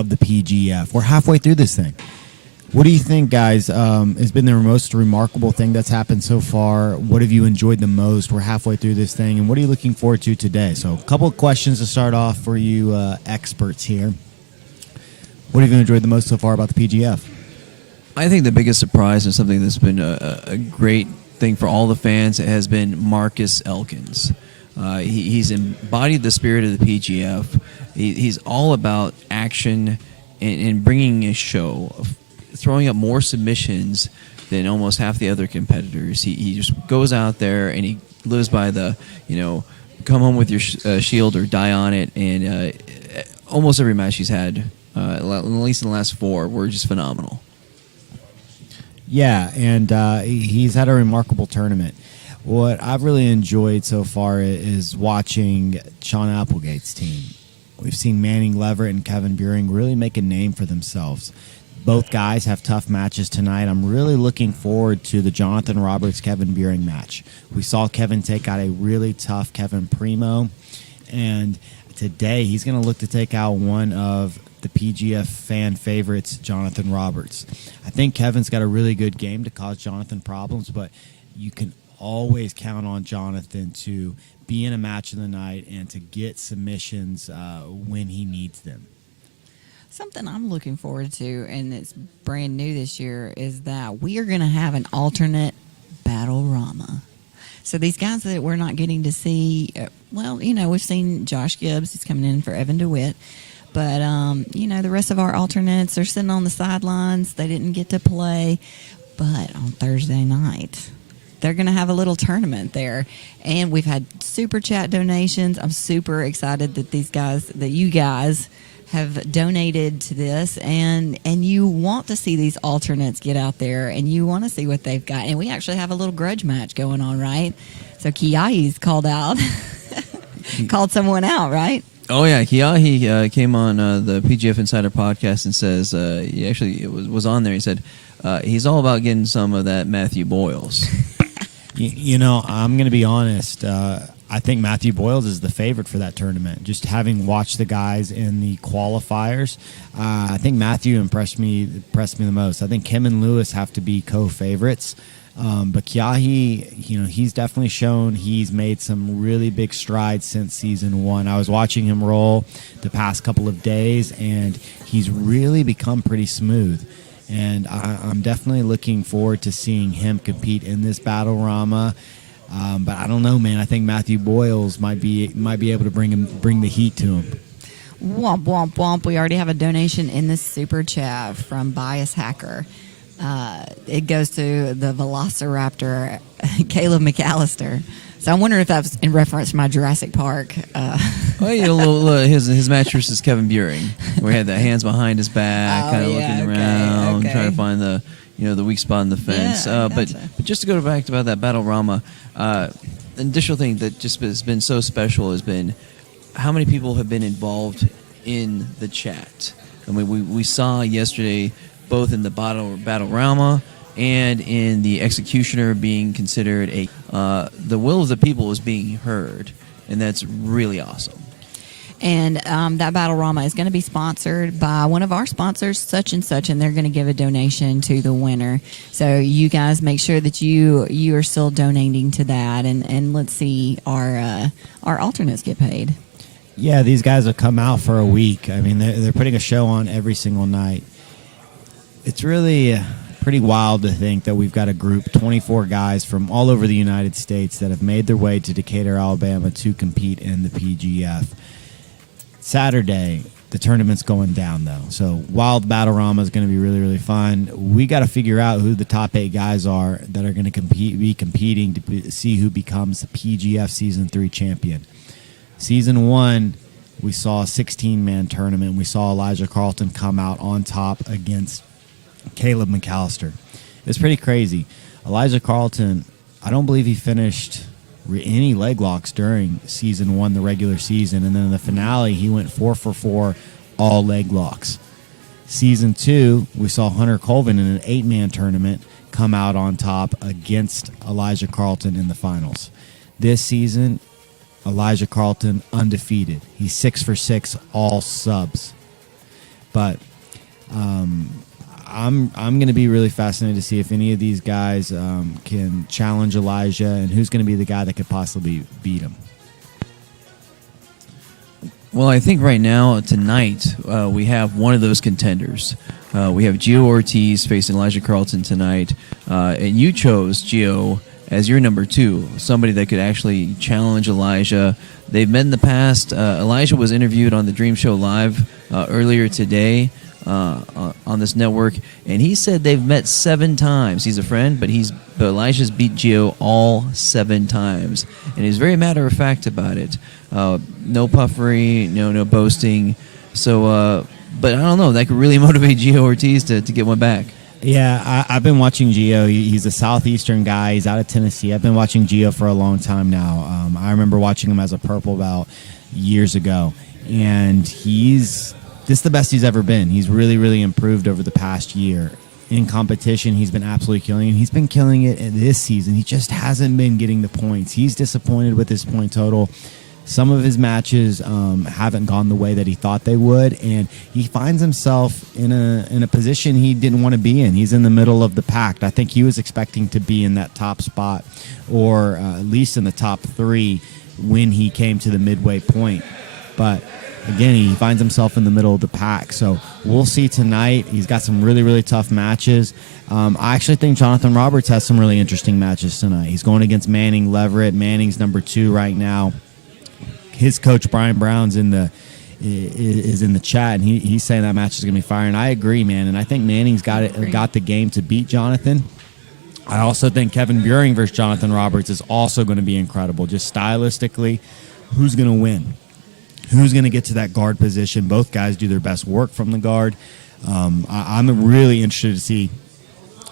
of the PGF. We're halfway through this thing. What do you think, guys, has been the most remarkable thing that's happened so far? What have you enjoyed the most? We're halfway through this thing, and what are you looking forward to today? So a couple of questions to start off for you experts here. What have you enjoyed the most so far about the PGF? I think the biggest surprise and something that's been a great thing for all the fans has been Marcus Elkins. He's embodied the spirit of the PGF. He's all about action and bringing a show, throwing up more submissions than almost half the other competitors. He just goes out there and he lives by the, come home with your shield or die on it. And almost every match he's had, at least in the last 4, were just phenomenal. Yeah, and he's had a remarkable tournament. What I've really enjoyed so far is watching Sean Applegate's team. We've seen Manning Leverett and Kevin Buring really make a name for themselves. Both guys have tough matches tonight. I'm really looking forward to the Jonathan Roberts-Kevin Buring match. We saw Kevin take out a really tough Kevin Primo, and today he's going to look to take out one of the PGF fan favorites, Jonathan Roberts. I think Kevin's got a really good game to cause Jonathan problems, but you can always count on Jonathan to be in a match of the night and to get submissions when he needs them. Something I'm looking forward to, and it's brand new this year, is that we are going to have an alternate battle Rama. So these guys that we're not getting to see, we've seen Josh Gibbs. He's coming in for Evan DeWitt. But, the rest of our alternates are sitting on the sidelines. They didn't get to play. But on Thursday night, they're going to have a little tournament there. And we've had super chat donations. I'm super excited that you guys have donated to this, and you want to see these alternates get out there, and you want to see what they've got. And we actually have a little grudge match going on, right? So Kiahi's called out, called someone out, right? Oh yeah, Kiahi came on the PGF Insider podcast and says he actually was on there. He said he's all about getting some of that Matthew Boyles. I'm going to be honest. I think Matthew Boyles is the favorite for that tournament. Just having watched the guys in the qualifiers, I think Matthew impressed me the most. I think him and Lewis have to be co-favorites. But Kiahi, he's definitely shown he's made some really big strides since season 1. I was watching him roll the past couple of days, and he's really become pretty smooth. And I'm definitely looking forward to seeing him compete in this Battle Rama. But I don't know, man. I think Matthew Boyles might be able to bring the heat to him. Womp, womp, womp. We already have a donation in the super chat from Bias Hacker. It goes to the Velociraptor, Caleb McAllister. So I'm wondering if that's in reference to my Jurassic Park. His match versus Kevin Buring, where he had the hands behind his back, looking around, trying to find the weak spot in the fence. But just to go back to about that Battle Rama, an additional thing that just has been so special has been how many people have been involved in the chat. I mean, we saw yesterday both in the Battle Rama and in the Executioner being considered the will of the people is being heard, and that's really awesome. And that Battle Rama is going to be sponsored by one of our sponsors, such and such, and they're going to give a donation to the winner. So you guys make sure that you are still donating to that, and let's see our alternates get paid. Yeah, these guys have come out for a week. I mean, they're putting a show on every single night. It's really pretty wild to think that we've got a group, 24 guys from all over the United States that have made their way to Decatur, Alabama to compete in the PGF. Saturday, the tournament's going down, though. So Wild Battle Rama is going to be really, really fun. We got to figure out who the top 8 guys are that are going to be competing to see who becomes the PGF Season 3 champion. Season 1, we saw a 16-man tournament. We saw Elijah Carlton come out on top against Caleb McAllister. It's pretty crazy. Elijah Carlton, I don't believe he finished any leg locks during Season 1, the regular season, and then in the finale, he went 4 for 4, all leg locks. Season 2, we saw Hunter Colvin in an 8-man tournament come out on top against Elijah Carlton in the finals. This season, Elijah Carlton undefeated. He's 6 for 6, all subs. But I'm going to be really fascinated to see if any of these guys can challenge Elijah, and who's going to be the guy that could possibly beat him. Well, I think right now, tonight, we have one of those contenders. We have Gio Ortiz facing Elijah Carlton tonight. And you chose Gio as your number 2, somebody that could actually challenge Elijah. They've met in the past. Elijah was interviewed on the Dream Show Live earlier today on this network, and he said they've met 7 times. He's a friend, but Elijah's beat Gio all 7 times, and he's very matter of fact about it. No puffery, no boasting. So, but I don't know. That could really motivate Gio Ortiz to get one back. Yeah, I've been watching Gio. He's a Southeastern guy. He's out of Tennessee. I've been watching Gio for a long time now. I remember watching him as a purple belt years ago, and this is the best he's ever been. He's really, really improved over the past year. In competition, he's been absolutely killing it. He's been killing it this season. He just hasn't been getting the points. He's disappointed with his point total. Some of his matches haven't gone the way that he thought they would, and he finds himself in a position he didn't want to be in. He's in the middle of the pack. I think he was expecting to be in that top spot, or at least in the top 3 when he came to the midway point. But again, he finds himself in the middle of the pack. So we'll see tonight. He's got some really, really tough matches. I actually think Jonathan Roberts has some really interesting matches tonight. He's going against Manning Leverett. Manning's number 2 right now. His coach Brian Brown's is in the chat, and he's saying that match is going to be fire. And I agree, man. And I think Manning's got the game to beat Jonathan. I also think Kevin Buring versus Jonathan Roberts is also going to be incredible. Just stylistically, who's going to win? Who's going to get to that guard position? Both guys do their best work from the guard. I'm really interested to see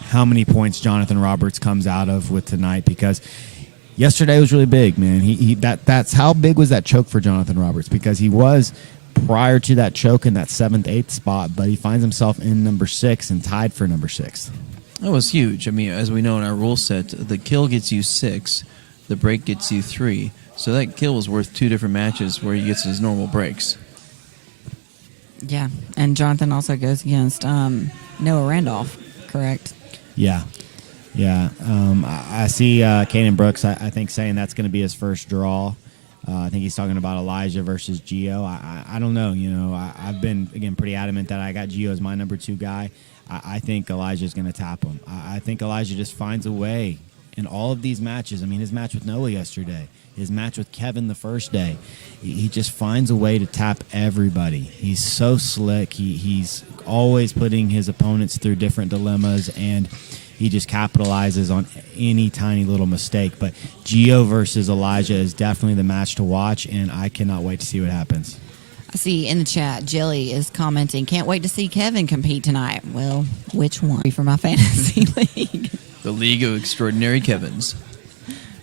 how many points Jonathan Roberts comes out of with tonight, because yesterday was really big, man. That's how big was that choke for Jonathan Roberts, because he was prior to that choke in that 7th, 8th spot, but he finds himself in number 6 and tied for number 6. That was huge. I mean, as we know in our rule set, the kill gets you 6, the break gets you 3. So that kill was worth 2 different matches where he gets his normal breaks. Yeah, and Jonathan also goes against Noah Randolph, correct? Yeah. I see Kanan Brooks, I think, saying that's going to be his first draw. I think he's talking about Elijah versus Gio. I don't know. I've been, again, pretty adamant that I got Gio as my number 2 guy. I think Elijah's going to tap him. I think Elijah just finds a way in all of these matches. I mean, his match with Noah yesterday, his match with Kevin the first day, he just finds a way to tap everybody. He's so slick. He's always putting his opponents through different dilemmas, and he just capitalizes on any tiny little mistake. But Gio versus Elijah is definitely the match to watch, and I cannot wait to see what happens. I see in the chat, Jelly is commenting, can't wait to see Kevin compete tonight. Well, which one? For my fantasy league. The League of Extraordinary Kevins.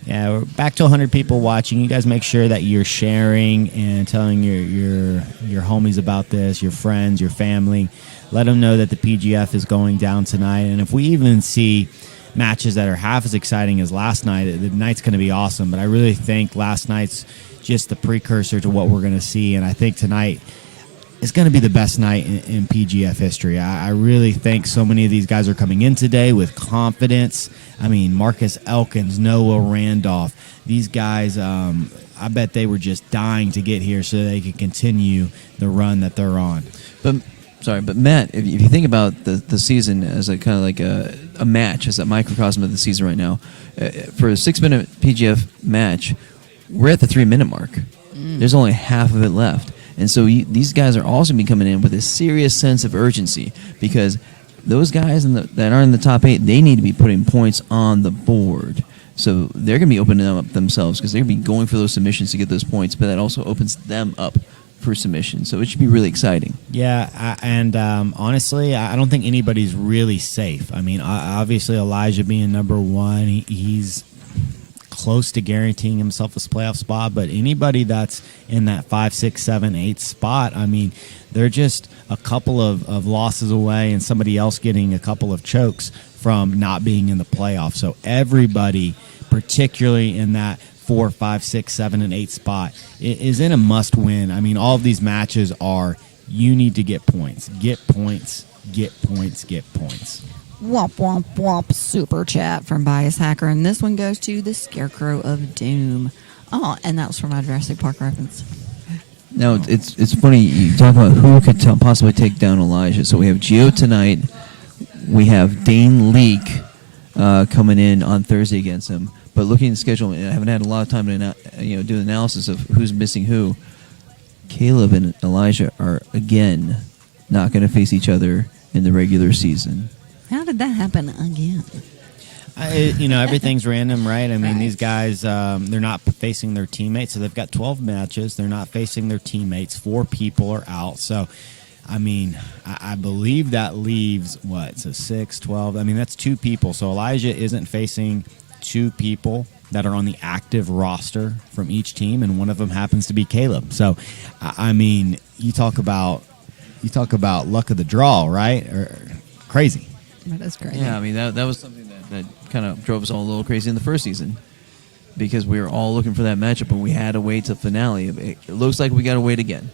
Yeah, we're back to 100 people watching. You guys make sure that you're sharing and telling your homies about this, your friends, your family. Let them know that the PGF is going down tonight. And if we even see matches that are half as exciting as last night, the night's going to be awesome. But I really think last night's just the precursor to what we're going to see. And I think tonight is going to be the best night in PGF history. I really think so many of these guys are coming in today with confidence. I mean, Marcus Elkins, Noah Randolph, these guys, I bet they were just dying to get here so they could continue the run that they're on. But Matt, if you think about the season as a kind of like a match, as a microcosm of the season right now, for a 6-minute PGF match, we're at the 3-minute mark. There's only half of it left. And so these guys are also going to be coming in with a serious sense of urgency, because those guys that are in the top 8, they need to be putting points on the board. So they're going to be opening up themselves, because they're going to be going for those submissions to get those points, but that also opens them up for submission. So it should be really exciting. Yeah, and honestly, I don't think anybody's really safe. I mean, obviously Elijah being number 1, he's close to guaranteeing himself a playoff spot, but anybody that's in that 5, 6, 7, 8 spot, I mean, they're just a couple of losses away and somebody else getting a couple of chokes from not being in the playoff. So everybody, particularly in that 4, 5, 6, 7, and 8 spot, is in a must-win. I mean, all of these matches are you need to get points. Get points, get points, get points. Womp, womp, womp. Super chat from Bias Hacker. And this one goes to the Scarecrow of Doom. Oh, and that was from my Jurassic Park reference. Now, it's funny, you talk about who could possibly take down Elijah. So we have Gio tonight. We have Dane Leake coming in on Thursday against him. But looking at the schedule, I haven't had a lot of time to do the analysis of who's missing who. Caleb and Elijah are, again, not going to face each other in the regular season. How did that happen again? Everything's random, right? I mean, these guys, they're not facing their teammates, so they've got 12 matches. They're not facing their teammates. 4 people are out. So, I mean, I believe that leaves, so 6, 12. I mean, that's 2 people. So Elijah isn't facing 2 people that are on the active roster from each team, and one of them happens to be Caleb. So, I mean, you talk about luck of the draw, right? Crazy. That is crazy. Yeah, I mean, that was something that kind of drove us all a little crazy in the first season because we were all looking for that matchup, and we had to wait till finale. It looks like we got to wait again.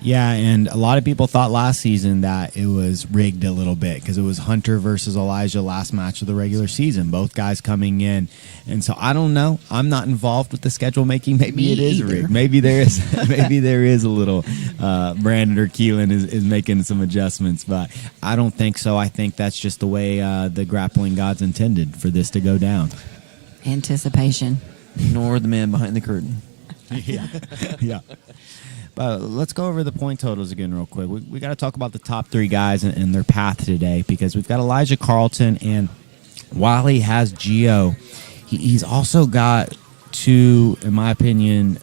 Yeah, and a lot of people thought last season that it was rigged a little bit because it was Hunter versus Elijah last match of the regular season, both guys coming in. And so I don't know. I'm not involved with the schedule making. Maybe it is rigged. Maybe there is a little Brandon or Keelan is making some adjustments, but I don't think so. I think that's just the way the grappling gods intended for this to go down. Anticipation. Ignore the man behind the curtain. Yeah. Let's go over the point totals again real quick. We got to talk about the top 3 guys and their path today because we've got Elijah, Carlton, and while he has Gio, he's also got 2, in my opinion,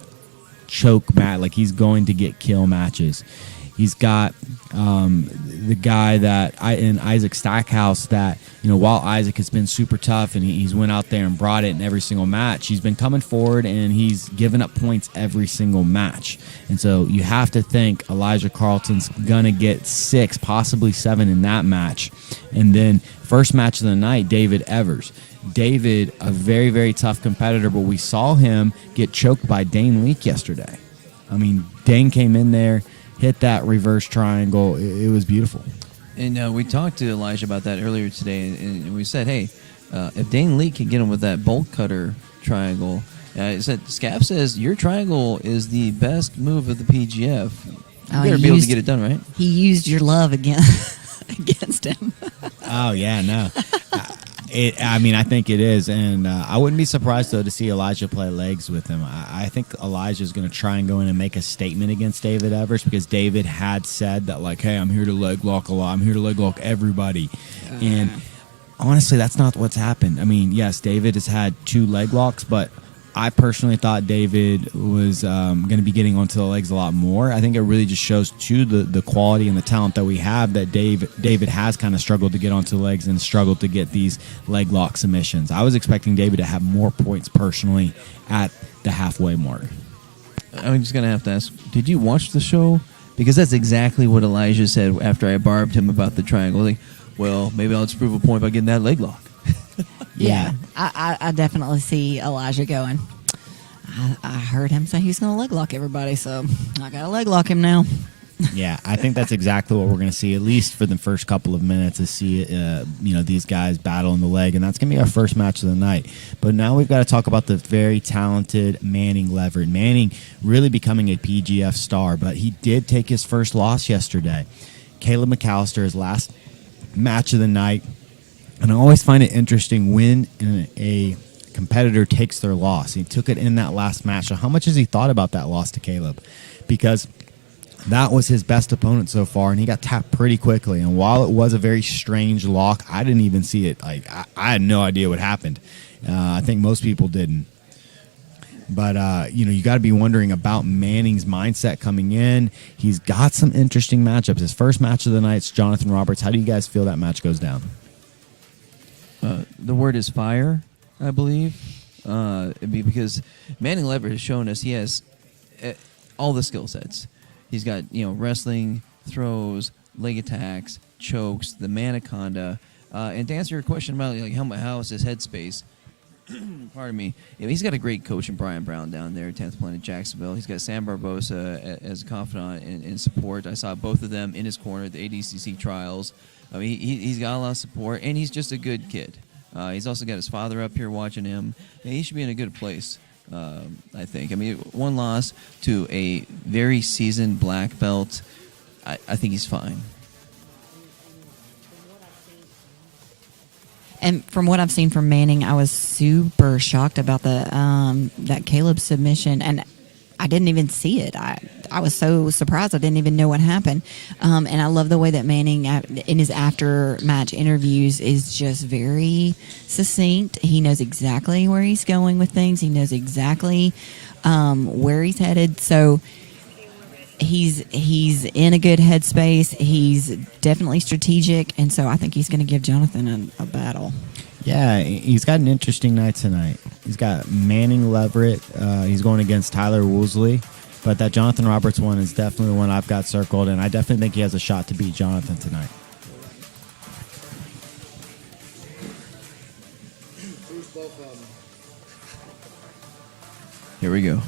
choke match. Like he's going to get kill matches. He's got the guy in Isaac Stackhouse that, while Isaac has been super tough and he's went out there and brought it in every single match, he's been coming forward and he's given up points every single match. And so you have to think Elijah Carlton's going to get 6, possibly 7 in that match. And then first match of the night, David Evers. David, a very, very tough competitor, but we saw him get choked by Dane Leake yesterday. I mean, Dane came in there, hit that reverse triangle. It was beautiful. And we talked to Elijah about that earlier today, and we said, hey, if Dane Leake can get him with that bolt cutter triangle, Scap says your triangle is the best move of the PGF. You better be able to get it done, right? He used your love again against him. Oh, yeah, no. I think it is, and I wouldn't be surprised, though, to see Elijah play legs with him. I think Elijah's going to try and go in and make a statement against David Evers because David had said that, like, hey, I'm here to leg lock a lot. I'm here to leg lock everybody. And honestly, that's not what's happened. I mean, yes, David has had 2 leg locks, but I personally thought David was going to be getting onto the legs a lot more. I think it really just shows, too, the quality and the talent that we have that David has kind of struggled to get onto the legs and struggled to get these leg lock submissions. I was expecting David to have more points personally at the halfway mark. I'm just going to have to ask, did you watch the show? Because that's exactly what Elijah said after I barbed him about the triangle. Like, well, maybe I'll just prove a point by getting that leg lock. Yeah, I definitely see Elijah going. I heard him say he's going to leg lock everybody, so I got to leg lock him now. Yeah, I think that's exactly what we're going to see, at least for the first couple of minutes, to see these guys battle in the leg, and that's going to be our first match of the night. But now we've got to talk about the very talented Manning Leverett. Manning really becoming a PGF star, but he did take his first loss yesterday. Caleb McAllister, his last match of the night. And I always find it interesting when a competitor takes their loss. He took it in that last match. So how much has he thought about that loss to Caleb? Because that was his best opponent so far, and he got tapped pretty quickly. And while it was a very strange lock, I didn't even see it. Like I had no idea what happened. I think most people didn't. But, you got to be wondering about Manning's mindset coming in. He's got some interesting matchups. His first match of the night is Jonathan Roberts. How do you guys feel that match goes down? The word is fire, I believe, because Manning Leverett has shown us he has all the skill sets. He's got wrestling, throws, leg attacks, chokes, the Manaconda, and to answer your question about how is his headspace, Pardon me. Yeah, he's got a great coach in Brian Brown down there, 10th Planet Jacksonville. He's got Sam Barbosa as a confidant and support. I saw both of them in his corner at the ADCC trials. I mean, he's got a lot of support, and he's just a good kid. He's also got his father up here watching him. And he should be in a good place, I think. I mean, one loss to a very seasoned black belt, I think he's fine. And from what I've seen from Manning, I was super shocked about the that Caleb submission, and I didn't even see it. I was so surprised I didn't even know what happened. And I love the way that Manning, in his after-match interviews, is just very succinct. He knows exactly where he's going with things. He knows exactly where he's headed. So he's in a good headspace. He's definitely strategic, and so I think he's going to give Jonathan a battle. Yeah, he's got an interesting night tonight. He's got Manning Leverett. He's going against Tyler Woolsey. But that Jonathan Roberts one is definitely the one I've got circled, and I definitely think he has a shot to beat Jonathan tonight. Here we go.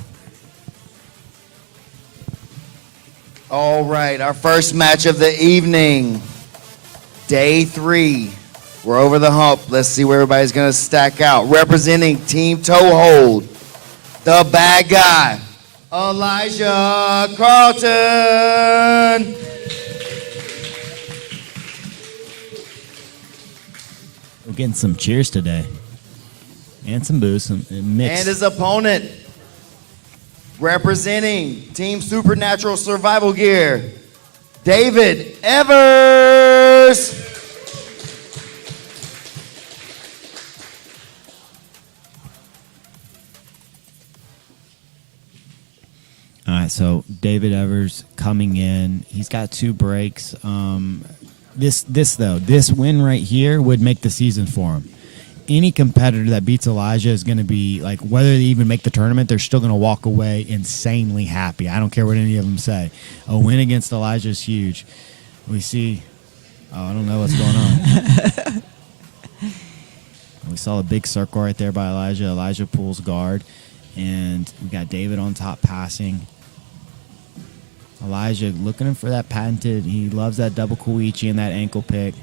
All right, our first match of the evening, day 3. We're over the hump. Let's see where everybody's going to stack out. Representing Team ToHold, the bad guy, Elijah Carlton. We're getting some cheers today. And some boos, some mixed. And his opponent, representing Team Supernatural Survival Gear, David Evers. All right, so David Evers coming in. He's got 2 breaks. This win right here would make the season for him. Any competitor that beats Elijah is going to be, like, whether they even make the tournament, they're still going to walk away insanely happy. I don't care what any of them say. A win against Elijah is huge. We see, I don't know what's going on. We saw a big circle right there by Elijah. Elijah pulls guard, and we got David on top passing. Elijah looking for that patented. He loves that double Koichi and that ankle pick.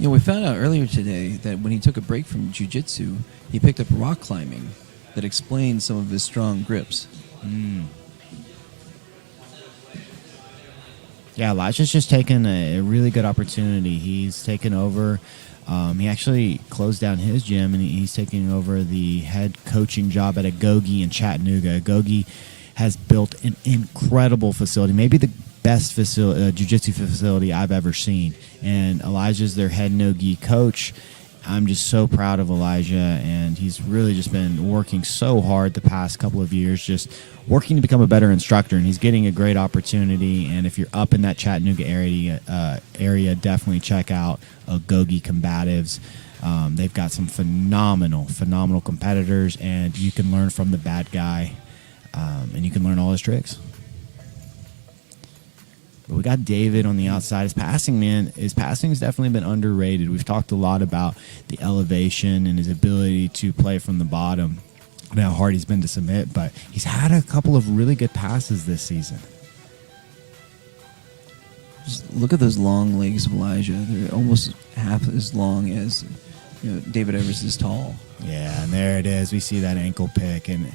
You know, we found out earlier today that when he took a break from jiu-jitsu, he picked up rock climbing. That explains some of his strong grips. Yeah, Elijah's just taken a really good opportunity. He's taken over. He actually closed down his gym, and he's taking over the head coaching job at Agogi in Chattanooga. Agogi has built an incredible facility, maybe the best jiu-jitsu facility I've ever seen. And Elijah's their head no-gi coach. I'm just so proud of Elijah, and he's really just been working so hard the past couple of years, just working to become a better instructor, and he's getting a great opportunity. And if you're up in that Chattanooga area, definitely check out Agogi Combatives. They've got some phenomenal competitors, and you can learn from the bad guy, and you can learn all his tricks. But we got David on the outside. His passing has definitely been underrated. We've talked a lot about the elevation and his ability to play from the bottom and how hard he's been to submit, but he's had a couple of really good passes this season. Just look at those long legs of Elijah. They're almost half as long as David Evers is tall. Yeah, and there it is. We see that ankle pick, and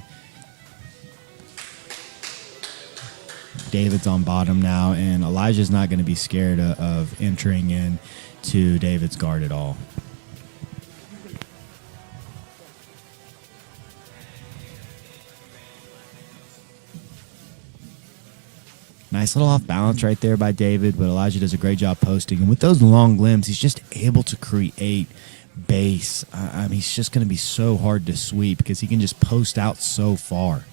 David's on bottom now, and Elijah's not going to be scared of entering in to David's guard at all. Nice little off balance right there by David, but Elijah does a great job posting. And with those long limbs, he's just able to create base. I mean, he's just going to be so hard to sweep because he can just post out so far.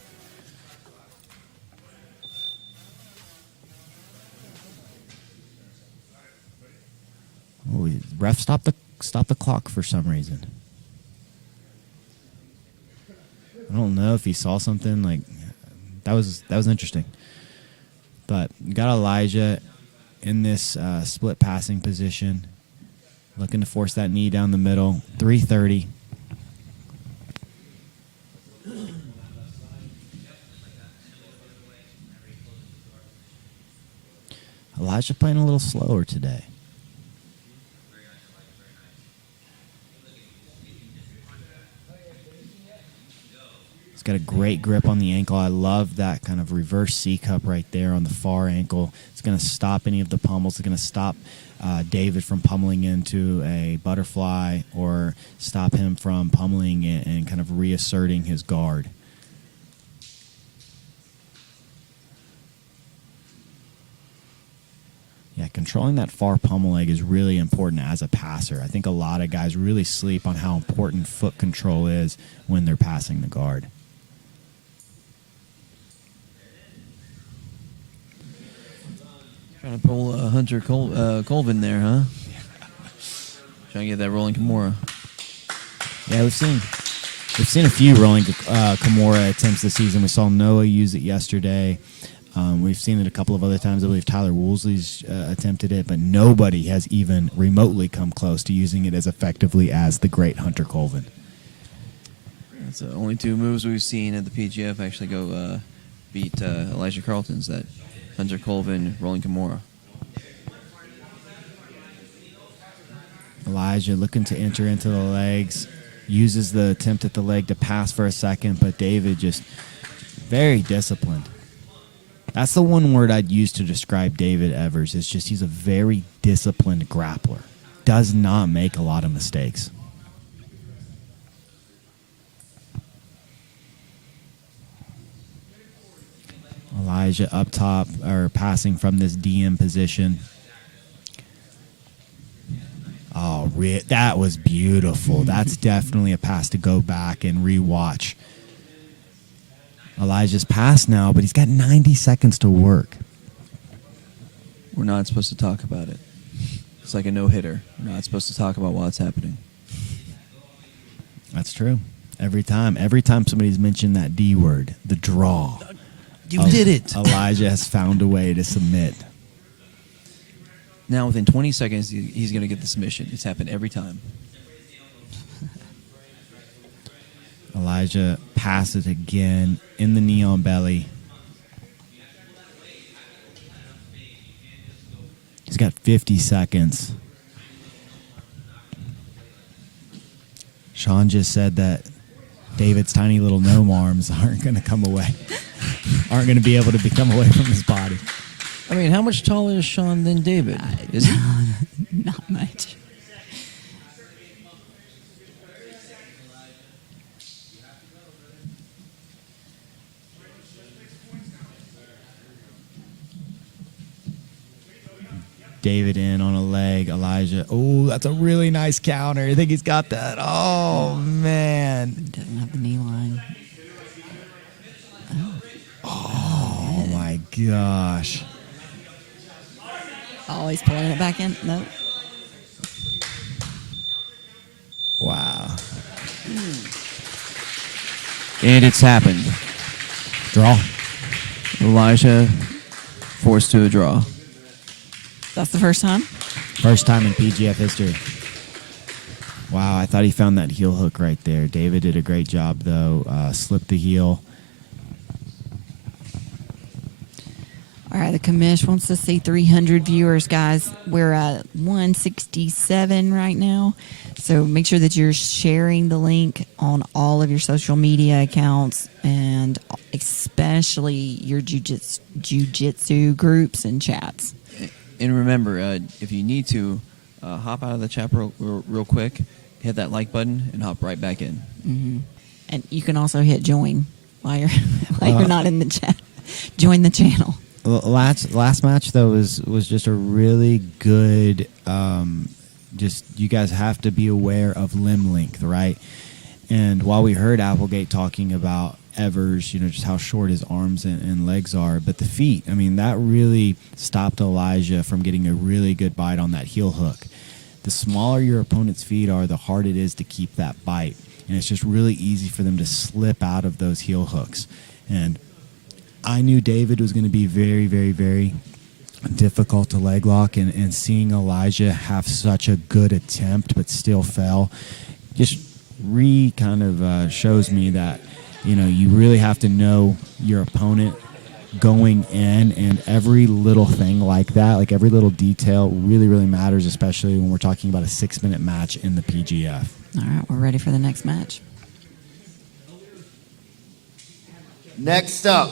Oh, ref stopped the clock for some reason. I don't know if he saw something like that was interesting. But you got Elijah in this split passing position. Looking to force that knee down the middle. 330. Elijah playing a little slower today. He's got a great grip on the ankle. I love that kind of reverse C-cup right there on the far ankle. It's going to stop any of the pummels. It's going to stop David from pummeling into a butterfly or stop him from pummeling and kind of reasserting his guard. Yeah, controlling that far pummel leg is really important as a passer. I think a lot of guys really sleep on how important foot control is when they're passing the guard. Trying to pull Hunter Colvin there, huh? Trying to get that rolling Kimura. Yeah, we've seen a few rolling Kimura attempts this season. We saw Noah use it yesterday. We've seen it a couple of other times. I believe Tyler Woolsey's attempted it, but nobody has even remotely come close to using it as effectively as the great Hunter Colvin. That's the only two moves we've seen at the PGF actually go beat Elijah Carlton's, that Hunter Colvin rolling Kimura. Elijah looking to enter into the legs, uses the attempt at the leg to pass for a second, but David just very disciplined. That's the one word I'd use to describe David Evers. It's just he's a very disciplined grappler. Does not make a lot of mistakes. Elijah up top, or passing from this DM position. Oh, that was beautiful. That's definitely a pass to go back and rewatch. Elijah's passed now, but he's got 90 seconds to work. We're not supposed to talk about it. It's like a no-hitter. We're not supposed to talk about what's happening. That's true. Every time somebody's mentioned that D word, the draw. You did it. Elijah has found a way to submit. Now, within 20 seconds, he's going to get the submission. It's happened every time. Elijah passes again in the knee on belly. He's got 50 seconds. Sean just said that David's tiny little gnome arms aren't going to come away. Aren't going to be able to become away from his body. I mean, how much taller is Sean than David? Is he? Not much. David in on a leg. Elijah. Oh, that's a really nice counter. I think he's got that. Oh, man. Doesn't have the knee line. Oh, my gosh. Always pulling it back in. Nope. Wow. And it's happened. Draw. Elijah forced to a draw. That's the first time? First time in PGF history. Wow, I thought he found that heel hook right there. David did a great job, though. Slipped the heel. All right, the commish wants to see 300 viewers, guys. We're at 167 right now. So make sure that you're sharing the link on all of your social media accounts and especially your jiu-jitsu groups and chats. And remember, if you need to, hop out of the chat real quick, hit that like button, and hop right back in. Mm-hmm. And you can also hit join while you're not in the chat. Join the channel. Last match though was just a really good. Just you guys have to be aware of limb length, right? And while we heard Applegate talking about Evers, just how short his arms and legs are, but the feet, I mean, that really stopped Elijah from getting a really good bite on that heel hook. The smaller your opponent's feet are, the harder it is to keep that bite, and it's just really easy for them to slip out of those heel hooks. And I knew David was going to be very, very, very difficult to leg lock, and seeing Elijah have such a good attempt but still fell just shows me that, you really have to know your opponent going in, and every little thing like that, like every little detail really, really matters, especially when we're talking about a 6-minute match in the PGF. All right, we're ready for the next match. Next up,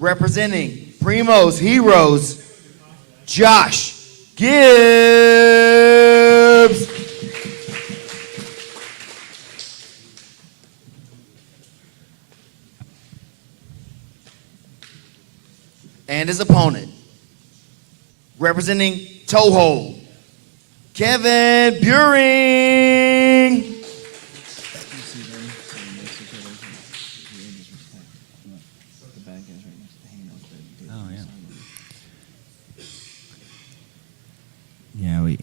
representing Primo's Heroes, Josh Gibbs. And his opponent, representing ToHold, Kevin Buring. Oh, yeah. Yeah,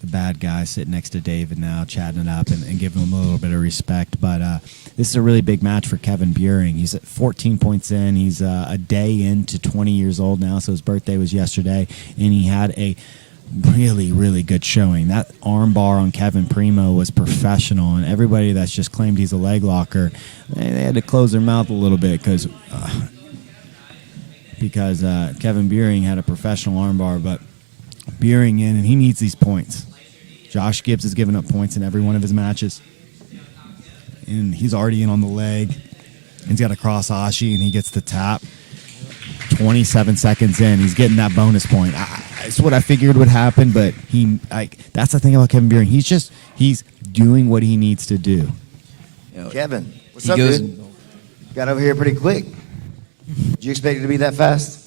the bad guy sitting next to David now, chatting it up and giving him a little bit of respect. But this is a really big match for Kevin Buring. He's at 14 points in. He's a day into 20 years old now, so his birthday was yesterday, and he had a really, really good showing. That arm bar on Kevin Primo was professional, and everybody that's just claimed he's a leg locker, they had to close their mouth a little bit because Kevin Buring had a professional arm bar, but Buring in, and he needs these points. Josh Gibbs has given up points in every one of his matches, and he's already in on the leg. He's got a cross Ashi, and he gets the tap. 27 seconds in, he's getting that bonus point. It's what I figured would happen, but that's the thing about Kevin Buring. He's doing what he needs to do. Kevin, what's up, dude? Got over here pretty quick. Did you expect it to be that fast?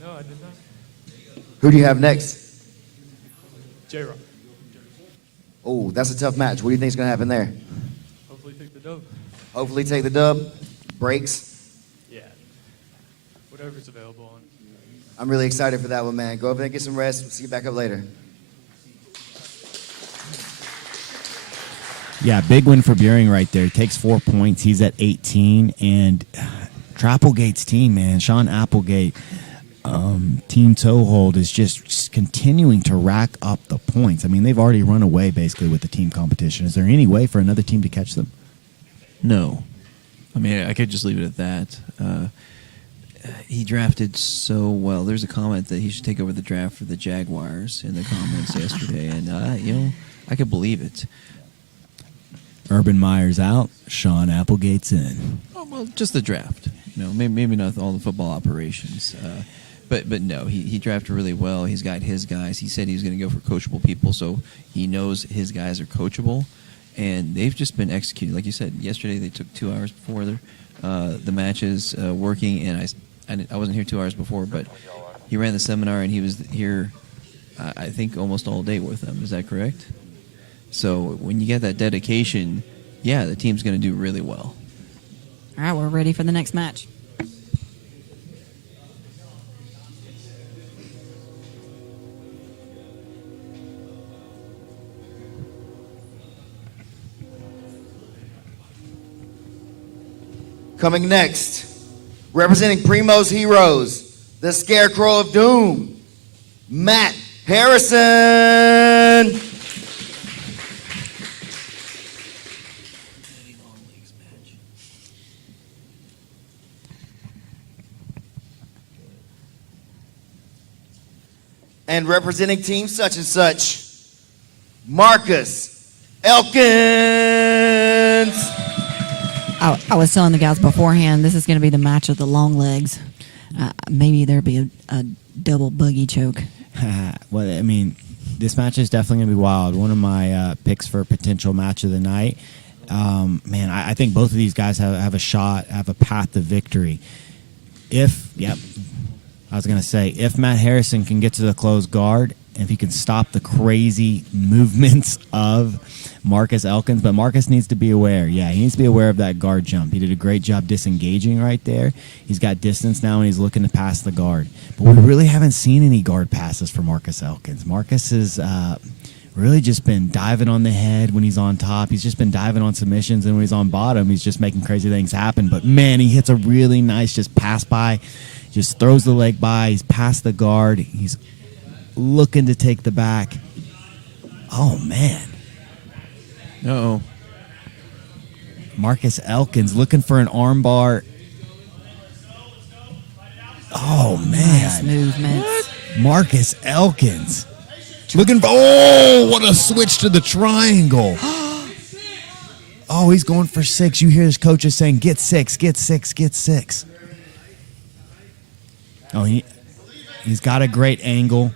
No, I did not. Who do you have next? Cheryl. Oh, that's a tough match. What do you think is going to happen there? Hopefully take the dub. Hopefully take the dub. Breaks. Yeah. Whatever's available on. I'm really excited for that one, man. Go over there and get some rest. We'll see you back up later. Yeah, big win for Buring right there. He takes 4 points. He's at 18. And Applegate's team, man, Sean Applegate, Team ToHold is just continuing to rack up the points. I mean, they've already run away basically with the team competition. Is there any way for another team to catch them? No. I mean, I could just leave it at that. He drafted so well. There's a comment that he should take over the draft for the Jaguars in the comments yesterday, and I could believe it. Urban Meyer's out. Sean Applegate's in. Oh, well, just the draft. Maybe not all the football operations. But no, he drafted really well. He's got his guys. He said he was going to go for coachable people, so he knows his guys are coachable, and they've just been executing. Like you said, yesterday they took 2 hours before the matches working, and I wasn't here 2 hours before, but he ran the seminar, and he was here, I think, almost all day with them. Is that correct? So when you get that dedication, yeah, the team's going to do really well. All right, we're ready for the next match. Coming next, representing Primo's Heroes, the Scarecrow of Doom, Matt Harrison. And representing Team Such and Such, Marcus Elkins. I was telling the guys beforehand, this is going to be the match of the long legs. Maybe there'll be a double buggy choke. Well, I mean, this match is definitely going to be wild. One of my picks for potential match of the night. Man, I think both of these guys have a shot, have a path to victory. If Matt Harrison can get to the closed guard, if he can stop the crazy movements of Marcus Elkins, but Marcus needs to be aware. Yeah, he needs to be aware of that guard jump. He did a great job disengaging right there. He's got distance now, and he's looking to pass the guard. But we really haven't seen any guard passes for Marcus Elkins. Marcus has really just been diving on the head when he's on top. He's just been diving on submissions, and when he's on bottom, he's just making crazy things happen. But, man, he hits a really nice just pass by. Just throws the leg by. He's past the guard. He's looking to take the back. Oh, man. Uh-oh. Marcus Elkins looking for an armbar. Oh, Nice man. movements. Marcus Elkins. Looking for, oh, what a switch to the triangle. Oh, he's going for 6. You hear his coaches saying, get 6, get 6, get 6. Oh, he's got a great angle.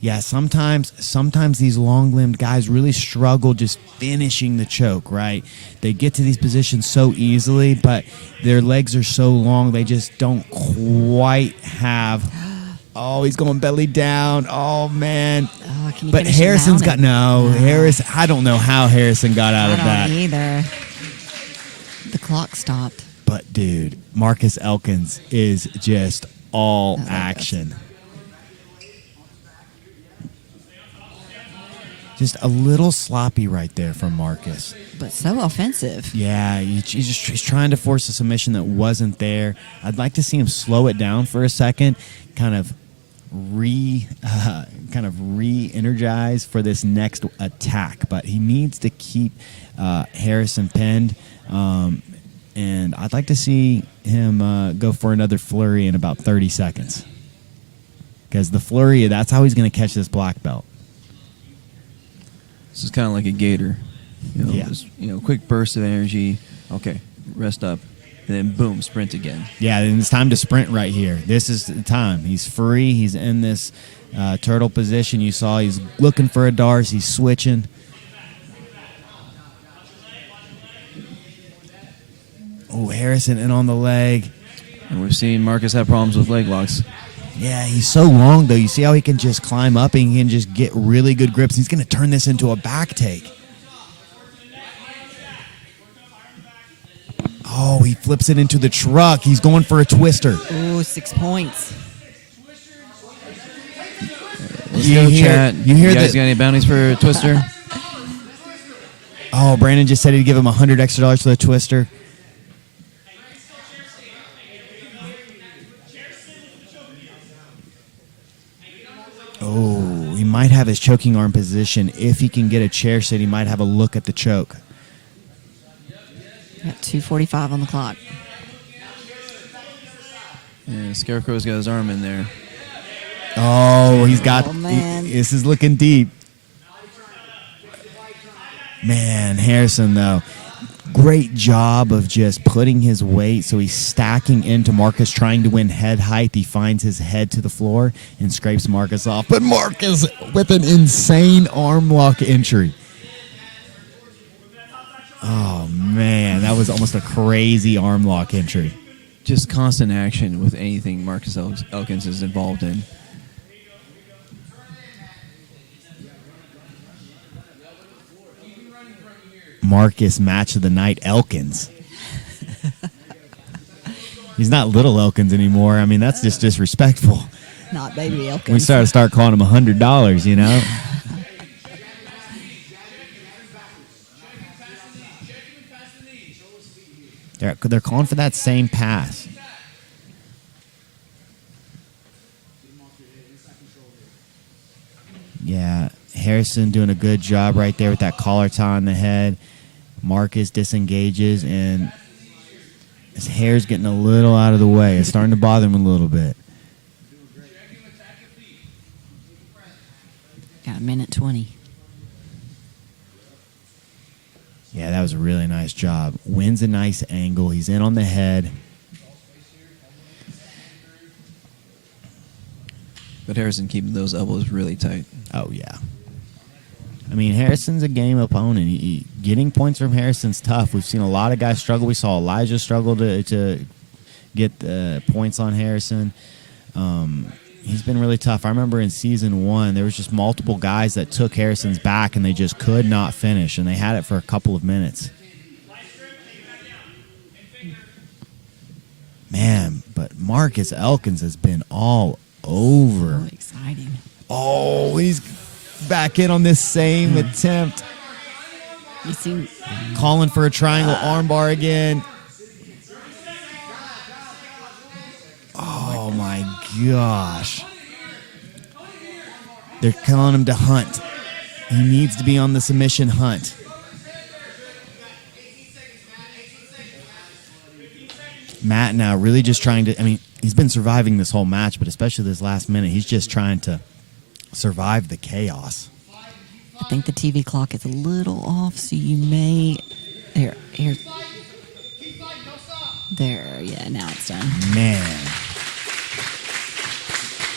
Yeah, sometimes these long-limbed guys really struggle just finishing the choke, right? They get to these positions so easily, but their legs are so long, they just don't quite have... Oh, he's going belly down. Oh, man. Oh, can you But finish him Harrison's down? got... No, Harris... I don't know how Harrison got out of I that. don't either. The clock stopped. But, dude, Marcus Elkins is just all action. Just a little sloppy right there from Marcus. But so offensive. Yeah, he's trying to force a submission that wasn't there. I'd like to see him slow it down for a second, kind of re-energize for this next attack. But he needs to keep Harrison pinned. And I'd like to see him go for another flurry in about 30 seconds. Because the flurry, that's how he's going to catch this black belt. This is kind of like a gator. Yeah. Just, quick burst of energy. Okay, rest up. And then boom, sprint again. Yeah, and it's time to sprint right here. This is the time. He's free. He's in this turtle position. You saw he's looking for a Darce. He's switching. Oh, Harrison in on the leg. And we've seen Marcus have problems with leg locks. Yeah, he's so long, though. You see how he can just climb up and he can just get really good grips. He's going to turn this into a back take. Oh, he flips it into the truck. He's going for a twister. Ooh, 6 points. Let's go, chat. You hear guys the- got any bounties for a twister? Oh, Brandon just said he'd give him $100 extra for the twister. Oh, he might have his choking arm position. If he can get a chair sit, he might have a look at the choke. Got 2:45 on the clock. Yeah, Scarecrow's got his arm in there. Oh, he's got... Oh, man. This is looking deep. Man, Harrison, though, great job of just putting his weight. So he's stacking into Marcus, trying to win head height. He finds his head to the floor and scrapes Marcus off. But Marcus with an insane arm lock entry. Oh, man, that was almost a crazy arm lock entry. Just constant action with anything Marcus Elkins is involved in. Marcus match of the night, Elkins. He's not little Elkins anymore. I mean, that's just disrespectful. Not baby Elkins. We start calling him $100, you know? They're calling for that same pass. Yeah, Harrison doing a good job right there with that collar tie on the head. Marcus disengages, and his hair's getting a little out of the way. It's starting to bother him a little bit. Got a minute 20. Yeah, that was a really nice job. Wins a nice angle. He's in on the head. But Harrison keeping those elbows really tight. Oh, yeah. I mean, Harrison's a game opponent. Getting points from Harrison's tough. We've seen a lot of guys struggle. We saw Elijah struggle to get points on Harrison. He's been really tough. I remember in season 1, there was just multiple guys that took Harrison's back, and they just could not finish, and they had it for a couple of minutes. Man, but Marcus Elkins has been all over. Oh, exciting. Oh, he's back in on this same attempt. You see, Calling for a triangle armbar again. Oh, my gosh. They're telling him to hunt. He needs to be on the submission hunt. Matt now really just trying to, I mean, he's been surviving this whole match, but especially this last minute, he's just trying to survive the chaos. I think the TV clock is a little off, so you may. Here. There, yeah, now it's done. Man.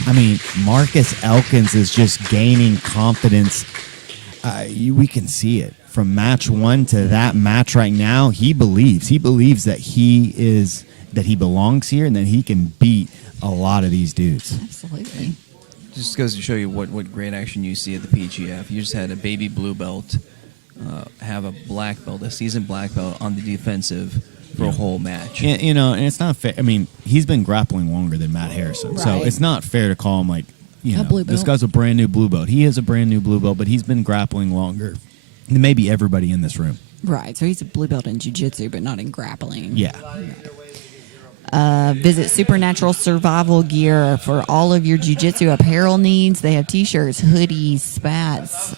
I mean, Marcus Elkins is just gaining confidence. We can see it. From match 1 to that match right now, he believes. He believes that he belongs here and that he can beat a lot of these dudes. Absolutely. Just goes to show you what great action you see at the PGF. You just had a baby blue belt have a black belt, a seasoned black belt on the defensive for a whole match. And, and it's not fair. I mean, he's been grappling longer than Matt Harrison, so Right. it's not fair to call him like, blue this belt. guy's a brand new blue belt. He is a brand new blue belt, but he's been grappling longer than maybe everybody in this room. Right, so he's a blue belt in jiu-jitsu, but not in grappling. Yeah. Visit Supernatural Survival Gear for all of your jiu-jitsu apparel needs. They have t-shirts, hoodies, spats,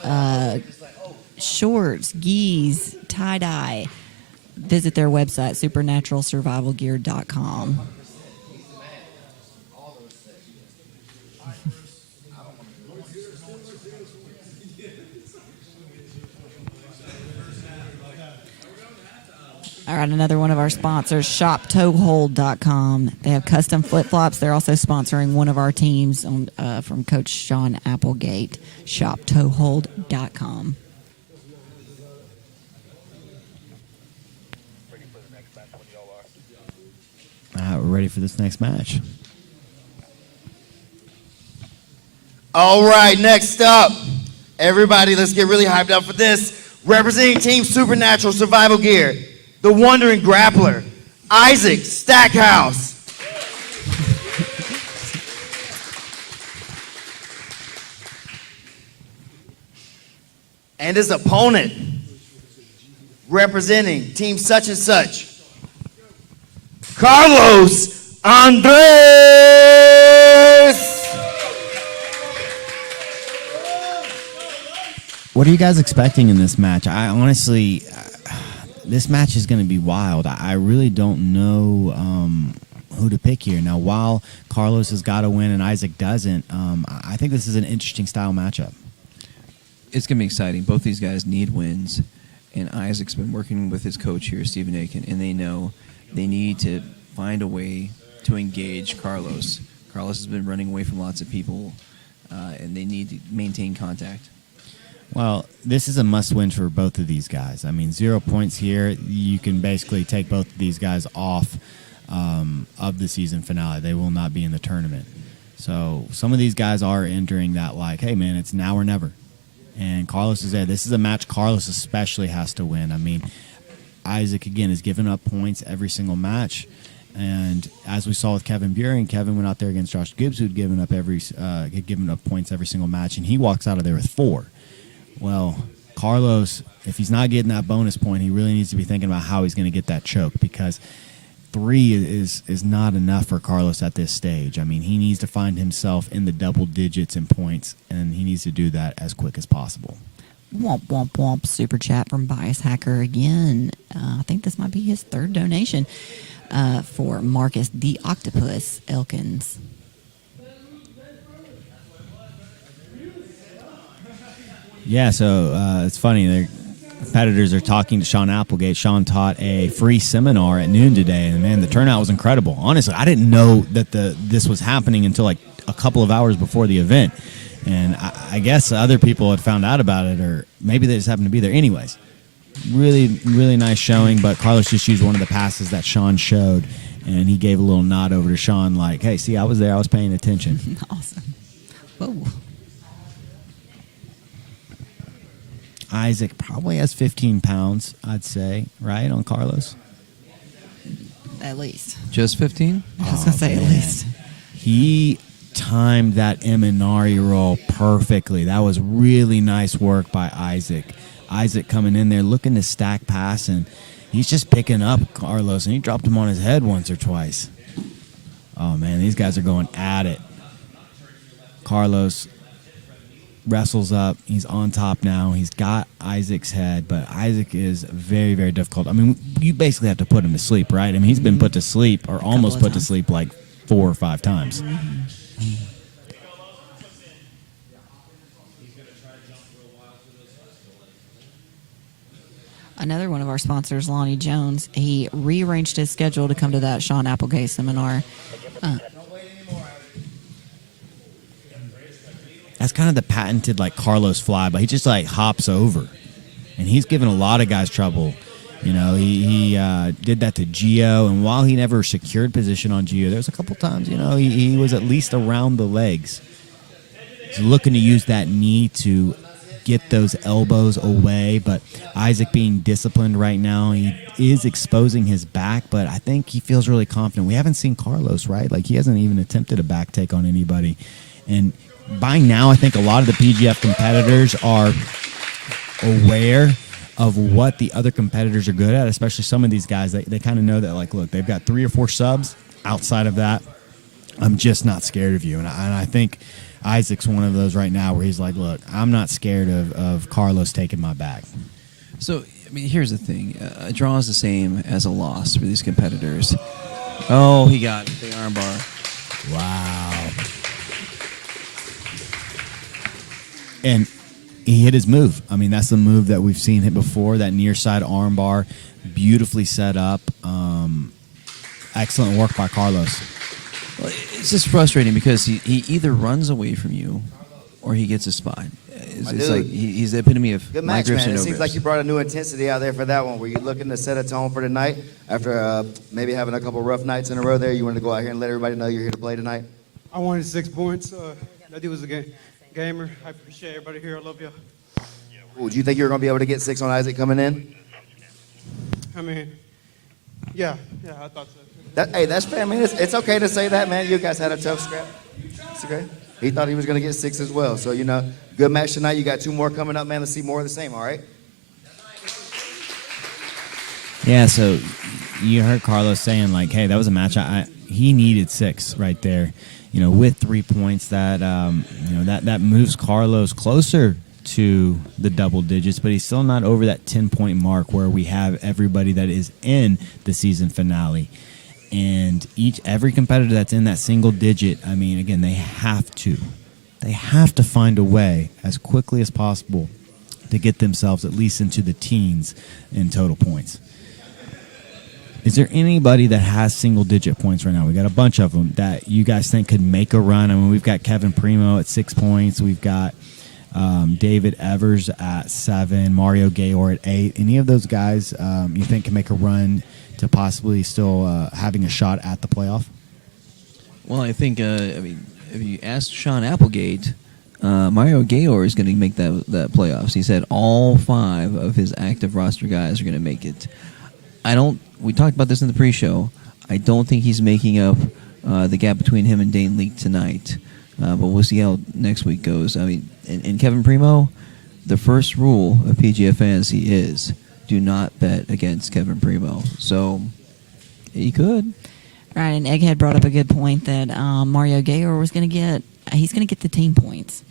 shorts, gis, tie-dye. Visit their website, supernaturalsurvivalgear.com. All right, another one of our sponsors, shoptohold.com. They have custom flip-flops. They're also sponsoring one of our teams from Coach Sean Applegate, shoptohold.com. We're ready for this next match. All right, next up, everybody, let's get really hyped up for this. Representing Team Supernatural Survival Gear, the wandering grappler, Isaac Stackhouse. And his opponent, representing Team such and such, Carlos Andres. What are you guys expecting in this match? I honestly, this match is going to be wild. I really don't know who to pick here. Now, while Carlos has got to win and Isaac doesn't, I think this is an interesting style matchup. It's going to be exciting. Both these guys need wins, and Isaac's been working with his coach here, Stephen Aiken, and they know they need to find a way to engage Carlos. Carlos has been running away from lots of people, and they need to maintain contact. Well, this is a must-win for both of these guys. I mean, 0 points here. You can basically take both of these guys off of the season finale. They will not be in the tournament. So some of these guys are entering that like, hey, man, it's now or never. And Carlos is there. This is a match Carlos especially has to win. I mean, Isaac, again, is giving up points every single match. And as we saw with Kevin Buren, Kevin went out there against Josh Gibbs, who'd given up points every single match, and he walks out of there with 4. Well, Carlos, if he's not getting that bonus point, he really needs to be thinking about how he's going to get that choke, because 3 is not enough for Carlos at this stage. I mean, he needs to find himself in the double digits in points, and he needs to do that as quick as possible. Womp, womp, womp. Super chat from Bias Hacker again. I think this might be his 3rd donation for Marcus the Octopus Elkins. Yeah, so it's funny. Their competitors are talking to Sean Applegate. Sean taught a free seminar at noon today, and man, the turnout was incredible. Honestly, I didn't know that this was happening until like a couple of hours before the event, and I guess other people had found out about it, or maybe they just happened to be there. Anyways, really, really nice showing, but Carlos just used one of the passes that Sean showed, and he gave a little nod over to Sean like, hey, see, I was there. I was paying attention. Awesome. Whoa. Isaac probably has 15 pounds, I'd say, right, on Carlos? At least. Just 15? I was going to say at man. least. He timed that Eminari roll perfectly. That was really nice work by Isaac. Isaac coming in there looking to stack pass, and he's just picking up Carlos, and he dropped him on his head once or twice. Oh, man, these guys are going at it. Carlos wrestles up. He's on top now. He's got Isaac's head, but Isaac is very, very difficult. I mean, you basically have to put him to sleep, right? I mean, he's been put to sleep or almost put to sleep like 4 or 5 times. Another one of our sponsors, Lonnie Jones, he rearranged his schedule to come to that Sean Applegate seminar. That's kind of the patented like Carlos fly, but he just like hops over, and he's given a lot of guys trouble. You know, he did that to Gio, and while he never secured position on Gio, there was a couple times, you know, he was at least around the legs. He's looking to use that knee to get those elbows away, but Isaac being disciplined right now, he is exposing his back, but I think he feels really confident. We haven't seen Carlos, right? Like, he hasn't even attempted a back take on anybody, and by now, I think a lot of the PGF competitors are aware of what the other competitors are good at, especially some of these guys. They kind of know that, like, look, they've got 3 or 4 subs. Outside of that, I'm just not scared of you. And I think Isaac's one of those right now where he's like, look, I'm not scared of Carlos taking my back. So, I mean, here's the thing. A draw is the same as a loss for these competitors. Oh, he got the armbar. Wow. And he hit his move. I mean, that's the move that we've seen hit before, that near side arm bar, beautifully set up. Excellent work by Carlos. Well, it's just frustrating because he either runs away from you or he gets a spot. It's like he's the epitome of good my match, grips man. and It no seems grips. like you brought a new intensity out there for that one. Were you looking to set a tone for tonight after maybe having a couple rough nights in a row there? You wanted to go out here and let everybody know you're here to play tonight? I wanted 6 points. That dude was a gamer. I appreciate everybody here. I love you. Ooh, do you think you were going to be able to get 6 on Isaac coming in? I mean, yeah, I thought so. Hey, that's fair, man. It's okay to say that, man. You guys had a tough scrap. It's okay. He thought he was going to get 6 as well. So, you know, good match tonight. You got 2 more coming up, man. Let's see more of the same, all right? Yeah, so you heard Carlos saying, like, hey, that was a match. He needed 6 right there. You know, with 3 points, that that moves Carlos closer to the double digits, but he's still not over that 10-point mark where we have everybody that is in the season finale. And every competitor that's in that single digit, I mean, again, they have to find a way as quickly as possible to get themselves at least into the teens in total points. Is there anybody that has single-digit points right now? We got a bunch of them that you guys think could make a run. I mean, we've got Kevin Primo at 6 points. We've got David Evers at 7, Mario Gayle at 8. Any of those guys you think can make a run to possibly still having a shot at the playoff? Well, I think, if you ask Sean Applegate, Mario Gayle is going to make that playoffs. He said all 5 of his active roster guys are going to make it. We talked about this in the pre-show. I don't think he's making up the gap between him and Dane Leake tonight. But we'll see how next week goes. I mean, and Kevin Primo, the first rule of PGF Fantasy is do not bet against Kevin Primo. So he could. Right, and Egghead brought up a good point that Mario Gayle was going to get. He's going to get the team points.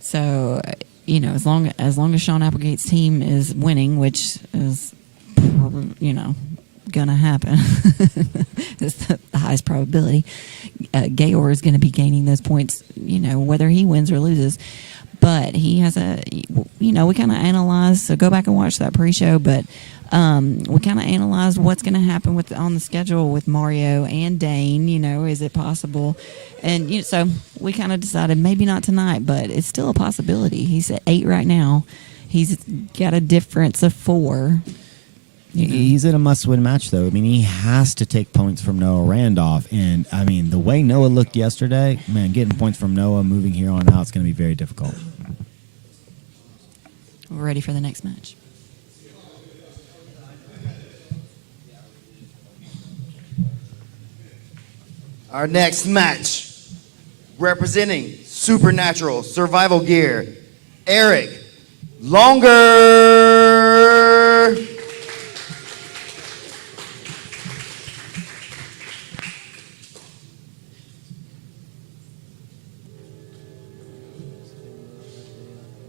So, you know, as long as Sean Applegate's team is winning, which is, you know, gonna happen. It's the highest probability. Gayle is going to be gaining those points, you know, whether he wins or loses. But he has we kind of analyzed. So go back and watch that pre-show. But we kind of analyzed what's going to happen on the schedule with Mario and Dane. You know, is it possible? And so we kind of decided maybe not tonight, but it's still a possibility. He's at 8 right now. He's got a difference of 4. He's in a must-win match, though. I mean, he has to take points from Noah Randolph. And, I mean, the way Noah looked yesterday, man, getting points from Noah moving here on out is going to be very difficult. We're ready for the next match. Our next match, representing Supernatural Survival Gear, Eric Longard.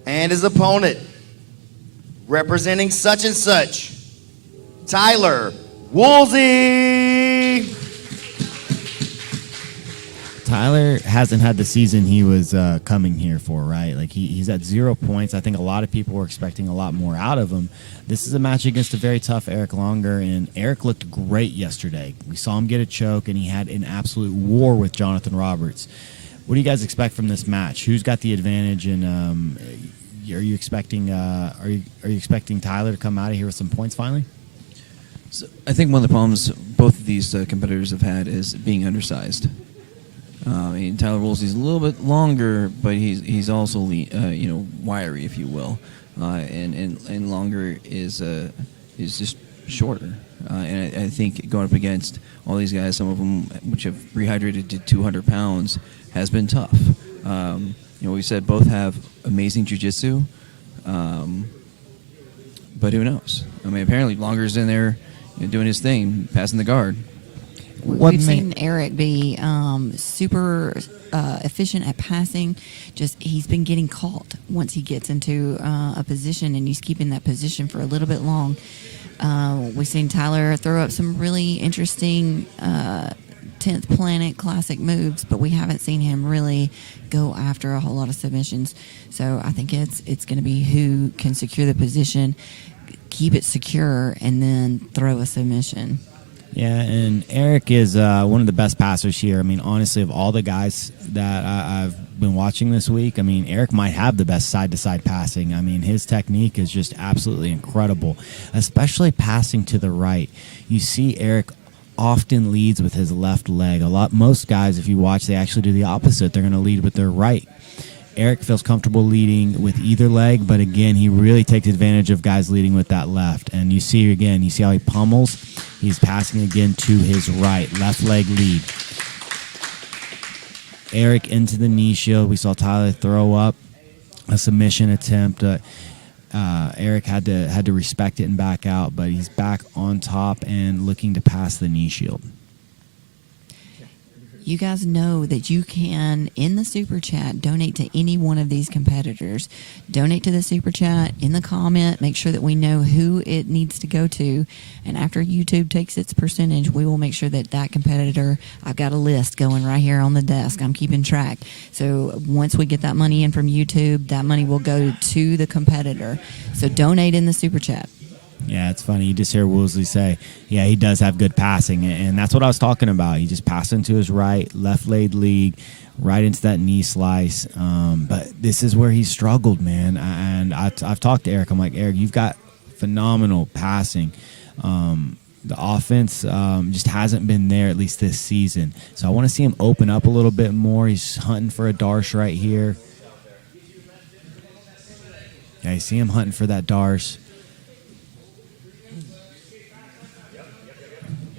And his opponent, representing such and such, Tyler Woolsey. Tyler hasn't had the season he was coming here for, right? Like he's at 0 points. I think a lot of people were expecting a lot more out of him. This is a match against a very tough Eric Longard, and Eric looked great yesterday. We saw him get a choke, and he had an absolute war with Jonathan Roberts. What do you guys expect from this match? Who's got the advantage? And are you expecting Tyler to come out of here with some points finally? So I think one of the problems both of these competitors have had is being undersized. Tyler Woolsey's a little bit longer, but he's also wiry, if you will, and Longard is just shorter. And I think going up against all these guys, some of them which have rehydrated to 200 pounds, has been tough. We said both have amazing jiu-jitsu, but who knows? I mean, apparently Longard's in there doing his thing, passing the guard. We've seen Eric be super efficient at passing. Just he's been getting caught once he gets into a position, and he's keeping that position for a little bit long. We've seen Tyler throw up some really interesting 10th Planet classic moves, but we haven't seen him really go after a whole lot of submissions. So I think it's going to be who can secure the position, keep it secure, and then throw a submission. Yeah, and Eric is one of the best passers here. I mean, honestly, of all the guys that I've been watching this week, I mean, Eric might have the best side-to-side passing. I mean, his technique is just absolutely incredible, especially passing to the right. You see Eric often leads with his left leg. Most guys, if you watch, they actually do the opposite. They're going to lead with their right. Eric feels comfortable leading with either leg, but again, he really takes advantage of guys leading with that left. And you see how he pummels. He's passing again to his right, left leg lead. Eric into the knee shield. We saw Tyler throw up a submission attempt. Eric had to respect it and back out, but he's back on top and looking to pass the knee shield. You guys know that you can, in the Super Chat, donate to any one of these competitors. Donate to the Super Chat, in the comment, make sure that we know who it needs to go to. And after YouTube takes its percentage, we will make sure that competitor, I've got a list going right here on the desk. I'm keeping track. So once we get that money in from YouTube, that money will go to the competitor. So donate in the Super Chat. Yeah, it's funny. You just hear Woolsey say, yeah, he does have good passing. And that's what I was talking about. He just passed into his right, left leg lead, right into that knee slice. But this is where he struggled, man. And I've talked to Eric. I'm like, Eric, you've got phenomenal passing. The offense just hasn't been there, at least this season. So I want to see him open up a little bit more. He's hunting for a darsh right here. Yeah, you see him hunting for that darsh.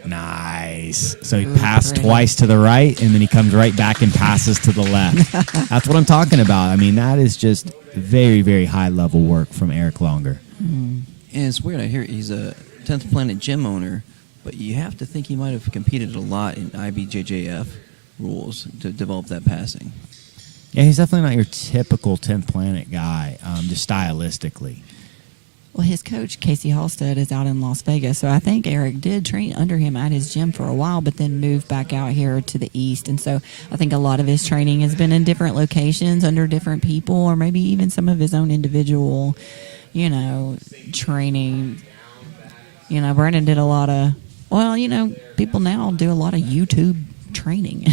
Nice. So he passed twice to the right, and then he comes right back and passes to the left. That's what I'm talking about. I mean, that is just very, very high-level work from Eric Longard. And it's weird. I hear he's a 10th Planet gym owner, but you have to think he might have competed a lot in IBJJF rules to develop that passing. Yeah, he's definitely not your typical 10th Planet guy, just stylistically. Well, his coach, Casey Halstead, is out in Las Vegas, so I think Eric did train under him at his gym for a while, but then moved back out here to the east. And so I think a lot of his training has been in different locations under different people, or maybe even some of his own individual, training. Brandon did a lot of, people now do a lot of YouTube training.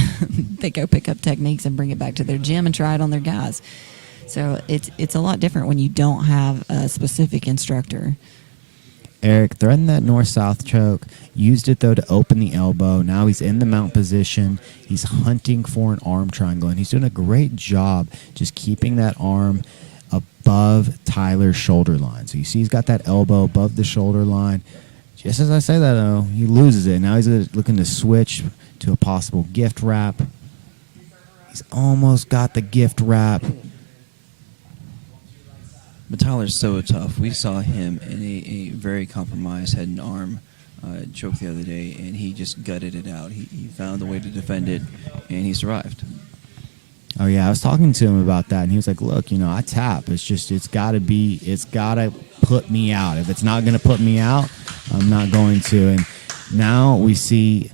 They go pick up techniques and bring it back to their gym and try it on their guys. So it's a lot different when you don't have a specific instructor. Eric threatened that north-south choke, used it, though, to open the elbow. Now he's in the mount position. He's hunting for an arm triangle, and he's doing a great job just keeping that arm above Tyler's shoulder line. So you see he's got that elbow above the shoulder line. Just as I say that, though, he loses it. Now he's looking to switch to a possible gift wrap. He's almost got the gift wrap. But Tyler's so tough. We saw him in a very compromised head and arm choke the other day, and he just gutted it out. He found a way to defend it, and he survived. Oh yeah, I was talking to him about that, and he was like, "Look, I tap. It's got to put me out. If it's not going to put me out, I'm not going to." And now we see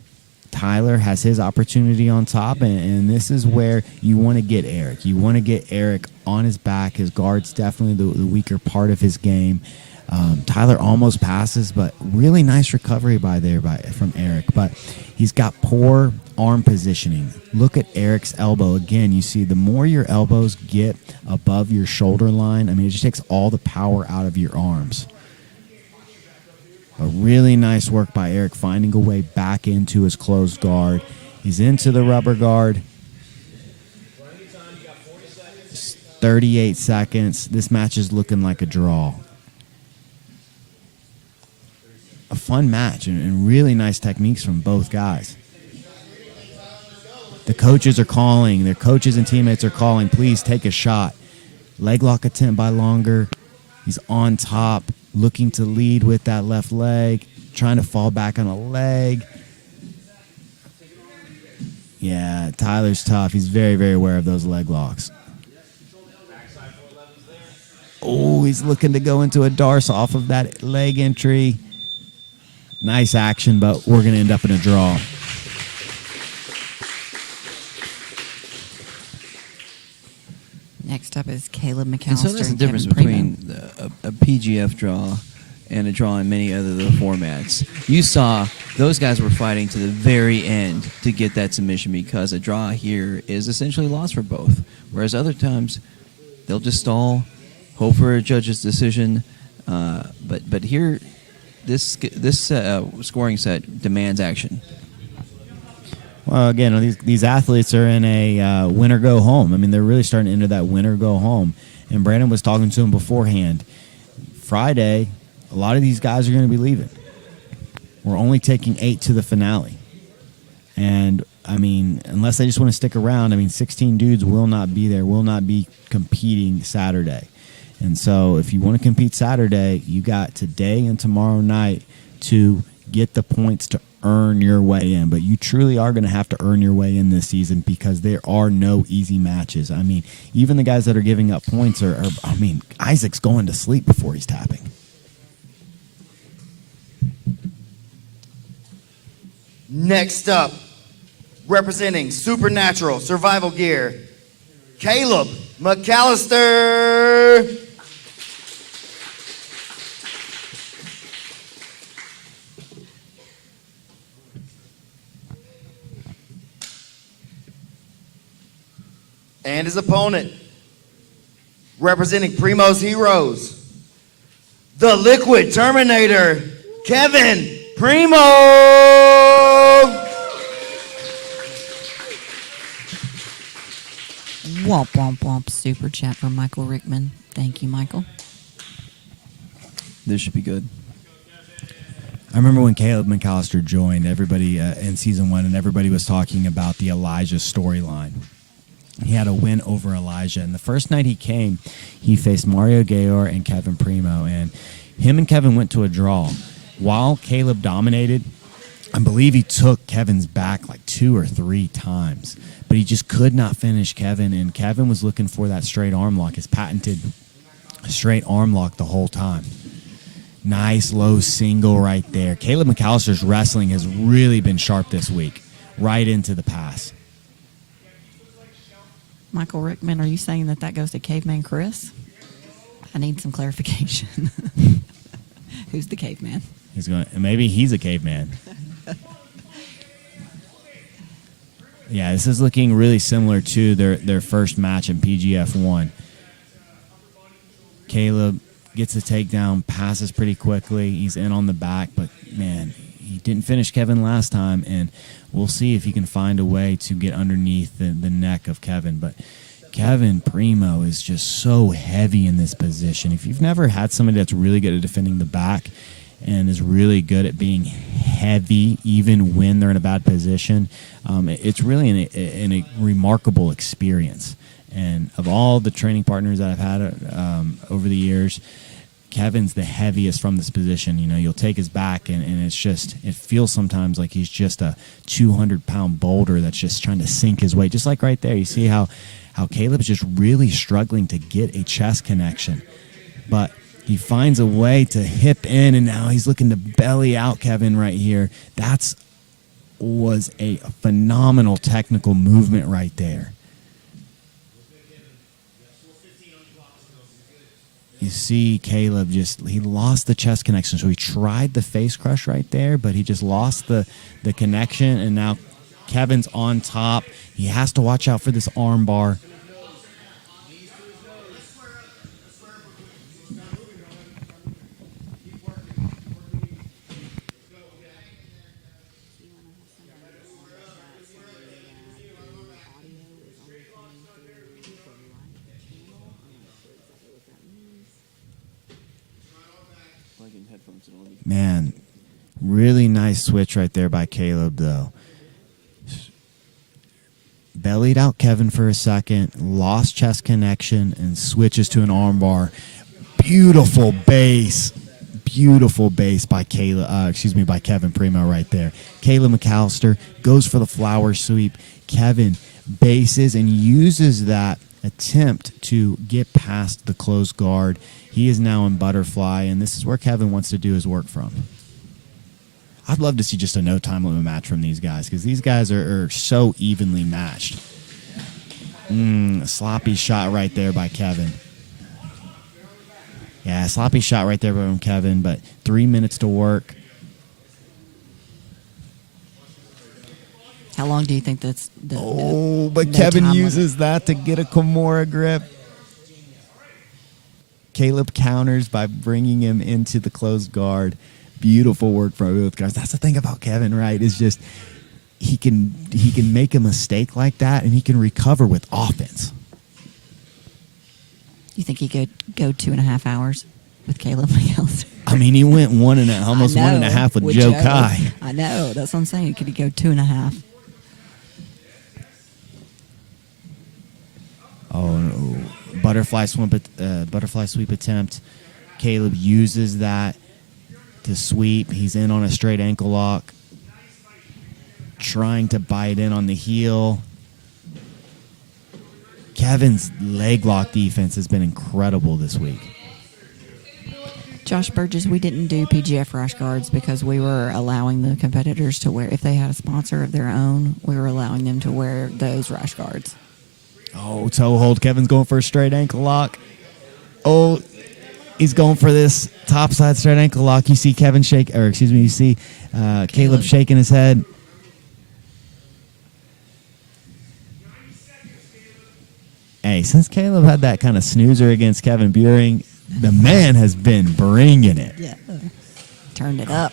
Tyler has his opportunity on top, and this is where you want to get Eric. You want to get Eric on his back. His guard's definitely the weaker part of his game. Tyler almost passes, but really nice recovery from Eric. But he's got poor arm positioning. Look at Eric's elbow. Again, you see the more your elbows get above your shoulder line, it just takes all the power out of your arms. A really nice work by Eric, finding a way back into his closed guard. He's into the rubber guard. 38 seconds. This match is looking like a draw. A fun match and really nice techniques from both guys. The coaches are calling. Their coaches and teammates are calling, please take a shot. Leg lock attempt by Longard. He's on top, looking to lead with that left leg, trying to fall back on a leg. Yeah, Tyler's tough. He's very, very aware of those leg locks. Oh, he's looking to go into a darce off of that leg entry. Nice action, but we're going to end up in a draw. Next up is Caleb McAllister. And so that's the difference Kevin between a PGF draw and a draw in many other formats. You saw those guys were fighting to the very end to get that submission because a draw here is essentially lost for both. Whereas other times, they'll just stall, hope for a judge's decision. But here, this scoring set demands action. Well, again, these athletes are in a win or go home. They're really starting to enter that win or go home. And Brandon was talking to him beforehand. Friday, a lot of these guys are going to be leaving. We're only taking 8 to the finale. And, unless they just want to stick around, 16 dudes will not be there, will not be competing Saturday. And so if you want to compete Saturday, you got today and tomorrow night to get the points to earn your way in. But you truly are going to have to earn your way in this season because there are no easy matches. Even the guys that are giving up points are Isaac's going to sleep before he's tapping. Next up, representing Supernatural Survival Gear, Caleb McAllister. And his opponent, representing Primo's Heroes, the Liquid Terminator, Kevin Primo. Womp, womp, womp. Super chat from Michael Rickman. Thank you, Michael. This should be good. I remember when Caleb McAllister joined, everybody in season 1, and everybody was talking about the Elijah storyline. He had a win over Elijah. And the first night he came, he faced Mario Gayor and Kevin Primo. And him and Kevin went to a draw. While Caleb dominated, I believe he took Kevin's back like 2 or 3 times. But he just could not finish Kevin. And Kevin was looking for that straight arm lock, his patented straight arm lock the whole time. Nice low single right there. Caleb McAllister's wrestling has really been sharp this week. Right into the pass. Michael Rickman, are you saying that goes to Caveman Chris? I need some clarification. Who's the caveman? Maybe he's a caveman. Yeah, this is looking really similar to their first match in PGF 1. Caleb gets a takedown, passes pretty quickly. He's in on the back, but man, he didn't finish Kevin last time, and we'll see if he can find a way to get underneath the neck of Kevin. But Kevin Primo is just so heavy in this position. If you've never had somebody that's really good at defending the back and is really good at being heavy even when they're in a bad position, it's really a remarkable experience. And of all the training partners that I've had over the years, Kevin's the heaviest from this position. You'll take his back, and it feels sometimes like he's just a 200-pound boulder that's just trying to sink his way. Just like right there, you see how how Caleb's just really struggling to get a chest connection. But he finds a way to hip in, and now he's looking to belly out Kevin right here. Was a phenomenal technical movement right there. You see Caleb he lost the chest connection. So he tried the face crush right there, but he just lost the connection. And now Kevin's on top. He has to watch out for this arm bar. Man, really nice switch right there by Caleb, though. Bellied out Kevin for a second, lost chest connection, and switches to an armbar. Beautiful base by by Kevin Primo right there. Caleb McAllister goes for the flower sweep. Kevin bases and uses that attempt to get past the closed guard. He is now in butterfly, and this is where Kevin wants to do his work from. I'd love to see just a no time limit match from these guys, because these guys are so evenly matched. A sloppy shot right there by Kevin. Yeah, sloppy shot right there from Kevin, but 3 minutes to work. How long do you think that's But no Kevin time uses that to get a Kimura grip. Caleb counters by bringing him into the closed guard. Beautiful work from both guys. That's the thing about Kevin, right? Is just he can make a mistake like that, and he can recover with offense. You think he could go 2.5 hours with Caleb McAllister? I mean, he went almost 1.5 with Joe Kai. I know. That's what I'm saying. Could he go 2.5? Oh, no. Butterfly sweep attempt. Caleb uses that to sweep. He's in on a straight ankle lock, trying to bite in on the heel. Kevin's leg lock defense has been incredible this week. Josh Burgess, we didn't do PGF rash guards because we were allowing the competitors to wear, if they had a sponsor of their own, we were allowing them to wear those rash guards. Oh, toe hold. Kevin's going for a straight ankle lock. Oh, he's going for this topside straight ankle lock. You see Caleb shaking his head. Hey, since Caleb had that kind of snoozer against Kevin Buring, the man has been bringing it. Yeah. Turned it up.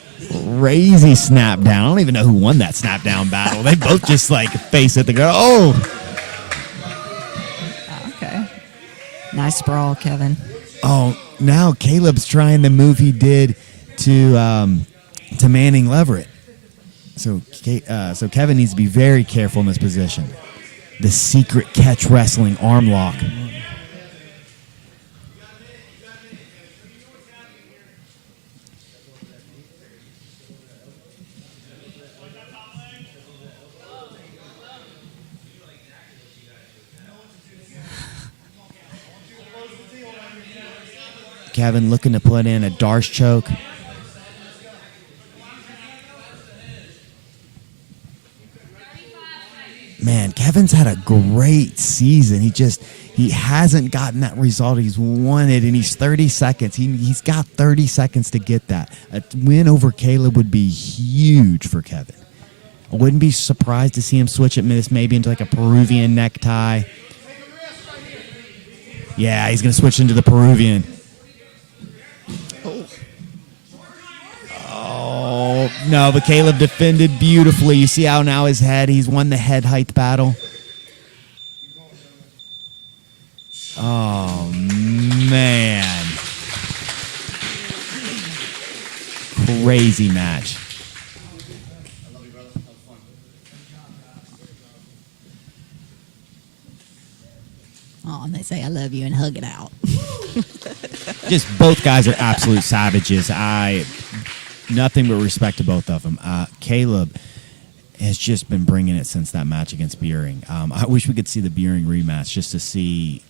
Crazy snap down. I don't even know who won that snap down battle. They both just face at the ground. Oh. Okay. Nice sprawl, Kevin. Oh, now Caleb's trying the move he did to Manning Leverett. So Kevin needs to be very careful in this position. The secret catch wrestling arm lock. Kevin looking to put in a Darce choke. Man, Kevin's had a great season. He hasn't gotten that result he's wanted, and he's 30 seconds. He's got 30 seconds to get that. A win over Caleb would be huge for Kevin. I wouldn't be surprised to see him switch at this maybe into a Peruvian necktie. Yeah, he's going to switch into the Peruvian. Oh, no, but Caleb defended beautifully. You see how now he's won the head height battle. Oh, man. Crazy match. Oh, and they say I love you and hug it out. Just both guys are absolute savages. Nothing but respect to both of them. Caleb has just been bringing it since that match against Buehring. I wish we could see the Buehring rematch just to see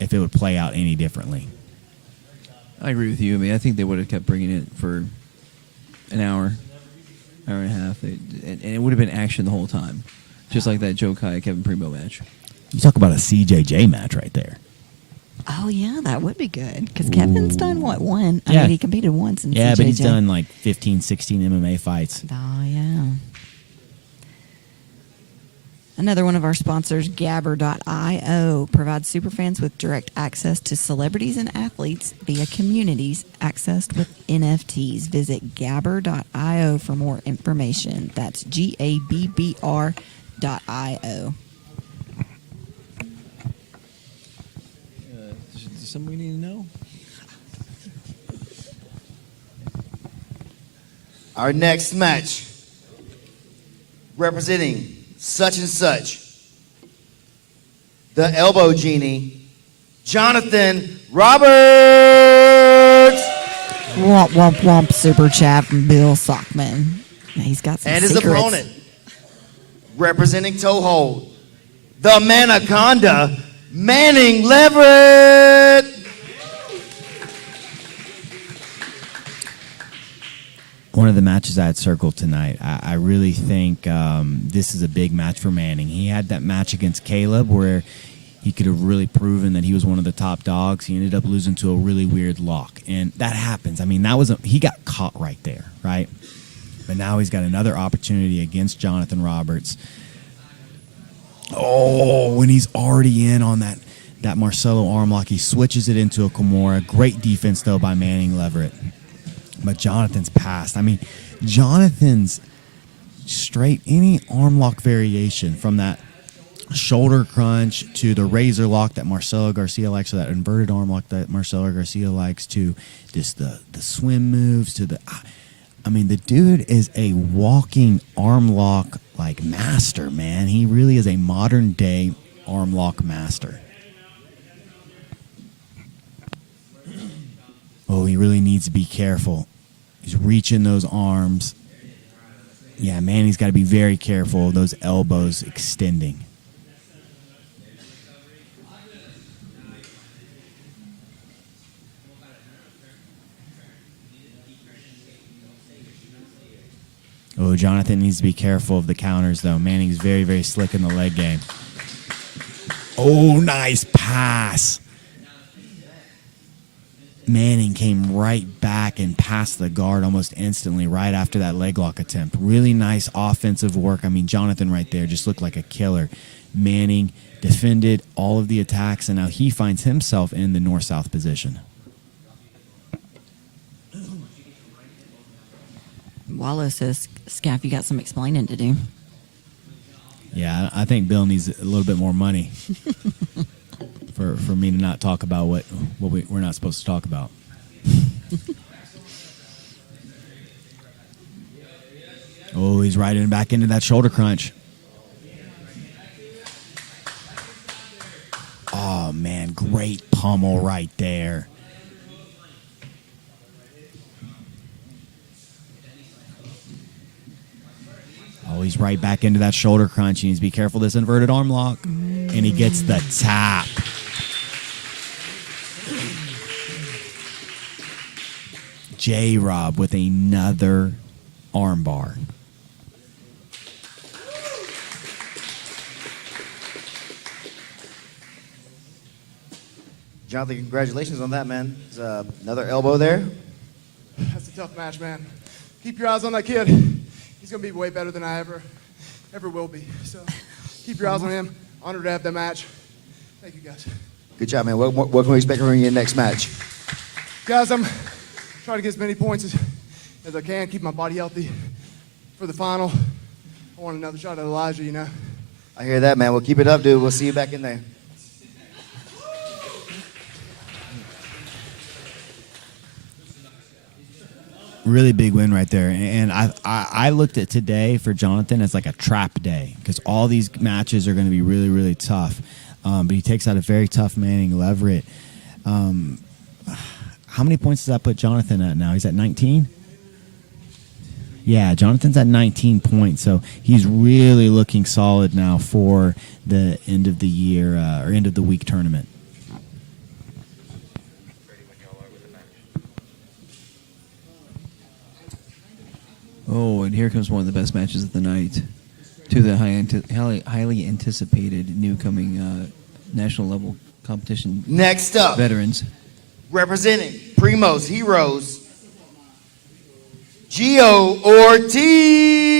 if it would play out any differently. I agree with you. I mean, I think they would have kept bringing it for an hour and a half, and it would have been action the whole time, just like that Joe Kai Kevin Primo match. You talk about a CJJ match right there. Oh yeah, that would be good because Kevin's done what, one? I Yeah. mean, he competed once in Yeah, CJJ. but he's done like 15, 16 MMA fights. Oh yeah. Another one of our sponsors, Gabber.io, provides superfans with direct access to celebrities and athletes via communities accessed with NFTs. Visit Gabber.io for more information. That's GABBR.io. Is something we need to know? Our next match, representing such and such, the Elbow Genie, Jonathan Roberts. Womp, womp, womp, super chat from Bill Sockman. He's got some And his secrets. opponent, representing ToHold, the Manaconda, Manning Leverett. One of the matches I had circled tonight, I really think this is a big match for Manning. He had that match against Caleb where he could have really proven that he was one of the top dogs. He ended up losing to a really weird lock, and that happens. I mean, he got caught right there, right? But now he's got another opportunity against Jonathan Roberts. Oh, when he's already in on that Marcelo arm lock, he switches it into a Kimura. Great defense, though, by Manning Leverett. But Jonathan's passed. I mean, Jonathan's straight any arm lock variation from that shoulder crunch to the razor lock that Marcelo Garcia likes, or that inverted arm lock that Marcelo Garcia likes, to just the swim moves to the. I mean, the dude is a walking arm lock like master, man. He really is a modern day arm lock master. Oh, he really needs to be careful. He's reaching those arms. Yeah, man, he's got to be very careful of those elbows extending. Oh, Jonathan needs to be careful of the counters, though. Manning's very, very slick in the leg game. Oh, nice pass. Manning came right back and passed the guard almost instantly right after that leg lock attempt. Really nice offensive work. I mean, Jonathan right there just looked like a killer. Manning defended all of the attacks, and now he finds himself in the north-south position. Wallow says, Scaff, you got some explaining to do. Yeah, I think Bill needs a little bit more money for me to not talk about what we're not supposed to talk about. Oh, he's riding back into that shoulder crunch. Oh, man, great pummel right there. Oh, he's right back into that shoulder crunch. He needs to be careful of this inverted arm lock. And he gets the tap. J-Rob with another arm bar. Jonathan, congratulations on that, man. There's another elbow there. That's a tough match, man. Keep your eyes on that kid. He's going to be way better than I ever will be. So keep your eyes on him. Honored to have that match. Thank you, guys. Good job, man. What can we expect from your next match? Guys, I'm trying to get as many points as I can, keep my body healthy for the final. I want another shot at Elijah, you know. I hear that, man. Well, keep it up, dude. We'll see you back in there. Really big win right there. And I looked at today for Jonathan as like a trap day because all these matches are going to be really, really tough. But he takes out a very tough Manning Leverett. How many points does that put Jonathan at now? He's at 19? Yeah, Jonathan's at 19 points, so he's really looking solid now for the end of the year or end of the week tournament. Oh, and here comes one of the best matches of the night. To the highly anticipated new coming national level competition. Next up, Veterans. representing Primo's Heroes, Gio Ortiz.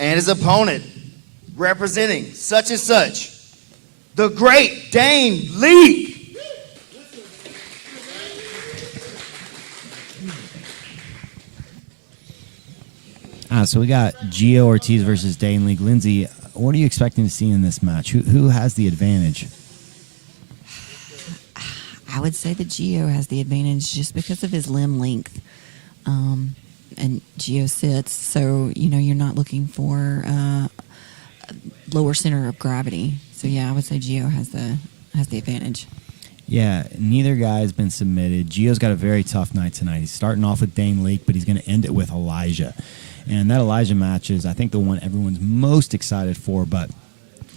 And his opponent, representing such and such, the great Dane Leake. So we got Gio Ortiz versus Dane Leake. Lindsay, what are you expecting to see in this match? Who has the advantage? I would say that Gio has the advantage just because of his limb length. And Gio sits, so you're not looking for lower center of gravity. So yeah, I would say Gio has the advantage. Yeah, neither guy has been submitted. Gio's got a very tough night tonight. He's starting off with Dane Leake, but he's going to end it with Elijah. And that Elijah match is, I think, the one everyone's most excited for, but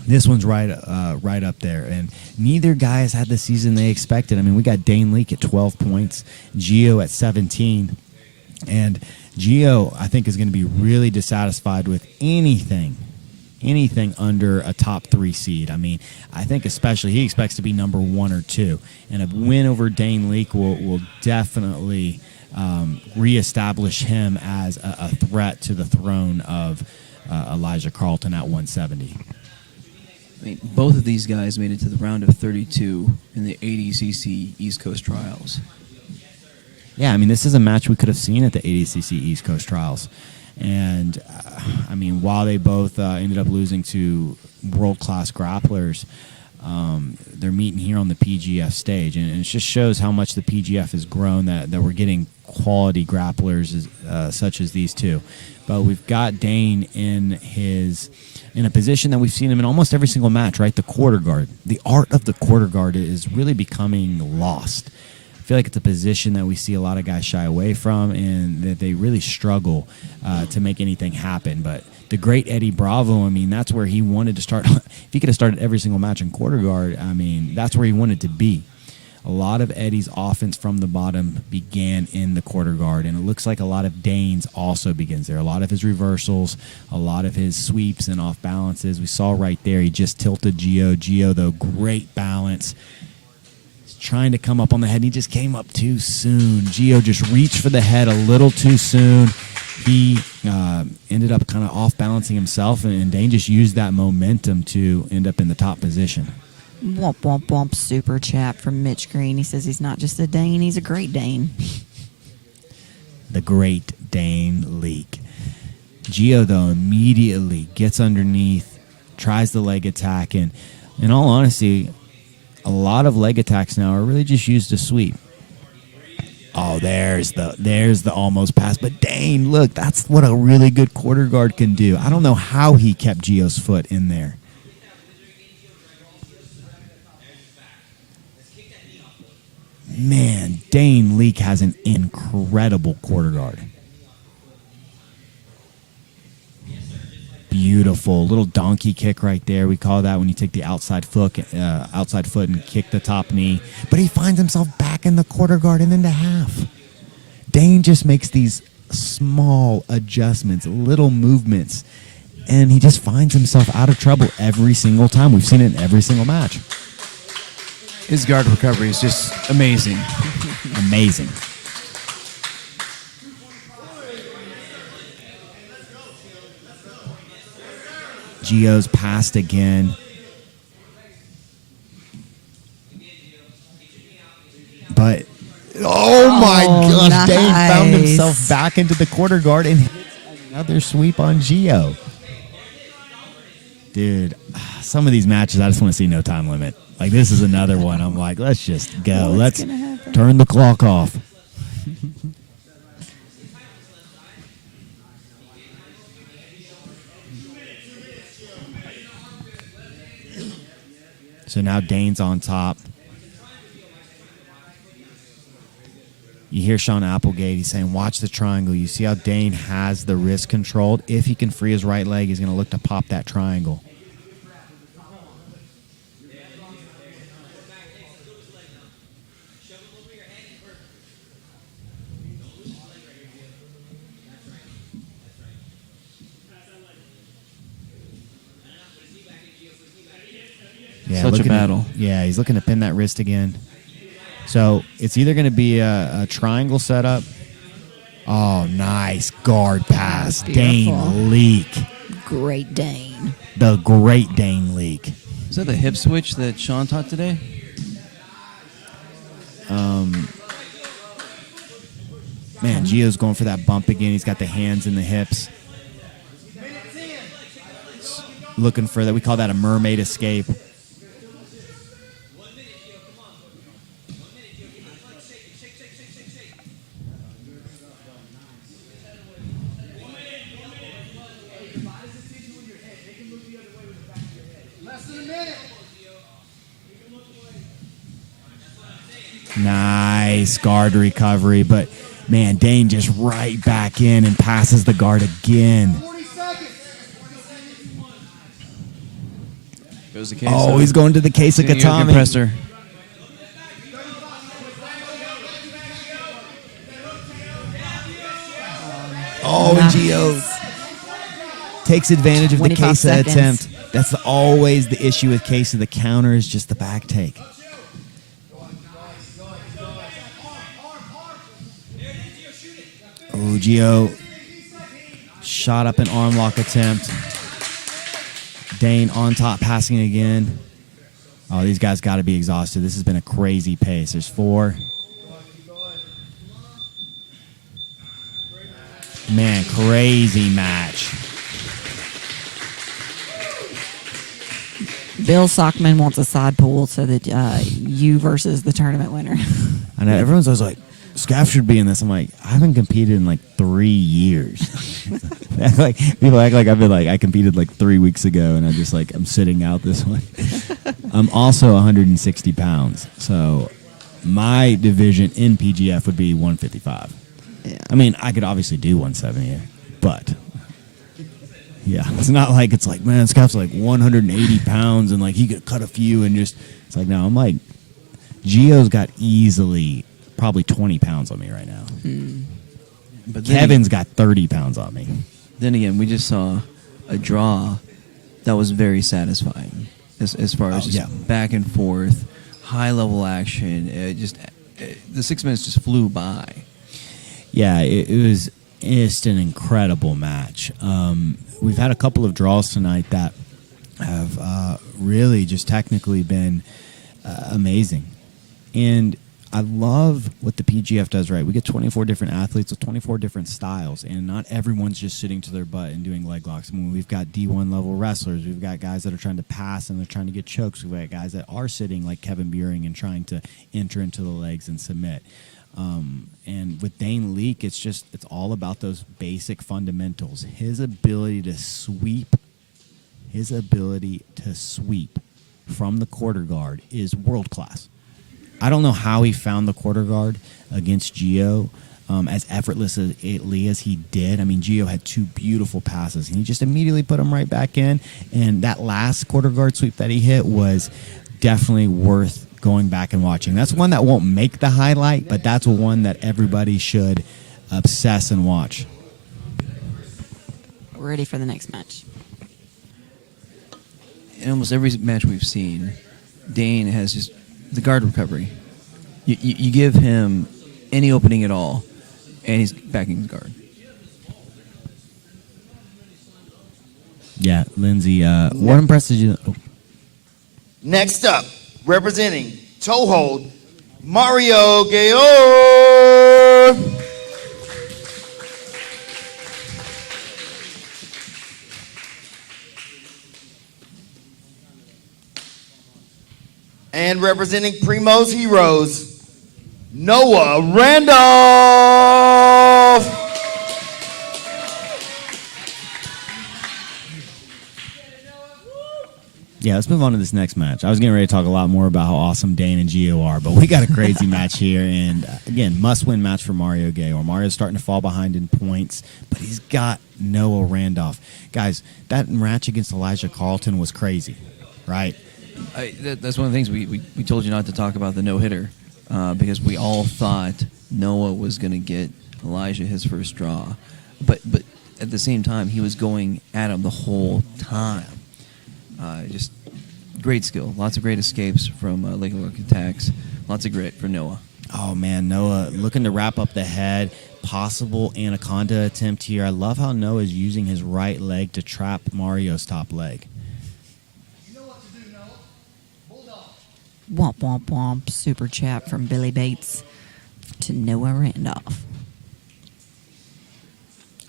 this one's right up there. And neither guy has had the season they expected. I mean, we got Dane Leake at 12 points, Gio at 17. And Gio, I think, is going to be really dissatisfied with anything under a top 3 seed. I mean, I think especially he expects to be number 1 or 2. And a win over Dane Leake will definitely reestablish him as a threat to the throne of Elijah Carlton at 170. I mean, both of these guys made it to the round of 32 in the ADCC East Coast Trials. Yeah, I mean, this is a match we could have seen at the ADCC East Coast Trials. And, I mean, while they both ended up losing to world-class grapplers, they're meeting here on the PGF stage. And it just shows how much the PGF has grown, that we're getting quality grapplers such as these two. But we've got Dane in a position that we've seen him in almost every single match, right? The quarter guard. The art of the quarter guard is really becoming lost. I feel like it's a position that we see a lot of guys shy away from, and that they really struggle to make anything happen. But the great Eddie Bravo, I mean, that's where he wanted to start. If he could have started every single match in quarter guard, I mean, that's where he wanted to be. A lot of Eddie's offense from the bottom began in the quarter guard, and it looks like a lot of Dane's also begins there. A lot of his reversals, a lot of his sweeps and off balances. We saw right there, he just tilted Gio. Gio, though, great balance. Trying to come up on the head, and he just came up too soon. Gio just reached for the head a little too soon. He ended up kind of off balancing himself, and Dane just used that momentum to end up in the top position. Womp, womp, womp, super chat from Mitch Green. He says he's not just a Dane, he's a great Dane. The great Dane Leake. Gio, though, immediately gets underneath, tries the leg attack, and in all honesty, a lot of leg attacks now are really just used to sweep. Oh, there's the almost pass. But Dane, look, that's what a really good quarter guard can do. I don't know how he kept Gio's foot in there. Man, Dane Leake has an incredible quarter guard. Beautiful little donkey kick right there. We call that when you take the outside foot and kick the top knee. But he finds himself back in the quarter guard and into half. Dane just makes these small adjustments, little movements, and he just finds himself out of trouble every single time. We've seen it in every single match. His guard recovery is just amazing. Amazing. Gio's passed again. But, oh my gosh, nice. Dane found himself back into the quarter guard and hits another sweep on Gio. Dude, some of these matches, I just want to see no time limit. Like, this is another one. I'm like, let's just go. Let's turn the clock off. So now Dane's on top. You hear Sean Applegate. He's saying, watch the triangle. You see how Dane has the wrist controlled. If he can free his right leg, he's going to look to pop that triangle. Yeah, Such a looking battle. Yeah, he's looking to pin that wrist again. So it's either going to be a triangle setup. Oh, nice guard pass. Beautiful. Dane Leake. Great Dane. The great Dane Leake. Is that the hip switch that Sean taught today? Man, Gio's going for that bump again. He's got the hands in the hips. Looking for that. We call that a mermaid escape. Nice guard recovery, but man, Dane just right back in and passes the guard again. Goes the case. Oh, he's going to the case of Katami. Compressor. Oh, and Gio takes advantage of the 25 case seconds. attempt. That's always the issue with case of the counter is just the back take. Oh, Gio shot up an arm lock attempt. Dane on top, passing again. Oh, these guys got to be exhausted. This has been a crazy pace. There's 4. Man, crazy match. Bill Sockman wants a side pool so that you versus the tournament winner. I know everyone's always like, Scaff should be in this. I'm like, I haven't competed in like 3 years. Like people act like I've been like I competed like 3 weeks ago, and I'm sitting out this one. I'm also 160 pounds, so my division in PGF would be 155. Yeah. I mean, I could obviously do 170, but yeah, it's not like it's like, man, Scott's like 180 pounds and like he could cut a few and just. It's like, no, I'm like, Gio's got easily probably 20 pounds on me right now. But then Kevin's got 30 pounds on me. Then again, we just saw a draw that was very satisfying as far as just back and forth, high level action. The 6 minutes just flew by. Yeah, it was just an incredible match. We've had a couple of draws tonight that have really just technically been amazing. And I love what the PGF does right. We get 24 different athletes with 24 different styles, and not everyone's just sitting to their butt and doing leg locks. I mean, we've got D1 level wrestlers. We've got guys that are trying to pass and they're trying to get chokes. We've got guys that are sitting like Kevin Buring and trying to enter into the legs and submit. And with Dane Leake, it's all about those basic fundamentals. His ability to sweep from the quarter guard is world class. I don't know how he found the quarter guard against Gio as effortlessly as he did. I mean, Gio had 2 beautiful passes, and he just immediately put them right back in. And that last quarter guard sweep that he hit was definitely worth going back and watching. That's one that won't make the highlight, but that's one that everybody should obsess and watch. We're ready for the next match. In almost every match we've seen, Dane has just the guard recovery. You give him any opening at all, and he's backing the guard. Yeah, Lindsay, what impresses you? Oh. Next up, representing ToHold, Mario Gayle. And representing Primo's Heroes, Noah Randolph. Yeah, let's move on to this next match. I was getting ready to talk a lot more about how awesome Dane and Gio are, but we got a crazy match here. And, again, must-win match for Mario Gayle. Mario's starting to fall behind in points, but he's got Noah Randolph. Guys, that match against Elijah Carlton was crazy, right? That's one of the things we told you not to talk about the no-hitter because we all thought Noah was going to get Elijah his first draw. But at the same time, he was going at him the whole time. Just great skill. Lots of great escapes from Leake attacks. Lots of grit for Noah. Oh, man, Noah looking to wrap up the head. Possible anaconda attempt here. I love how Noah's using his right leg to trap Mario's top leg. You know what to do, Noah. Bulldog. Womp, womp, womp. Super chat from Billy Bates to Noah Randolph.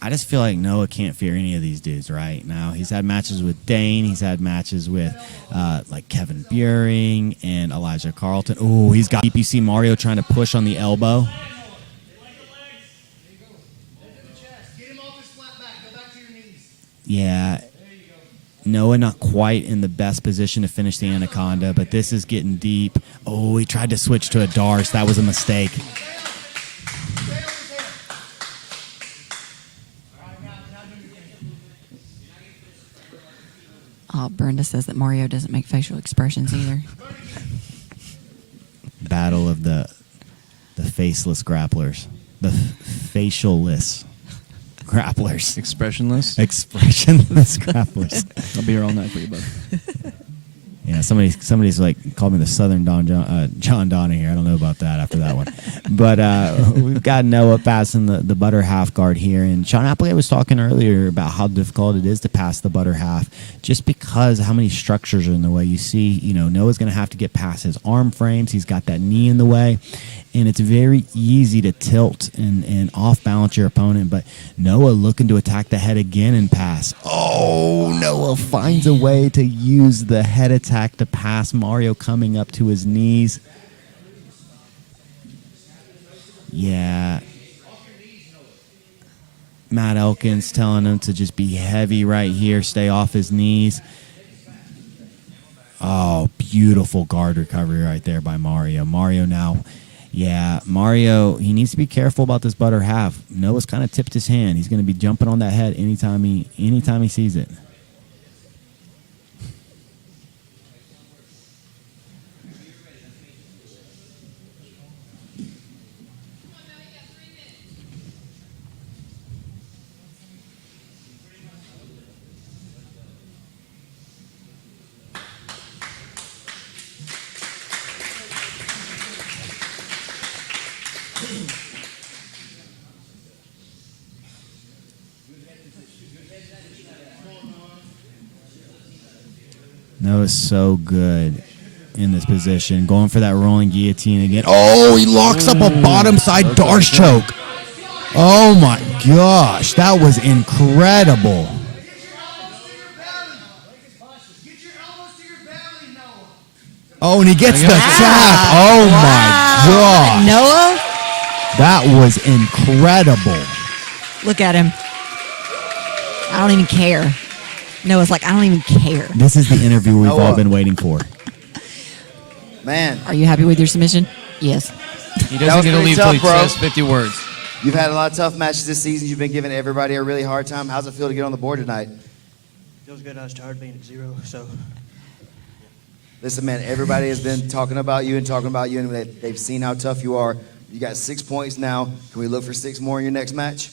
I just feel like Noah can't fear any of these dudes right now. He's had matches with Dane. He's had matches with like Kevin Buring and Elijah Carlton. Oh, he's got EPC Mario trying to push on the elbow. Yeah. Noah not quite in the best position to finish the anaconda, but this is getting deep. Oh, he tried to switch to a Darce. That was a mistake. Brenda says that Mario doesn't make facial expressions either. Battle of the faceless grapplers. The facialless grapplers. Expressionless. Expressionless grapplers. I'll be here all night for you, bud. Yeah, somebody's like called me the Southern John Donnie here. I don't know about that after that one, but we've got Noah passing the butter half guard here, and Sean Applegate was talking earlier about how difficult it is to pass the butter half, just because of how many structures are in the way. You see, Noah's going to have to get past his arm frames. He's got that knee in the way, and it's very easy to tilt and off balance your opponent. But Noah looking to attack the head again and pass. Oh, Noah finds a way to use the head attack to pass Mario coming up to his knees. Yeah. Matt Elkins telling him to just be heavy right here, stay off his knees. Oh, beautiful guard recovery right there by Mario. Mario, he needs to be careful about this butter half. Noah's kind of tipped his hand. He's going to be jumping on that head anytime he sees it. Noah's so good in this position. Going for that rolling guillotine again. Oh, he locks up a bottom side Darce choke. Oh, my gosh. That was incredible. Oh, and he gets the tap. Oh, my gosh. Noah? That was incredible. Look at him. I don't even care. Noah's like, I don't even care. This is the interview we've all been waiting for. Man. Are you happy with your submission? Yes. He doesn't get to leave till he bro. says 50 words. You've had a lot of tough matches this season. You've been giving everybody a really hard time. How's it feel to get on the board tonight? Feels good. I was tired being at 0, so. Listen, man, everybody has been talking about you, and they've seen how tough you are. You got 6 points now. Can we look for 6 more in your next match?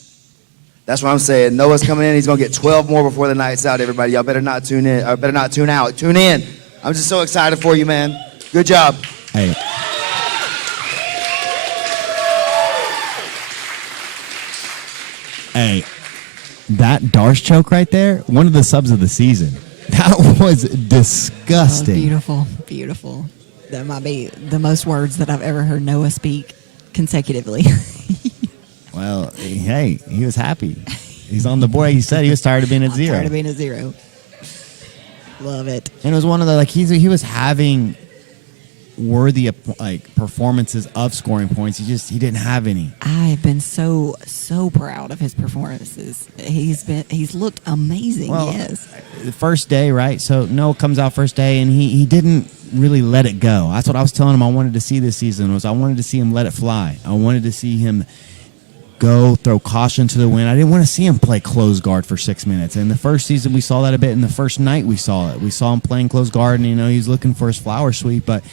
That's what I'm saying. Noah's coming in. He's going to get 12 more before the night's out, everybody. Y'all better not tune in. Better not tune out. Tune in. I'm just so excited for you, man. Good job. Hey. Hey, that Darce choke right there, one of the subs of the season. That was disgusting. Oh, beautiful, beautiful. That might be the most words that I've ever heard Noah speak consecutively. Well, hey, he was happy. He's on the board. He said he was tired of being at 0. Tired of being at 0. Love it. And it was one of the, he was having worthy of, like, performances of scoring points. He didn't have any. I've been so proud of his performances. He's looked amazing. Well, yes. The first day, right? So Noah comes out first day, and he didn't really let it go. That's what I was telling him I wanted to see this season. I wanted to see him let it fly. I wanted to see him go throw caution to the wind. I didn't want to see him play close guard for 6 minutes. And the first season we saw that a bit. In the first night we saw it. We saw him playing close guard, and he was looking for his flower sweep. But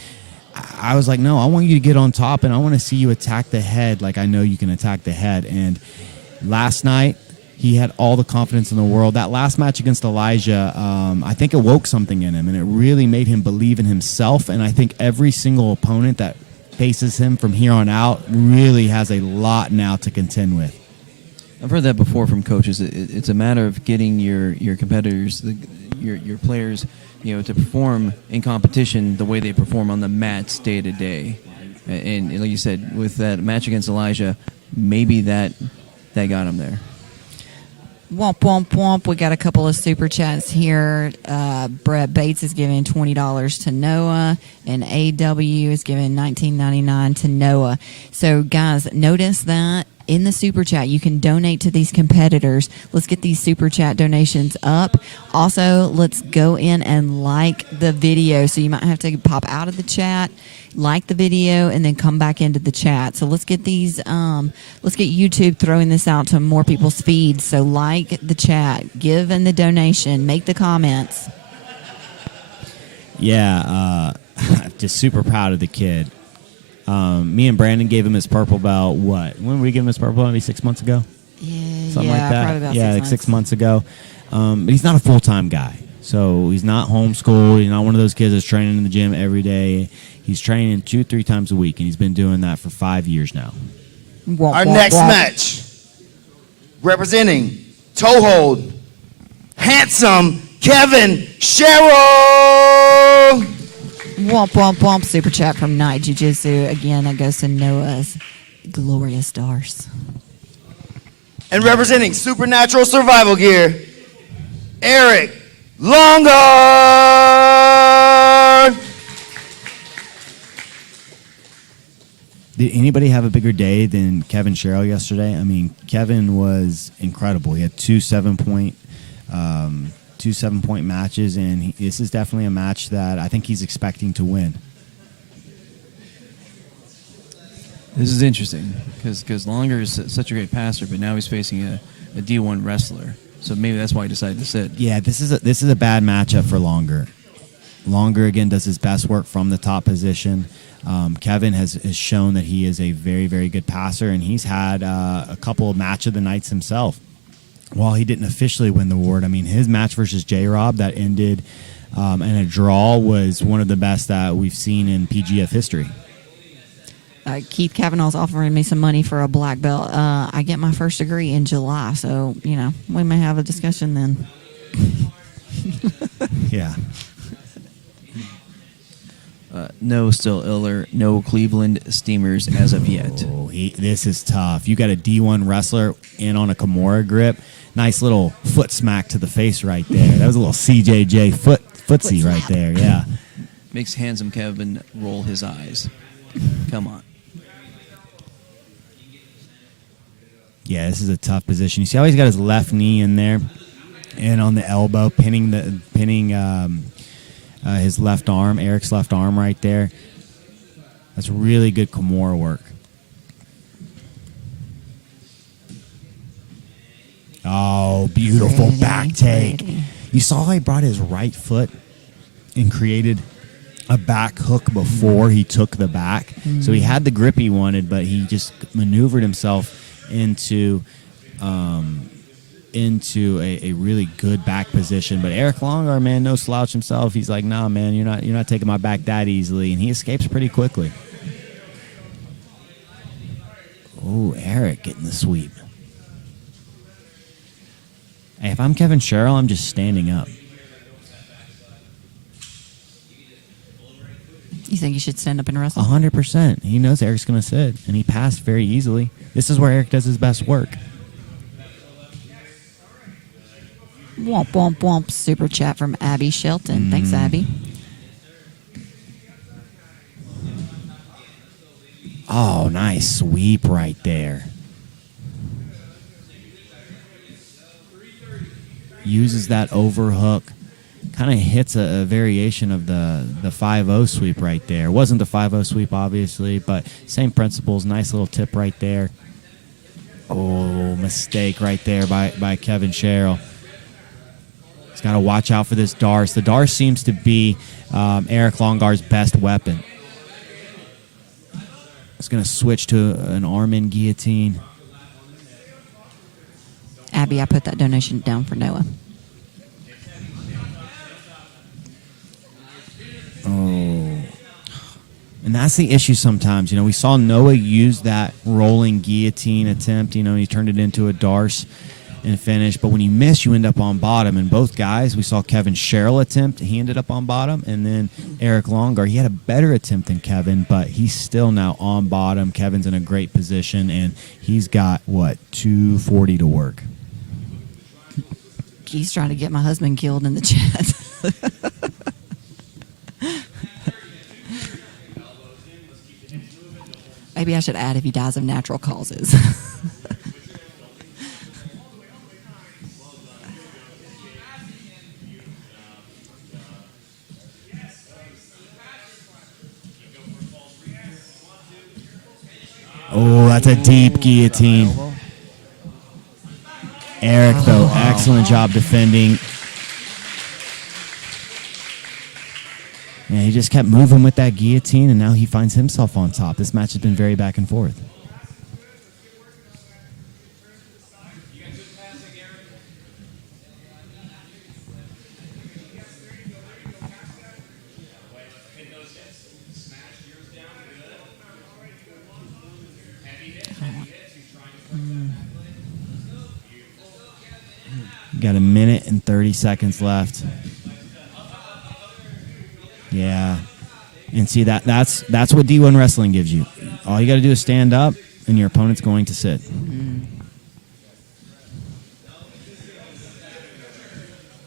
I was like, no, I want you to get on top, and I want to see you attack the head like I know you can attack the head. And last night he had all the confidence in the world. That last match against Elijah, I think it woke something in him, and it really made him believe in himself. And I think every single opponent that faces him from here on out really has a lot now to contend with. I've heard that before from coaches. It's a matter of getting your competitors, your players, to perform in competition the way they perform on the mats day to day. And like you said, with that match against Elijah, maybe that got him there. Womp, womp, womp. We got a couple of super chats here. Brett Bates is giving $20 to Noah, and AW is giving $19.99 to Noah. So, guys, notice that in the super chat, you can donate to these competitors. Let's get these super chat donations up. Also, let's go in and like the video. So you might have to pop out of the chat, like the video, and then come back into the chat. So let's get these, let's get YouTube throwing this out to more people's feeds. So like the chat, give in the donation, make the comments. Yeah, just super proud of the kid. Me and Brandon gave him his purple belt. When did we give him his purple belt? Maybe 6 months ago? Something like that. Probably about yeah, 6 like months. 6 months ago. But he's not a full-time guy. So he's not homeschooled. He's not one of those kids that's training in the gym every day. He's training 2-3 times a week, and he's been doing that for 5 years now. Womp, Our womp, next womp. match, representing ToHold, handsome Kevin Cheryl. Womp, womp, womp. Super chat from Night Jiu-Jitsu. Again, that goes to Noah's glorious stars. And representing Supernatural Survival Gear, Eric Longard. Did anybody have a bigger day than Kevin Cheryl yesterday? I mean, Kevin was incredible. He had two 7-point matches, and this is definitely a match that I think he's expecting to win. This is interesting because Longard is such a great passer, but now he's facing a D1 wrestler. So maybe that's why he decided to sit. Yeah, this is a bad matchup for Longard. Longard, again, does his best work from the top position. Kevin has shown that he is a very, very good passer, and he's had a couple of match of the nights himself. While he didn't officially win the award, I mean, his match versus J-Rob that ended in a draw was one of the best that we've seen in PGF history. Keith Kavanaugh's offering me some money for a black belt. I get my first degree in July, so, we may have a discussion then. Yeah. No, still iller. No Cleveland Steamers as of yet. Oh, this is tough. You got a D1 wrestler in on a Kimura grip. Nice little foot smack to the face right there. That was a little CJJ footsie right there. Yeah. Makes handsome Kevin roll his eyes. Come on. Yeah, this is a tough position. You see how he's got his left knee in there, and on the elbow, pinning his left arm, Eric's left arm right there. That's really good Kimura work. Oh, beautiful back take. You saw how he brought his right foot and created a back hook before he took the back. So he had the grip he wanted, but he just maneuvered himself into a really good back position. But Eric Longard, man, no slouch himself. He's like, nah, man, you're not taking my back that easily, and he escapes pretty quickly. Oh, Eric getting the sweep. Hey, if I'm Kevin Cheryl, I'm just standing up. You think you should stand up and wrestle? 100%. He knows Eric's going to sit, and he passed very easily. This is where Eric does his best work. Womp, womp, womp. Super chat from Abby Shelton. Thanks, Abby. Oh, nice sweep right there. Uses that overhook. Kind of hits a variation of the 5-0 sweep right there. Wasn't the 5-0 sweep, obviously, but same principles. Nice little tip right there. Oh, mistake right there by Kevin Cheryl. He's got to watch out for this Darce. The Darce seems to be Eric Longard's best weapon. He's going to switch to an arm-in guillotine. Abby, I put that donation down for Noah. Oh. And that's the issue sometimes. We saw Noah use that rolling guillotine attempt. He turned it into a Darce and finish. But when you miss, you end up on bottom. And both guys, we saw Kevin Cheryl attempt. He ended up on bottom. And then Eric Longard, he had a better attempt than Kevin, but he's still now on bottom. Kevin's in a great position, and he's got, 240 to work. He's trying to get my husband killed in the chat. Maybe I should add if he dies of natural causes. Oh, that's a deep guillotine. Eric, though, excellent job defending. Yeah, he just kept moving with that guillotine, and now he finds himself on top. This match has been very back and forth. Got a minute and 30 seconds left. Yeah. And see, that's what D1 wrestling gives you. All you got to do is stand up, and your opponent's going to sit.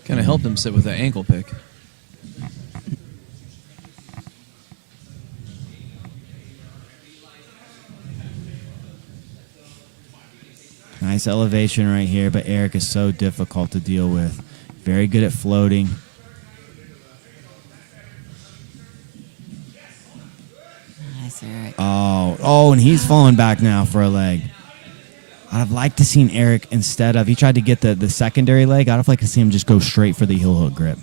Kind of helped him sit with that ankle pick. Nice elevation right here, but Eric is so difficult to deal with. Very good at floating. Nice, Eric. Oh, and he's falling back now for a leg. I'd have liked to seen Eric, instead of, he tried to get the secondary leg, I'd have liked to see him just go straight for the heel hook grip.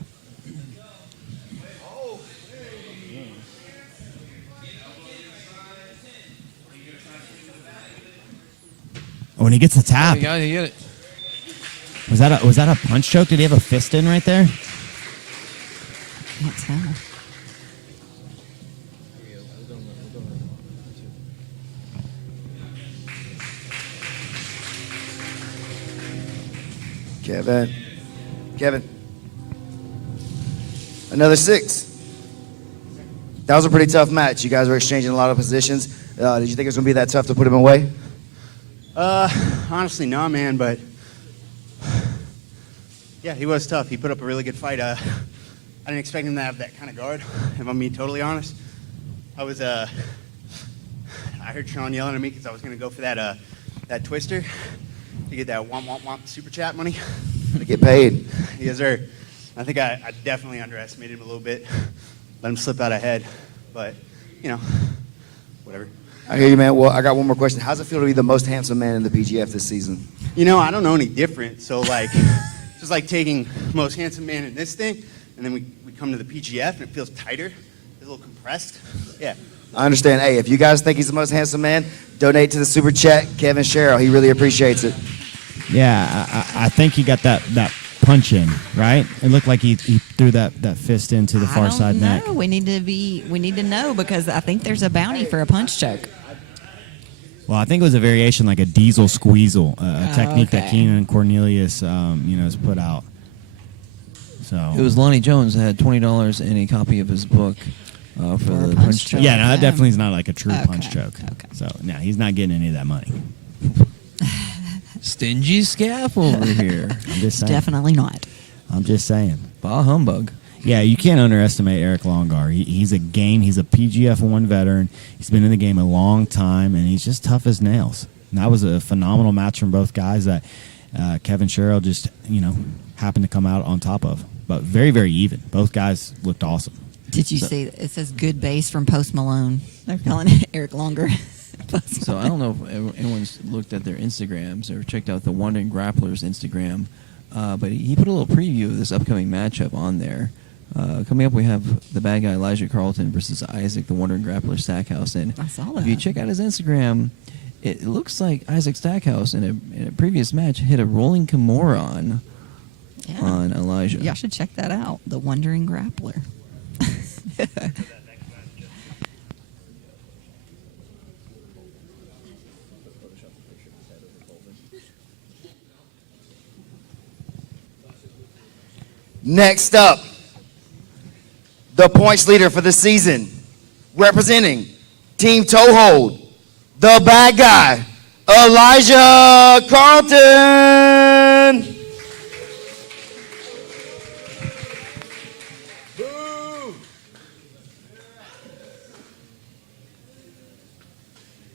Oh, and he gets the tap. You got it. Was that a punch choke? Did he have a fist in right there? Can't tell. Kevin. Another 6. That was a pretty tough match. You guys were exchanging a lot of positions. Did you think it was going to be that tough to put him away? Honestly, no, man, but yeah, he was tough. He put up a really good fight. I didn't expect him to have that kind of guard, if I'm being totally honest. I heard Sean yelling at me because I was going to go for that twister to get that womp super chat money. To get paid. Yes, sir. I think I definitely underestimated him a little bit. Let him slip out ahead, but, whatever. I hear you, man. Well, I got one more question. How's it feel to be the most handsome man in the PGF this season? I don't know any different. So, just like taking most handsome man in this thing, and then we come to the PGF, and it feels tighter. It's a little compressed. Yeah. I understand. Hey, if you guys think he's the most handsome man, donate to the Super Chat. Kevin Cheryl, he really appreciates it. Yeah, I think he got that punch in, right? It looked like he threw that fist into the far side neck. We need to know, because I think there's a bounty for a punch choke. Well, I think it was a variation, like a diesel squeezle, a technique that okay. Keenan and Cornelius, has put out. So It was Lonnie Jones that had $20 in a copy of his book for the punch choke. yeah, no, that definitely is not like a true punch Okay, choke. okay. So, no, he's not getting any of that money. Stingy scaff over here. I'm just saying. Definitely not. I'm just saying. Bah humbug. Yeah, you can't underestimate Eric Longard. He's a PGF 1 veteran. He's been in the game a long time, and he's just tough as nails. And that was a phenomenal match from both guys that Kevin Cheryl just, happened to come out on top of. But very, very even. Both guys looked awesome. Did you see it says good base from Post Malone? They're calling it Eric Longard. So I don't know if anyone's looked at their Instagrams or checked out the Wandering Grappler's Instagram, but he put a little preview of this upcoming matchup on there. Coming up, we have the bad guy Elijah Carlton versus Isaac, the Wandering Grappler Stackhouse. And I saw that. if you check out his Instagram, it looks like Isaac Stackhouse in a previous match hit a rolling Kimura on Elijah. Y'all should check that out. The Wandering Grappler. Next up, the points leader for the season, representing Team ToHold, the bad guy, Elijah Carlton.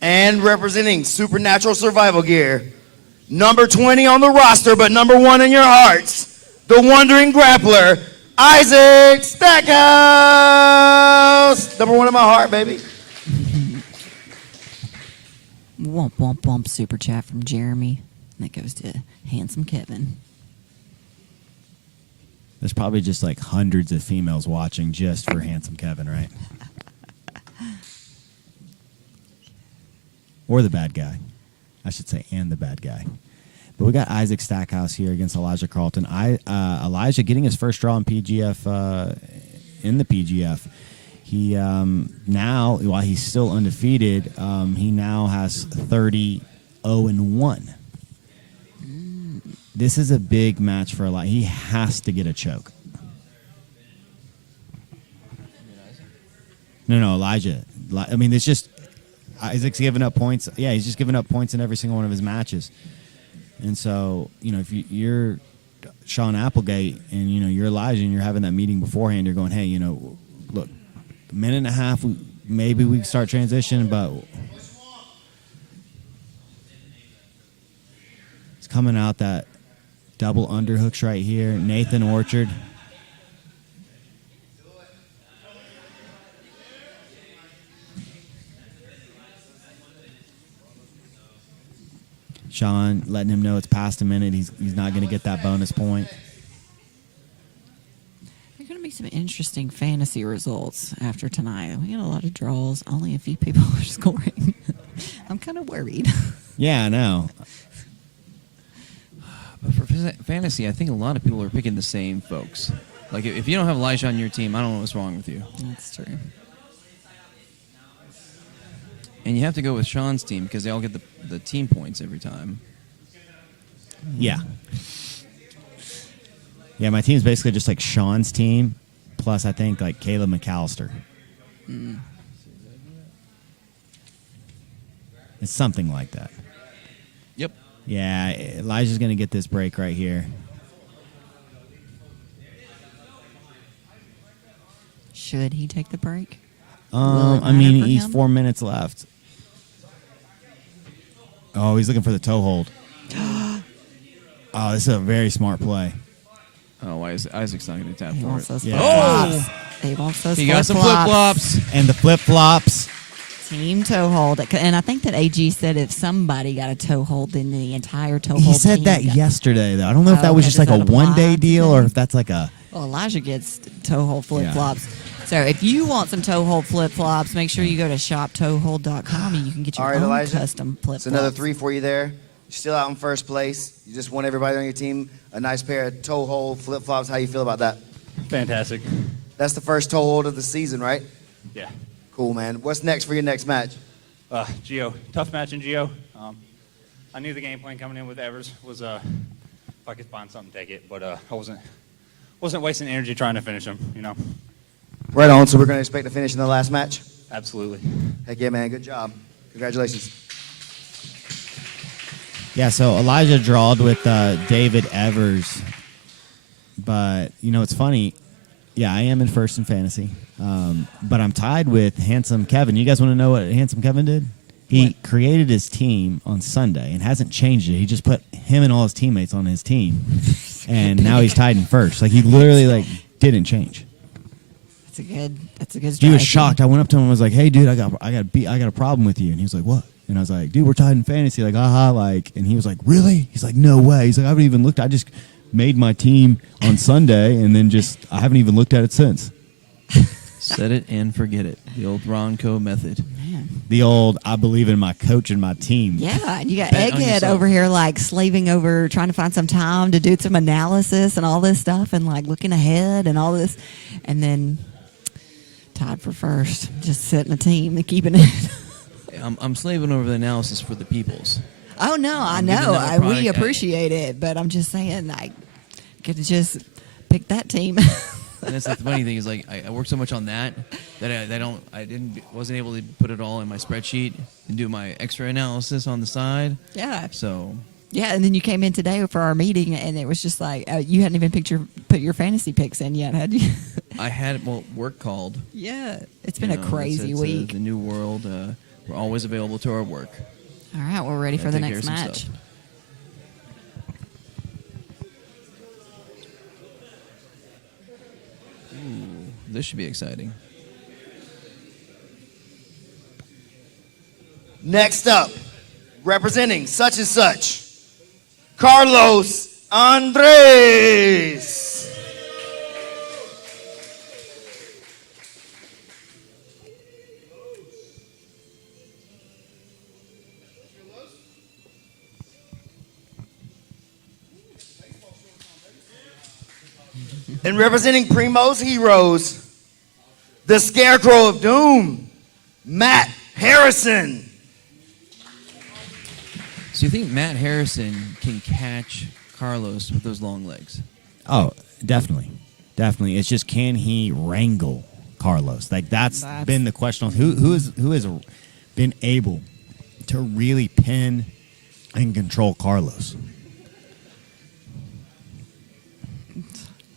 And representing Supernatural Survival Gear, number 20 on the roster, but number 1 in your hearts, the Wandering Grappler, Isaac Stackhouse. Number 1 in my heart, baby. Womp, womp, womp. Super chat from Jeremy. And that goes to Handsome Kevin. There's probably just like hundreds of females watching just for Handsome Kevin, right? Or the bad guy. I should say, and the bad guy. But we got Isaac Stackhouse here against Elijah Carlton. Elijah getting his first draw in PGF, in the PGF. He now, while he's still undefeated, he now has 30-0-1. This is a big match for Elijah. He has to get a choke. No, Elijah. I mean, it's just Isaac's giving up points. Yeah, he's just giving up points in every single one of his matches. And so, if you're Sean Applegate and, you're Elijah and you're having that meeting beforehand, you're going, hey, look, a minute and a half, maybe we can start transition, but it's coming out that double underhooks right here. Nathan Orchard. Sean letting him know it's past a minute. He's not going to get that bonus point. There are going to be some interesting fantasy results after tonight. We got a lot of draws. Only a few people are scoring. I'm kind of worried. Yeah, I know. But for fantasy, I think a lot of people are picking the same folks. Like, if you don't have Elijah on your team, I don't know what's wrong with you. That's true. And you have to go with Sean's team because they all get the team points every time. Yeah. Yeah, my team's basically just like Sean's team, plus I think like Caleb McAllister. It's something like that. Yep. Yeah, Elijah's going to get this break right here. Should he take the break? I mean, he's 4 minutes left. Oh, he's looking for the ToHold. Oh, this is a very smart play. Oh, Isaac's not going to tap He for wants it. those Yeah. flip-flops. He wants those He got some flip-flops. And the flip-flops. Team ToHold. And I think that AG said if somebody got a ToHold, then the entire ToHold team He said that got. yesterday, though. I don't know if that Oh, was okay. just like Does a that apply one-day deal today? or if that's like a... Well, Elijah gets ToHold flip-flops. So if you want some ToHold flip-flops, make sure you go to shoptohold.com and you can get your All right, own Elijah. custom flip-flops. It's another 3 for you there. You're still out in first place. You just won everybody on your team a nice pair of ToHold flip-flops. How you feel about that? Fantastic. That's the first ToHold of the season, right? Yeah. Cool, man. What's next for your next match? Geo. Tough match in Geo. I knew the game plan coming in with Evers was if I could find something, take it. But I wasn't wasting energy trying to finish him, Right on. So we're going to expect to finish in the last match? Absolutely. Heck yeah, man. Good job. Congratulations. Yeah, so Elijah drawed with David Evers. But, it's funny. Yeah, I am in first in fantasy, but I'm tied with Handsome Kevin. You guys want to know what Handsome Kevin did? He created his team on Sunday and hasn't changed it. He just put him and all his teammates on his team, and now he's tied in first. Like he literally didn't change. That's a good strategy. He was shocked. I went up to him and was like, "Hey, dude, I got a problem with you." And he was like, "What?" And I was like, "Dude, we're tied in fantasy." Like, and he was like, "Really?" He's like, "No way." He's like, "I haven't even looked. I just made my team on Sunday, and then I haven't even looked at it since." Set it and forget it. The old Ronco method. Man. The old, I believe in my coach and my team. Yeah, and you got Bet on Egghead yourself. over here slaving over trying to find some time to do some analysis and all this stuff and looking ahead and all this, and then tied for first, just setting a team and keeping it. I'm slaving over the analysis for the peoples. Oh no, I I'm giving know. them a product. We appreciate it, but I'm just saying, could just pick that team. And that's the funny thing is I work so much on that I wasn't able to put it all in my spreadsheet and do my extra analysis on the side. Yeah. So Yeah, and then you came in today for our meeting, and it was just you hadn't even put your fantasy picks in yet, had you? I had work called. Yeah, it's been You a know, crazy it's week. the new world. We're always available to our work. All right, we're ready for the Gotta take next care of some match. stuff. This should be exciting. Next up, representing such and such, Carlos Andres. And representing Primo's heroes, the Scarecrow of Doom, Matt Harrison. So you think Matt Harrison can catch Carlos with those long legs? Oh, definitely. Definitely. It's just, can he wrangle Carlos? That's been the question on who has been able to really pin and control Carlos.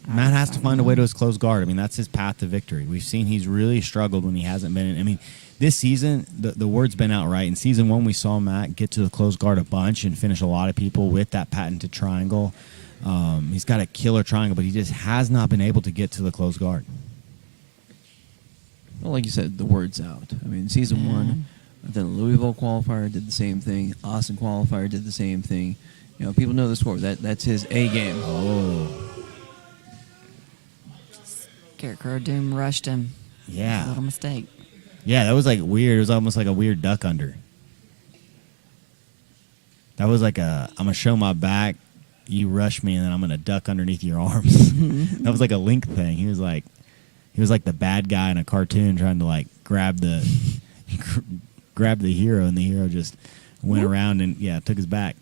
Matt has to find a way to his close guard. I mean, that's his path to victory. We've seen he's really struggled when he hasn't been in. I mean, this season, the word's been out, right? In season 1, we saw Matt get to the close guard a bunch and finish a lot of people with that patented triangle. He's got a killer triangle, but he just has not been able to get to the close guard. Well, like you said, the word's out. I mean, season 1, then the Louisville qualifier did the same thing. Austin qualifier did the same thing. You know, people know the score. That's his A game. Oh. Scarecrow Doom rushed him. Yeah. A little mistake. Yeah, that was weird. It was almost like a weird duck under. That was I'm going to show my back, you rush me, and then I'm going to duck underneath your arms. That was like a Link thing. He was like the bad guy in a cartoon trying to grab the hero, and the hero just went around and took his back.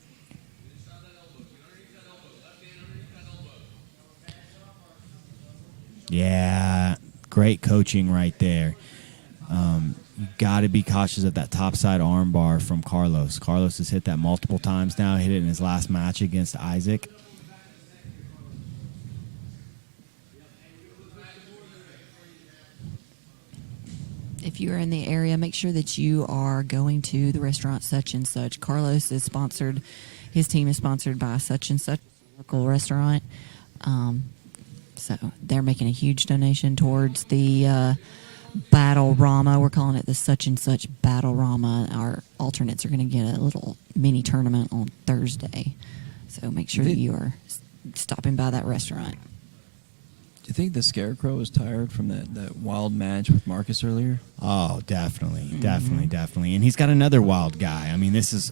Yeah, great coaching right there. You got to be cautious of that topside arm bar from Carlos. Carlos has hit that multiple times now. Hit it in his last match against Isaac. If you are in the area, make sure that you are going to the restaurant such and such. Carlos is sponsored. His team is sponsored by such and such local restaurant. So they're making a huge donation towards the Battle Rama. We're calling it the such and such Battle Rama. Our alternates are going to get a little mini tournament on Thursday. So make sure that you are stopping by that restaurant. Do you think the Scarecrow is tired from that wild match with Marcus earlier? Oh, definitely. And he's got another wild guy. I mean, this is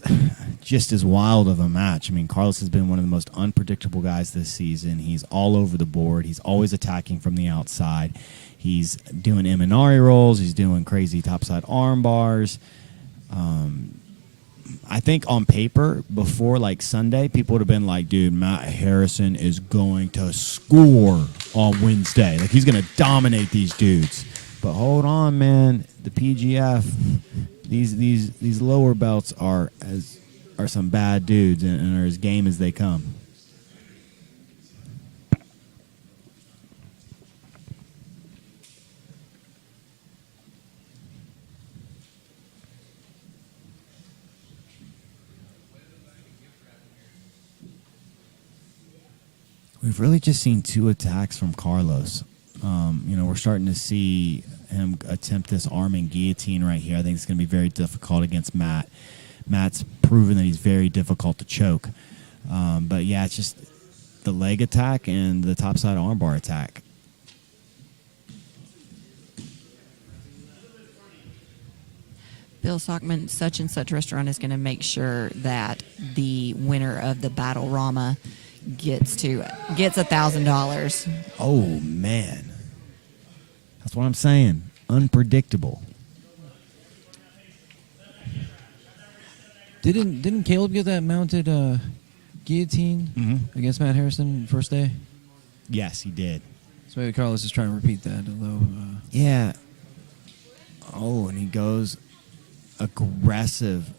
just as wild of a match. I mean, Carlos has been one of the most unpredictable guys this season. He's all over the board. He's always attacking from the outside. He's doing Eminari rolls. He's doing crazy topside arm bars. I think on paper, before Sunday, people would have been like, dude, Matt Harrison is going to score on Wednesday. He's going to dominate these dudes. But hold on, man. The PGF, these lower belts are some bad dudes and are as game as they come. we've really just seen 2 attacks from Carlos. We're starting to see him attempt this arm and guillotine right here. I think it's going to be very difficult against Matt. Matt's proven that he's very difficult to choke. But yeah, it's just the leg attack and the topside armbar attack. Bill Sockman, such and such restaurant is going to make sure that the winner of the Battle Rama gets $1,000. Oh man, that's what I'm saying. Unpredictable. Didn't Caleb get that mounted guillotine against Matt Harrison first day? Yes, he did. So maybe Carlos is trying to repeat that. Although, Yeah. Oh, and he goes aggressive.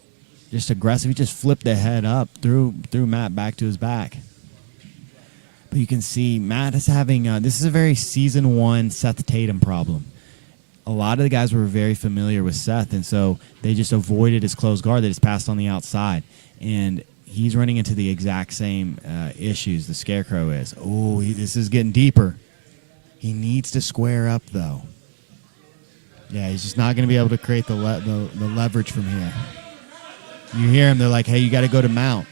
Just aggressive. He just flipped the head up, threw Matt back to his back. But you can see Matt is having, this is a very season 1 Seth Tatum problem. A lot of the guys were very familiar with Seth, and so they just avoided his closed guard that is passed on the outside. And he's running into the exact same issues the Scarecrow is. Oh, this is getting deeper. He needs to square up, though. Yeah, he's just not going to be able to create the leverage from here. You hear him, they're like, hey, you got to go to mount.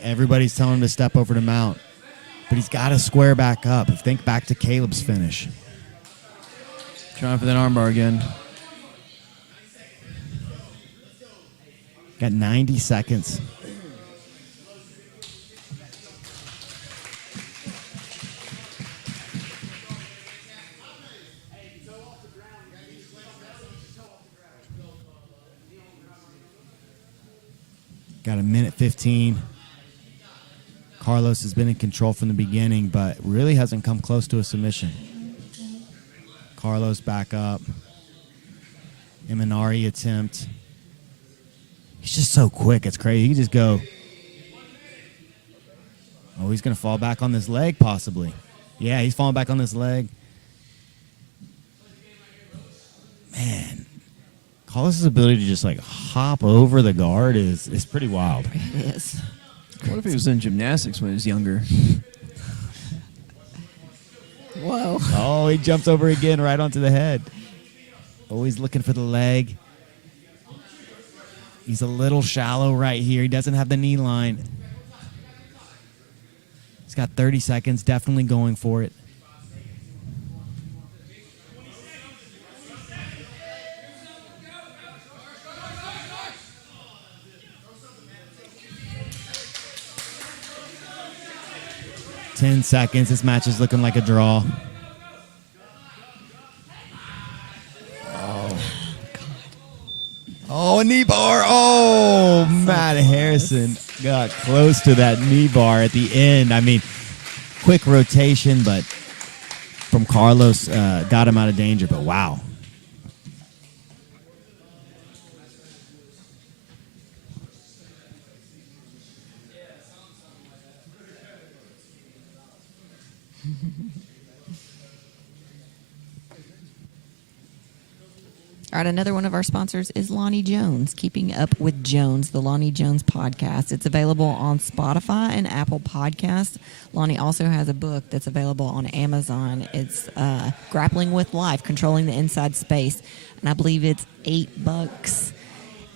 Everybody's telling him to step over to mount. But he's got to square back up. Think back to Caleb's finish. trying for that armbar again. Got 90 seconds. Got a minute 15. Carlos has been in control from the beginning, but really hasn't come close to a submission. Carlos back up. Imanari attempt. He's just so quick. It's crazy. He can just go. Oh, he's going to fall back on this leg, possibly. Yeah, he's falling back on this leg. Man. Carlos's ability to just like hop over the guard is pretty wild. It is. What if he was in gymnastics when he was younger? Whoa. Oh, he jumps over again right onto the head. Always looking for the leg. He's a little shallow right here. He doesn't have the knee line. He's got 30 seconds, definitely going for it. Ten seconds. This match is looking like a draw. Oh, a knee bar. Oh, Matt Harrison got close to that knee bar at the end. I mean, quick rotation, but from Carlos, got him out of danger. But wow. All right, another one of our sponsors is Lonnie Jones, Keeping Up with Jones, the Lonnie Jones podcast. It's available on Spotify and Apple Podcasts. Lonnie also has a book that's available on Amazon. It's Grappling with Life, Controlling the Inside Space, and I believe it's $8.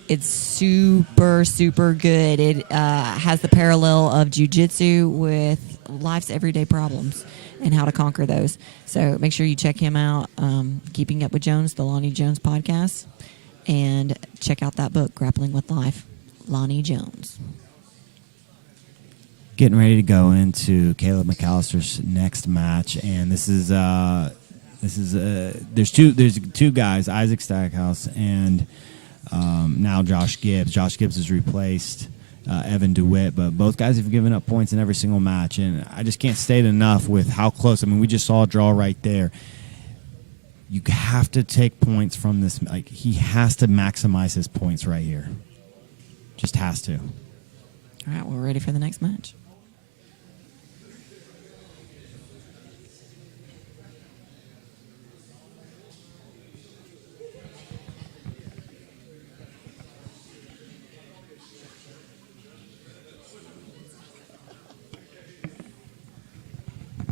It's super, super good. It has the parallel of jiu-jitsu with life's everyday problems and how to conquer those. So make sure you check him out, Keeping Up with Jones, the Lonnie Jones podcast, and check out that book, Grappling with Life, Lonnie Jones. Getting ready to go into Caleb McAllister's next match, and there's two guys, Isaac Stackhouse and now Josh Gibbs. Josh Gibbs has replaced Evan DeWitt, but both guys have given up points in every single match, and I just can't state enough with how close. I mean, we just saw a draw right there. You have to take points from this. Like, he has to maximize his points right here. Just has to. All right, we're ready for the next match.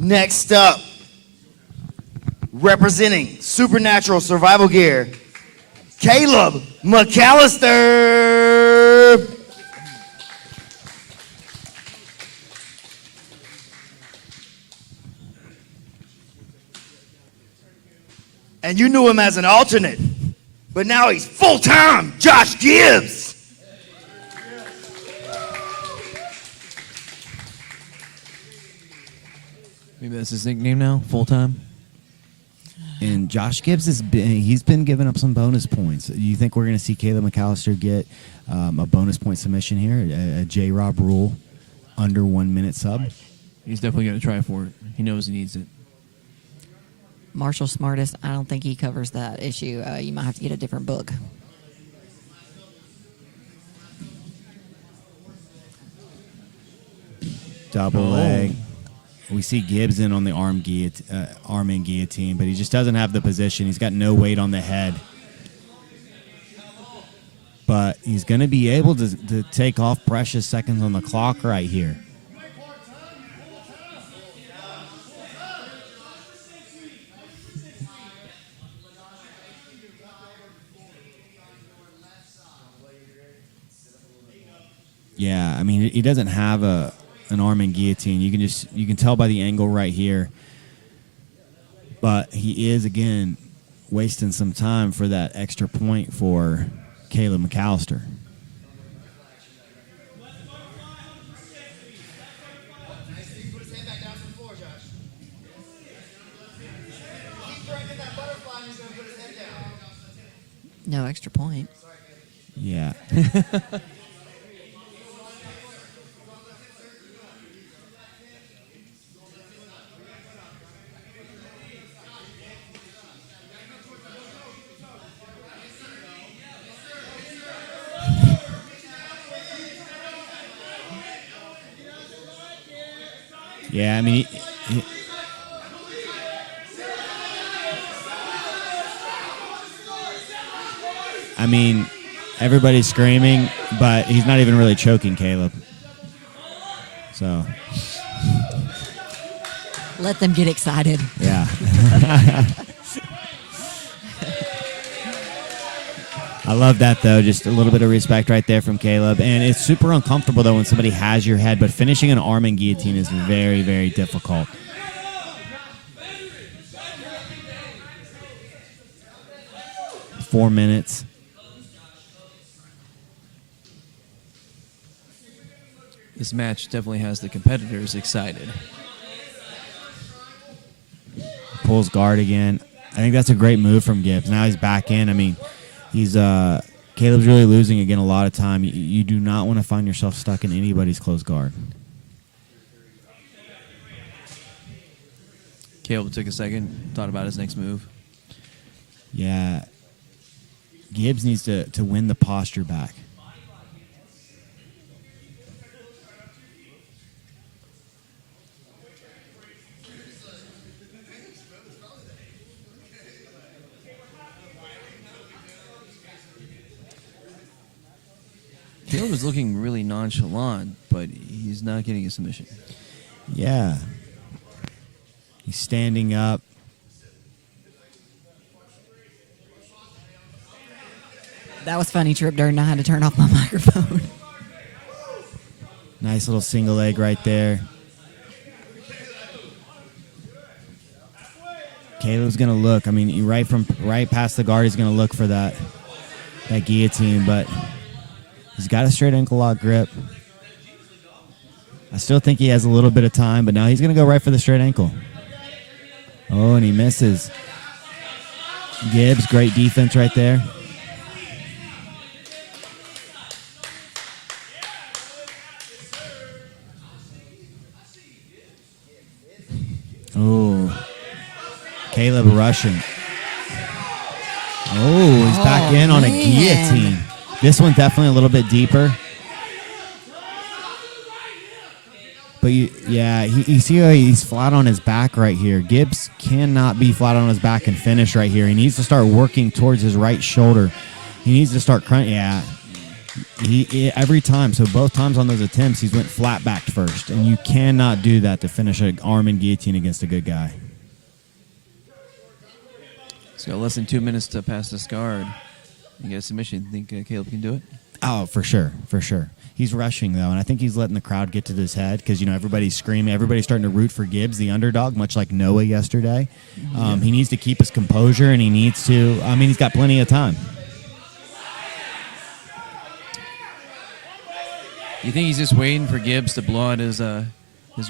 Next up, representing Supernatural Survival Gear, Caleb McAllister. And you knew him as an alternate, but now he's full-time Josh Gibbs. Maybe that's his nickname now, full time. And Josh Gibbs he's been giving up some bonus points. You think we're going to see Caleb McAllister get a bonus point submission here, a J-Rob rule under 1 minute sub? He's definitely going to try for it. He knows he needs it. Marshall Smartest, I don't think he covers that issue. You might have to get a different book. Double leg. We see Gibbs in on the arm in guillotine, but he just doesn't have the position. He's got no weight on the head. But he's going to be able to take off precious seconds on the clock right here. Yeah, I mean, he doesn't have an arm in guillotine. You can tell by the angle right here. But he is, again, wasting some time for that extra point for Caleb McAllister. No extra point. Yeah. Yeah, I mean, everybody's screaming, but he's not even really choking Caleb. So, Let them get excited. yeah. I love that, though. Just a little bit of respect right there from Caleb. And it's super uncomfortable, though, when somebody has your head. But finishing an arm in guillotine is very, very difficult. Four minutes. This match definitely has the competitors excited. Pulls guard again. I think that's a great move from Gibbs. Now he's back in. I mean, Caleb's really losing again a lot of time. You do not want to find yourself stuck in anybody's close guard. Caleb took a second, thought about his next move. Yeah. Gibbs needs to win the posture back. Caleb was looking really nonchalant, but he's not getting a submission. Yeah. He's standing up. That was funny. Trip didn't know how to turn off my microphone. Nice little single leg right there. Caleb's going to look. I mean, right past the guard, he's going to look for that guillotine, but he's got a straight ankle lock grip. I still think he has a little bit of time, but now he's going to go right for the straight ankle. Oh, and he misses. Gibbs, great defense right there. Oh, Caleb rushing. Oh, he's back in on a guillotine. This one's definitely a little bit deeper. But you see how he's flat on his back right here. Gibbs cannot be flat on his back and finish right here. He needs to start working towards his right shoulder. He needs to start crunching. Yeah. He every time. So both times on those attempts, he's went flat backed first, and you cannot do that to finish an arm and guillotine against a good guy. He's got less than 2 minutes to pass this guard. You get a submission. Think Caleb can do it? Oh, for sure, for sure. He's rushing though, and I think he's letting the crowd get to his head because everybody's screaming, everybody's starting to root for Gibbs, the underdog, much like Noah yesterday. He needs to keep his composure, and he needs to. I mean, he's got plenty of time. You think he's just waiting for Gibbs to blow out his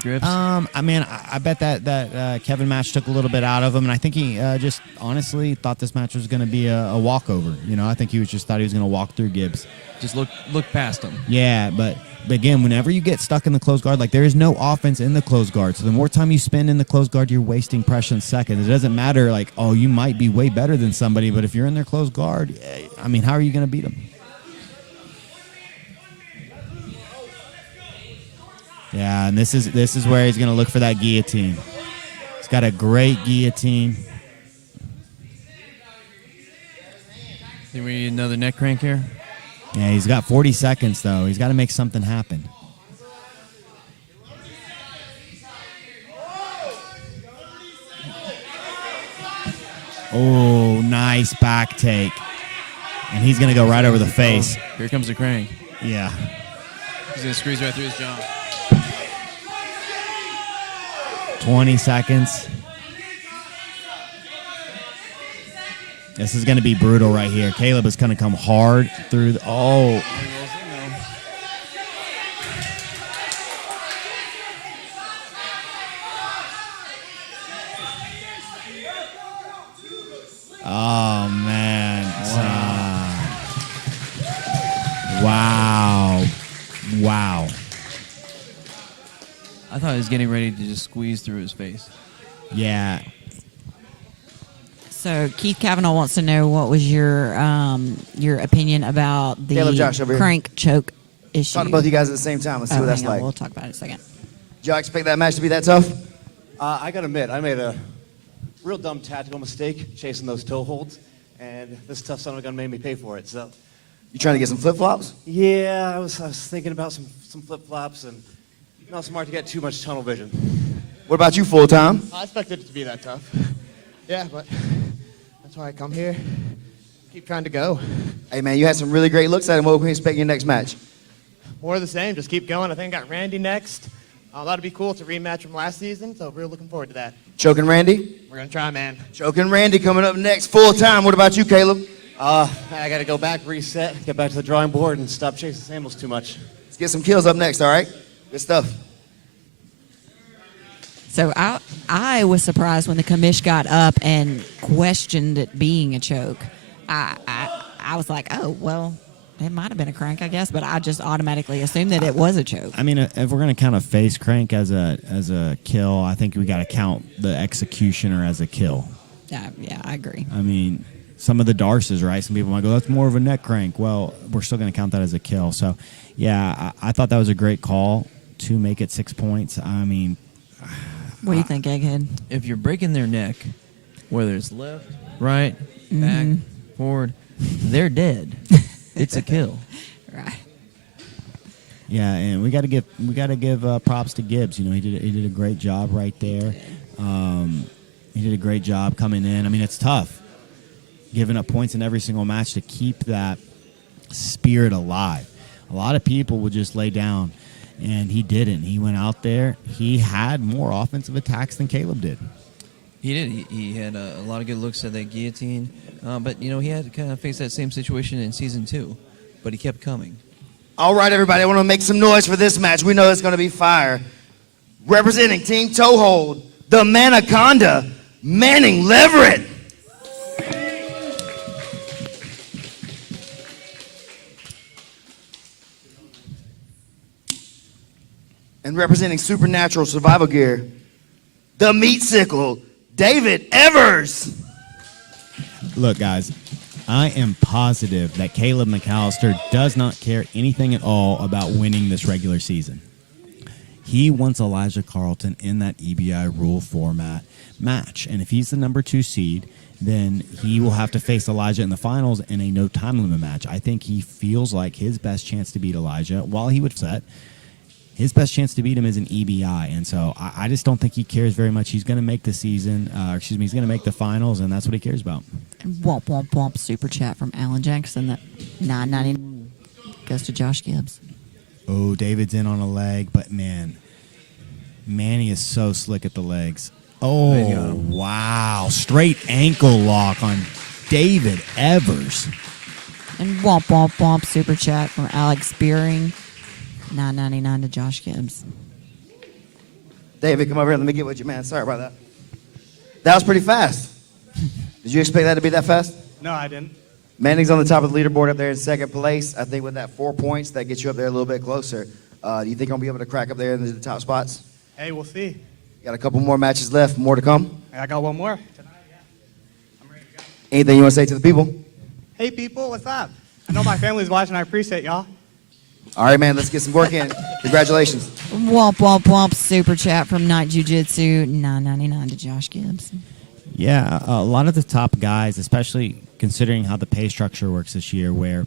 grips? I mean, I bet that Kevin match took a little bit out of him, and I think he just honestly thought this match was going to be a walkover. I think he thought he was going to walk through Gibbs. Just look past him. Yeah, but again, whenever you get stuck in the closed guard, like there is no offense in the closed guard. So the more time you spend in the closed guard, you're wasting precious seconds. It doesn't matter, like, oh, you might be way better than somebody, but if you're in their closed guard, I mean, how are you going to beat them? Yeah, and this is where he's going to look for that guillotine. He's got a great guillotine. Think we need another neck crank here? Yeah, he's got 40 seconds, though. He's got to make something happen. Oh, nice back take. And he's going to go right over the face. Oh, here comes the crank. Yeah. He's going to squeeze right through his jaw. 20 seconds. This is going to be brutal right here. Caleb is going to come hard through the... Oh. Oh, man. Wow. Wow. I thought he was getting ready to just squeeze through his face. Yeah. So Keith Cavanaugh wants to know what was your opinion about the Caleb, Josh, over here. crank choke issue. Talk to both of you guys at the same time. Let's see what that's hang on, like. We'll talk about it in a second. Did y'all expect that match to be that tough? I got to admit, I made a real dumb tactical mistake chasing those toe holds, and this tough son of a gun made me pay for it. So, You trying to get some flip-flops? yeah, I was thinking about some flip-flops, and not smart to get too much tunnel vision. What about you, full-time? I expected it to be that tough. Yeah, but that's why I come here. Keep trying to go. Hey, man, you had some really great looks at him. What can we expect your next match? More of the same. Just keep going. I think I got Randy next. That'd be cool. It's a rematch from last season, so we're looking forward to that. Choking Randy? We're going to try, man. Choking Randy coming up next, full-time. What about you, Caleb? I got to go back, reset, get back to the drawing board, and stop chasing sandals too much. Let's get some kills up next, all right? Good stuff. So I was surprised when the commish got up and questioned it being a choke. I was like, oh, well, it might have been a crank, I guess, but I just automatically assumed that it was a choke. I mean, if we're going to count a face crank as a kill, I think we got to count the executioner as a kill. Yeah, I agree. I mean, some of the darces, right? Some people might go, that's more of a neck crank. Well, we're still going to count that as a kill. So, yeah, I thought that was a great call to make it 6 points. I mean... What do you think, Egghead? If you're breaking their neck, whether it's left, right, back, forward, they're dead. It's a kill. Right. Yeah, and we got to give props to Gibbs. He did a great job right there. He did a great job coming in. I mean, it's tough giving up points in every single match to keep that spirit alive. A lot of people will just lay down, and he didn't. He went out there. He had more offensive attacks than Caleb did. He did. He had a lot of good looks at that guillotine. But, he had to kind of face that same situation in Season 2. But he kept coming. All right, everybody, I want to make some noise for this match. We know it's going to be fire. Representing Team ToHold, the Manaconda, Manning Leverett. And representing Supernatural Survival Gear, the Meat Sickle, David Evers. Look, guys, I am positive that Caleb McAllister does not care anything at all about winning this regular season. He wants Elijah Carlton in that EBI rule format match. And if he's the number 2 seed then he will have to face Elijah in the finals in a no time limit match. I think he feels like his best chance to beat Elijah, while he would set, his best chance to beat him is an EBI. And so I just don't think he cares very much. He's going to make the season, he's going to make the finals, and that's what he cares about. Womp, womp, womp. Super chat from Alan Jackson. That $9.99 goes to Josh Gibbs. Oh, David's in on a leg, but man, Manny is so slick at the legs. Oh, wow. Straight ankle lock on David Evers. And womp, womp, womp. Super chat from Alex Spearing. $9.99 to Josh Gibbs. David, come over here. Let me get with you, man. Sorry about that. That was pretty fast. Did you expect that to be that fast? No, I didn't. Manning's on the top of the leaderboard up there in second place. I think with that 4 points, that gets you up there a little bit closer. Do you think I'll be able to crack up there into the top spots? Hey, we'll see. Got a couple more matches left. More to come. I got one more tonight, yeah. I'm ready to go. Anything you want to say to the people? Hey, people, what's up? I know my family's watching. I appreciate y'all. All right, man. Let's get some work in. Congratulations. Womp, womp, womp. Super chat from Night Jiu-Jitsu. $9.99 to Josh Gibbs. Yeah, a lot of the top guys, especially considering how the pay structure works this year, where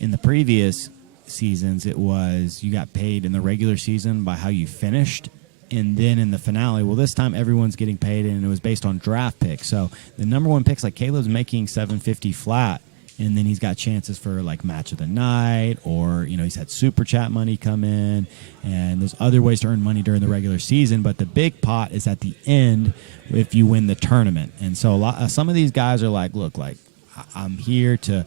in the previous seasons it was you got paid in the regular season by how you finished, and then in the finale, well, this time everyone's getting paid, and it was based on draft picks. So the number one picks, like Caleb's making $750 flat, and then he's got chances for like match of the night, or he's had super chat money come in, and there's other ways to earn money during the regular season. But the big pot is at the end if you win the tournament. And so some of these guys are like, look, like I'm here to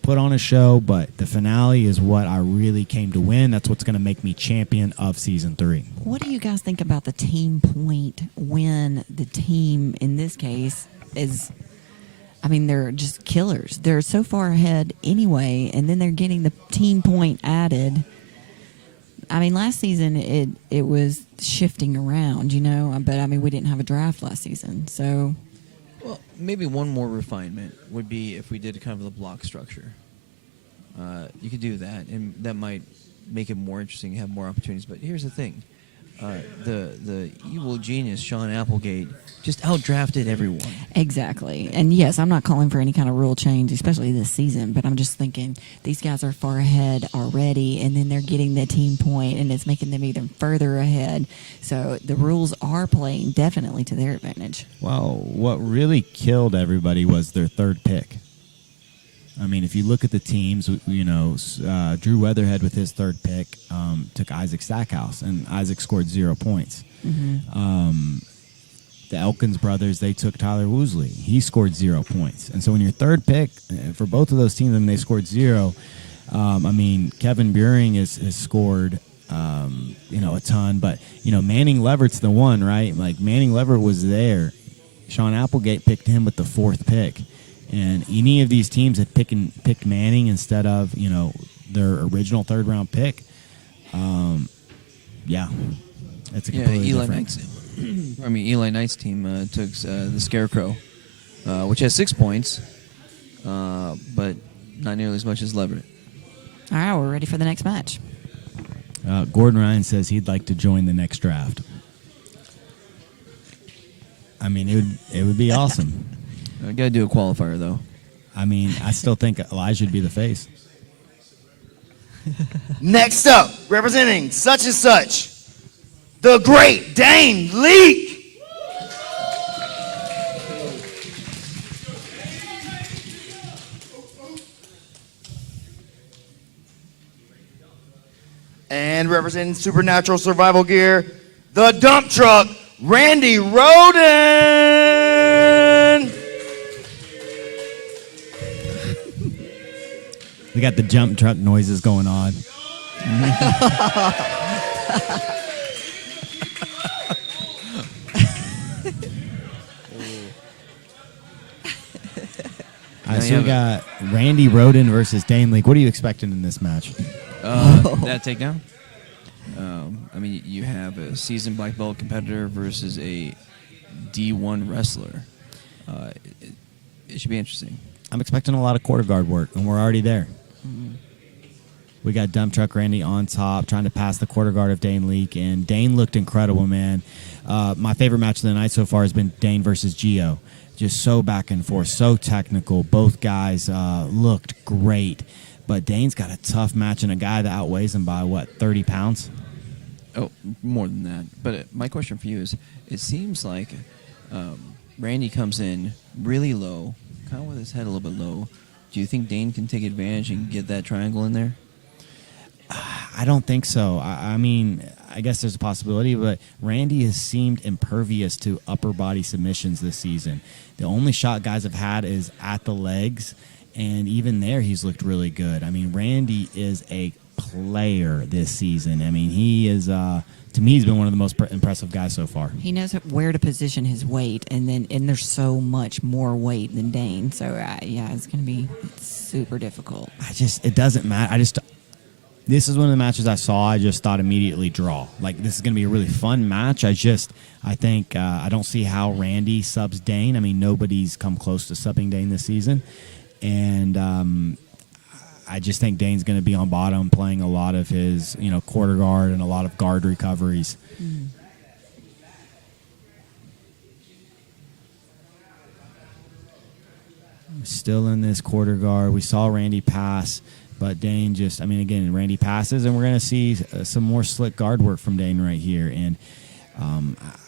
put on a show, but the finale is what I really came to win. That's what's going to make me champion of season 3. What do you guys think about the team point when the team, in this case, is... I mean, they're just killers. They're so far ahead anyway, and then they're getting the team point added. I mean, last season it was shifting around, but I mean, we didn't have a draft last season, so. Well, maybe one more refinement would be if we did kind of the block structure. You could do that, and that might make it more interesting, have more opportunities. But here's the thing. The evil genius, Sean Applegate, just outdrafted everyone. Exactly. And yes, I'm not calling for any kind of rule change, especially this season, but I'm just thinking these guys are far ahead already, and then they're getting the team point, and it's making them even further ahead. So the rules are playing definitely to their advantage. Well, what really killed everybody was their third pick. I mean, if you look at the teams, Drew Weatherhead with his third pick took Isaac Stackhouse, and Isaac scored 0 points. Mm-hmm. The Elkins brothers, they took Tyler Woolsey. He scored 0 points. And so when your third pick, for both of those teams, I mean, they scored 0. Kevin Buring has scored, a ton. But, Manning Leverett's the one, right? Like, Manning Leverett was there. Sean Applegate picked him with the 4th pick. And any of these teams had picked Manning instead of, their original 3rd-round pick, it's a completely different. Eli Knight's team took the Scarecrow, which has 6 points, but not nearly as much as Leverett. All right, we're ready for the next match. Gordon Ryan says he'd like to join the next draft. I mean, it would be awesome. I got to do a qualifier, though. I mean, I still think Elijah would be the face. Next up, representing such and such, the great Dane Leake. And representing Supernatural Survival Gear, the dump truck, Randy Rhoden. We got the jump truck noises going on. So we got Randy Rhoden versus Dane Leake. What are you expecting in this match? That takedown? You have a seasoned black belt competitor versus a D1 wrestler. It should be interesting. I'm expecting a lot of quarter guard work, and we're already there. Mm-hmm. We got dump truck Randy on top, trying to pass the quarter guard of Dane Leake, and Dane looked incredible, man. My favorite match of the night so far has been Dane versus Gio. just so back and forth, so technical. Both guys looked great, but Dane's got a tough match and a guy that outweighs him by, 30 pounds? Oh, more than that. But my question for you is, it seems like Randy comes in really low, kind of with his head a little bit low. Do you think Dane can take advantage and get that triangle in there? I don't think so. I mean, I guess there's a possibility, but Randy has seemed impervious to upper body submissions this season. The only shot guys have had is at the legs, and even there he's looked really good. I mean, Randy is a player this season. I mean, he is, to me, he's been one of the most impressive guys so far. He knows where to position his weight, and there's so much more weight than Dane. So, yeah, it's going to be super difficult. It doesn't matter. This is one of the matches I saw. I just thought immediately draw. Like, this is going to be a really fun match. I think I don't see how Randy subs Dane. I mean, nobody's come close to subbing Dane this season. And I just think Dane's going to be on bottom playing a lot of his, quarter guard and a lot of guard recoveries. Mm. Still in this quarter guard. We saw Randy pass. But Dane again, Randy passes, and we're going to see some more slick guard work from Dane right here. And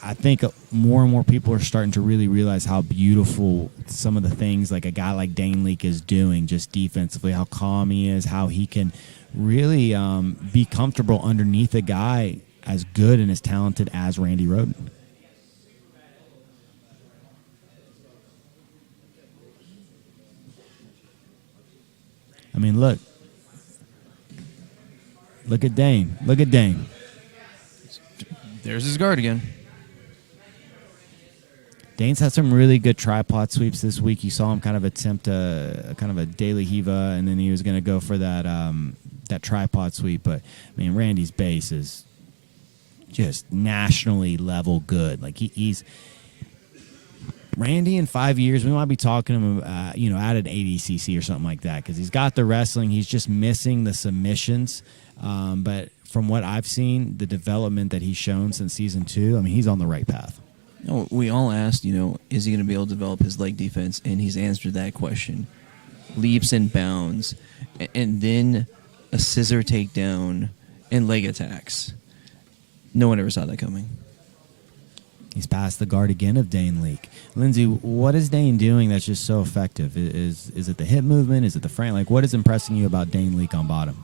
I think more and more people are starting to really realize how beautiful some of the things like a guy like Dane Leake is doing just defensively, how calm he is, how he can really be comfortable underneath a guy as good and as talented as Randy Rhoden. I mean, look at Dane. Look at Dane. There's his guard again. Dane's had some really good tripod sweeps this week. You saw him kind of attempt a daily Hiva, and then he was going to go for that tripod sweep. But, I mean, Randy's base is just nationally level good. Like, he's Randy in 5 years, we might be talking to him, at an ADCC or something like that, because he's got the wrestling. He's just missing the submissions. But from what I've seen, the development that he's shown since season 2, I mean, he's on the right path. No, we all asked, is he going to be able to develop his leg defense? And he's answered that question. Leaps and bounds, and then a scissor takedown and leg attacks. No one ever saw that coming. He's passed the guard again of Dane Leake. Lindsay, what is Dane doing that's just so effective? Is it the hip movement? Is it the frame? Like, what is impressing you about Dane Leake on bottom?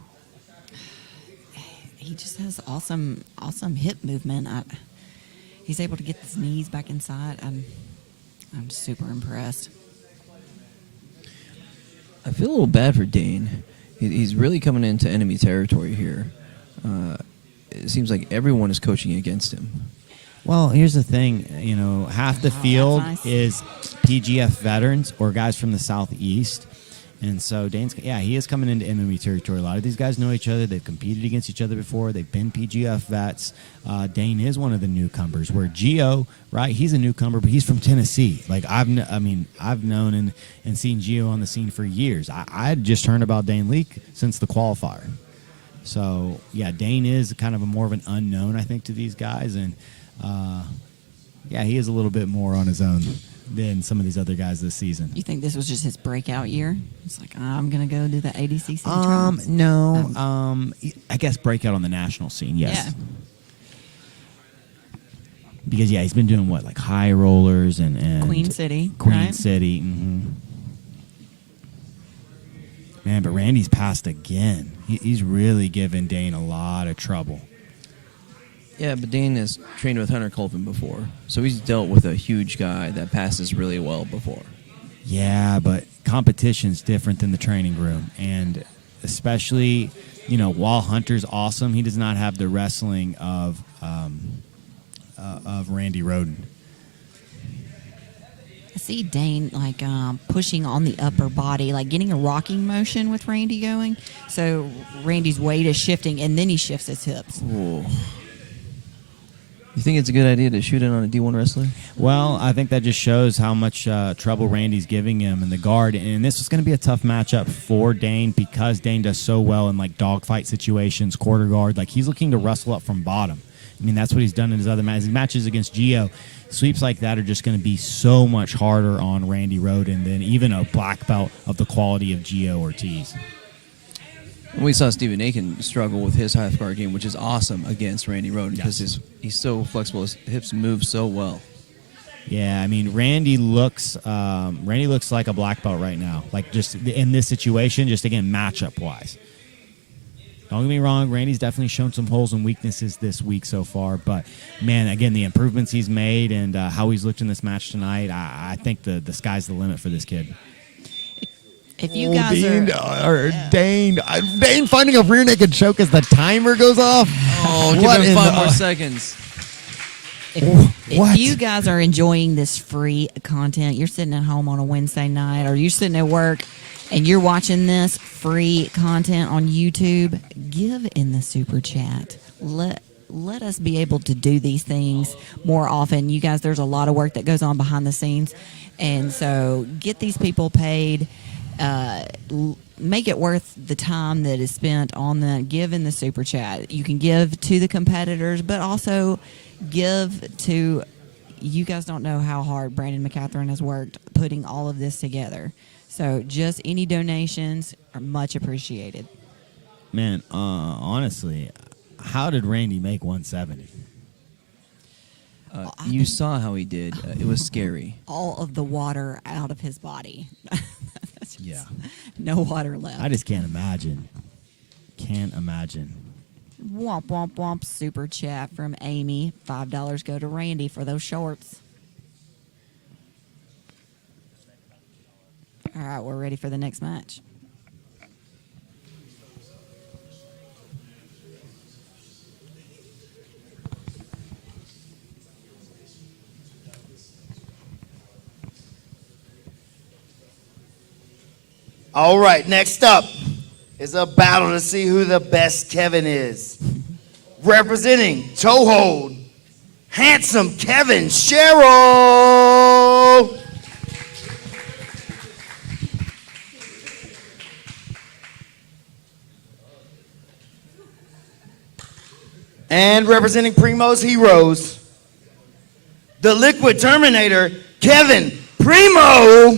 He just has awesome hip movement. He's able to get his knees back inside. I'm super impressed. I feel a little bad for Dane. He's really coming into enemy territory here. It seems like everyone is coaching against him. Well, here's the thing. Half the field nice. is PGF veterans or guys from the Southeast. And so Dane's, he is coming into enemy territory. A lot of these guys know each other. They've competed against each other before. They've been PGF vets. Dane is one of the newcomers. Where Gio, right? He's a newcomer, but he's from Tennessee. Like I've known and seen Gio on the scene for years. I had just heard about Dane Leake since the qualifier. So Dane is kind of more of an unknown, I think, to these guys, and he is a little bit more on his own than some of these other guys this season. You think this was just his breakout year? It's like, I'm going to go do the ADCC trials? No. I guess breakout on the national scene, yes. Yeah. Because, he's been doing what, like high rollers and Queen City. Queen right? City. Mm-hmm. Man, but Randy's passed again. He's really given Dane a lot of trouble. Yeah, but Dane has trained with Hunter Colvin before, so he's dealt with a huge guy that passes really well before. Yeah, but competition's different than the training room, and especially, while Hunter's awesome, he does not have the wrestling of Randy Rhoden. I see Dane pushing on the upper body, like getting a rocking motion with Randy going. So Randy's weight is shifting, and then he shifts his hips. Ooh. You think it's a good idea to shoot in on a D1 wrestler? Well, I think that just shows how much trouble Randy's giving him in the guard. And this is going to be a tough matchup for Dane because Dane does so well in dogfight situations, quarter guard. Like, he's looking to wrestle up from bottom. I mean, that's what he's done in his other matches. His matches against Gio, sweeps like that are just going to be so much harder on Randy Rhoden than even a black belt of the quality of Gio Ortiz. We saw Stephen Aiken struggle with his half guard game, which is awesome against Randy Rhoden because he's so flexible. His hips move so well. Yeah, I mean, Randy looks like a black belt right now. Like, just in this situation, just again, matchup-wise. Don't get me wrong, Randy's definitely shown some holes and weaknesses this week so far. But, man, again, the improvements he's made and how he's looked in this match tonight, I think the sky's the limit for this kid. If you guys Dane finding a rear naked choke as the timer goes off. Oh, give him 5 more seconds. If you guys are enjoying this free content, you're sitting at home on a Wednesday night or you're sitting at work and you're watching this free content on YouTube, give in the super chat. Let us be able to do these things more often. You guys, there's a lot of work that goes on behind the scenes. And so get these people paid. Make it worth the time that is spent on the give in the super chat. You can give to the competitors, but also give to, you guys don't know how hard Brandon McCatherine has worked putting all of this together. So just any donations are much appreciated. Man, honestly, how did Randy make 170? You saw how he did. It was scary. All of the water out of his body. Yeah. No water left. I just can't imagine. Can't imagine. Womp, womp, womp. Super chat from Amy. $5 go to Randy for those shorts. All right, we're ready for the next match. All right, next up is a battle to see who the best Kevin is. Representing ToHold, handsome Kevin Cheryl. And representing Primo's Heroes, the Liquid Terminator, Kevin Primo.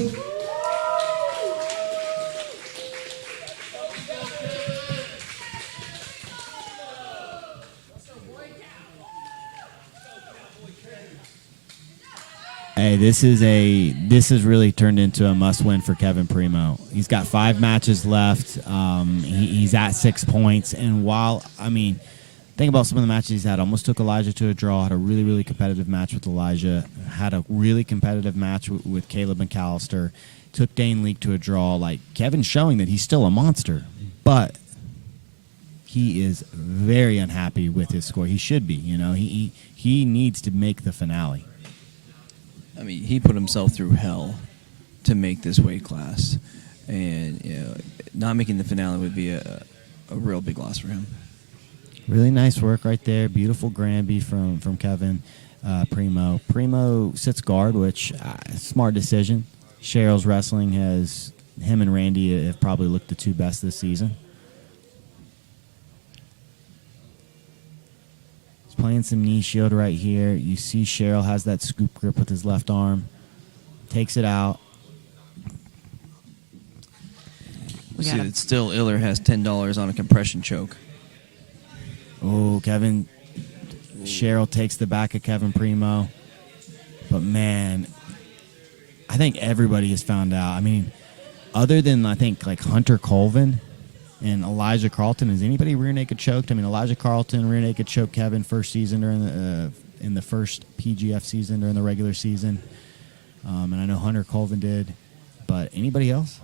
Hey, this has really turned into a must-win for Kevin Primo. He's got 5 matches left. He's at 6 points, and while think about some of the matches he's had. Almost took Elijah to a draw. Had a really, really competitive match with Elijah. Had a really competitive match with Caleb McAllister. Took Dane Leake to a draw. Like, Kevin's showing that he's still a monster, but he is very unhappy with his score. He should be. He needs to make the finale. I mean, he put himself through hell to make this weight class, and not making the finale would be a real big loss for him. Really nice work right there. Beautiful Granby from Kevin Primo. Primo sits guard, which smart decision. Cheryl's wrestling has him and Randy have probably looked the 2 best this season. He's playing some knee shield right here. You see Cheryl has that scoop grip with his left arm. Takes it out. See that still Iller has $10 on a compression choke. Oh, Cheryl takes the back of Kevin Primo. But, man, I think everybody has found out. I mean, other than, I think, like Hunter Colvin and Elijah Carlton, has anybody rear naked choked? I mean, Elijah Carlton rear naked choked Kevin first season during in the first PGF season during the regular season. And I know Hunter Colvin did. But anybody else?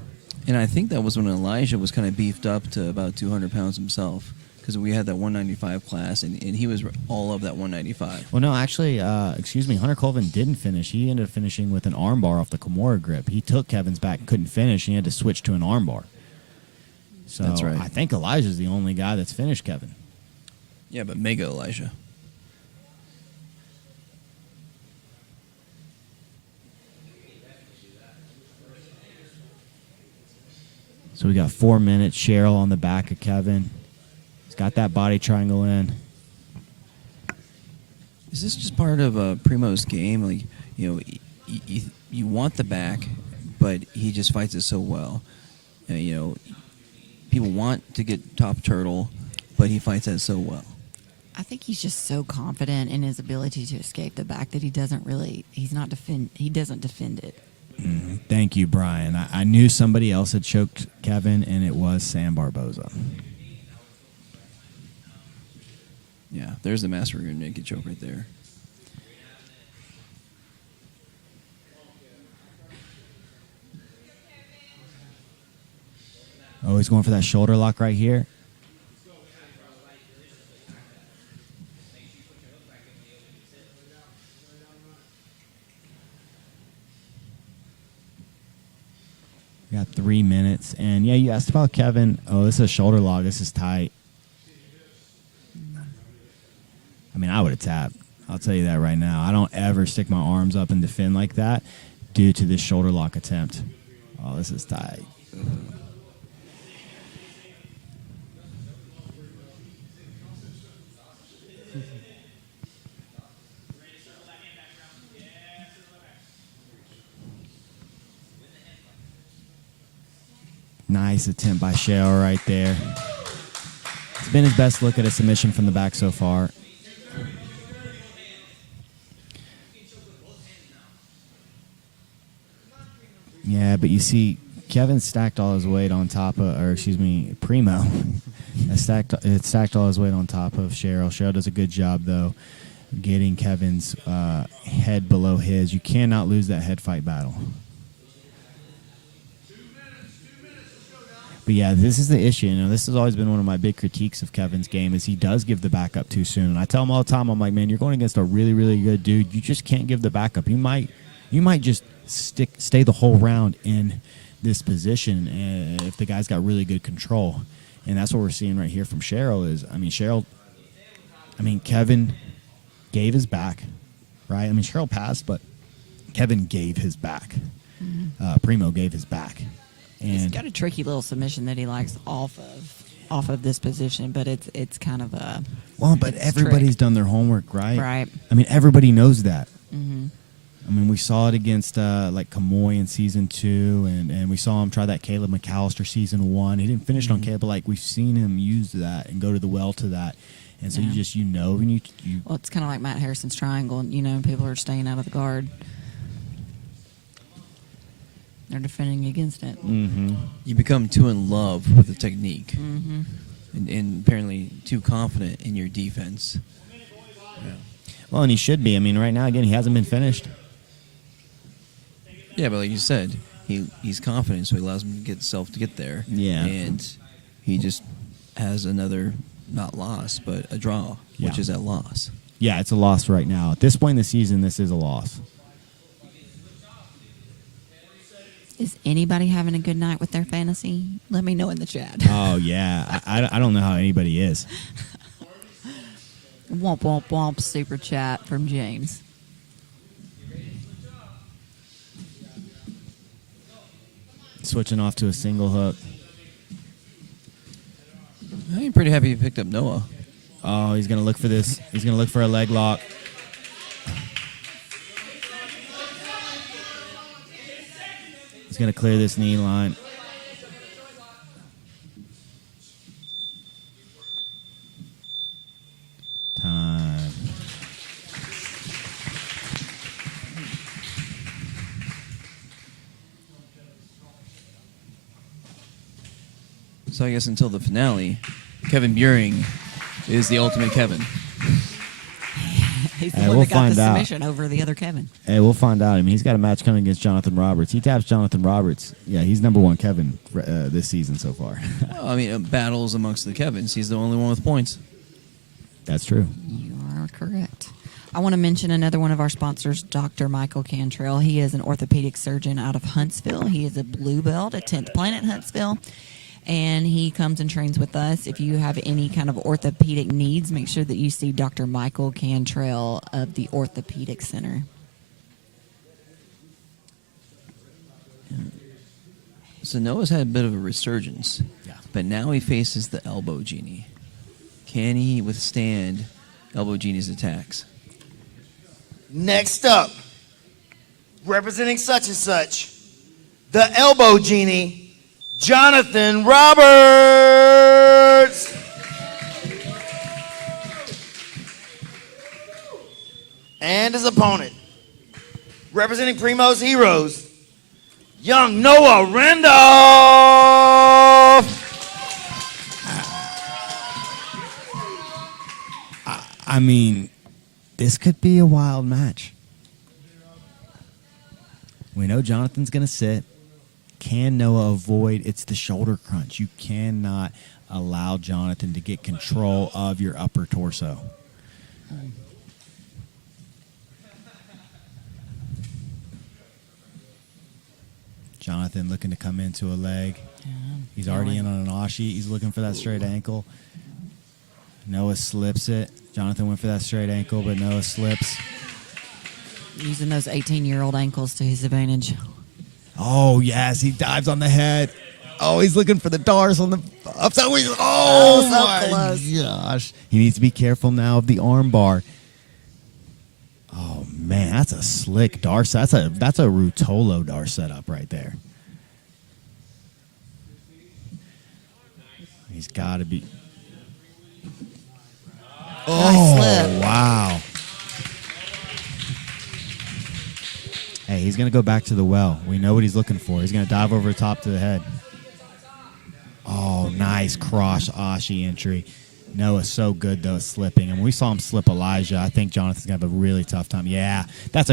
And I think that was when Elijah was kind of beefed up to about 200 pounds himself. Because we had that 195 class, and he was all of that 195. Well, no, actually, Hunter Colvin didn't finish. He ended up finishing with an armbar off the Kimura grip. He took Kevin's back, couldn't finish, and he had to switch to an armbar. So that's right. I think Elijah's the only guy that's finished Kevin. Yeah, but Mega Elijah. So we got 4 minutes. Cheryl on the back of Kevin. Got that body triangle in. Is this just part of Primo's game? Like, you want the back, but he just fights it so well. People want to get top turtle, but he fights that so well. I think he's just so confident in his ability to escape the back that he doesn't defend it. Mm-hmm. Thank you, Brian. I knew somebody else had choked Kevin, and it was Sam Barboza. Yeah, there's the master rear naked choke right there. Oh, he's going for that shoulder lock right here. We got 3 minutes. And, yeah, you asked about Kevin. Oh, this is a shoulder lock. This is tight. I mean, I would have tapped. I'll tell you that right now. I don't ever stick my arms up and defend like that due to this shoulder lock attempt. Oh, this is tight. Nice attempt by Cheryl right there. It's been his best look at a submission from the back so far. Yeah, but you see, Kevin stacked all his weight on top of, Primo. It stacked all his weight on top of Cheryl. Cheryl does a good job, though, getting Kevin's head below his. You cannot lose that head fight battle. But yeah, this is the issue. This has always been one of my big critiques of Kevin's game is he does give the back up too soon. And I tell him all the time, I'm like, man, you're going against a really, really good dude. You just can't give the back up. You might just stay the whole round in this position if the guy's got really good control. And that's what we're seeing right here from Cheryl Kevin gave his back, right? Cheryl passed, but Kevin gave his back. Primo gave his back. And he's got a tricky little submission that he likes off of this position, but it's kind of a but everybody's done their homework, right? Right. Everybody knows that. Mm-hmm. We saw it against like Kamoy in season 2, and we saw him try that Caleb McAllister season 1. He didn't finish on Caleb, but we've seen him use that and go to the well to that. And so when you well, it's kind of like Matt Harrison's triangle, and people are staying out of the guard. They're defending against it. Mm-hmm. You become too in love with the technique, Mm-hmm. and apparently too confident in your defense. Yeah. Well, and he should be. Right now, again, he hasn't been finished. Yeah, but like you said, he's confident, so he allows himself to get there. Yeah. And he just has another, not loss, but a draw, which is a loss. Yeah, it's a loss right now. At this point in the season, this is a loss. Is anybody having a good night with their fantasy? Let me know in the chat. Oh, yeah. I don't know how anybody is. Womp, womp, womp, super chat from James. Switching off to a single hook. I'm pretty happy you picked up Noah. Oh, he's going to look for this. He's going to look for a leg lock. He's going to clear this knee line. Time. So I guess until the finale, Kevin Buring is the ultimate Kevin. He's the one that got the submission over the other Kevin. Hey, we'll find out. He's got a match coming against Jonathan Roberts. He taps Jonathan Roberts. Yeah, he's number 1 Kevin this season so far. Well, battles amongst the Kevins. He's the only one with points. That's true. You are correct. I want to mention another one of our sponsors, Dr. Michael Cantrell. He is an orthopedic surgeon out of Huntsville. He is a blue belt at 10th Planet Huntsville. And he comes and trains with us. If you have any kind of orthopedic needs, make sure that you see Dr. Michael Cantrell of the Orthopedic Center. So Noah's had a bit of a resurgence. Yeah. But now he faces the Elbow Genie. Can he withstand Elbow Genie's attacks? Next up, representing such and such, the elbow genie, Jonathan Roberts. And his opponent, representing Primo's Heroes, young Noah Randolph. I mean, this could be a wild match. We know Jonathan's going to sit. Can Noah avoid? It's the shoulder crunch. You cannot allow Jonathan to get control of your upper torso. Jonathan looking to come into a leg. He's already in on an Ashi. He's looking for that straight ankle. Noah slips it. Jonathan went for that straight ankle, but Noah slips. Using those 18-year-old ankles to his advantage. Oh, yes. He dives on the head. Oh, he's looking for the Dars on the upside. Oh, so my close. gosh. He needs to be careful now of the arm bar. Oh, man. That's a slick Dar set. That's a Rutolo Dar setup right there. He's got to be. Oh, slip. wow. Hey, he's going to go back to the well. We know what he's looking for. He's going to dive over the top to the head. Oh, nice cross Ashi entry. Noah's so good, though, at slipping. And when we saw him slip Elijah, I think Jonathan's going to have a really tough time. Yeah, that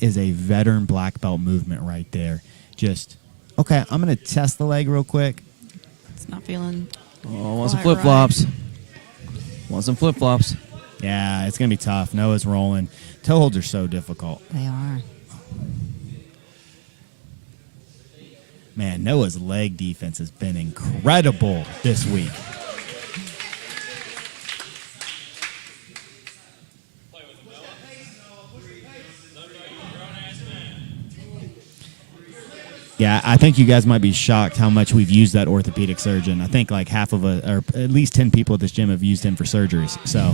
is a veteran black belt movement right there. Just, okay, I'm going to test the leg real quick. It's not feeling. Oh, want some quite flip-flops. Want some flip-flops. Yeah, it's going to be tough. Noah's rolling. Toe holds are so difficult. They are. Man, Noah's leg defense has been incredible this week. Yeah, I think you guys might be shocked how much we've used that orthopedic surgeon. I think like half of or at least 10 people at this gym have used him for surgeries. So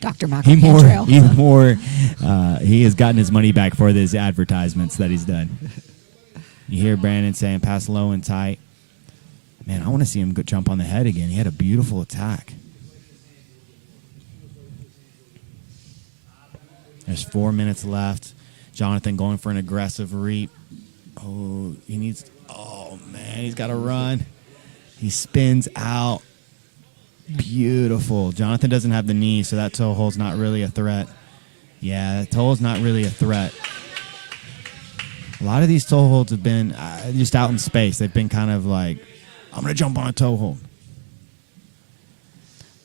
Dr. Michael Cantrell. He has gotten his money back for his advertisements that he's done. You hear Brandon saying pass low and tight. Man, I want to see him go jump on the head again. He had a beautiful attack. There's 4 minutes left. Jonathan going for an aggressive reap. Oh, man, he's got to run. He spins out. Beautiful. Jonathan doesn't have the knee, so that toe hold's not really a threat. Yeah, that toe hold's not really a threat. A lot of these toe holds have been just out in space. They've been kind of like, I'm going to jump on a toe hold.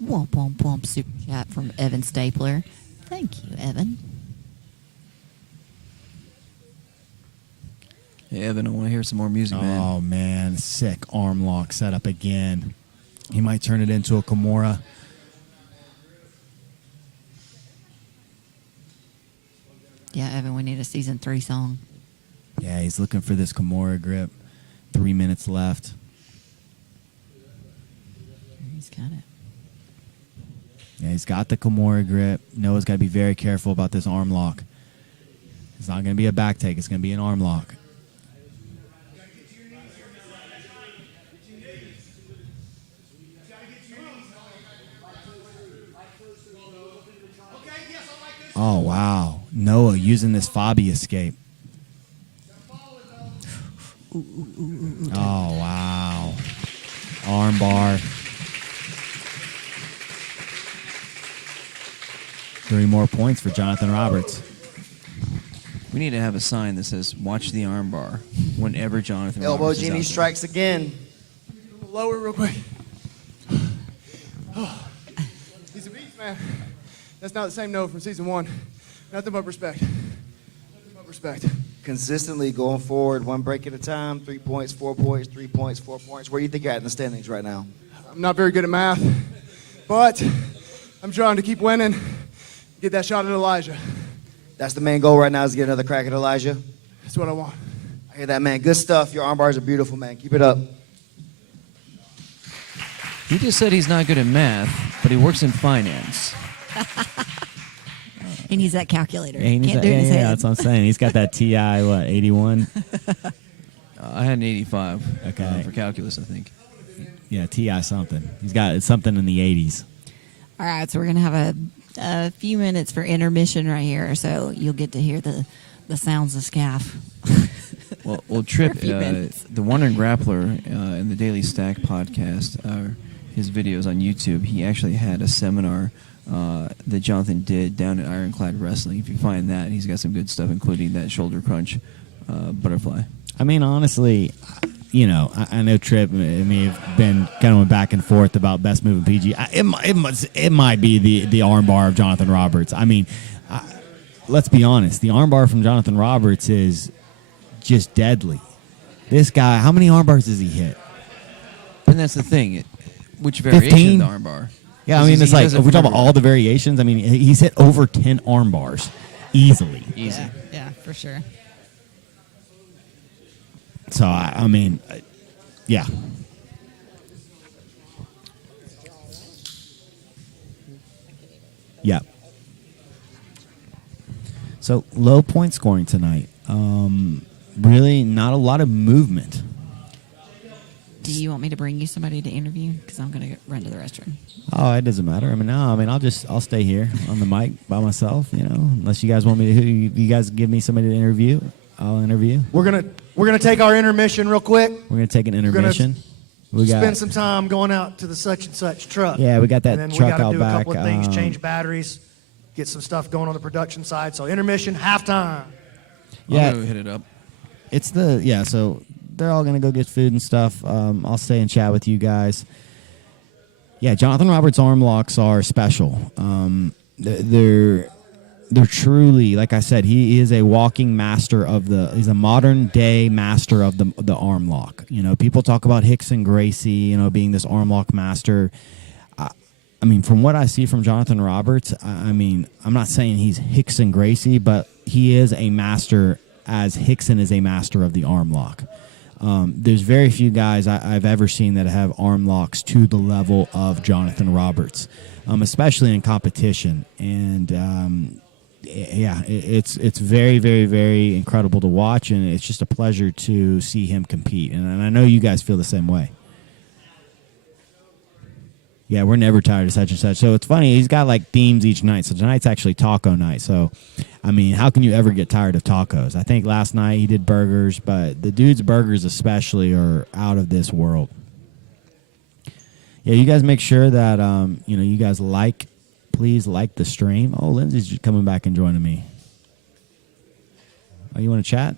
Womp, womp, womp. Super chat from Evan Stapler. Thank you, Evan. Hey, Evan, I want to hear some more music, man. Oh, man. Sick arm lock set up again. He might turn it into a Kimura. Yeah, Evan, we need a season 3 song. Yeah, he's looking for this Kimura grip. 3 minutes left. He's got it. Yeah, he's got the Kimura grip. Noah's got to be very careful about this arm lock. It's not going to be a back take. It's going to be an arm lock. Oh, wow. Noah using this Fabi escape. Oh, wow. Arm bar. 3 more points for Jonathan Roberts. We need to have a sign that says, watch the arm bar whenever Jonathan Elbow Roberts is genie out there. strikes again. Lower real quick. Oh, he's a beast, man. That's not the same note from season 1. Nothing but respect. Nothing but respect. Consistently going forward, 1 break at a time, 3 points, 4 points, 3 points, 4 points. Where do you think you're at in the standings right now? I'm not very good at math, but I'm trying to keep winning. Get that shot at Elijah. That's the main goal right now, is to get another crack at Elijah. That's what I want. I hear that, man. Good stuff. Your arm bars are beautiful, man. Keep it up. He just said he's not good at math, but he works in finance. He needs that calculator. Yeah, he needs Can't that- do it in his yeah, head. that's what I'm saying. He's got that TI, 81? I had an 85 Okay. for calculus, I think. Yeah, TI something. He's got something in the 80s. All right, so we're gonna have a few minutes for intermission right here, so you'll get to hear the sounds of scaff. Well, Trip, For a few minutes. the Wandering Grappler in the Daily Stack podcast, his videos on YouTube, he actually had a seminar that Jonathan did down at Ironclad Wrestling. If you find that, he's got some good stuff, including that shoulder crunch butterfly. I mean, honestly, I know Trip and me have been kind of back and forth about best move in PG. It might be the armbar of Jonathan Roberts. I mean, let's be honest. The armbar from Jonathan Roberts is just deadly. This guy, how many armbars does he hit? And that's the thing. Which variation 15? of the armbar? Yeah, I mean, it's He like, does it if we're from talking about all the variations, I mean, he's hit over 10 arm bars easily. Easy. Yeah, for sure. So, I mean, yeah. Yeah. So, low point scoring tonight. Really not a lot of movement. Do you want me to bring you somebody to interview? Because I'm going to run to the restroom. Oh, it doesn't matter. I mean, no. I mean, I'll stay here on the mic by myself. Unless you guys want me to. You guys give me somebody to interview, I'll interview. We're gonna take our intermission real quick. We're gonna take an intermission. Spend some time going out to the such and such truck. Yeah, we got that and then truck we gotta out do back. a couple of things, change batteries, get some stuff going on the production side. So intermission, halftime. Yeah, I'll go hit it up. It's so they're all gonna go get food and stuff. I'll stay and chat with you guys. Yeah, Jonathan Roberts' arm locks are special. They're truly, like I said, he is a walking master he's a modern day master of the arm lock. People talk about Hickson Gracie, being this arm lock master. I mean, from what I see from Jonathan Roberts, I mean, I'm not saying he's Hickson Gracie, but he is a master as Hickson is a master of the arm lock. There's very few guys I've ever seen that have arm locks to the level of Jonathan Roberts, especially in competition. And it's very, very, very incredible to watch, and it's just a pleasure to see him compete. And I know you guys feel the same way. Yeah, we're never tired of such and such. So it's funny, he's got like themes each night. So tonight's actually taco night. So, I mean, how can you ever get tired of tacos? I think last night he did burgers, but the dude's burgers especially are out of this world. Yeah, you guys make sure that, you guys please like the stream. Oh, Lindsay's just coming back and joining me. Oh, you want to chat?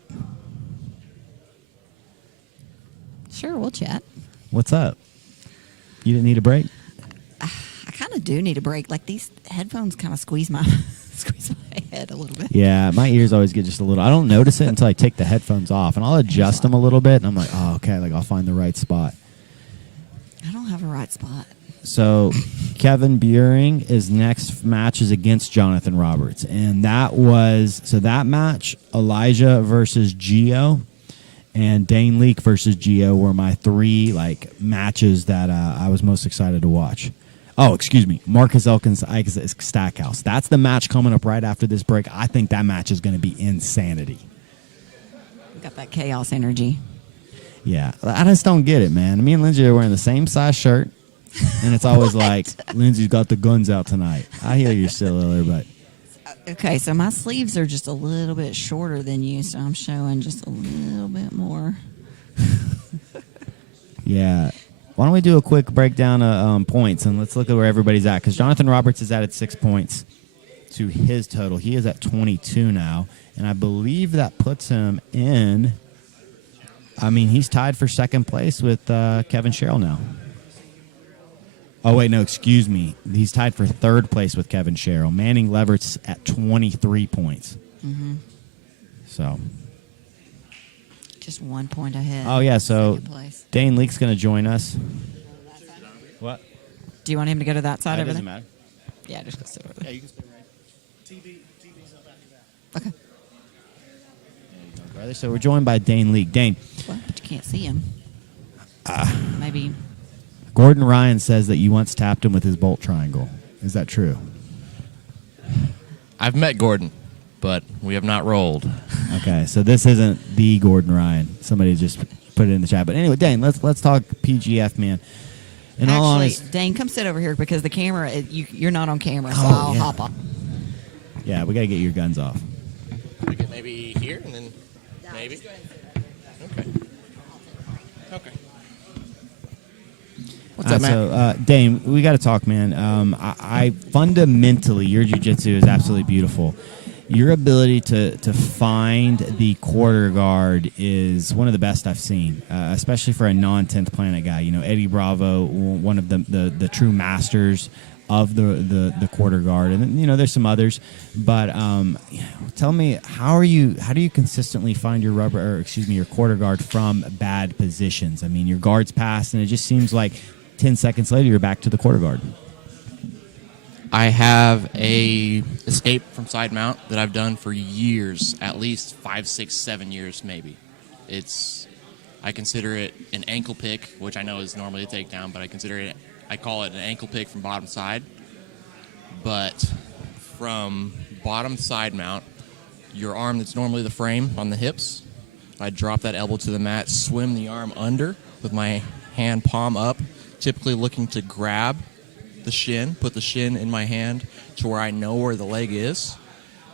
Sure, we'll chat. What's up? You didn't need a break? I kind of do need a break. Like, these headphones kind of squeeze my head a little bit. Yeah, my ears always get just a little. I don't notice it until I take the headphones off, and I'll adjust them a little bit, and I'm like, oh, okay, like I'll find the right spot. I don't have a right spot. So Kevin Buring, his next match is against Jonathan Roberts, and that match, Elijah versus Gio and Dane Leake versus Gio were my three matches that I was most excited to watch. Oh, excuse me, Marcus Elkins, Stackhouse. That's the match coming up right after this break. I think that match is going to be insanity. Got that chaos energy. Yeah, I just don't get it, man. Me and Lindsay are wearing the same size shirt, and it's always like, Lindsay's got the guns out tonight. I hear you still, but... Okay, so my sleeves are just a little bit shorter than you, so I'm showing just a little bit more. Yeah. Why don't we do a quick breakdown of points, and let's look at where everybody's at, because Jonathan Roberts has added 6 points to his total. He is at 22 now, and I believe that puts him in... I mean, he's tied for second place with Kevin Cheryl now. Oh, wait, no, excuse me. He's tied for third place with Kevin Cheryl. Manning Leverett's at 23 points. Mm-hmm. So. Just 1 point ahead. Oh, yeah, so Second place. Dane Leake's going to join us. What? Do you want him to go to that side over doesn't there? matter. Yeah, just go sit over there. Yeah, you can stay right. TV's up after that. Okay. Brother. So we're joined by Dane Leake. Dane. Well, but you can't see him. Maybe. Gordon Ryan says that you once tapped him with his bolt triangle. Is that true? I've met Gordon, but we have not rolled. Okay, so this isn't the Gordon Ryan. Somebody just put it in the chat. But anyway, Dane, let's talk PGF, man. In all Actually, honest, Dane, come sit over here because the camera, you're not on camera, so Oh, I'll yeah. hop on. yeah, we got to get your guns off. We could maybe here and then maybe. Okay. Okay. What's up, Matt? So, Dane, we got to talk, man. I fundamentally, your jiu-jitsu is absolutely beautiful. Your ability to find the quarter guard is one of the best I've seen, especially for a non-10th planet guy. You know, Eddie Bravo, one of the true masters of the quarter guard, and then, you know, there's some others. But tell me, how do you consistently find your your quarter guard from bad positions? I mean, your guard's passed, and it just seems like 10 seconds later you're back to the quarter guard. I have a escape from side mount that I've done for years, at least 5, 6, 7 years maybe. I consider it an ankle pick, which I know is normally a takedown, but I call it an ankle pick from bottom side. But from bottom side mount, your arm that's normally the frame on the hips, I drop that elbow to the mat, swim the arm under with my hand palm up, typically looking to grab the shin, put the shin in my hand to where I know where the leg is.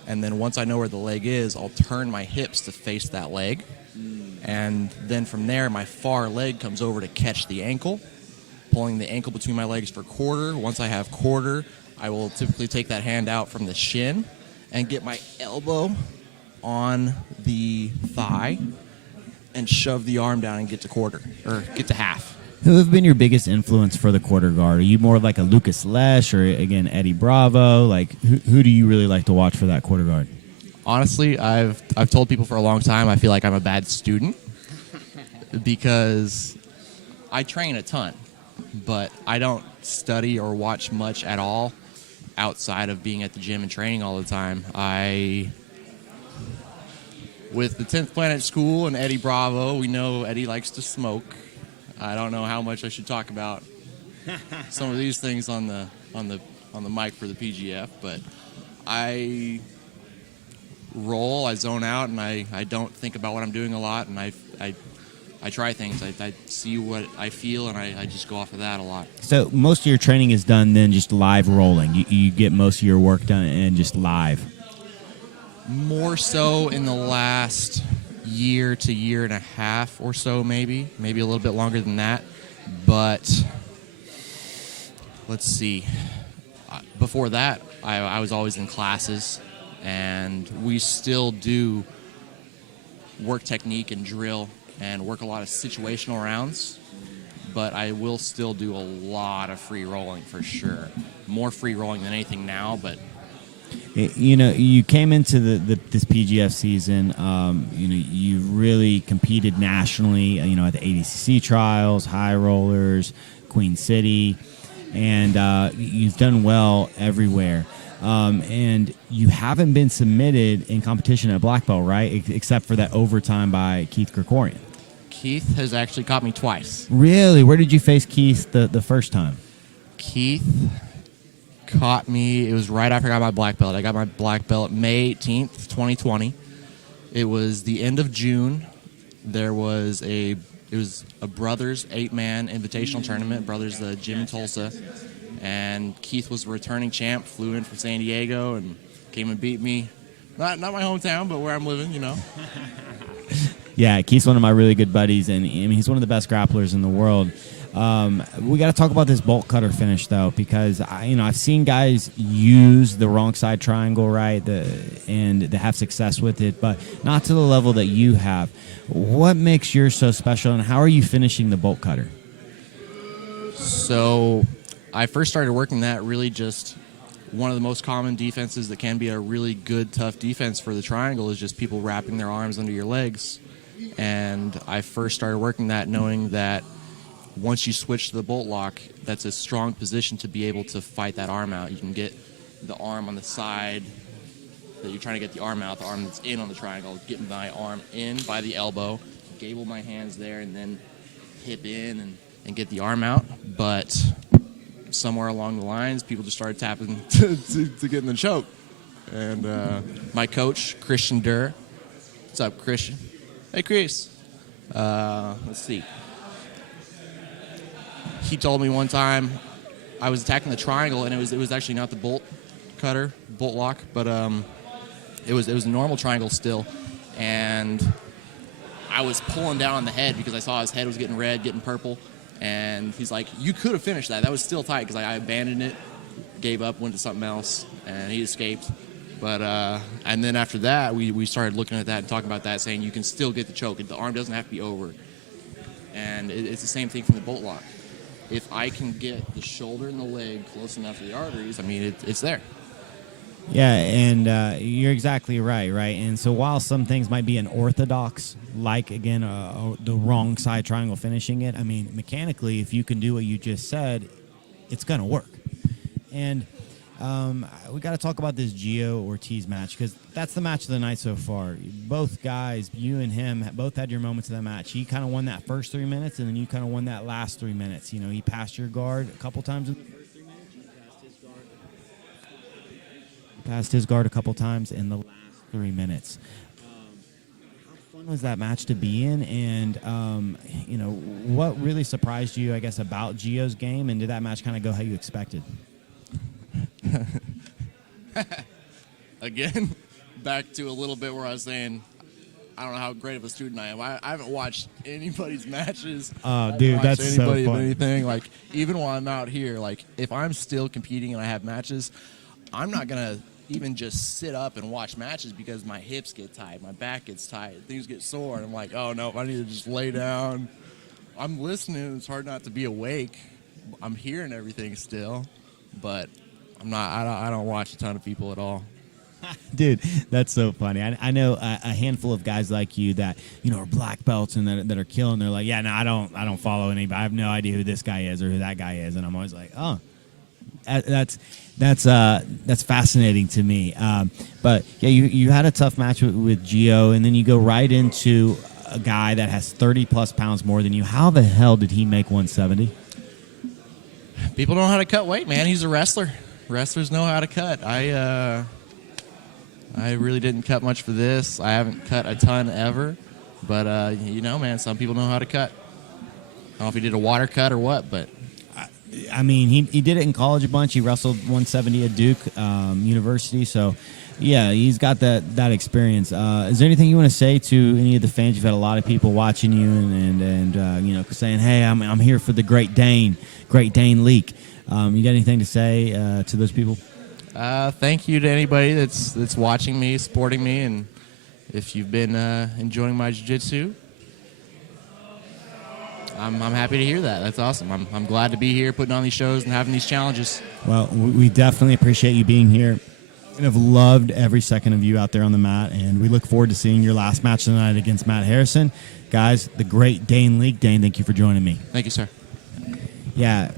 And then once I know where the leg is, I'll turn my hips to face that leg. And then from there, my far leg comes over to catch the ankle, pulling the ankle between my legs for quarter. Once I have quarter, I will typically take that hand out from the shin and get my elbow on the thigh and shove the arm down and get to quarter, or get to half. Who have been your biggest influence for the quarter guard? Are you more like a Lucas Lesh or, again, Eddie Bravo? Like, who do you really like to watch for that quarter guard? Honestly, I've told people for a long time I feel like I'm a bad student because I train a ton, but I don't study or watch much at all outside of being at the gym and training all the time. With the 10th Planet School and Eddie Bravo, we know Eddie likes to smoke. I don't know how much I should talk about some of these things on the mic for the PGF, but I roll, I zone out, and I don't think about what I'm doing a lot, and I try things. I see what I feel, and I just go off of that a lot. So most of your training is done then just live rolling. You get most of your work done and just live. More so in the last year to year and a half or so, maybe a little bit longer than that. But let's see. Before that, I was always in classes, and we still do work technique and drill and work a lot of situational rounds. But I will still do a lot of free rolling for sure. More free rolling than anything now, but you know, you came into this PGF season. You know, you really competed nationally. You know, at the ADCC trials, High Rollers, Queen City, and you've done well everywhere. And you haven't been submitted in competition at black belt, right? Except for that overtime by Keith Krikorian. Keith has actually caught me twice. Really? Where did you face Keith the first time? Keith caught me, it was right after I got my black belt. I got my black belt May 18th, 2020. It was the end of June. It was a brothers 8-man invitational tournament, brothers the gym in Tulsa. And Keith was the returning champ, flew in from San Diego and came and beat me. Not my hometown, but where I'm living, you know. Yeah, Keith's one of my really good buddies, and I mean, he's one of the best grapplers in the world. We got to talk about this bolt cutter finish, though, because I've seen guys use the wrong side triangle, right, and they have success with it, but not to the level that you have. What makes yours so special, and how are you finishing the bolt cutter? So I first started working that really just one of the most common defenses that can be a really good, tough defense for the triangle is just people wrapping their arms under your legs. And I first started working that knowing that once you switch to the bolt lock, that's a strong position to be able to fight that arm out. You can get the arm on the side that you're trying to get the arm out, the arm that's in on the triangle, get my arm in by the elbow, gable my hands there, and then hip in and get the arm out. But somewhere along the lines, people just started tapping to get in the choke. and my coach, Christian Durr. What's up, Christian? Hey, Chris. Let's see. He told me one time I was attacking the triangle, and it was actually not the bolt lock, but it was a normal triangle still, and I was pulling down on the head because I saw his head was getting red, getting purple, and he's like, "You could have finished that. That was still tight," because I abandoned it, gave up, went to something else, and he escaped. But and then after that, we started looking at that and talking about that, saying you can still get the choke. The arm doesn't have to be over, and it's the same thing from the bolt lock. If I can get the shoulder and the leg close enough to the arteries, I mean, it's there. Yeah, and you're exactly right. And so while some things might be unorthodox, like, again, the wrong side triangle finishing it, I mean, mechanically, if you can do what you just said, it's going to work. And we got to talk about this Gio-Ortiz match, because that's the match of the night so far. Both guys, you and him, both had your moments of the match. He kind of won that first 3 minutes, and then you kind of won that last 3 minutes. You know, he passed your guard a couple times in the first 3 minutes. You passed his guard a couple times in the last 3 minutes. How fun was that match to be in? And, you know, what really surprised you, I guess, about Gio's game? And did that match kind of go how you expected? Again, back to a little bit where I was saying, I don't know how great of a student I am. I haven't watched anybody's matches. Dude, that's so of fun. anything. Like, even while I'm out here, like, if I'm still competing and I have matches, I'm not gonna even just sit up and watch matches because my hips get tight, my back gets tight, things get sore, and I'm like, oh no, I need to just lay down. I'm listening. It's hard not to be awake. I'm hearing everything still, but I'm not. I don't watch a ton of people at all. Dude, that's so funny. I know a handful of guys like you that, you know, are black belts and that are killing. They're like, yeah, no, I don't follow anybody. I have no idea who this guy is or who that guy is, and I'm always like, oh, that's fascinating to me. But yeah, you had a tough match with Gio, and then you go right into a guy that has 30 plus pounds more than you. How the hell did he make 170? People don't know how to cut weight, man. He's a wrestler. Wrestlers know how to cut. I really didn't cut much for this. I haven't cut a ton ever, but you know, man, some people know how to cut. I don't know if he did a water cut or what, but I mean, he did it in college a bunch. He wrestled 170 at Duke University, so yeah, he's got that experience. Is there anything you want to say to any of the fans? You've had a lot of people watching you and you know, saying, "Hey, I'm here for the great Dane Leake." You got anything to say to those people? Thank you to anybody that's watching me, supporting me, and if you've been enjoying my jiu-jitsu, I'm happy to hear that. That's awesome. I'm glad to be here, putting on these shows and having these challenges. Well, we definitely appreciate you being here, and have loved every second of you out there on the mat, and we look forward to seeing your last match tonight against Matt Harrison. Guys, the great Dane Leake. Dane, thank you for joining me. Thank you, sir. Yeah,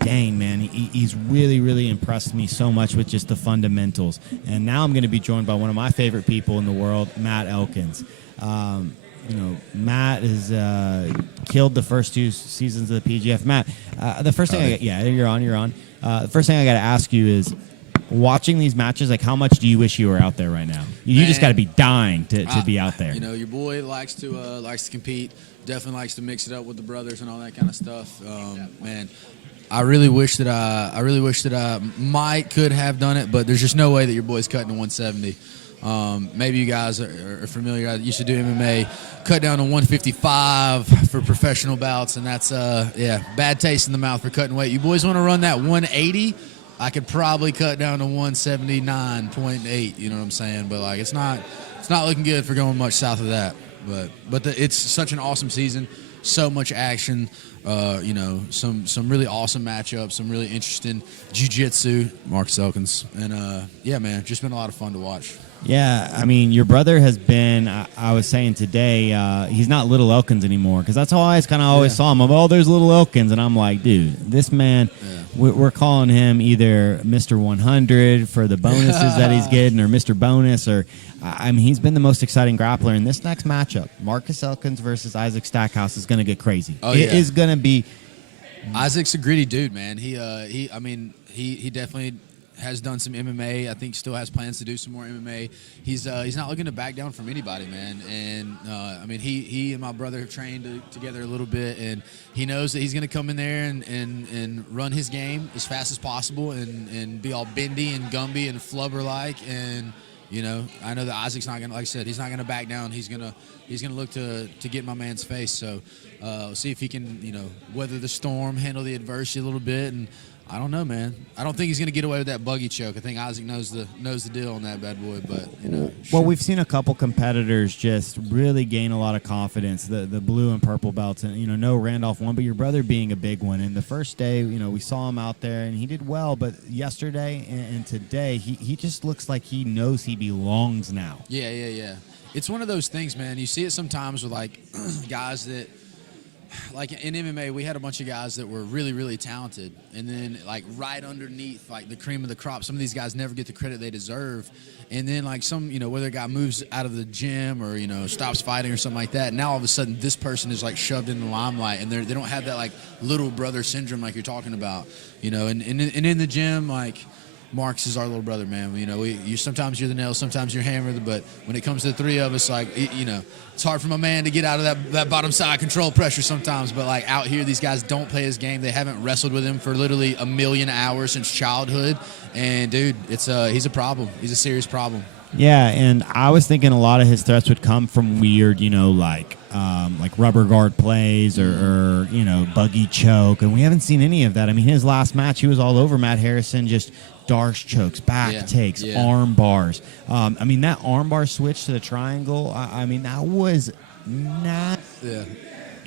Dane, man, he's really, really impressed me so much with just the fundamentals. And now I'm going to be joined by one of my favorite people in the world, Matt Elkins. You know, Matt has killed the first 2 seasons of the PGF. Matt, the first thing you're on. The first thing I got to ask you is, watching these matches, like, how much do you wish you were out there right now? You just got to be dying to be out there. You know, your boy likes to compete. Definitely likes to mix it up with the brothers and all that kind of stuff. Man, I really wish that I could have done it, but there's just no way that your boy's cutting to 170. Maybe you guys are familiar. I used to do MMA, cut down to 155 for professional bouts, and that's bad taste in the mouth for cutting weight. You boys want to run that 180? I could probably cut down to 179.8. You know what I'm saying? But like, it's not looking good for going much south of that. But it's such an awesome season, so much action. You know, some really awesome matchups, some really interesting jiu-jitsu. Marcus Elkins, and yeah, man, just been a lot of fun to watch. Yeah, I mean, your brother has been, I was saying today, he's not Little Elkins anymore, because that's how I kind of always saw him. Oh, there's Little Elkins, and I'm like, dude, this man, we're calling him either Mr. 100 for the bonuses that he's getting, or Mr. Bonus, or, I mean, he's been the most exciting grappler. In this next matchup, Marcus Elkins versus Isaac Stackhouse is going to get crazy. It is going to be. Isaac's a gritty dude, man. He definitely has done some MMA. I think still has plans to do some more MMA. He's not looking to back down from anybody, man. And I mean, he and my brother have trained together a little bit, and he knows that he's going to come in there and run his game as fast as possible and be all bendy and Gumby and flubber like. And you know, I know that Isaac's not going to, like I said, he's not going to back down. He's going to look to get in my man's face. So we'll see if he can, you know, weather the storm, handle the adversity a little bit. And I don't know, man. I don't think he's going to get away with that buggy choke. I think Isaac knows the deal on that bad boy. But you know, well, we've seen a couple competitors just really gain a lot of confidence. The blue and purple belts, and you know, no Randolph won, but your brother being a big one. And the first day, you know, we saw him out there and he did well. But yesterday and today, he just looks like he knows he belongs now. Yeah. It's one of those things, man. You see it sometimes with like guys that. Like in MMA, we had a bunch of guys that were really, really talented. And then, like, right underneath, like, the cream of the crop, some of these guys never get the credit they deserve. And then, like, some, you know, whether a guy moves out of the gym or, you know, stops fighting or something like that, now all of a sudden this person is, like, shoved in the limelight. And they don't have that, like, little brother syndrome like you're talking about, you know. And in the gym, like, Marcus is our little brother, man. You know, sometimes you're the nail, sometimes you're hammer. But when it comes to the three of us, like, you know, it's hard for my man to get out of that bottom side control pressure sometimes. But like out here, these guys don't play his game. They haven't wrestled with him for literally 1 million hours since childhood. And dude, he's a problem. He's a serious problem. Yeah, and I was thinking a lot of his threats would come from weird, you know, like rubber guard plays or you know, buggy choke, and we haven't seen any of that. I mean, his last match, he was all over Matt Harrison, just Darce chokes, back takes, arm bars. I mean, that arm bar switch to the triangle, I mean, that was not... Yeah.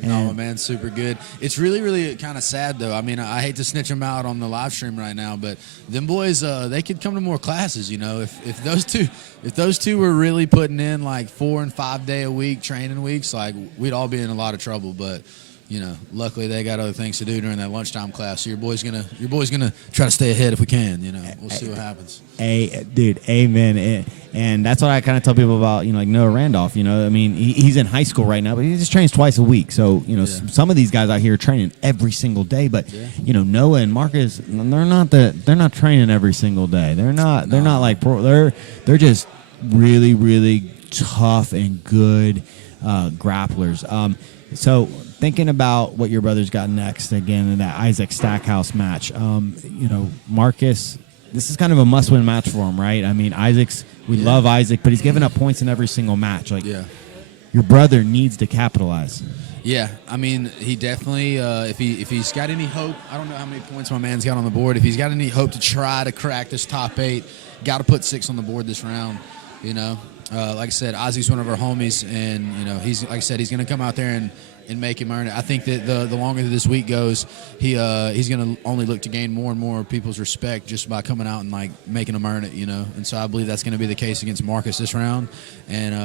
No, my man's super good. It's really, really kind of sad, though. I mean, I hate to snitch them out on the live stream right now, but them boys, they could come to more classes, you know. If those two were really putting in, like, 4 and 5 day a week training weeks, like, we'd all be in a lot of trouble. But, you know, luckily they got other things to do during that lunchtime class. So your boy's gonna try to stay ahead if we can, you know. We'll see what happens. Dude, amen. And that's what I kind of tell people about, you know, like Noah Randolph. You know, I mean, he's in high school right now, but he just trains twice a week. So, you know, some of these guys out here are training every single day. But, you know, Noah and Marcus, they're not training every single day. They're not like pro. They're just really, really tough and good grapplers. So thinking about what your brother's got next, again, in that Isaac Stackhouse match, you know, Marcus, this is kind of a must-win match for him, right? I mean, we love Isaac, but he's giving up points in every single match. Like, your brother needs to capitalize. Yeah, I mean, he definitely, if he's got any hope, I don't know how many points my man's got on the board. If he's got any hope to try to crack this top 8, got to put 6 on the board this round, you know. Like I said, Isaac's one of our homies, and, you know, he's going to come out there and make him earn it. I think that the longer that this week goes, he's going to only look to gain more and more people's respect just by coming out and, like, making him earn it, you know. And so I believe that's going to be the case against Marcus this round. And,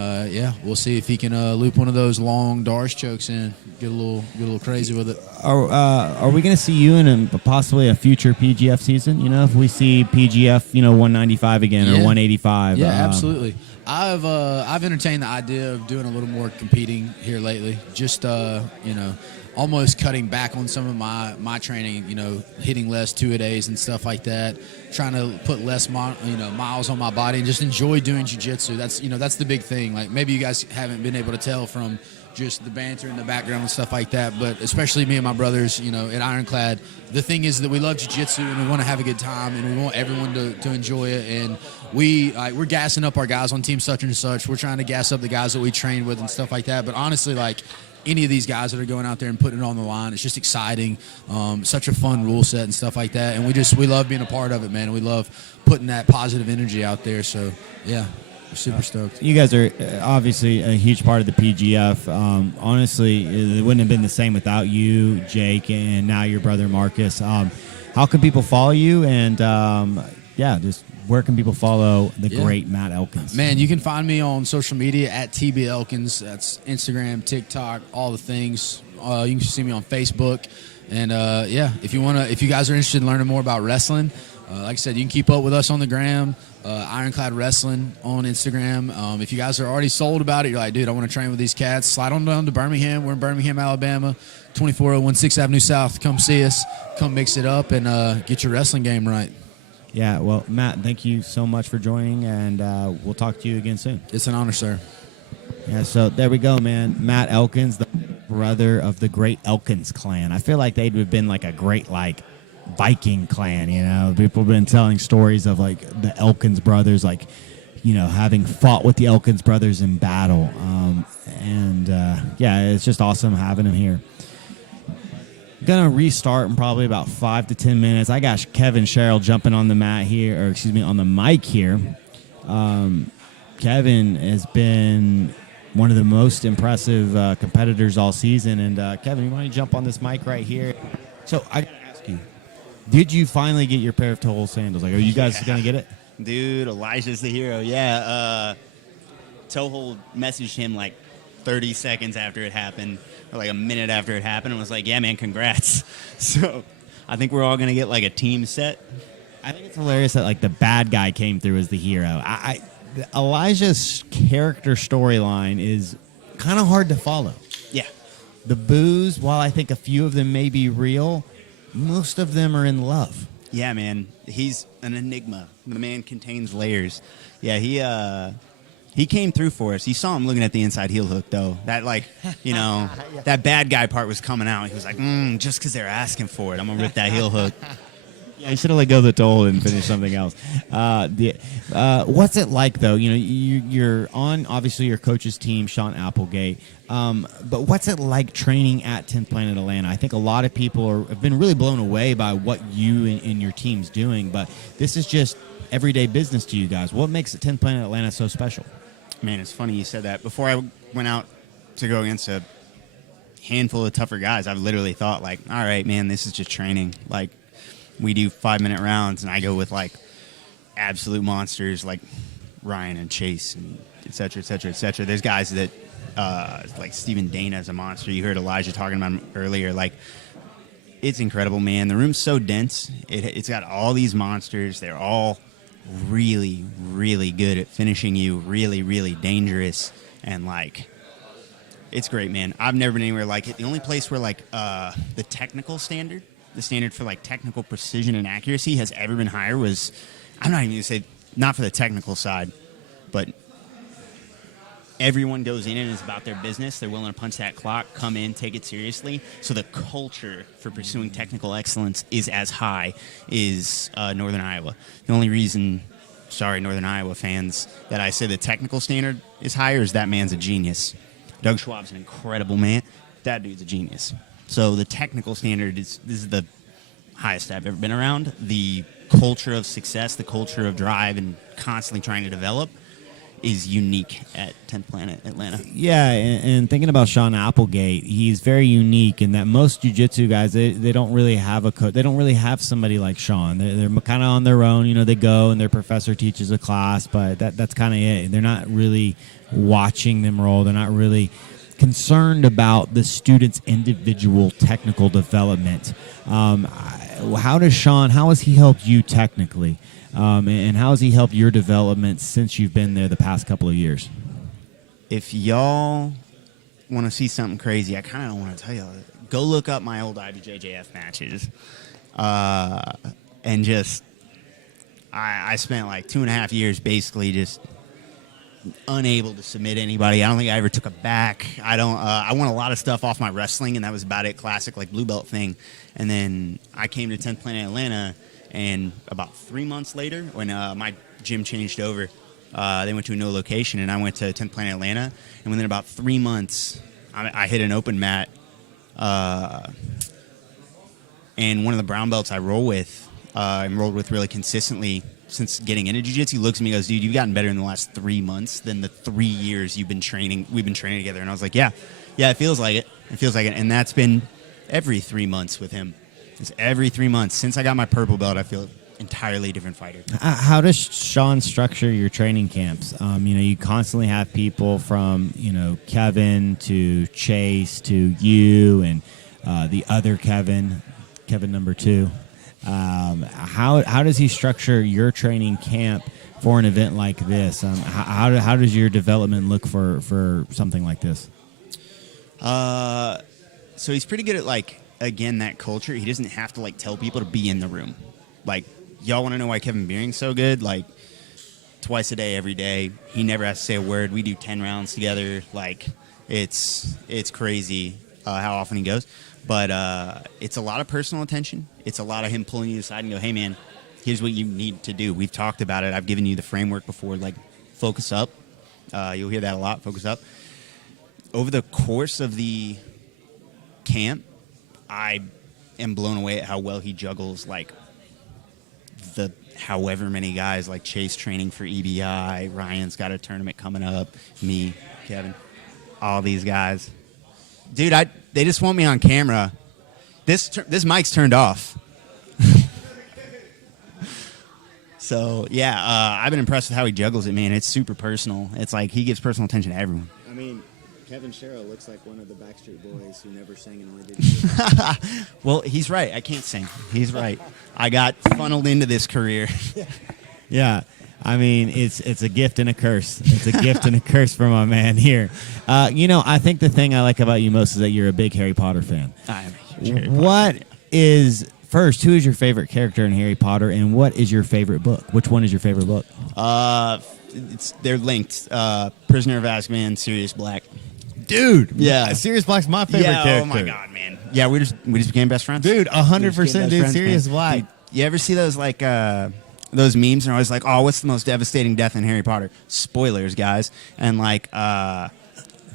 we'll see if he can loop one of those long Darce chokes in, get a little crazy with it. Are we going to see you in possibly a future PGF season? You know, if we see PGF, you know, 195 again or 185. Yeah, absolutely. I've entertained the idea of doing a little more competing here lately. Just you know, almost cutting back on some of my training. You know, hitting less 2-a-days and stuff like that. Trying to put less miles on my body and just enjoy doing jiu-jitsu. That's the big thing. Like, maybe you guys haven't been able to tell from just the banter in the background and stuff like that, but especially me and my brothers, you know, at Ironclad, the thing is that we love jiu-jitsu and we want to have a good time and we want everyone to enjoy it. And we're gassing up our guys on team such and such. We're trying to gas up the guys that we train with and stuff like that. But honestly, like, any of these guys that are going out there and putting it on the line, it's just exciting. Such a fun rule set and stuff like that. And we love being a part of it, man. And we love putting that positive energy out there. So, yeah. We're super stoked. You guys are obviously a huge part of the PGF. Honestly, it wouldn't have been the same without you, Jake, and now your brother Marcus. How can people follow you? And, just where can people follow the great Matt Elkins? Man, you can find me on social media at TB Elkins. That's Instagram, TikTok, all the things. You can see me on Facebook. And, if you guys are interested in learning more about wrestling, like I said, you can keep up with us on the gram, Ironclad Wrestling on Instagram. If you guys are already sold about it, you're like, dude, I want to train with these cats, slide on down to Birmingham. We're in Birmingham, Alabama, 24016 Avenue South. Come see us. Come mix it up and get your wrestling game right. Yeah, well, Matt, thank you so much for joining, and we'll talk to you again soon. It's an honor, sir. Yeah, so there we go, man. Matt Elkins, the brother of the great Elkins clan. I feel like they'd have been like a great, like, Viking clan, you know? People have been telling stories of, like, the Elkins brothers, like, you know, having fought with the Elkins brothers in battle. Yeah, it's just awesome having him here. Gonna restart in probably about 5 to 10 minutes. I got Kevin Cheryl jumping on the mat here, or excuse me, on the mic here. Kevin has been one of the most impressive competitors all season. And Kevin, you want to jump on this mic right here? So I gotta ask you, did you finally get your pair of ToHold sandals? Like, are you guys gonna get it? Dude, Elijah's the hero. Yeah, ToHold messaged him like 30 seconds after it happened, or like a minute after it happened, and was like, yeah, man, congrats. So I think we're all going to get like a team set. I think it's hilarious that like the bad guy came through as the hero. Elijah's character storyline is kind of hard to follow. Yeah. The boos, while I think a few of them may be real, most of them are in love. Yeah, man. He's an enigma. The man contains layers. Yeah, he came through for us. You saw him looking at the inside heel hook, though. That, like, you know, that bad guy part was coming out. He was like, just because they're asking for it, I'm going to rip that heel hook. Yeah, you should have let go of the ToHold and finished something else. What's it like, though? You know, you're on, obviously, your coach's team, Sean Applegate. But what's it like training at 10th Planet Atlanta? I think a lot of people have been really blown away by what you and your team's doing. But this is just everyday business to you guys. What makes 10th Planet Atlanta so special? Man, it's funny you said that. Before I went out to go against a handful of tougher guys, I literally thought, like, all right, man, this is just training. Like, we do 5-minute rounds, and I go with, like, absolute monsters like Ryan and Chase and et cetera, et cetera, et cetera. There's guys that, like Stephen Dane as a monster. You heard Elijah talking about him earlier. Like, it's incredible, man. The room's so dense. It's got all these monsters. They're all really, really good at finishing you, really, really dangerous, and like, it's great, man. I've never been anywhere like it. The only place where like the technical standard, the standard for like technical precision and accuracy has ever been higher was, I'm not even gonna say not for the technical side, but everyone goes in and is about their business. They're willing to punch that clock, come in, take it seriously. So the culture for pursuing technical excellence is as high as Northern Iowa. The only reason, sorry, Northern Iowa fans, that I say the technical standard is higher is that man's a genius. Doug Schwab's an incredible man. That dude's a genius. So the technical standard this is the highest I've ever been around. The culture of success, the culture of drive and constantly trying to develop is unique at 10th Planet Atlanta. Yeah, and thinking about Sean Applegate, he's very unique in that most jiu-jitsu guys, they don't really have a coach. They don't really have somebody like Sean. They're kind of on their own. You know, they go and their professor teaches a class, but that's kind of it. They're not really watching them roll. They're not really concerned about the student's individual technical development. How has he helped you technically? And how has he helped your development since you've been there the past couple of years? If y'all want to see something crazy, I kind of don't want to tell y'all. Go look up my old IBJJF matches. And just, I spent like 2.5 years basically just unable to submit anybody. I don't think I ever took a back. I won a lot of stuff off my wrestling, and that was about it. Classic, like, blue belt thing. And then I came to 10th Planet Atlanta, and about 3 months later, when my gym changed over, they went to a new location, and I went to 10th Planet Atlanta. And within about 3 months, I hit an open mat. And one of the brown belts I roll with, and rolled with really consistently since getting into jiu-jitsu, looks at me and goes, dude, you've gotten better in the last 3 months than the 3 years we've been training together. And I was like, yeah, it feels like it. It feels like it. And that's been every 3 months with him. It's every 3 months. Since I got my purple belt, I feel entirely different fighter. How does Sean structure your training camps? You constantly have people from, Kevin to Chase to you and the other Kevin number 2. How does he structure your training camp for an event like this? How does your development look for something like this? So he's pretty good at, like, again, that culture. He doesn't have to, like, tell people to be in the room. Like, y'all want to know why Kevin Beering's so good? Like, twice a day, every day. He never has to say a word. We do 10 rounds together. Like, it's crazy how often he goes. But it's a lot of personal attention. It's a lot of him pulling you aside and go, hey, man, here's what you need to do. We've talked about it. I've given you the framework before. Like, focus up. You'll hear that a lot, focus up. Over the course of the camp, I am blown away at how well he juggles, like, the however many guys, like Chase training for EBI, Ryan's got a tournament coming up, me, Kevin, all these guys. Dude, they just want me on camera. This mic's turned off. So, yeah, I've been impressed with how he juggles it, man. It's super personal. It's like he gives personal attention to everyone. I mean, Kevin Cheryl looks like one of the Backstreet Boys who never sang and only did. Well, he's right. I can't sing. He's right. I got funneled into this career. Yeah. I mean, it's a gift and a curse. It's a gift and a curse for my man here. I think the thing I like about you most is that you're a big Harry Potter fan. I am a huge Harry Potter What fan. is, first, who is your favorite character in Harry Potter, and what is your favorite book? Which one is your favorite book? They're linked. Prisoner of Azkaban, Sirius Black. Dude, yeah, Sirius Black's my favorite character. Oh my god, man. Yeah, we just became best friends. Dude, 100%, dude. Sirius Black. Dude, you ever see those those memes? And always like, oh, what's the most devastating death in Harry Potter? Spoilers, guys. And like,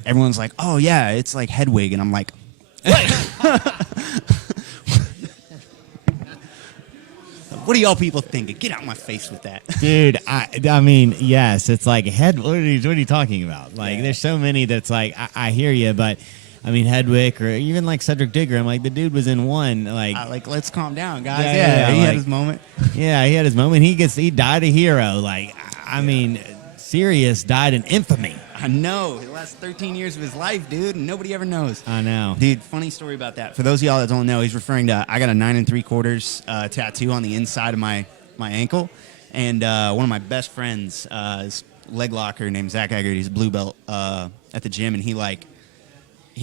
everyone's like, oh yeah, it's like Hedwig, and I'm like, what do y'all people thinking? Get out my face with that. Dude, I mean, yes, it's like, what are you talking about? Like, there's so many that's like, I hear you, but, I mean, Hedwig or even like Cedric Diggory, I'm like, the dude was in one. Like, let's calm down, guys. Yeah, he like, had his moment. Yeah, he had his moment. He died a hero. Like, I mean, Sirius died in infamy. I know. The last 13 years of his life, dude, and nobody ever knows. I know. Dude, funny story about that. For those of y'all that don't know, he's referring to, I got a 9 3/4 tattoo on the inside of my ankle. And one of my best friends, his leg locker named Zach Eggert, he's a blue belt at the gym. And he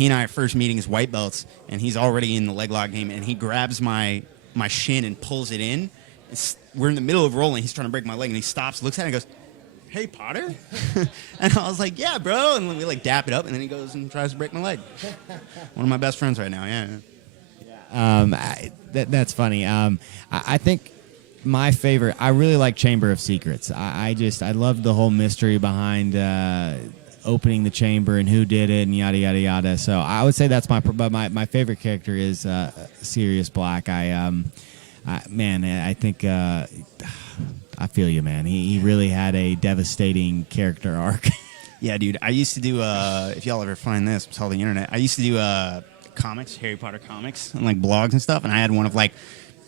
and I are first meeting as white belts, and he's already in the leg lock game. And he grabs my shin and pulls it in. We're in the middle of rolling. He's trying to break my leg, and he stops, looks at it, and goes, hey, Potter? And I was like, yeah, bro. And we like dap it up, and then he goes and tries to break my leg. One of my best friends right now, yeah. That's funny. I think my favorite, I really like Chamber of Secrets. I love the whole mystery behind opening the chamber and who did it and yada, yada, yada. So I would say that's my favorite character is Sirius Black. I think... I feel you, man. He really had a devastating character arc. Yeah, dude. I used to do, if y'all ever find this, it's all the internet. I used to do comics, Harry Potter comics, and like blogs and stuff. And I had one of like,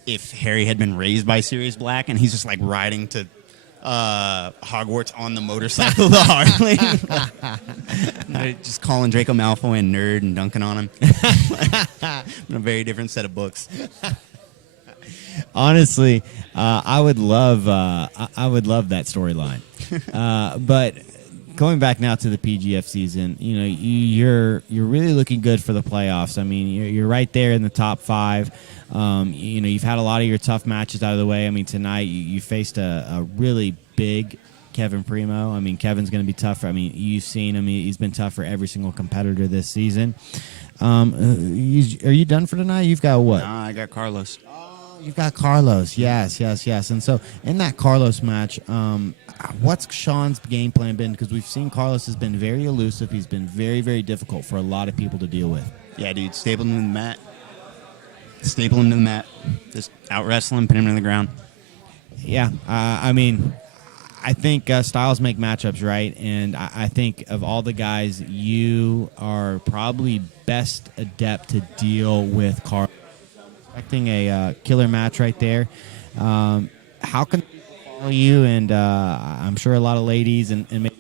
if Harry had been raised by Sirius Black, and he's just like riding to Hogwarts on the motorcycle, the Harley. Just calling Draco Malfoy a nerd and dunking on him. In a very different set of books. Honestly, I would love that storyline. But going back now to the PGF season, you're really looking good for the playoffs. I mean, you're right there in the top 5. You've had a lot of your tough matches out of the way. I mean, tonight you faced a really big Kevin Primo. I mean, Kevin's going to be tough. I mean, you've seen him. He's been tough for every single competitor this season. Are you done for tonight? You've got what? Nah, I got Carlos. You've got Carlos, yes. And so in that Carlos match, what's Sean's game plan been? Because we've seen Carlos has been very elusive. He's been very, very difficult for a lot of people to deal with. Yeah, dude, staple him to the mat. Just out wrestle him, pin him to the ground. Yeah, I mean, I think styles make matchups, right? And I think of all the guys, you are probably best adept to deal with Carlos. Expecting a killer match right there. How can people follow you? And I'm sure a lot of ladies and maybe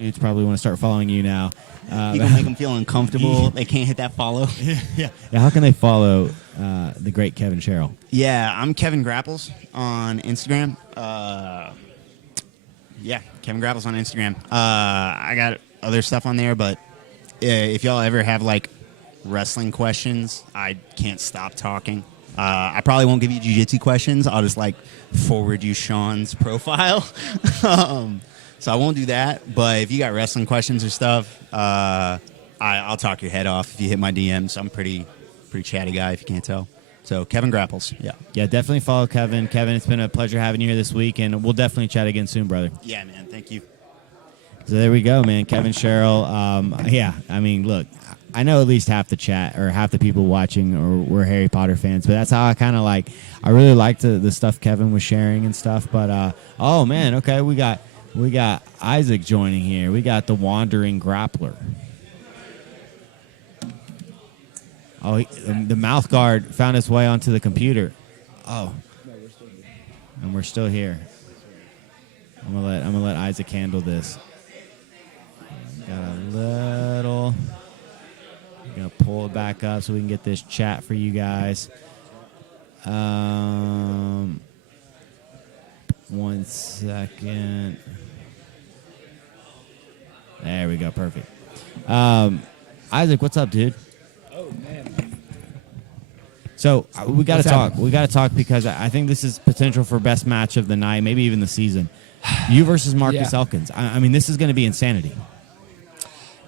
dudes probably want to start following you now. You can make them feel uncomfortable. They can't hit that follow. Yeah. How can they follow the great Kevin Cheryl? Yeah, I'm Kevin Grapples on Instagram. Kevin Grapples on Instagram. I got other stuff on there, but if y'all ever have like wrestling questions, I can't stop talking. I probably won't give you jiu-jitsu questions. I'll just like forward you Sean's profile. So I won't do that. But if you got wrestling questions or stuff, I'll talk your head off if you hit my DMs. I'm pretty chatty guy if you can't tell. So Kevin Grapples, yeah. Yeah, definitely follow Kevin. Kevin, it's been a pleasure having you here this week, and we'll definitely chat again soon, brother. Yeah, man. Thank you. So there we go, man. Kevin, Cheryl. Yeah, I mean, look, I know at least half the chat or half the people watching were Harry Potter fans, but that's how I kind of like. I really liked the stuff Kevin was sharing and stuff. But oh man, okay, we got Isaac joining here. We got the Wandering Grappler. Oh, the mouth guard found its way onto the computer. Oh, and we're still here. I'm gonna let Isaac handle this. Got a little. I'm gonna pull it back up so we can get this chat for you guys. 1 second. There we go. Perfect. Isaac, what's up, dude? Oh man. So we got to What's talk. happening? We got to talk because I think this is potential for best match of the night, maybe even the season. You versus Marcus Yeah. Elkins. I mean, this is going to be insanity.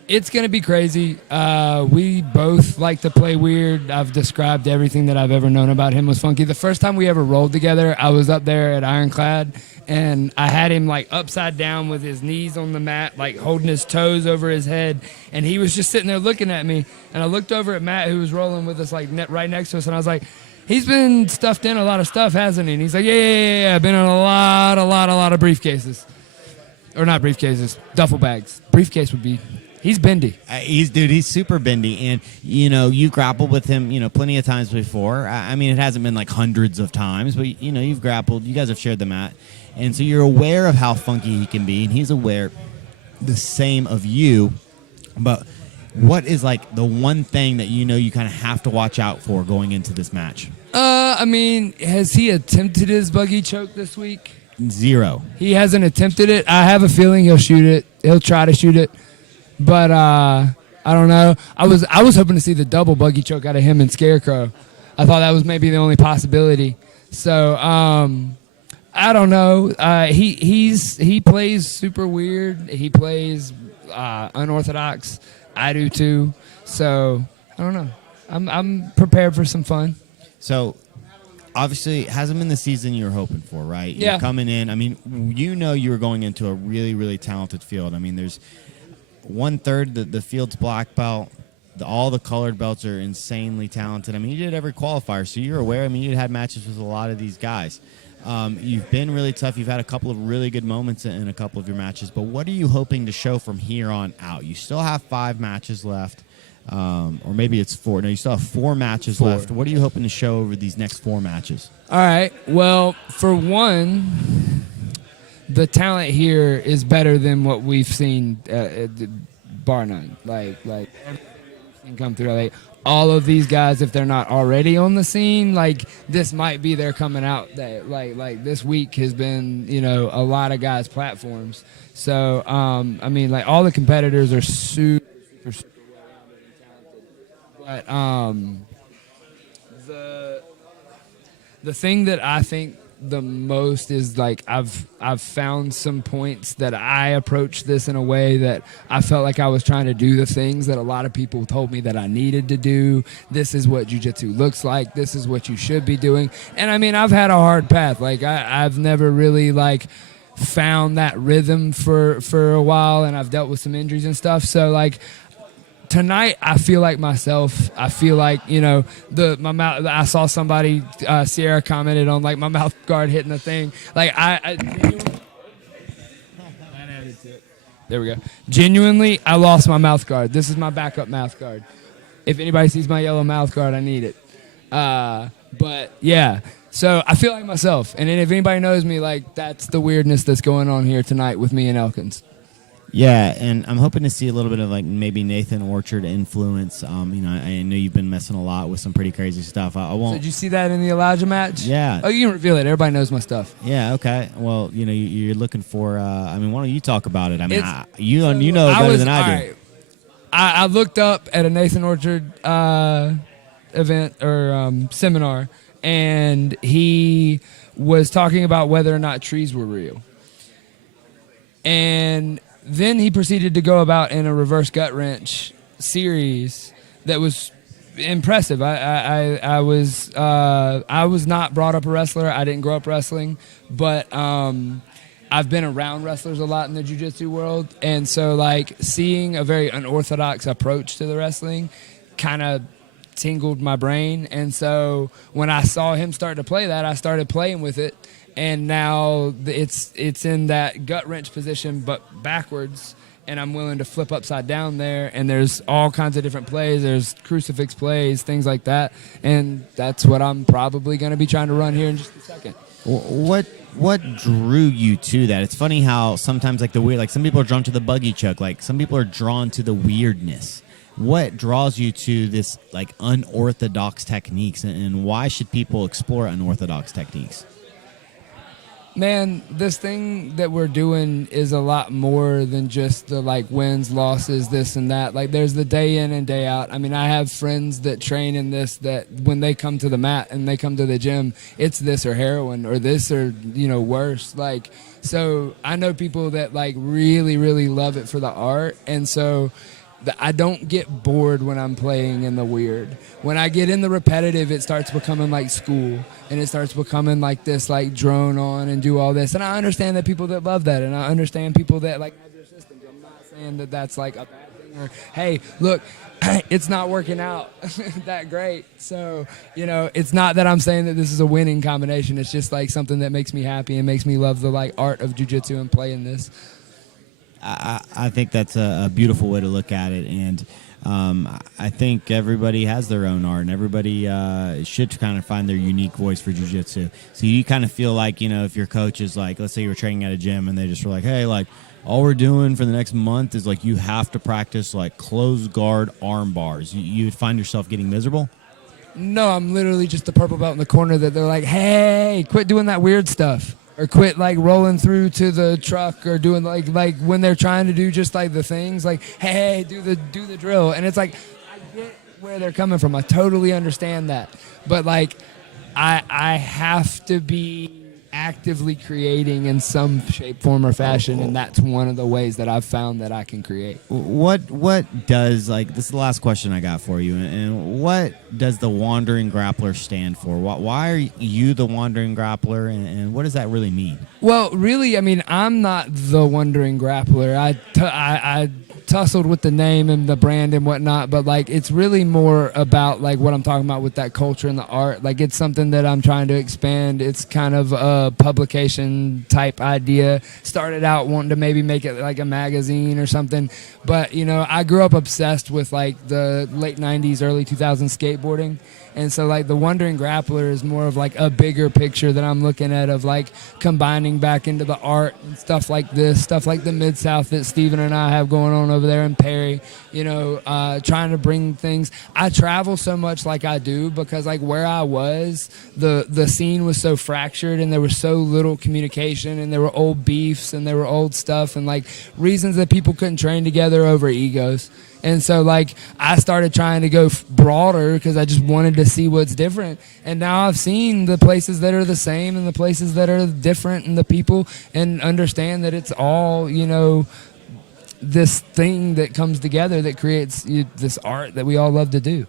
It's going to be crazy. We both like to play weird. I've described everything that I've ever known about him was funky. The first time we ever rolled together, I was up there at Ironclad, and I had him like upside down with his knees on the mat, like holding his toes over his head, and he was just sitting there looking at me. And I looked over at Matt, who was rolling with us, like right next to us, and I was like, he's been stuffed in a lot of stuff, hasn't he? And he's like, yeah. Been in a lot of briefcases. Or not briefcases, duffel bags. Briefcase would be... He's bendy. He's super bendy, and you grappled with him, plenty of times before. I mean, it hasn't been like hundreds of times, but you've grappled. You guys have shared the mat, and so you're aware of how funky he can be, and he's aware the same of you. But what is like the one thing that you kind of have to watch out for going into this match? I mean, has he attempted his buggy choke this week? 0. He hasn't attempted it. I have a feeling he'll shoot it. He'll try to shoot it. But I don't know. I was hoping to see the double buggy choke out of him and Scarecrow. I thought that was maybe the only possibility. So I don't know. He plays super weird. He plays unorthodox. I do too. So I don't know. I'm prepared for some fun. So obviously, it hasn't been the season you were hoping for, right? Yeah. You're coming in. I mean, you were going into a really, really talented field. I mean, there's 1/3 the field's black belt. All the colored belts are insanely talented. I mean, you did every qualifier, so you're aware. I mean, you had matches with a lot of these guys. You've been really tough. You've had a couple of really good moments in a couple of your matches. But what are you hoping to show from here on out? You still have 5 matches left, or maybe it's 4. No, you still have 4 matches left. What are you hoping to show over these next 4 matches? All right. Well, for one, the talent here is better than what we've seen, bar none. Like and come through. Like all of these guys, if they're not already on the scene, like this might be their coming out day. Like this week has been, a lot of guys' platforms. So I mean, like all the competitors are super well-rounded and talented. But the thing that I think the most is like I've found some points that I approached this in a way that I felt like I was trying to do the things that a lot of people told me that I needed to do. This is what jiu-jitsu looks like. This is what you should be doing. And I mean, I've had a hard path. Like I've never really like found that rhythm for a while, and I've dealt with some injuries and stuff. So like tonight, I feel like myself. I feel like my mouth. I saw somebody, Sierra commented on like my mouth guard hitting the thing. Like there we go. Genuinely, I lost my mouth guard. This is my backup mouth guard. If anybody sees my yellow mouth guard, I need it. But yeah, so I feel like myself. And then if anybody knows me, like that's the weirdness that's going on here tonight with me and Elkins. Yeah, and I'm hoping to see a little bit of like maybe Nathan Orchard influence. I know you've been messing a lot with some pretty crazy stuff. I won't. So did you see that in the Elijah match? Yeah. Oh, you can reveal it. Everybody knows my stuff. Yeah. Okay. Well, you're looking for. I mean, why don't you talk about it? I mean, you know it better than I do. Right. I looked up at a Nathan Orchard event or seminar, and he was talking about whether or not trees were real. And then he proceeded to go about in a reverse gut wrench series that was impressive. I was not brought up a wrestler. I didn't grow up wrestling, but I've been around wrestlers a lot in the jiu-jitsu world, and so like seeing a very unorthodox approach to the wrestling kind of tingled my brain. And so when I saw him start to play that, I started playing with it, and now it's in that gut wrench position but backwards, and I'm willing to flip upside down there, and there's all kinds of different plays. There's crucifix plays, things like that, and that's what I'm probably going to be trying to run here in just a second. What drew you to that? It's funny how sometimes like the weird, like some people are drawn to the buggy chuck, like some people are drawn to the weirdness. What draws you to this like unorthodox techniques, and why should people explore unorthodox techniques? Man, this thing that we're doing is a lot more than just the like wins, losses, this and that. Like there's the day in and day out. I mean, I have friends that train in this that when they come to the mat and they come to the gym, it's this or heroin or this or, you know, worse. Like, so I know people that like really, really love it for the art. And so I don't get bored when I'm playing in the weird. When I get in the repetitive, it starts becoming like school, and it starts becoming like this, like drone on and do all this. And I understand that people that love that, and I understand people that like have their systems. I'm not saying that that's like a bad thing, or hey, look, it's not working out that great. So, you know, it's not that I'm saying that this is a winning combination. It's just like something that makes me happy and makes me love the like art of jiu-jitsu and playing this. I think that's a beautiful way to look at it, and I think everybody has their own art, and everybody should kind of find their unique voice for jiu-jitsu. So you kind of feel like, you know, if your coach is like, let's say you were training at a gym, and they just were like, hey, like, all we're doing for the next month is like you have to practice like closed guard arm bars. You would find yourself getting miserable? No, I'm literally just the purple belt in the corner that they're like, hey, quit doing that weird stuff. Or quit like rolling through to the truck, or doing like when they're trying to do just like the things like, hey, do the drill. And it's like, I get where they're coming from. I totally understand that. But like I have to be actively creating in some shape, form, or fashion, and that's one of the ways that I've found that I can create. What does, like, this is the last question I got for you, and what does the Wandering Grappler stand for? Why are you the Wandering Grappler, and what does that really mean? Well, really, I mean, I'm not the Wandering Grappler. I tussled with the name and the brand and whatnot, but like it's really more about like what I'm talking about with that culture and the art. Like it's something that I'm trying to expand. It's kind of a publication type idea. Started out wanting to maybe make it like a magazine or something, but you know, I grew up obsessed with like the late 90s, early 2000s skateboarding. And so like the Wandering Grappler is more of like a bigger picture that I'm looking at of like combining back into the art and stuff like this, stuff like the Mid-South that Steven and I have going on over there in Perry, you know, trying to bring things. I travel so much like I do because like where I was, the scene was so fractured and there was so little communication and there were old beefs and there were old stuff and like reasons that people couldn't train together over egos. And so, like, I started trying to go broader because I just wanted to see what's different. And now I've seen the places that are the same and the places that are different and the people, and understand that it's all, you know, this thing that comes together that creates this art that we all love to do.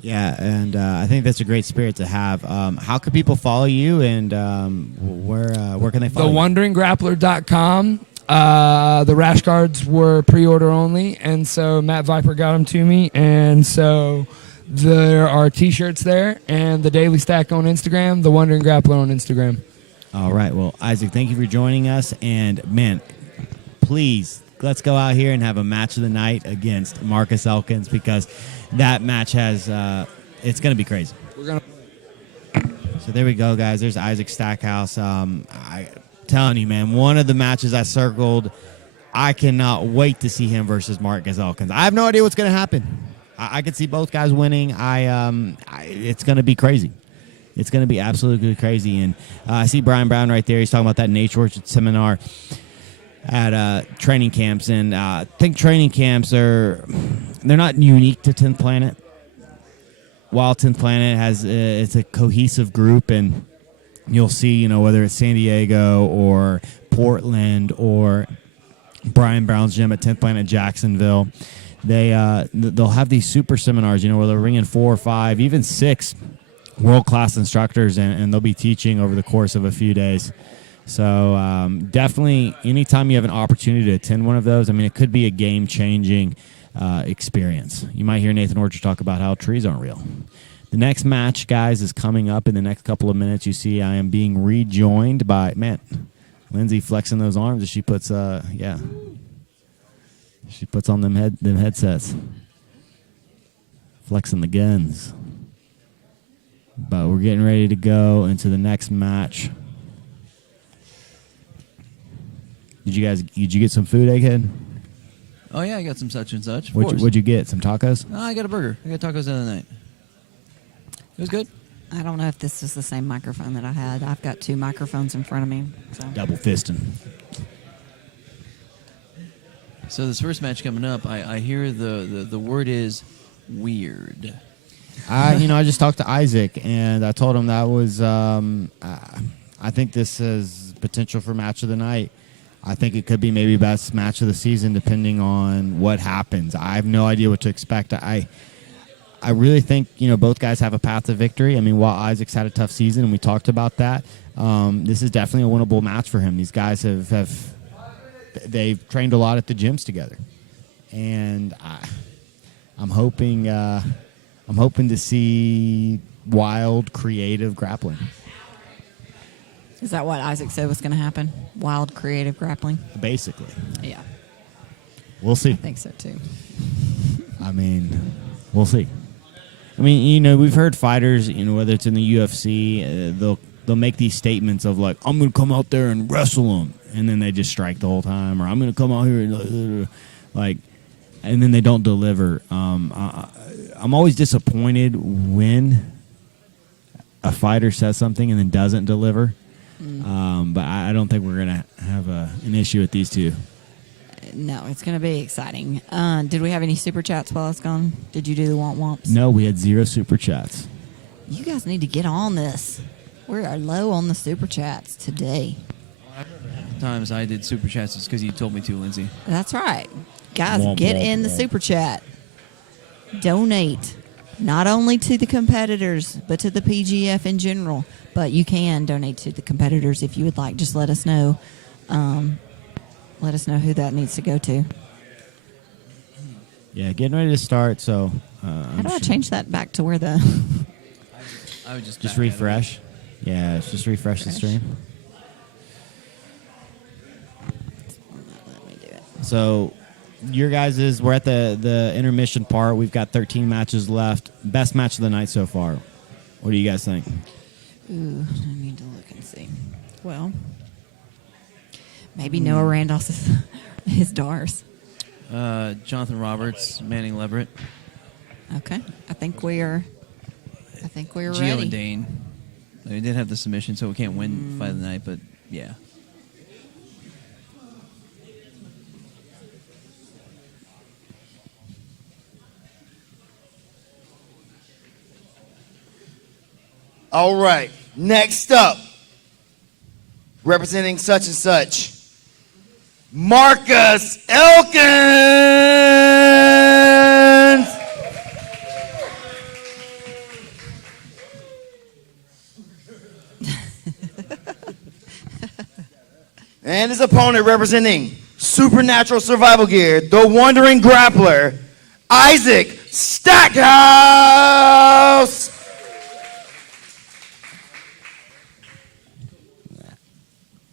Yeah, and I think that's a great spirit to have. How can people follow you, and where can they follow you? TheWanderingGrappler.com. The rash guards were pre-order only, and so Matt Viper got them to me, and so there are t-shirts there, and the Daily Stack on Instagram, the Wandering Grappler on Instagram. All right, well, Isaac, thank you for joining us, and man, please, let's go out here and have a match of the night against Marcus Elkins, because that match has, it's going to be crazy. So there we go, guys. There's Isaac Stackhouse. Telling you, man, one of the matches I circled, I cannot wait to see him versus Marcus Elkins. I have no idea what's going to happen. I could see both guys winning. It's going to be crazy. It's going to be absolutely crazy. And I see Brian Brown right there. He's talking about that Nature Orchard seminar at training camps. And I think training camps they're not unique to 10th Planet. while 10th Planet has it's a cohesive group, and you'll see, you know, whether it's San Diego or Portland or Brian Brown's gym at 10th Planet Jacksonville, they'll have these super seminars, you know, where they'll bring in 4 or 5, even 6 world-class instructors, and they'll be teaching over the course of a few days. So definitely, anytime you have an opportunity to attend one of those, I mean, it could be a game-changing experience. You might hear Nathan Orchard talk about how trees aren't real. The next match, guys, is coming up in the next couple of minutes. You see I am being rejoined by, man, Lindsay flexing those arms as she puts, she puts on them headsets. Flexing the guns. But we're getting ready to go into the next match. Did you get some food, Egghead? Oh, yeah, I got some such and such. What'd you get? Some tacos? No, I got a burger. I got tacos the other night. It was good. I don't know if this is the same microphone that I had. I've got 2 microphones in front of me. So. Double fisting. So this first match coming up, I hear the word is weird. I just talked to Isaac, and I told him that was I think this has potential for match of the night. I think it could be maybe best match of the season, depending on what happens. I have no idea what to expect. I really think, you know, both guys have a path to victory. I mean, while Isaac's had a tough season, and we talked about that, this is definitely a winnable match for him. These guys they've trained a lot at the gyms together, and I'm hoping to see wild, creative grappling. Is that what Isaac said was going to happen? Wild, creative grappling? Basically. Yeah. We'll see. I think so, too. I mean, we'll see. I mean, you know, we've heard fighters, you know, whether it's in the UFC, they'll make these statements of like, I'm going to come out there and wrestle them, and then they just strike the whole time, or I'm going to come out here and like, and then they don't deliver. I'm always disappointed when a fighter says something and then doesn't deliver. But I don't think we're going to have an issue with these two. No, it's going to be exciting. Did we have any super chats while I was gone? Did you do the womps? No, we had 0 super chats. You guys need to get on this. We are low on the super chats today. Times I did super chats just because you told me to, Lindsay. That's right. Guys, get in the super chat. Donate. Not only to the competitors, but to the PGF in general. But you can donate to the competitors if you would like. Just let us know. Let us know who that needs to go to. Yeah, getting ready to start. So, how do I change that back to where the? I would just refresh. Yeah, just refresh the stream. Let me do it. So, your guys' we're at the intermission part. We've got 13 matches left. Best match of the night so far. What do you guys think? Ooh, I need to look and see. Well, maybe Noah Randolph's his Dars. Jonathan Roberts, Manning Leverett. Okay, I think we're Gio ready. and Dane. They did have the submission, so we can't win fight of the night, but yeah. All right, next up, representing such and such, Marcus Elkins. And his opponent representing Supernatural Survival Gear, the Wandering Grappler, Isaac Stackhouse.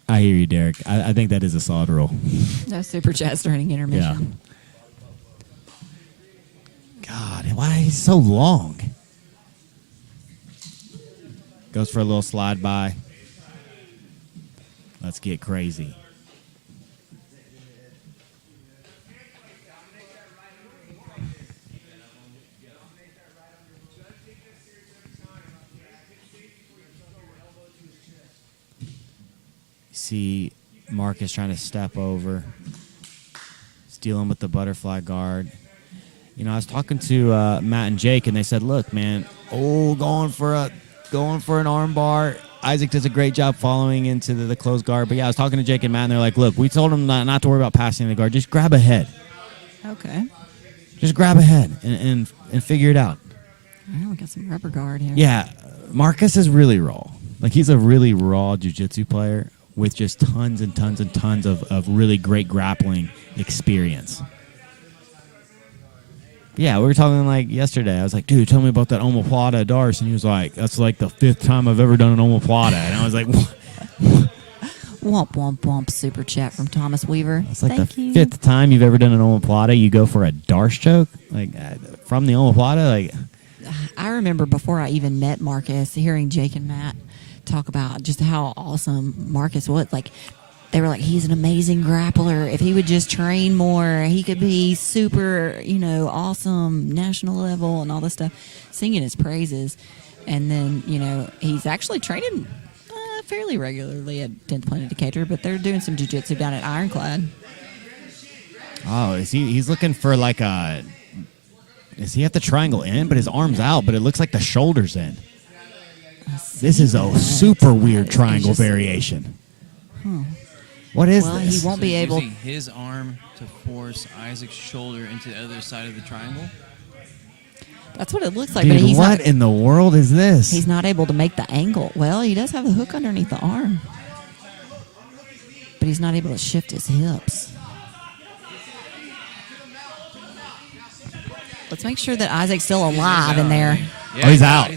I hear you, Derek. I think that is a solid roll. No super chats during intermission. Yeah. God, why is he so long? Goes for a little slide by. Let's get crazy. See Marcus trying to step over, steal him with the butterfly guard. I was talking to Matt and Jake, and they said, "Look, man, going for an armbar. Isaac does a great job following into the closed guard." But yeah, I was talking to Jake and Matt, and they're like, "Look, we told him not to worry about passing the guard. Just grab a head. Okay. Just grab a head and figure it out." All right, we got some rubber guard here. Yeah, Marcus is really raw. Like, he's a really raw jiu-jitsu player with just tons and tons and tons of really great grappling experience. Yeah, we were talking like yesterday. I was like, "Dude, tell me about that omoplata Darce," and he was like, "That's like the 5th time I've ever done an omoplata." And I was like, Womp womp womp super chat from Thomas Weaver. "It's like Thank the you. 5th time you've ever done an omoplata. You go for a Darce choke, like from the omoplata." Like, I remember before I even met Marcus, hearing Jake and Matt talk about just how awesome Marcus was. Like, they were like, he's an amazing grappler. If he would just train more, he could be super, awesome, national level and all this stuff, singing his praises. And then, he's actually training fairly regularly at 10th Planet Decatur, but they're doing some jiu-jitsu down at Ironclad. oh, he's looking for like a... Does he have the triangle in, but his arm's out, but it looks like the shoulder's in? This is a super weird triangle variation. What is this? He won't be able... Using his arm to force Isaac's shoulder into the other side of the triangle? That's what it looks like. Dude, but he's what not, in the world is this? He's not able to make the angle. Well, he does have the hook underneath the arm. But he's not able to shift his hips. Let's make sure that Isaac's still alive in there. Yeah, oh, he's out.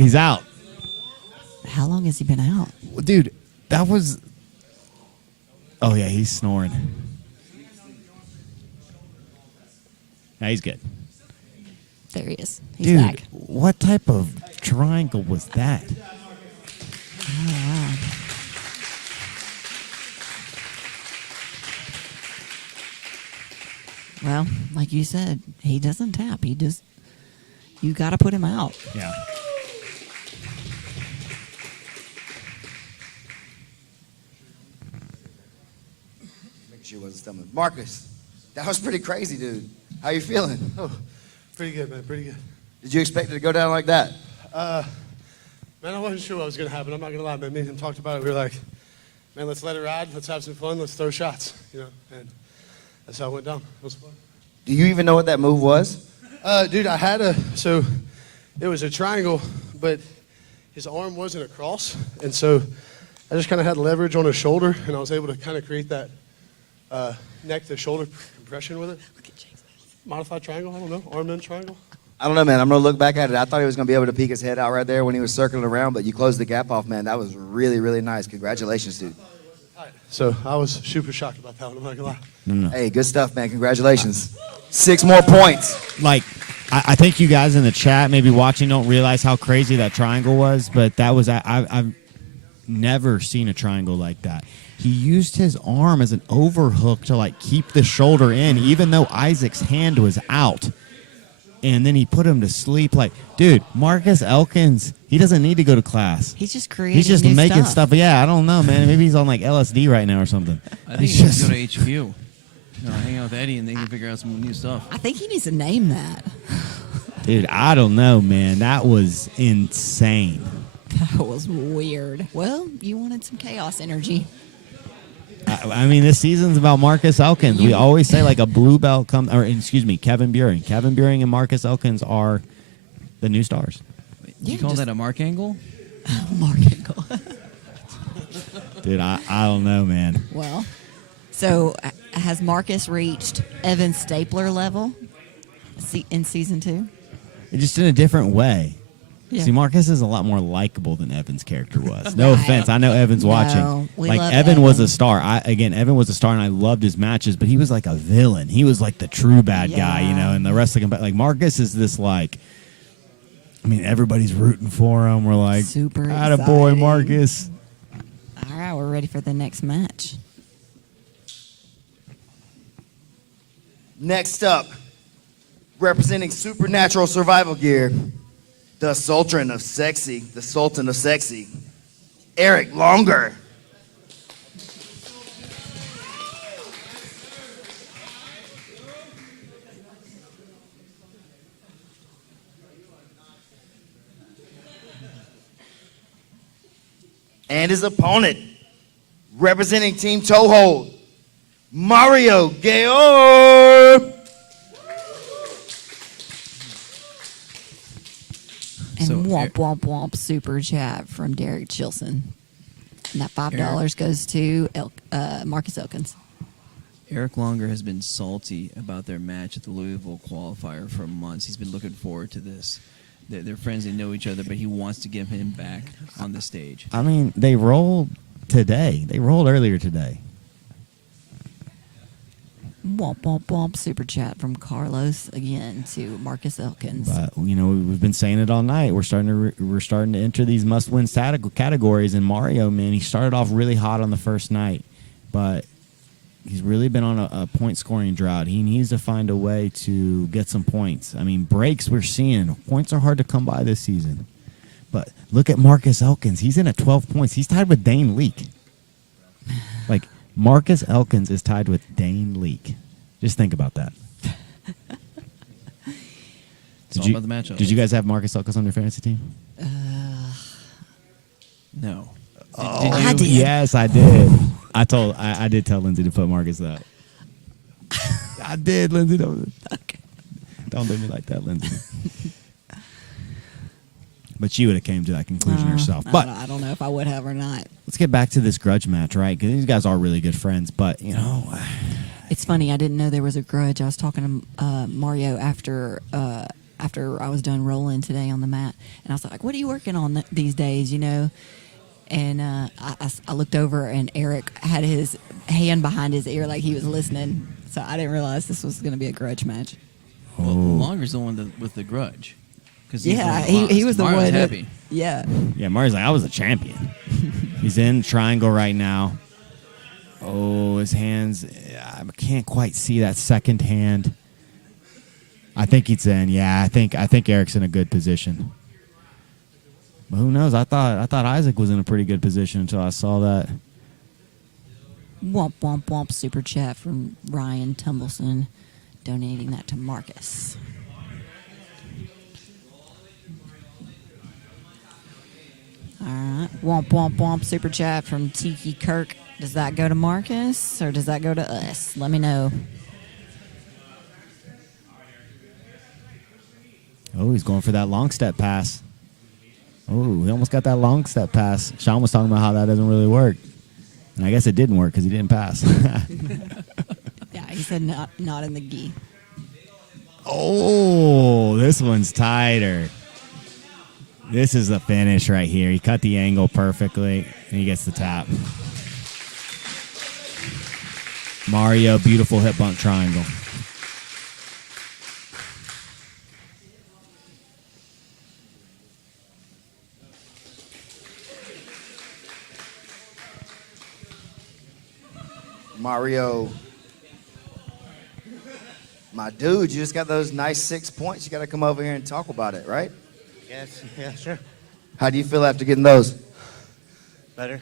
He's out. How long has he been out? Dude, that was... Oh, yeah, he's snoring. Yeah, he's good. There he is. He's Dude, back. what type of triangle was that? Oh, wow. Well, like you said, he doesn't tap. You got to put him out. Yeah. Make sure he wasn't stumbling. Marcus, that was pretty crazy, dude. How you feeling? Oh, pretty good, man. Pretty good. Did you expect it to go down like that? Man, I wasn't sure what was going to happen. I'm not going to lie, man. Me and him talked about it. We were like, man, let's let it ride. Let's have some fun. Let's throw shots, And that's how it went down. It was fun. Do you even know what that move was? Dude, so it was a triangle, but his arm wasn't across. And so I just kind of had leverage on his shoulder, and I was able to kind of create that neck to shoulder compression with it. Modified triangle, I don't know, arm in triangle. I don't know, man. I'm going to look back at it. I thought he was going to be able to peek his head out right there when he was circling around, but you closed the gap off, man. That was really, really nice. Congratulations, dude. So I was super shocked about that one, I'm not going to lie. No. Hey, good stuff, man. Congratulations. 6 more points. Like, I think you guys in the chat maybe watching don't realize how crazy that triangle was, but that was I've never seen a triangle like that. He used his arm as an overhook to like keep the shoulder in, even though Isaac's hand was out. And then he put him to sleep. Like, dude, Marcus Elkins, he doesn't need to go to class. He's just creating He's just new making stuff. Yeah, I don't know, man. Maybe he's on like LSD right now or something. I think he needs to go to HQ. Hang out with Eddie and they can figure out some new stuff. I think he needs to name that. Dude, I don't know, man. That was insane. That was weird. Well, you wanted some chaos energy. I mean, this season's about Marcus Elkins. We always say like a blue belt Kevin Buehring. Kevin Buehring and Marcus Elkins are the new stars. You call that a mark angle? Mark angle. Dude, I don't know, man. Well, so has Marcus reached Evan Stapler level in season 2? Just in a different way. Yeah. See, Marcus is a lot more likable than Evan's character was. No offense. I know Evan's watching. we like, love Evan was Evan. a star. Evan was a star, and I loved his matches, but he was like a villain. He was like the true bad guy, and the rest of them. Like, Marcus is this, like, I mean, everybody's rooting for him. We're like, super attaboy, exciting. Marcus. All right, we're ready for the next match. Next up, representing Supernatural Survival Gear, the Sultan of Sexy, Eric Longard. and his opponent, representing Team ToHold, Mario Gayle. And So, womp, womp, womp super chat from Derek Chilson. And that $5 goes to Marcus Elkins. Eric Longard has been salty about their match at the Louisville qualifier for months. He's been looking forward to this. They're friends, they know each other, but he wants to get him back on the stage. I mean, they rolled today. They rolled earlier today. Womp, womp, womp super chat from Carlos again to Marcus Elkins. But you know, we've been saying it all night. We're starting to enter these must-win categories. And Mario, man, he started off really hot on the first night, but he's really been on a point-scoring drought. He needs to find a way to get some points. I mean, breaks we're seeing. Points are hard to come by this season. But look at Marcus Elkins. He's in at 12 points. He's tied with Dane Leake. Like, Marcus Elkins is tied with Dane Leake. Just think about that. It's all about the matchup. Did you guys have Marcus Elkins on your fantasy team? No. Oh, I did. Yes, I did. I did tell Lindsay to put Marcus up. I did, Lindsay. Don't do me like that, Lindsay. But she would have came to that conclusion herself. But I don't know if I would have or not. let's get back to this grudge match, right? Because these guys are really good friends. But, you know, It's funny. I didn't know there was a grudge. I was talking to Mario after I was done rolling today on the mat, and I was like, "What are you working on these days?" You know, and I looked over, and Eric had his hand behind his ear like he was listening. So I didn't realize this was going to be a grudge match. Well, Longar's the one with the grudge. Yeah, he was the Mario's one. happy. Yeah. yeah, Mario's like, I was a champion. He's in triangle right now. Oh, his hands. I can't quite see that second hand. I think he's in. Yeah, I think Eric's in a good position. But who knows? I thought Isaac was in a pretty good position until I saw that. Womp womp womp super chat from Ryan Tumbleson, donating that to Marcus. All right, womp womp womp super chat from Tiki Kirk. Does that go to Marcus or does that go to us? Let me know. Oh, he's going for that long step pass. Oh, he almost got that long step pass. Sean was talking about how that doesn't really work. And I guess it didn't work because he didn't pass. Yeah, he said not in the gi. Oh, this one's tighter. This is the finish right here. He cut the angle perfectly, and he gets the tap. Mario, beautiful hip bump triangle. Mario, my dude, you just got those nice 6 points. You got to come over here and talk about it, right? Yes, yeah, sure. How do you feel after getting those? Better.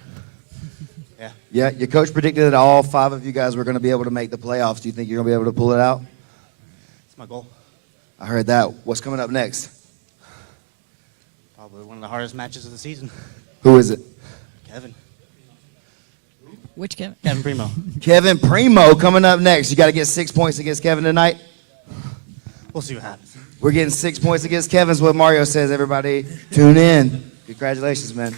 Yeah. Yeah, your coach predicted that all 5 of you guys were going to be able to make the playoffs. Do you think you're going to be able to pull it out? That's my goal. I heard that. What's coming up next? Probably one of the hardest matches of the season. Who is it? Kevin. Which Kevin? Kevin Primo. Kevin Primo coming up next. You got to get 6 points against Kevin tonight. We'll see what happens. We're getting 6 points against Kevin's what Mario says. Everybody, tune in. Congratulations, man.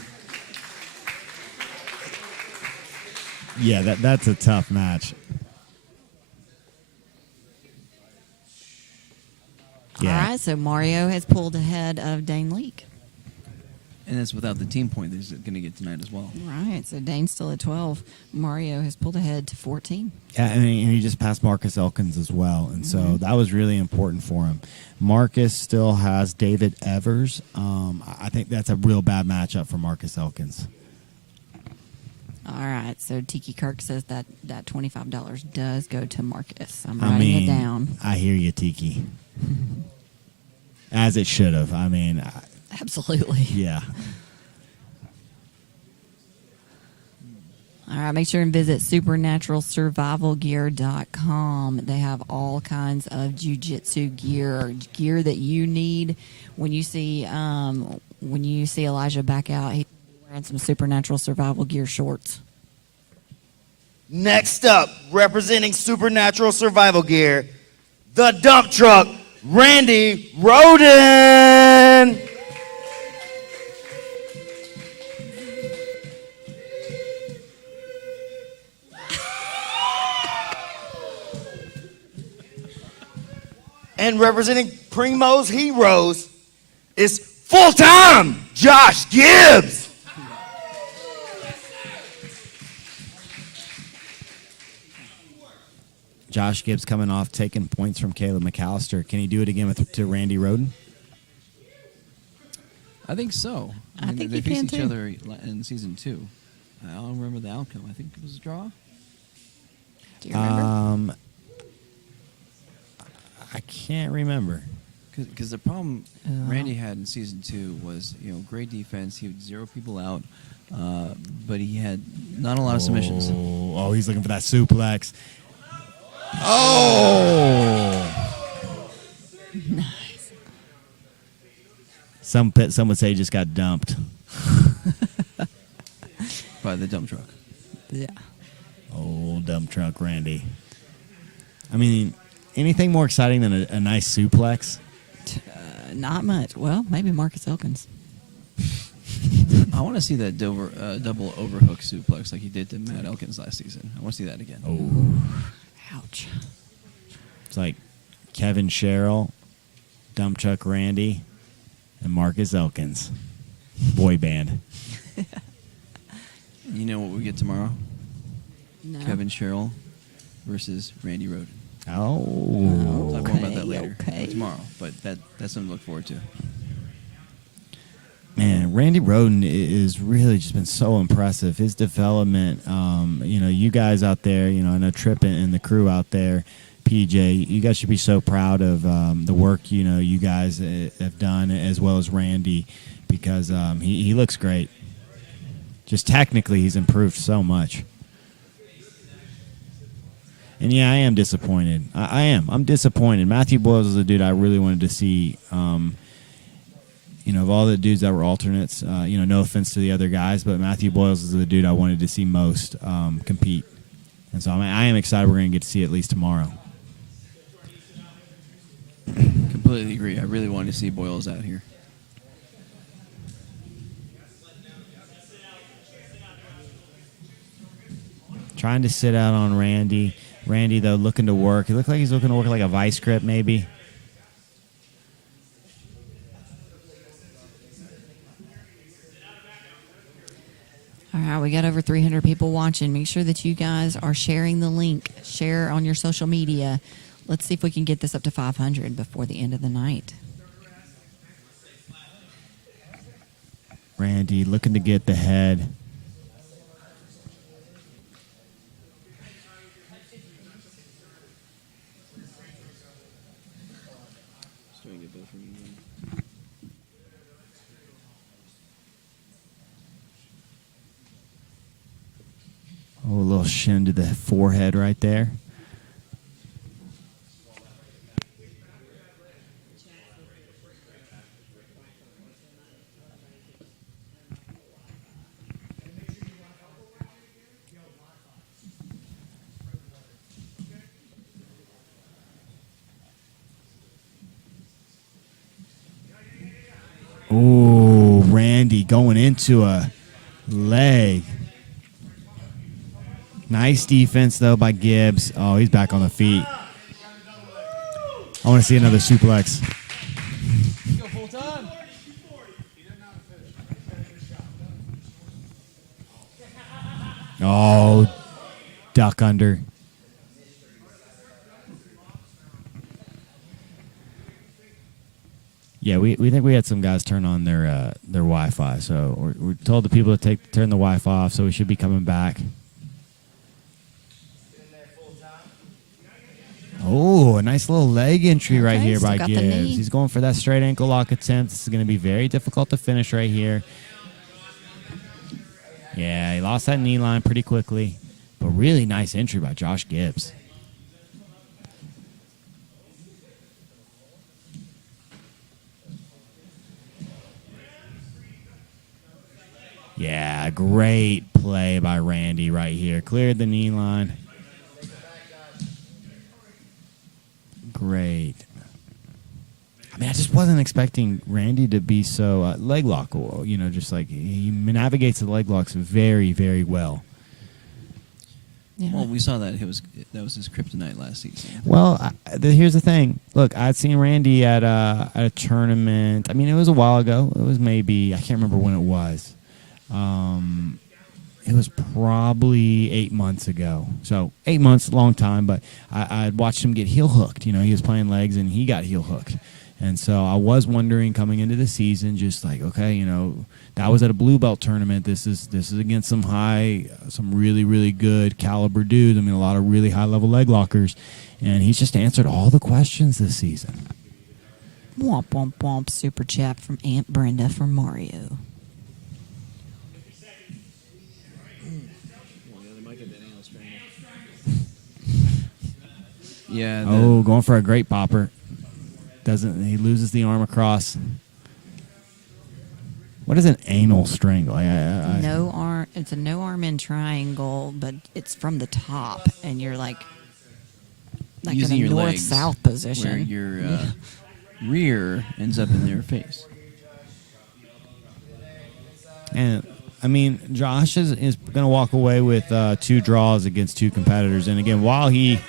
Yeah, that's a tough match. Yeah. All right, so Mario has pulled ahead of Dane Leake. And that's without the team point that he's going to get tonight as well. Right, so Dane's still at 12. Mario has pulled ahead to 14. Yeah, and he just passed Marcus Elkins as well, and so that was really important for him. Marcus still has David Evers. I think that's a real bad matchup for Marcus Elkins. All right, so Tiki Kirk says that $25 does go to Marcus. I'm writing it down. I hear you, Tiki. As it should have. I mean, Absolutely. yeah. All right, make sure and visit supernaturalsurvivalgear.com. They have all kinds of jiu-jitsu gear that you need. When you see Elijah back out, he's And some supernatural survival gear shorts. Next up, representing Supernatural Survival Gear, the dump truck, Randy Rhoden. And representing Primo's Heroes is full-time Josh Gibbs. Josh Gibbs coming off taking points from Caleb McAllister. Can he do it again to Randy Rhoden? I think so. I think they he faced can, each too. other in season 2. I don't remember the outcome. I think it was a draw. Do you remember? I can't remember. Because the problem Randy had in season 2 was, great defense. He would zero people out, but he had not a lot of submissions. Oh, he's looking for that suplex. Oh! Nice. Some would say he just got dumped. By the dump truck. Yeah. Oh, dump truck, Randy. I mean, anything more exciting than a nice suplex? Not much. Well, maybe Marcus Elkins. I want to see that double overhook suplex like he did to Matt Elkins last season. I want to see that again. Oh. Ouch. It's like Kevin Cheryl, dump truck Randy, and Marcus Elkins. Boy band. You know what we get tomorrow? No. Kevin Cheryl versus Randy Rhoden. Oh. We'll talk more about that later. Okay. Tomorrow, but that's something to look forward to. Man, Randy Rhoden is really just been so impressive. His development, you guys out there, I know Tripp and the crew out there, PJ, you guys should be so proud of the work, you guys have done, as well as Randy, because he looks great. Just technically, he's improved so much. And yeah, I am disappointed. I am. I'm disappointed. Matthew Boyles is a dude I really wanted to see. Of all the dudes that were alternates, no offense to the other guys, but Matthew Boyles is the dude I wanted to see most compete. And so I am excited we're going to get to see at least tomorrow. Completely agree. I really wanted to see Boyles out here. Trying to sit out on Randy. Randy, though, looking to work. He looked like he's looking to work like a vice grip, maybe. All right, we got over 300 people watching. Make sure that you guys are sharing the link. Share on your social media. Let's see if we can get this up to 500 before the end of the night. Randy looking to get the head. Oh, a little shin to the forehead right there. Oh, Randy going into a leg. Nice defense, though, by Gibbs. Oh, he's back on the feet. I want to see another suplex. Go full time. Oh, duck under. Yeah, we think we had some guys turn on their Wi-Fi, so we're told the people to turn the Wi-Fi off, so we should be coming back. Oh, a nice little leg entry right here by still got the Gibbs. knee. He's going for that straight ankle lock attempt. This is going to be very difficult to finish right here. Yeah, he lost that knee line pretty quickly, but really nice entry by Josh Gibbs. Yeah, great play by Randy right here. Cleared the knee line. Great. I mean, I just wasn't expecting Randy to be so leg lock. Just like he navigates the leg locks very, very well. Yeah. Well, we saw that that was his kryptonite last season. Well, here's the thing. Look, I'd seen Randy at a tournament. I mean, it was a while ago. It was maybe, I can't remember when it was. It was probably 8 months ago. So 8 months, long time. But I'd watched him get heel hooked. He was playing legs and he got heel hooked. And so I was wondering coming into the season, just like, okay, that was at a blue belt tournament. This is against some really, really good caliber dudes. I mean, a lot of really high level leg lockers. And he's just answered all the questions this season. Womp, womp, womp. Super chat from Aunt Brenda from Mario. Yeah. Going for a great popper. He loses the arm across. What is an anal strangle? No arm. It's a no arm in triangle, but it's from the top, and you're like using in a your north-south position. Where your rear ends up in their face. And I mean, Josh is going to walk away with 2 draws against 2 competitors. And again, while he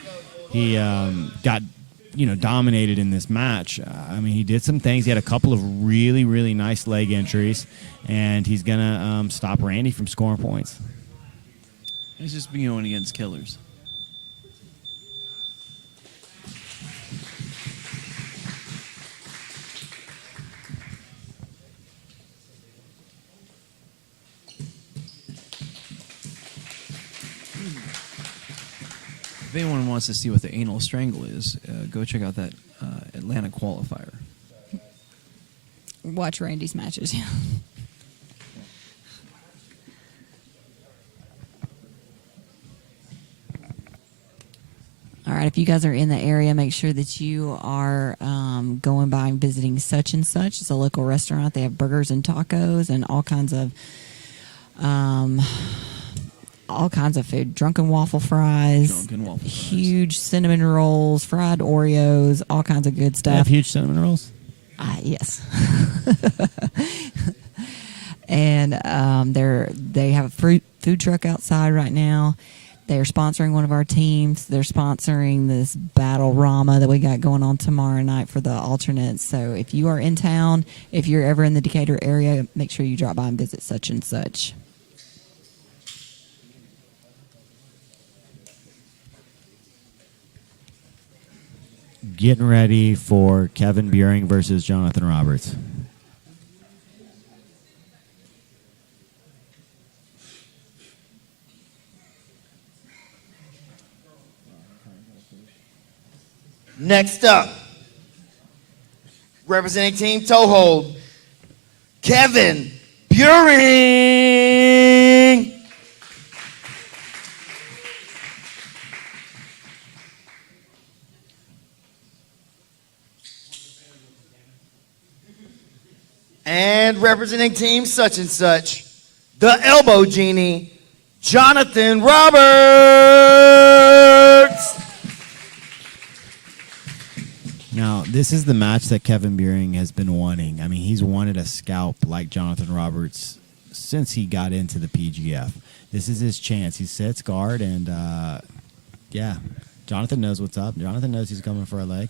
got dominated in this match, I mean, he did some things. He had a couple of really, really nice leg entries, and he's going to stop Randy from scoring points. He's just going against killers. If anyone wants to see what the anal strangle is, go check out that Atlanta qualifier. Watch Randy's matches. Yeah. All right, if you guys are in the area, make sure that you are going by and visiting Such and Such. It's a local restaurant. They have burgers and tacos and all kinds of food. Drunken waffle fries, huge cinnamon rolls, fried Oreos, all kinds of good stuff. They have huge cinnamon rolls? Yes. And they have a food truck outside right now. They're sponsoring one of our teams. They're sponsoring this Battle Rama that we got going on tomorrow night for the alternates. So if you are in town, if you're ever in the Decatur area, make sure you drop by and visit Such and Such. Getting ready for Kevin Buring versus Jonathan Roberts. Next up, representing Team ToHold, Kevin Buring. And representing Team Such and Such, the Elbow Genie, Jonathan Roberts. Now, this is the match that Kevin Buring has been wanting. I mean, he's wanted a scalp like Jonathan Roberts since he got into the PGF. This is his chance. He sits guard, and, yeah, Jonathan knows what's up. Jonathan knows he's coming for a leg.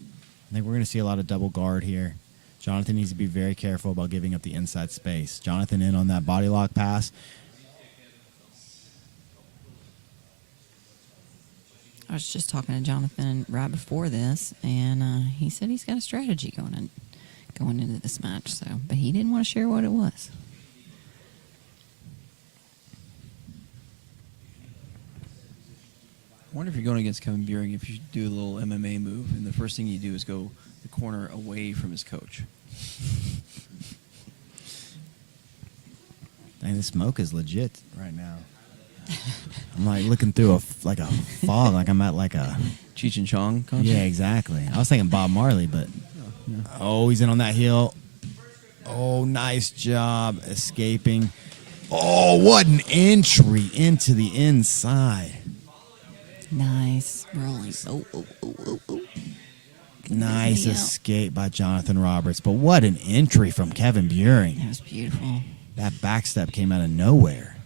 I think we're going to see a lot of double guard here. Jonathan needs to be very careful about giving up the inside space. Jonathan in on that body lock pass. I was just talking to Jonathan right before this, and he said he's got a strategy going into this match. So, but he didn't want to share what it was. I wonder if you're going against Kevin Buring, if you should do a little MMA move, and the first thing you do is go the corner away from his coach. Dang, the smoke is legit right now. I'm like looking through a fog, like I'm at like a Cheech and Chong concert? Yeah, exactly. I was thinking Bob Marley, but oh, he's in on that heel. Oh, nice job escaping. Oh, what an entry into the inside. Nice rolling. Oh. Nice escape by Jonathan Roberts, but what an entry from Kevin Buring. That was beautiful. That backstep came out of nowhere.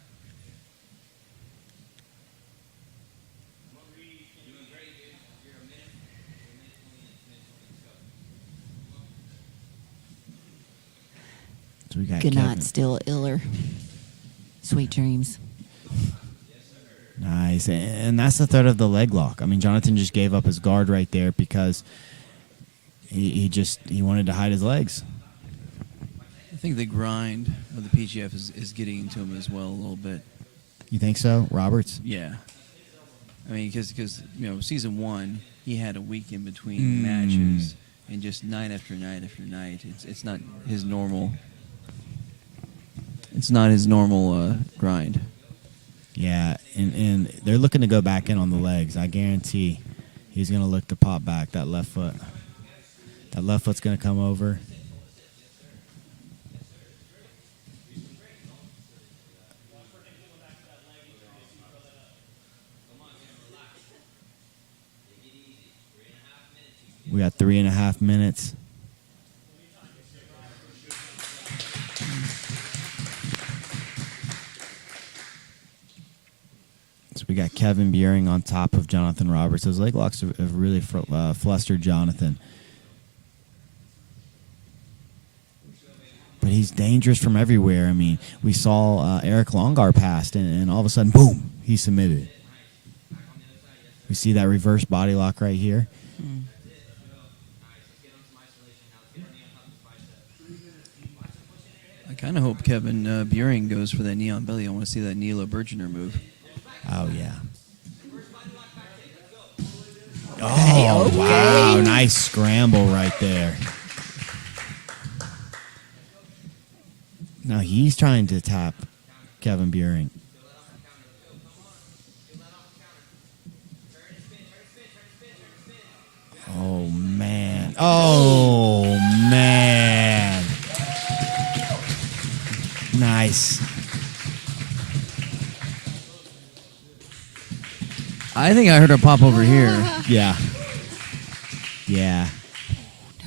So we got Good Kevin. night, still iller. Sweet dreams. Nice, and that's the threat of the leg lock. I mean, Jonathan just gave up his guard right there because he wanted to hide his legs. I think the grind of the PGF is getting into him as well a little bit. You think so, Roberts? Yeah. I mean, because season 1, he had a week in between matches, and just night after night after night. It's not his normal. It's not his normal grind. Yeah, and they're looking to go back in on the legs. I guarantee he's going to look to pop back that left foot. That left foot's going to come over. We got 3.5 minutes. So we got Kevin Buring on top of Jonathan Roberts. Those leg locks have really flustered Jonathan. But he's dangerous from everywhere. I mean, we saw Eric Longard passed, and all of a sudden, boom, he submitted. We see that reverse body lock right here. I kind of hope Kevin Buring goes for that knee on belly. I want to see that Nilo Bergener move. Oh, yeah. Oh, Hey, okay. wow. Nice scramble right there. Now he's trying to tap Kevin Buring. Oh, man. Oh, man. Nice. I think I heard a pop over here. Yeah. Yeah.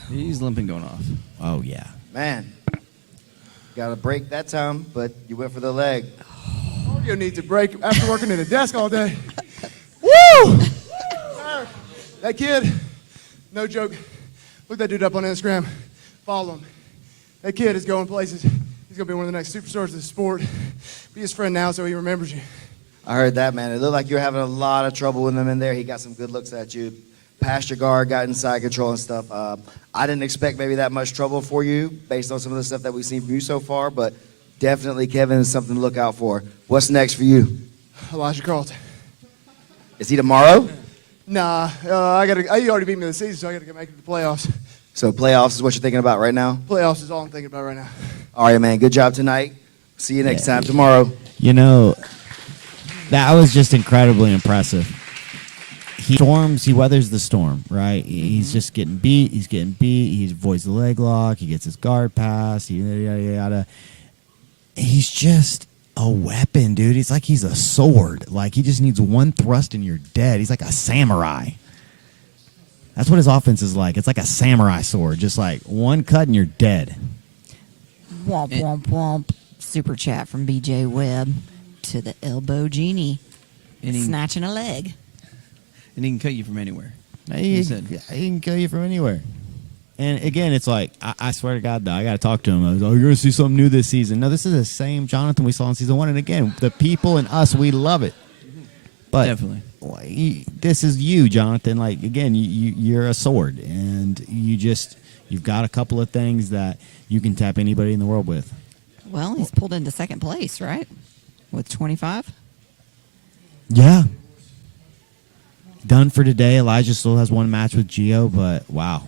He's limping going off. Oh, yeah. Man, got a break that time, but you went for the leg. Mario needs a break after working at a desk all day. Woo! That kid, no joke. Look that dude up on Instagram. Follow him. That kid is going places. He's going to be one of the next superstars of the sport. Be his friend now so he remembers you. I heard that, man. It looked like you were having a lot of trouble with him in there. He got some good looks at you. Passed your guard, got inside control and stuff. I didn't expect maybe that much trouble for you based on some of the stuff that we've seen from you so far, but definitely Kevin is something to look out for. What's next for you? Elijah Carlton. Is he tomorrow? Nah, he already beat me this season, so I got to make it to the playoffs. So playoffs is what you're thinking about right now? Playoffs is all I'm thinking about right now. All right, man. Good job tonight. See you next time tomorrow. You know, that was just incredibly impressive. He weathers the storm, right? He's just getting beat. He avoids the leg lock. He gets his guard pass. Yada, yada. He's just a weapon, dude. It's like he's a sword. Like, he just needs one thrust and you're dead. He's like a samurai. That's what his offense is like. It's like a samurai sword. Just like one cut and you're dead. Womp, womp, womp. Super chat from BJ Webb to the elbow genie. Snatching a leg. And he can cut you from anywhere. He can kill you from anywhere. And again, it's like, I swear to God, though, I got to talk to him. I was like, you're going to see something new this season. No, this is the same Jonathan we saw in season 1. And again, the people and us, we love it. But definitely, this is you, Jonathan. Like, again, you're a sword. And you've got a couple of things that you can tap anybody in the world with. Well, he's pulled into second place, right? With 25? Yeah. Done for today. Elijah still has one match with Gio, but wow.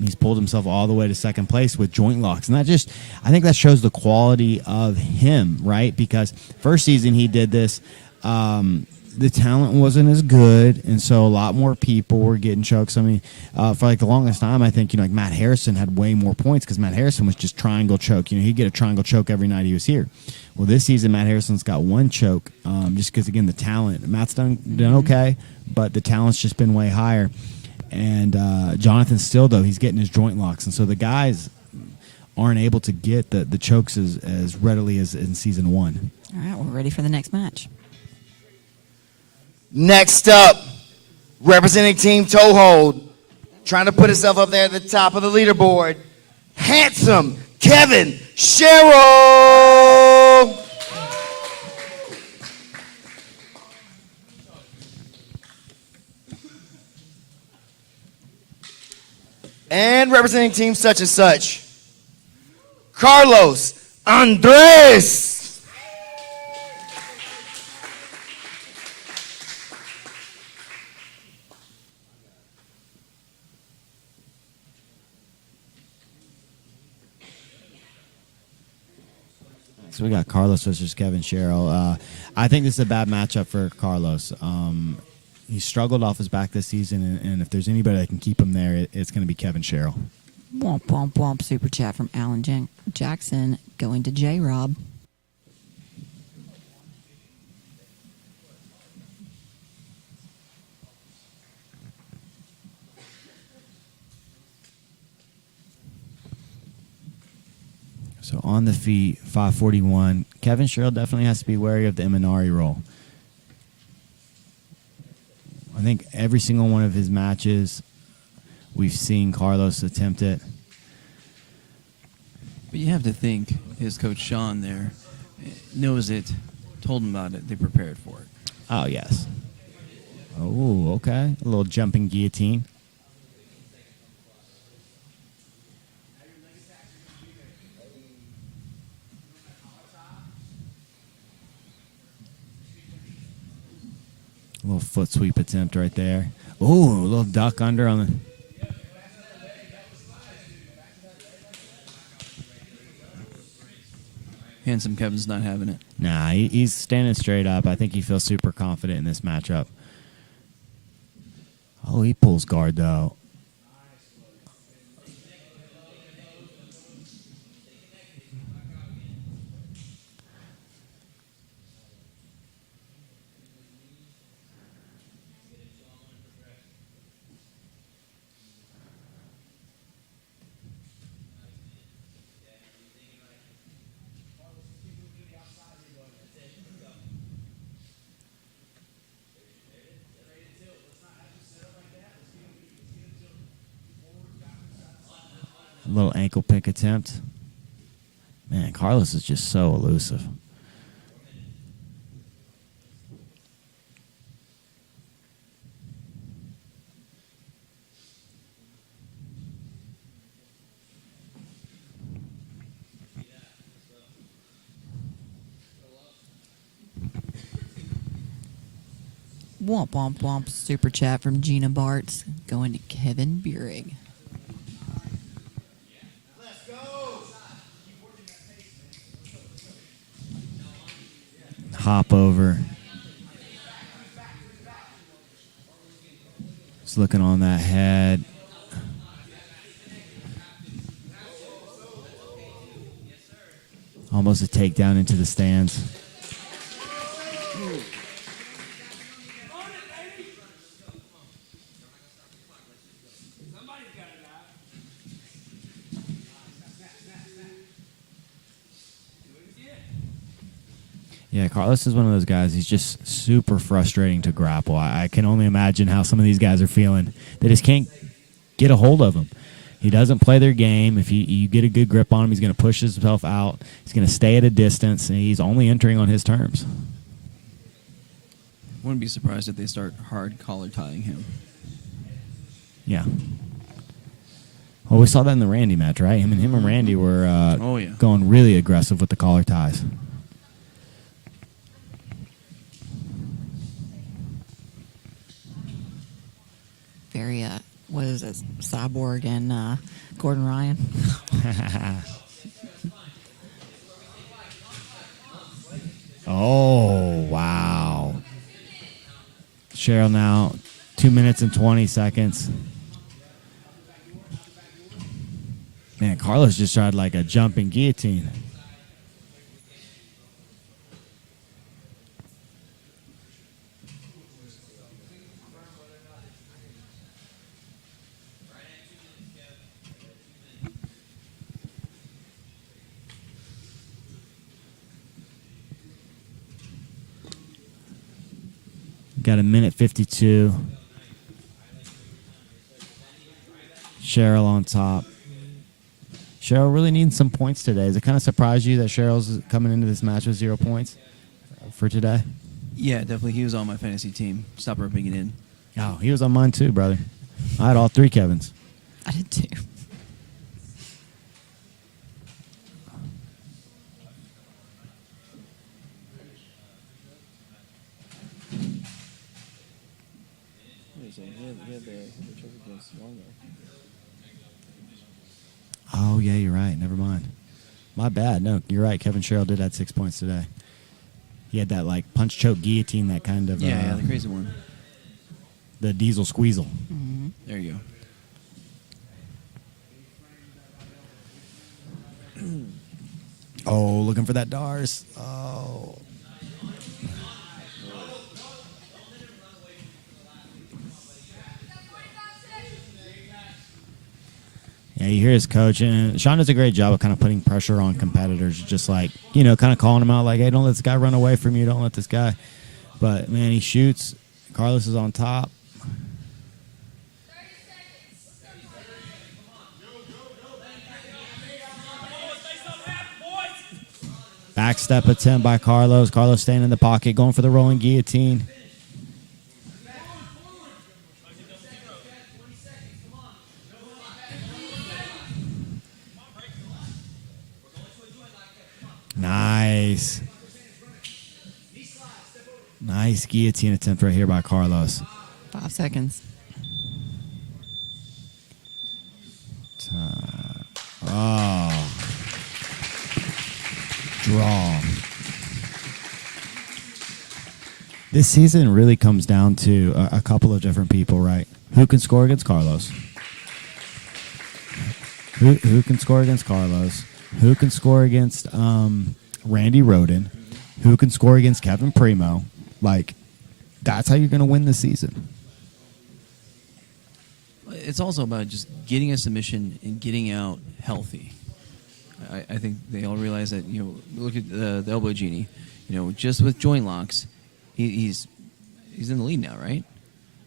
He's pulled himself all the way to second place with joint locks. And I think that shows the quality of him, right? Because first season he did this the talent wasn't as good, and so a lot more people were getting chokes. I mean, for like the longest time, I think like Matt Harrison had way more points because Matt Harrison was just triangle choke. He'd get a triangle choke every night he was here. Well, this season Matt Harrison's got one choke, just because again the talent. Matt's done okay, but the talent's just been way higher. And Jonathan still though he's getting his joint locks, and so the guys aren't able to get the chokes as readily as in season 1. All right, we're ready for the next match. Next up, representing Team ToHold, trying to put himself up there at the top of the leaderboard, handsome Kevin Cheryl. And representing Team such and such, Carlos Andres. So we got Carlos versus Kevin Cheryl. I think this is a bad matchup for Carlos. He struggled off his back this season, and if there's anybody that can keep him there, it's going to be Kevin Cheryl. Womp, womp, womp. Super chat from Alan Jackson going to J-Rob. So on the feet, 541. Kevin Cheryl definitely has to be wary of the Imanari roll. I think every single one of his matches, we've seen Carlos attempt it. But you have to think his coach Sean there knows it, told him about it, they prepared for it. Oh, yes. Oh, okay. A little jumping guillotine. A little foot sweep attempt right there. Ooh, a little duck under on the... Handsome Kevin's not having it. Nah, he's standing straight up. I think he feels super confident in this matchup. Oh, he pulls guard, though. A little ankle pick attempt. Man, Carlos is just so elusive. Womp, womp, womp. Super chat from Gina Bartz going to Kevin Burig. Hop over. Just looking on that head. Almost a takedown into the stands. Yeah, Carlos is one of those guys. He's just super frustrating to grapple. I can only imagine how some of these guys are feeling. They just can't get a hold of him. He doesn't play their game. If you get a good grip on him, he's going to push himself out. He's going to stay at a distance, and he's only entering on his terms. Wouldn't be surprised if they start hard collar tying him. Yeah. Well, we saw that in the Randy match, right? Him and Randy were going really aggressive with the collar ties. Very, what is it, Cyborg and Gordon Ryan? Oh, wow. Cheryl now 2 minutes and 20 seconds. Man, Carlos just tried like a jumping guillotine. Got a minute 52. Cheryl on top. Cheryl really needing some points today. Does it kind of surprise you that Cheryl's coming into this match with 0 points for today? Yeah, definitely. He was on my fantasy team. Stop rubbing it in. Oh, he was on mine too, brother. I had all 3 Kevins. I did too. Oh, yeah, you're right. Never mind. My bad. No, you're right. Kevin Cheryl did have 6 points today. He had that, like, punch, choke, guillotine, that kind of... Yeah, the crazy one. The diesel squeezle. Mm-hmm. There you go. Oh, looking for that Dars. Oh. Yeah, you hear his coach, and Sean does a great job of kind of putting pressure on competitors, just like, you know, kind of calling them out, like, hey, don't let this guy run away from you, don't let this guy. But, man, he shoots. Carlos is on top. Backstep attempt by Carlos. Carlos staying in the pocket, going for the rolling guillotine. Nice. Nice guillotine attempt right here by Carlos. 5 seconds. Oh. Draw. This season really comes down to a couple of different people, right? Who can score against Carlos? Who can score against Carlos? Who can score against Randy Rhoden? Who can score against Kevin Primo? Like, that's how you're going to win this season. It's also about just getting a submission and getting out healthy. I think they all realize that, you know, look at the elbow genie. You know, just with joint locks, he's in the lead now, right?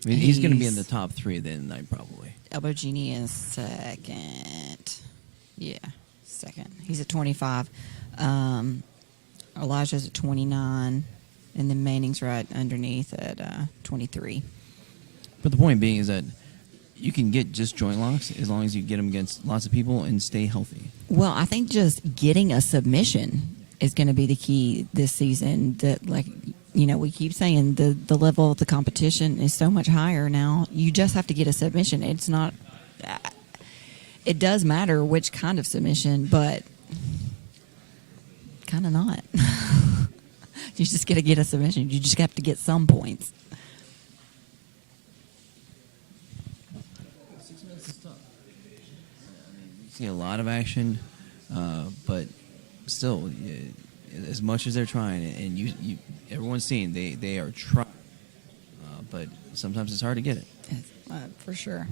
I mean, he's going to be in the top 3 at the end of the night, probably. Elbow Genie is second. Yeah, second. He's at 25. Elijah's at 29. And then Manning's right underneath at 23. But the point being is that you can get just joint locks as long as you get them against lots of people and stay healthy. Well, I think just getting a submission is going to be the key this season. That, like, you know, we keep saying the level of the competition is so much higher now. You just have to get a submission. It's not. It does matter which kind of submission, but kind of not. You just got to get a submission. You just have to get some points. 6 minutes is tough. You see a lot of action, but still, as much as they're trying, and everyone's seeing they are trying, but sometimes it's hard to get it. For sure.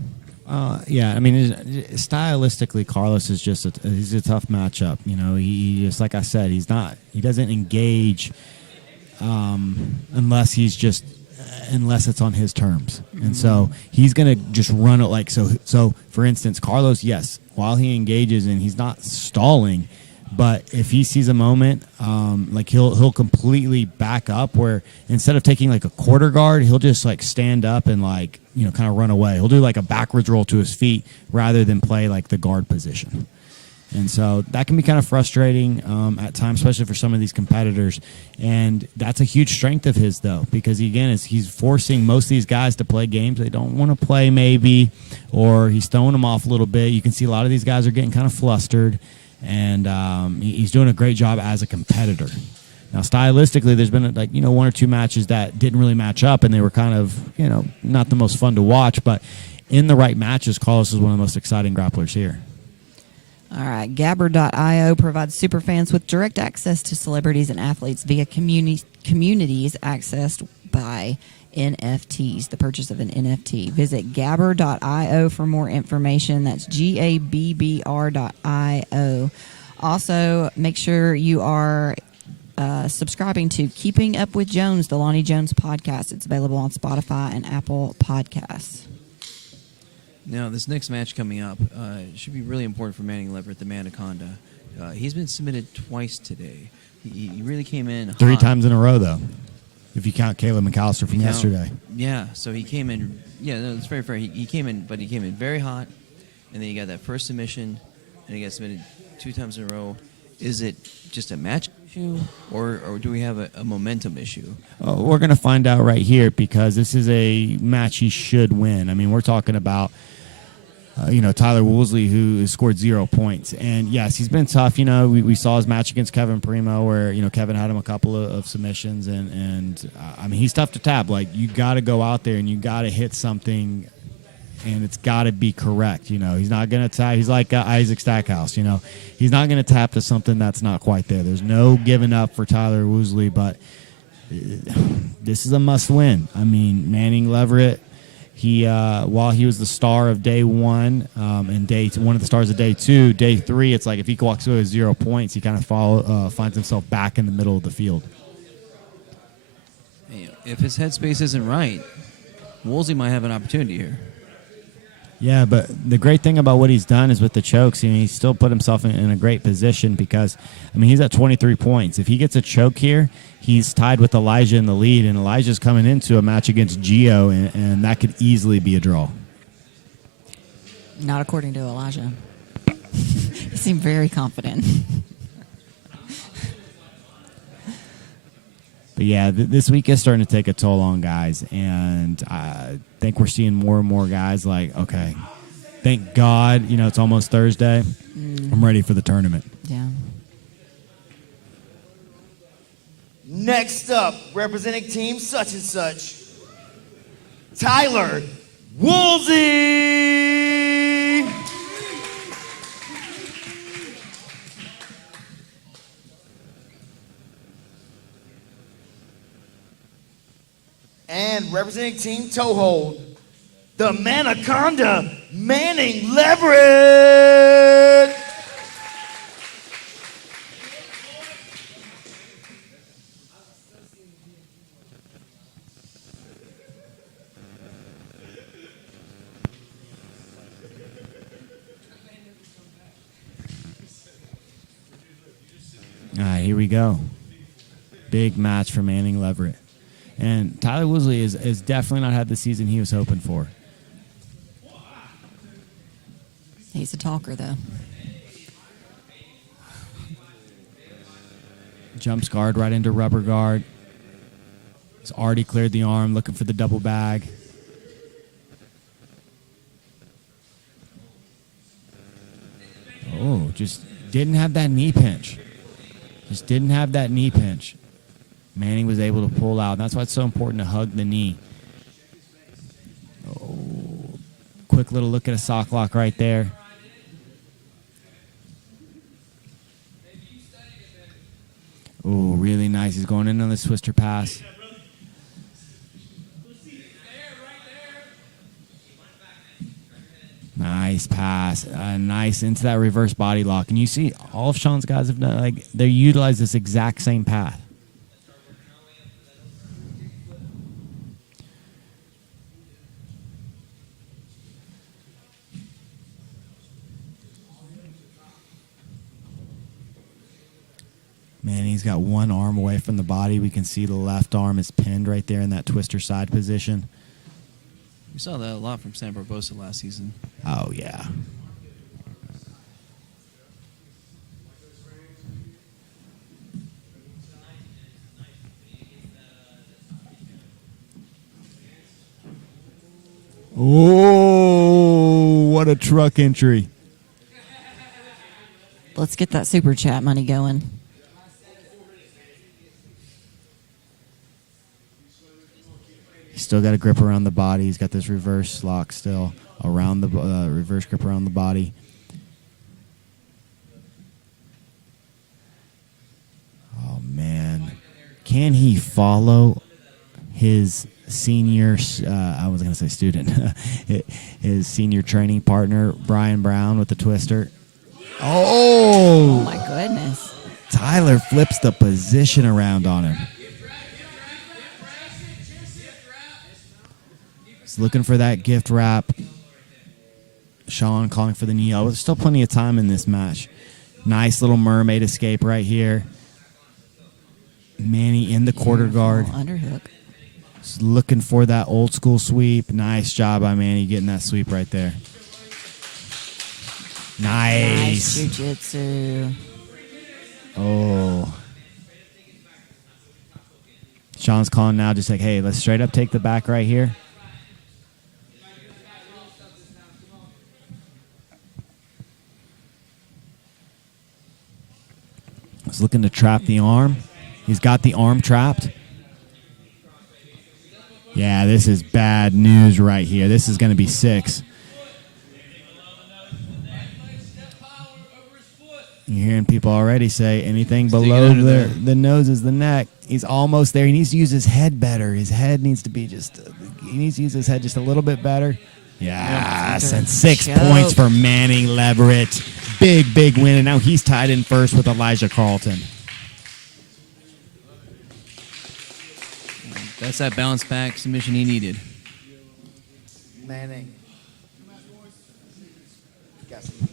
Yeah, I mean, stylistically, Carlos is just he's a tough matchup. You know, he just, like I said, he doesn't engage unless it's on his terms. Mm-hmm. And so he's going to just run it like so. So, for instance, Carlos, yes, while he engages and he's not stalling, but if he sees a moment, like he'll completely back up, where instead of taking like a quarter guard, he'll just like stand up and, like, you know, kind of run away. He'll do like a backwards roll to his feet rather than play like the guard position. And so that can be kind of frustrating at times, especially for some of these competitors. And that's a huge strength of his, though, because, again, he's forcing most of these guys to play games they don't want to play, maybe, or he's throwing them off a little bit. You can see a lot of these guys are getting kind of flustered, and he's doing a great job as a competitor. Now, stylistically, there's been like one or two matches that didn't really match up, and they were kind of not the most fun to watch. But in the right matches, Carlos is one of the most exciting grapplers here. All right, Gabber.io provides superfans with direct access to celebrities and athletes via communities accessed by NFTs, the purchase of an NFT. Visit Gabber.io for more information. That's GABBR.io. Also, make sure you are subscribing to Keeping Up with Jones, the Lonnie Jones podcast. It's available on Spotify and Apple Podcasts. Now, this next match coming up should be really important for Manning Leverett, the Manaconda. He's been submitted twice today. He really came in 3 hot. times in a row, though, if you count Caleb McAllister from yesterday. Yeah, so he came in. Yeah, no, it's very fair. He came in, but he came in very hot, and then he got that first submission, and he got submitted 2 times in a row. Is it just a match issue, or do we have a momentum issue? We're going to find out right here because this is a match he should win. I mean, we're talking about Tyler Woolsey, who has scored 0 points. And, yes, he's been tough. We saw his match against Kevin Primo where, Kevin had him a couple of submissions. And I mean, he's tough to tap. Like, you got to go out there and you got to hit something, and it's got to be correct. He's not going to tap. He's like Isaac Stackhouse, He's not going to tap to something that's not quite there. There's no giving up for Tyler Woolsey, but this is a must-win. I mean, Manning Leverett, while he was the star of day 1 and one of the stars of day 2, day 3, it's like if he walks away with 0 points, he kind of finds himself back in the middle of the field. If his headspace isn't right, Woolsey might have an opportunity here. Yeah, but the great thing about what he's done is with the chokes, he's still put himself in a great position because, he's at 23 points. If he gets a choke here, he's tied with Elijah in the lead, and Elijah's coming into a match against Gio, and that could easily be a draw. Not according to Elijah. He seemed very confident. But yeah, this week is starting to take a toll on guys, and I think we're seeing more and more guys like, okay, thank God, it's almost Thursday. I'm ready for the tournament. Yeah. Next up, representing team such and such, Tyler Woolsey. And representing Team ToHold, the Manaconda, Manning Leverett. All right, here we go. Big match for Manning Leverett. And Tyler Woolsey has definitely not had the season he was hoping for. He's a talker, though. Jumps guard right into rubber guard. He's already cleared the arm, looking for the double bag. Oh, just didn't have that knee pinch. Just didn't have that knee pinch. Manning was able to pull out. That's why it's so important to hug the knee. Oh, quick little look at a sock lock right there. Oh, really nice. He's going in on the twister pass. Nice pass. Nice into that reverse body lock. And you see all of Sean's guys have done, they utilize this exact same path. Man, he's got one arm away from the body. We can see the left arm is pinned right there in that twister side position. We saw that a lot from San Barbosa last season. Oh, yeah. Oh, what a truck entry. Let's get that super chat money going. He's still got a grip around the body. He's got this reverse lock still around the reverse grip around the body. Oh, man. Can he follow his senior, I was going to say student, his senior training partner, Brian Brown, with the twister? Oh! Oh, my goodness. Tyler flips the position around on him. He's looking for that gift wrap. Sean calling for the knee. Oh, there's still plenty of time in this match. Nice little mermaid escape right here. Manny in the quarter guard. Underhook. Just looking for that old school sweep. Nice job by Manny getting that sweep right there. Nice. Jiu-jitsu. Oh. Sean's calling now, just like, hey, let's straight up take the back right here. He's looking to trap the arm. He's got the arm trapped. Yeah, this is bad news right here. This is going to be 6. You're hearing people already say anything below the nose is the neck. He's almost there. He needs to use his head better. His head needs to be he needs to use his head just a little bit better. Yes, and 6 points for Manning Leverett. Big, big win, and now he's tied in first with Elijah Carlton. That's that bounce back submission he needed. Manning. Got some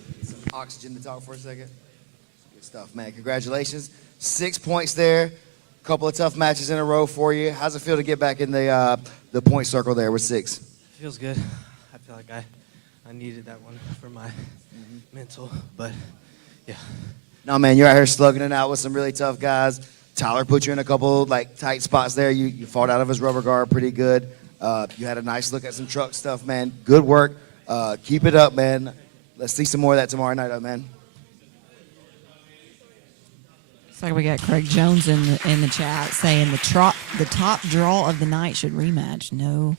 oxygen to talk for a second. Good stuff, man. Congratulations. 6 points there. Couple of tough matches in a row for you. How's it feel to get back in the point circle there with 6? Feels good. I feel like I needed that one for my mental, but yeah. No, man, you're out here slugging it out with some really tough guys. Tyler put you in a couple tight spots there. You fought out of his rubber guard pretty good. You had a nice look at some truck stuff, man. Good work. Keep it up, man. Let's see some more of that tomorrow night, man. It's like we got Craig Jones in the chat saying the top draw of the night should rematch. No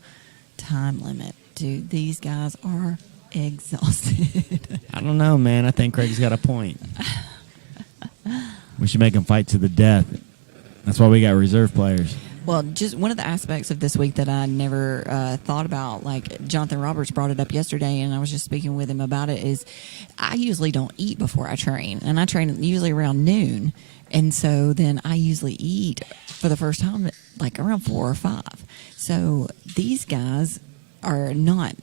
time limit. Dude, these guys are exhausted. I don't know, man. I think Craig's got a point. We should make him fight to the death. That's why we got reserve players. Well, just one of the aspects of this week that I never thought about, like Jonathan Roberts brought it up yesterday, and I was just speaking with him about it, is I usually don't eat before I train, and I train usually around noon, and so then I usually eat for the first time like around 4 or 5. So these guys are not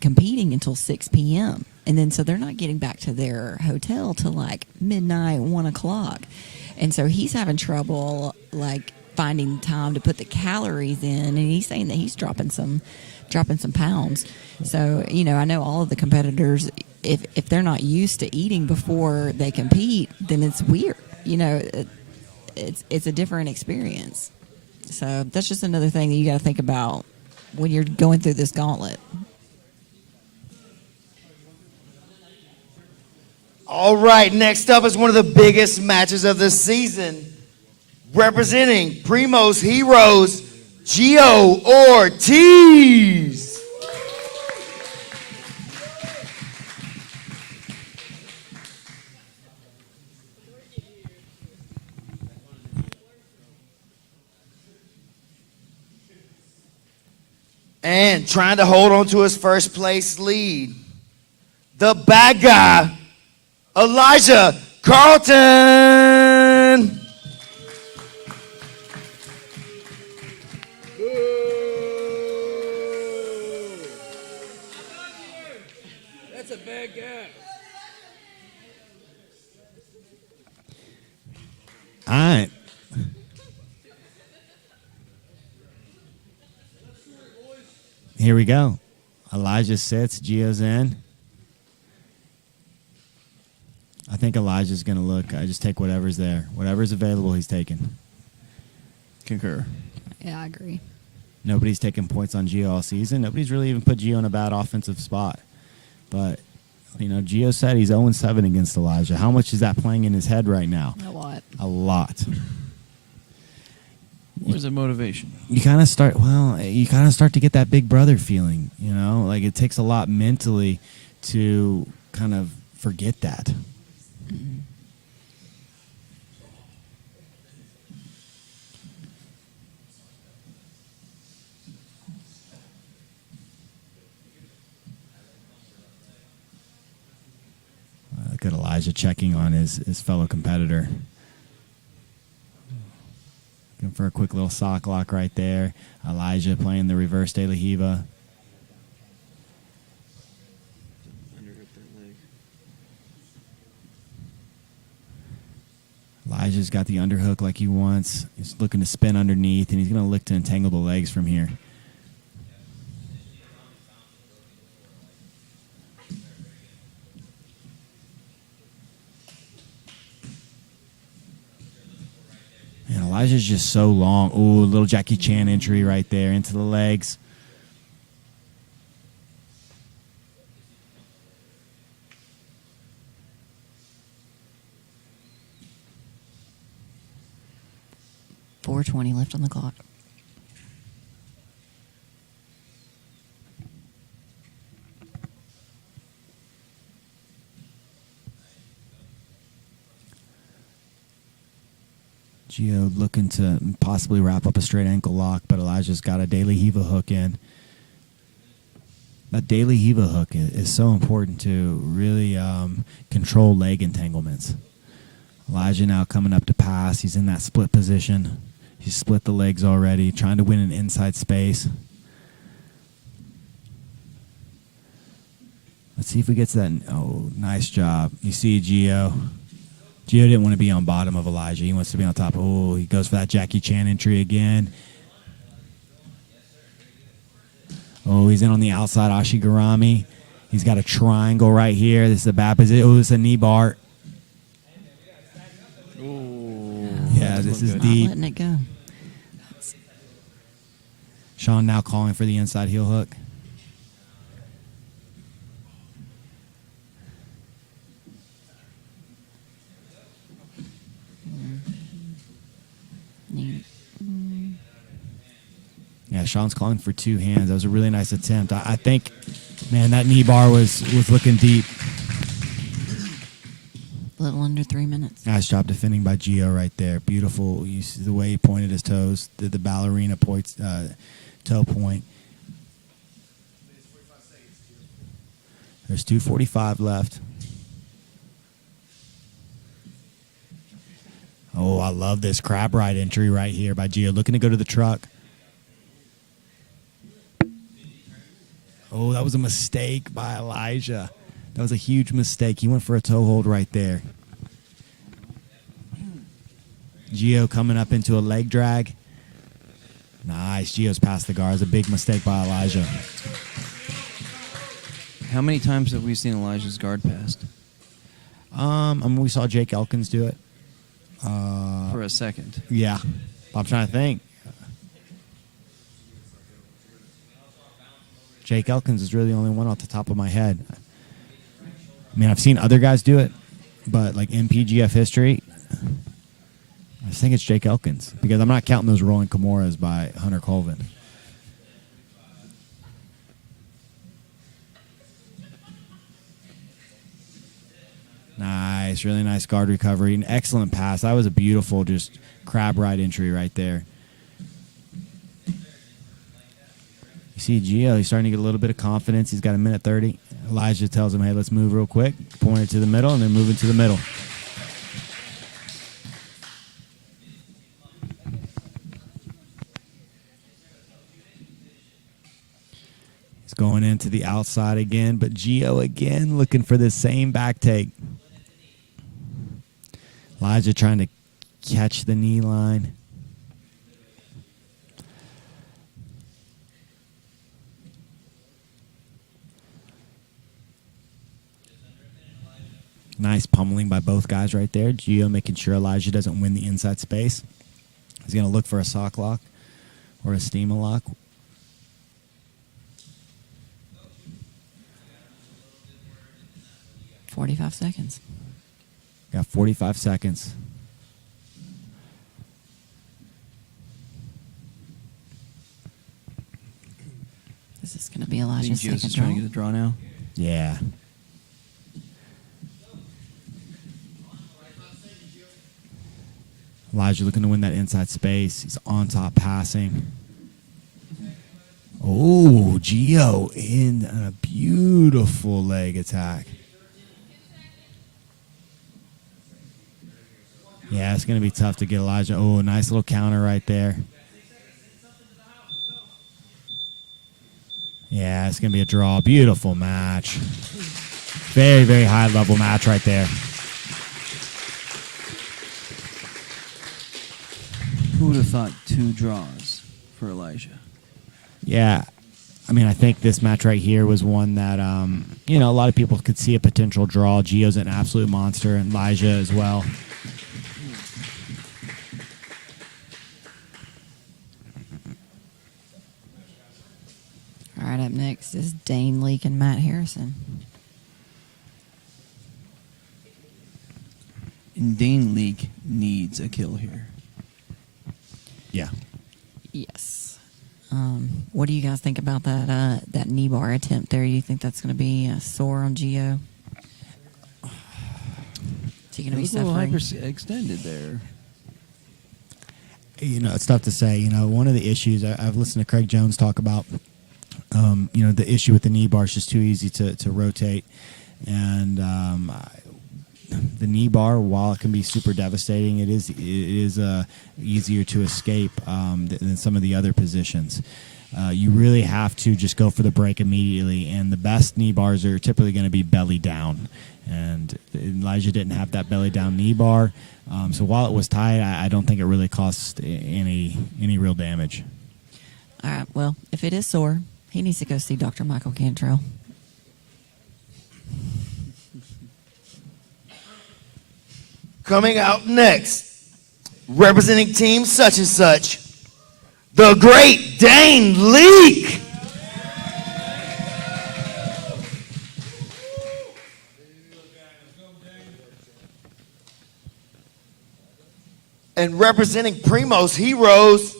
competing until 6 p.m., and then so they're not getting back to their hotel till like midnight, 1 o'clock. And so he's having trouble like finding time to put the calories in, and he's saying that he's dropping some pounds. So, I know all of the competitors, if they're not used to eating before they compete, then it's weird. It's a different experience. So that's just another thing that you got to think about when you're going through this gauntlet. All right, next up is one of the biggest matches of the season. Representing Primo's Heroes, Gio Ortiz. And trying to hold on to his first place lead, the bad guy, Elijah Carlton. That's a bad guy. All right. Here we go. Elijah sits, Gio's in. I think Elijah's going to look. I just take whatever's there. Whatever's available, he's taking. Concur. Yeah, I agree. Nobody's taking points on Gio all season. Nobody's really even put Gio in a bad offensive spot. But, Gio said he's 0-7 against Elijah. How much is that playing in his head right now? A lot. A lot. Where's the motivation? You kind of start. Well, you kind of start to get that big brother feeling. You know, like it takes a lot mentally to kind of forget that. Look at Elijah checking on his fellow competitor. Looking for a quick little sock lock right there. Elijah playing the reverse De La Hiva. Elijah's got the underhook like he wants. He's looking to spin underneath, and he's going to look to entangle the legs from here. And Elijah's just so long. Ooh, a little Jackie Chan entry right there into the legs. .420 left on the clock. Gio looking to possibly wrap up a straight ankle lock, but Elijah's got a De La Hiva hook in. That De La Hiva hook is so important to really control leg entanglements. Elijah now coming up to pass. He's in that split position. He's split the legs already, trying to win an inside space. Let's see if we get to that. Oh, nice job. You see Gio. Gio didn't want to be on bottom of Elijah. He wants to be on top. Oh, he goes for that Jackie Chan entry again. Oh, he's in on the outside Ashigarami. He's got a triangle right here. This is a bad position. Oh, this is a knee bar. Yeah, this is deep. Letting it go. Sean now calling for the inside heel hook. Yeah, Sean's calling for two hands. That was a really nice attempt. I think, man, that knee bar was looking deep. A little under 3 minutes. Nice job defending by Gio right there. Beautiful. You see the way he pointed his toes, did the ballerina toe point. There's 2:45 left. Oh, I love this crab ride entry right here by Gio. Looking to go to the truck. Oh, that was a mistake by Elijah. That was a huge mistake. He went for a toe hold right there. Gio coming up into a leg drag. Nice. Gio's past the guard. It's a big mistake by Elijah. How many times have we seen Elijah's guard passed? I mean, we saw Jake Elkins do it. For a second. Yeah. I'm trying to think. Jake Elkins is really the only one off the top of my head. I mean, I've seen other guys do it, but like in PGF history, I think it's Jake Elkins because I'm not counting those rolling Kimuras by Hunter Colvin. Nice, really nice guard recovery. An excellent pass. That was a beautiful just crab ride entry right there. You see Gio, he's starting to get a little bit of confidence. He's got a minute 30. Elijah tells him, hey, let's move real quick. Point it to the middle, and then move it to the middle. He's going into the outside again, but Gio again looking for the same back take. Elijah trying to catch the knee line. Nice pummeling by both guys right there. Gio making sure Elijah doesn't win the inside space. He's going to look for a sock lock or a steam lock. .45 seconds. Got 45 seconds. Is this going to be I Elijah's think Gio's second is trying to draw? get a draw now. Yeah. Elijah looking to win that inside space. He's on top passing. Oh, Gio in a beautiful leg attack. Yeah, it's going to be tough to get Elijah. Oh, nice little counter right there. Yeah, it's going to be a draw. Beautiful match. Very, very high level match right there. Who would have thought 2 draws for Elijah? Yeah, I mean, I think this match right here was one that, a lot of people could see a potential draw. Gio's an absolute monster, and Elijah as well. All right, up next is Dane, Leake, and Matt Harrison. And Dane Leake needs a kill here. Yeah. Yes. What do you guys think about that knee bar attempt there? You think that's going to be sore on Gio? Is he going to be It was a little suffering? hyperextended there. It's tough to say. One of the issues I've listened to Craig Jones talk about, the issue with the knee bar is just too easy to rotate. And the knee bar, while it can be super devastating, it is easier to escape than some of the other positions. You really have to just go for the break immediately, and the best knee bars are typically going to be belly down. And Elijah didn't have that belly down knee bar, so while it was tight, I don't think it really caused any real damage. All right, well, if it is sore, he needs to go see Dr. Michael Cantrell. Coming out next, representing team such and such, the great Dane Leake. And representing Primo's heroes,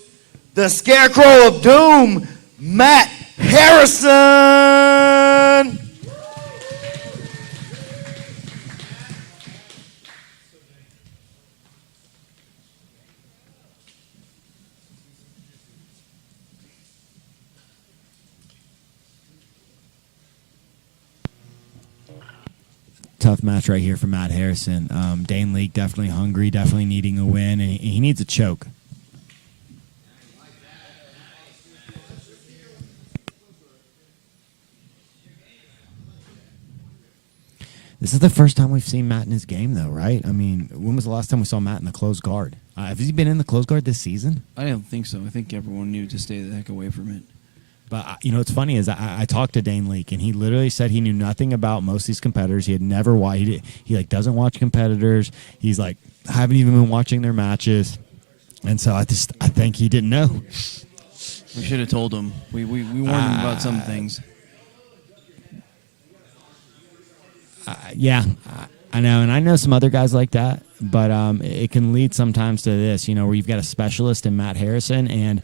the Scarecrow of Doom, Matt Harrison. Tough match right here for Matt Harrison. Dane Leake definitely hungry, definitely needing a win, and he needs a choke. This is the first time we've seen Matt in his game, though, right? I mean, when was the last time we saw Matt in the closed guard? Has he been in the closed guard this season? I don't think so. I think everyone knew to stay the heck away from it. But, what's funny is I talked to Dane Leake, and he literally said he knew nothing about most of these competitors. He had never watched. He doesn't watch competitors. He's like, haven't even been watching their matches. And so I think he didn't know. We should have told him. We warned him about some things. Yeah, I know. And I know some other guys like that. But it can lead sometimes to this, where you've got a specialist in Matt Harrison, and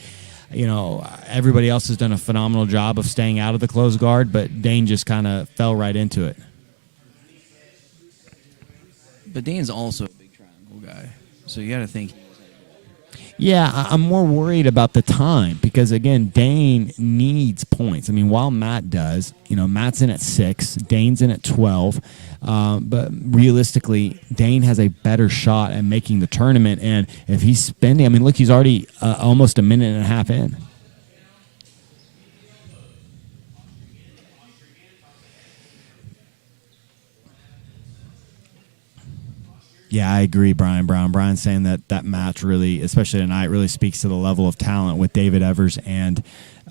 everybody else has done a phenomenal job of staying out of the closed guard, but Dane just kind of fell right into it. But Dane's also a big triangle guy, so you got to think. Yeah, I'm more worried about the time because, again, Dane needs points. I mean, while Matt does, Matt's in at 6, Dane's in at 12, but realistically, Dane has a better shot at making the tournament, and if he's spending, look, he's already almost a minute and a half in. Yeah, I agree, Brian Brown. Brian's saying that match really, especially tonight, really speaks to the level of talent with David Evers and,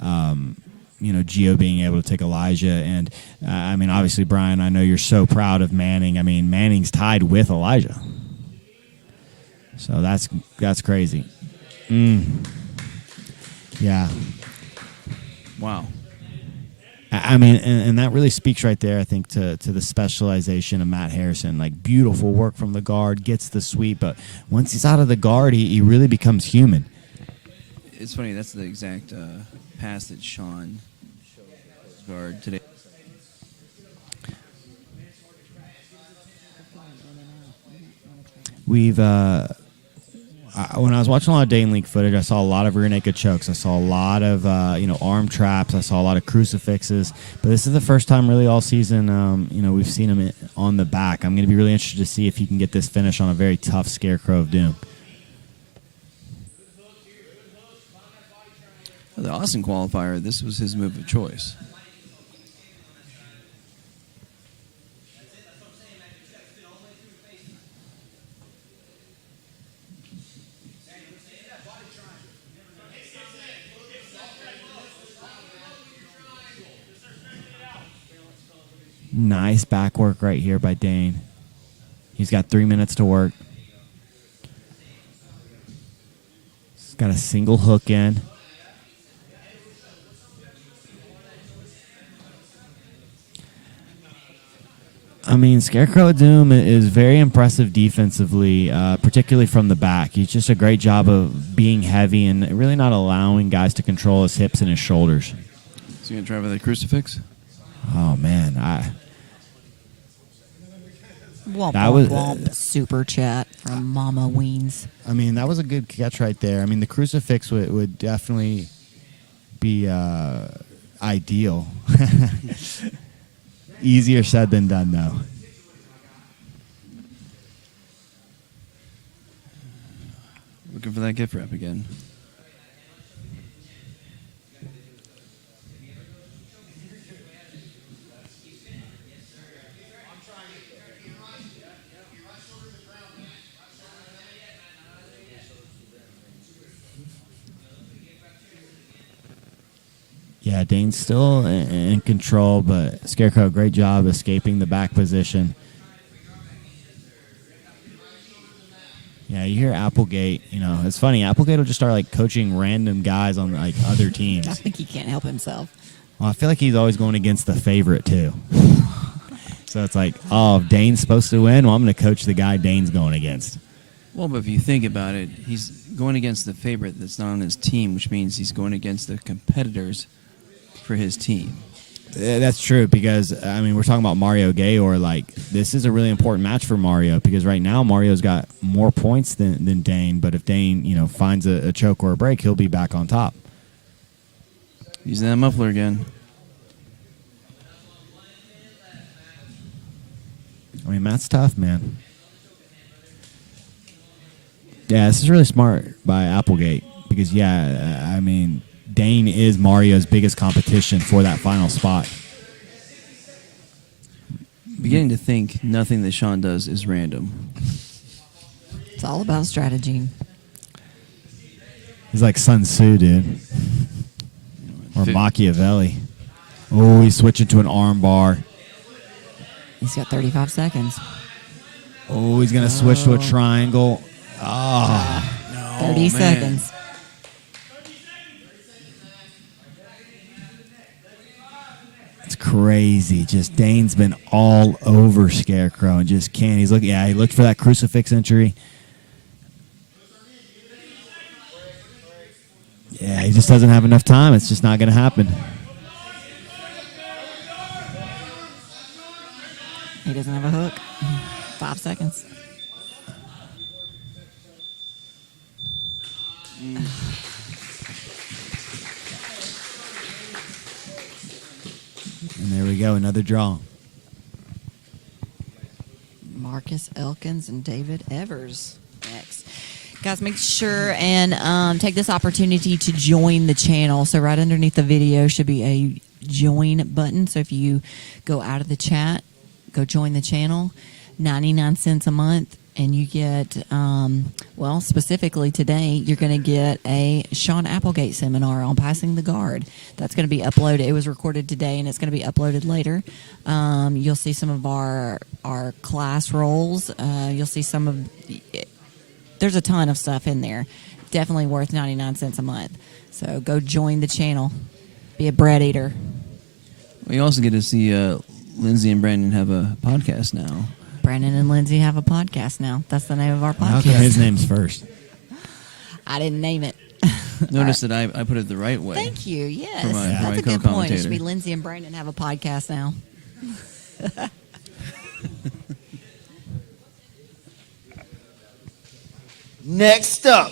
Gio being able to take Elijah. And, obviously, Brian, I know you're so proud of Manning. Manning's tied with Elijah. So that's crazy. Yeah. Wow. And that really speaks right there, I think, to the specialization of Matt Harrison. Like, beautiful work from the guard, gets the sweep, but once he's out of the guard, he really becomes human. It's funny, that's the exact pass that Sean showed guard today. We've when I was watching a lot of Dane Leake footage, I saw a lot of rear naked chokes. I saw a lot of arm traps. I saw a lot of crucifixes. But this is the first time really all season we've seen him on the back. I'm going to be really interested to see if he can get this finish on a very tough Scarecrow of Doom. The Austin qualifier, this was his move of choice. Nice back work right here by Dane. He's got 3 minutes to work. He's got a single hook in. I mean, Scarecrow Doom is very impressive defensively, particularly from the back. He's just a great job of being heavy and really not allowing guys to control his hips and his shoulders. Is he going to try with a crucifix? Oh, man. Womp, That womp, was- womp. Super chat from Mama Weens. I mean, that was a good catch right there. I mean, the crucifix would definitely be ideal. Easier said than done, though. Looking for that gift wrap again. Yeah, Dane's still in control, but Scarecrow, great job escaping the back position. Yeah, you hear Applegate. It's funny. Applegate will just start coaching random guys on other teams. I think he can't help himself. Well, I feel like he's always going against the favorite too. So it's like, oh, if Dane's supposed to win, well, I'm going to coach the guy Dane's going against. Well, but if you think about it, he's going against the favorite that's not on his team, which means he's going against the competitors for his team. That's true because, we're talking about Mario Gayor. This is a really important match for Mario because right now Mario's got more points than Dane, but if Dane, finds a choke or a break, he'll be back on top. Using that muffler again. That's tough, man. Yeah, this is really smart by Applegate because, Dane is Mario's biggest competition for that final spot. Beginning to think nothing that Sean does is random. It's all about strategy. He's like Sun Tzu, dude. Or Machiavelli. Oh, he's switching to an arm bar. He's got 35 seconds. Oh, he's going to switch to a triangle. Oh. 30 seconds. It's crazy. Just Dane's been all over Scarecrow and just can't. He's looking. Yeah, he looked for that crucifix entry. Yeah, he just doesn't have enough time. It's just not going to happen. He doesn't have a hook. 5 seconds. And there we go, another draw. Marcus Elkins and David Evers next. Guys, make sure and take this opportunity to join the channel. So right underneath the video should be a join button. So if you go out of the chat, go join the channel. 99 cents a month. And you get, specifically today, you're going to get a Sean Applegate seminar on passing the guard. That's going to be uploaded. It was recorded today, and it's going to be uploaded later. You'll see some of our class roles. You'll see some of there's a ton of stuff in there. Definitely worth 99 cents a month. So go join the channel. Be a bread eater. We also get to see Lindsay and Brandon have a podcast now. Brandon and Lindsay have a podcast now. That's the name of our podcast. How come his name's first? I didn't name it. Notice that I put it the right way. Thank you. Yes, For my that's a good point. It should co-commentator. be Lindsay and Brandon have a podcast now. Next up,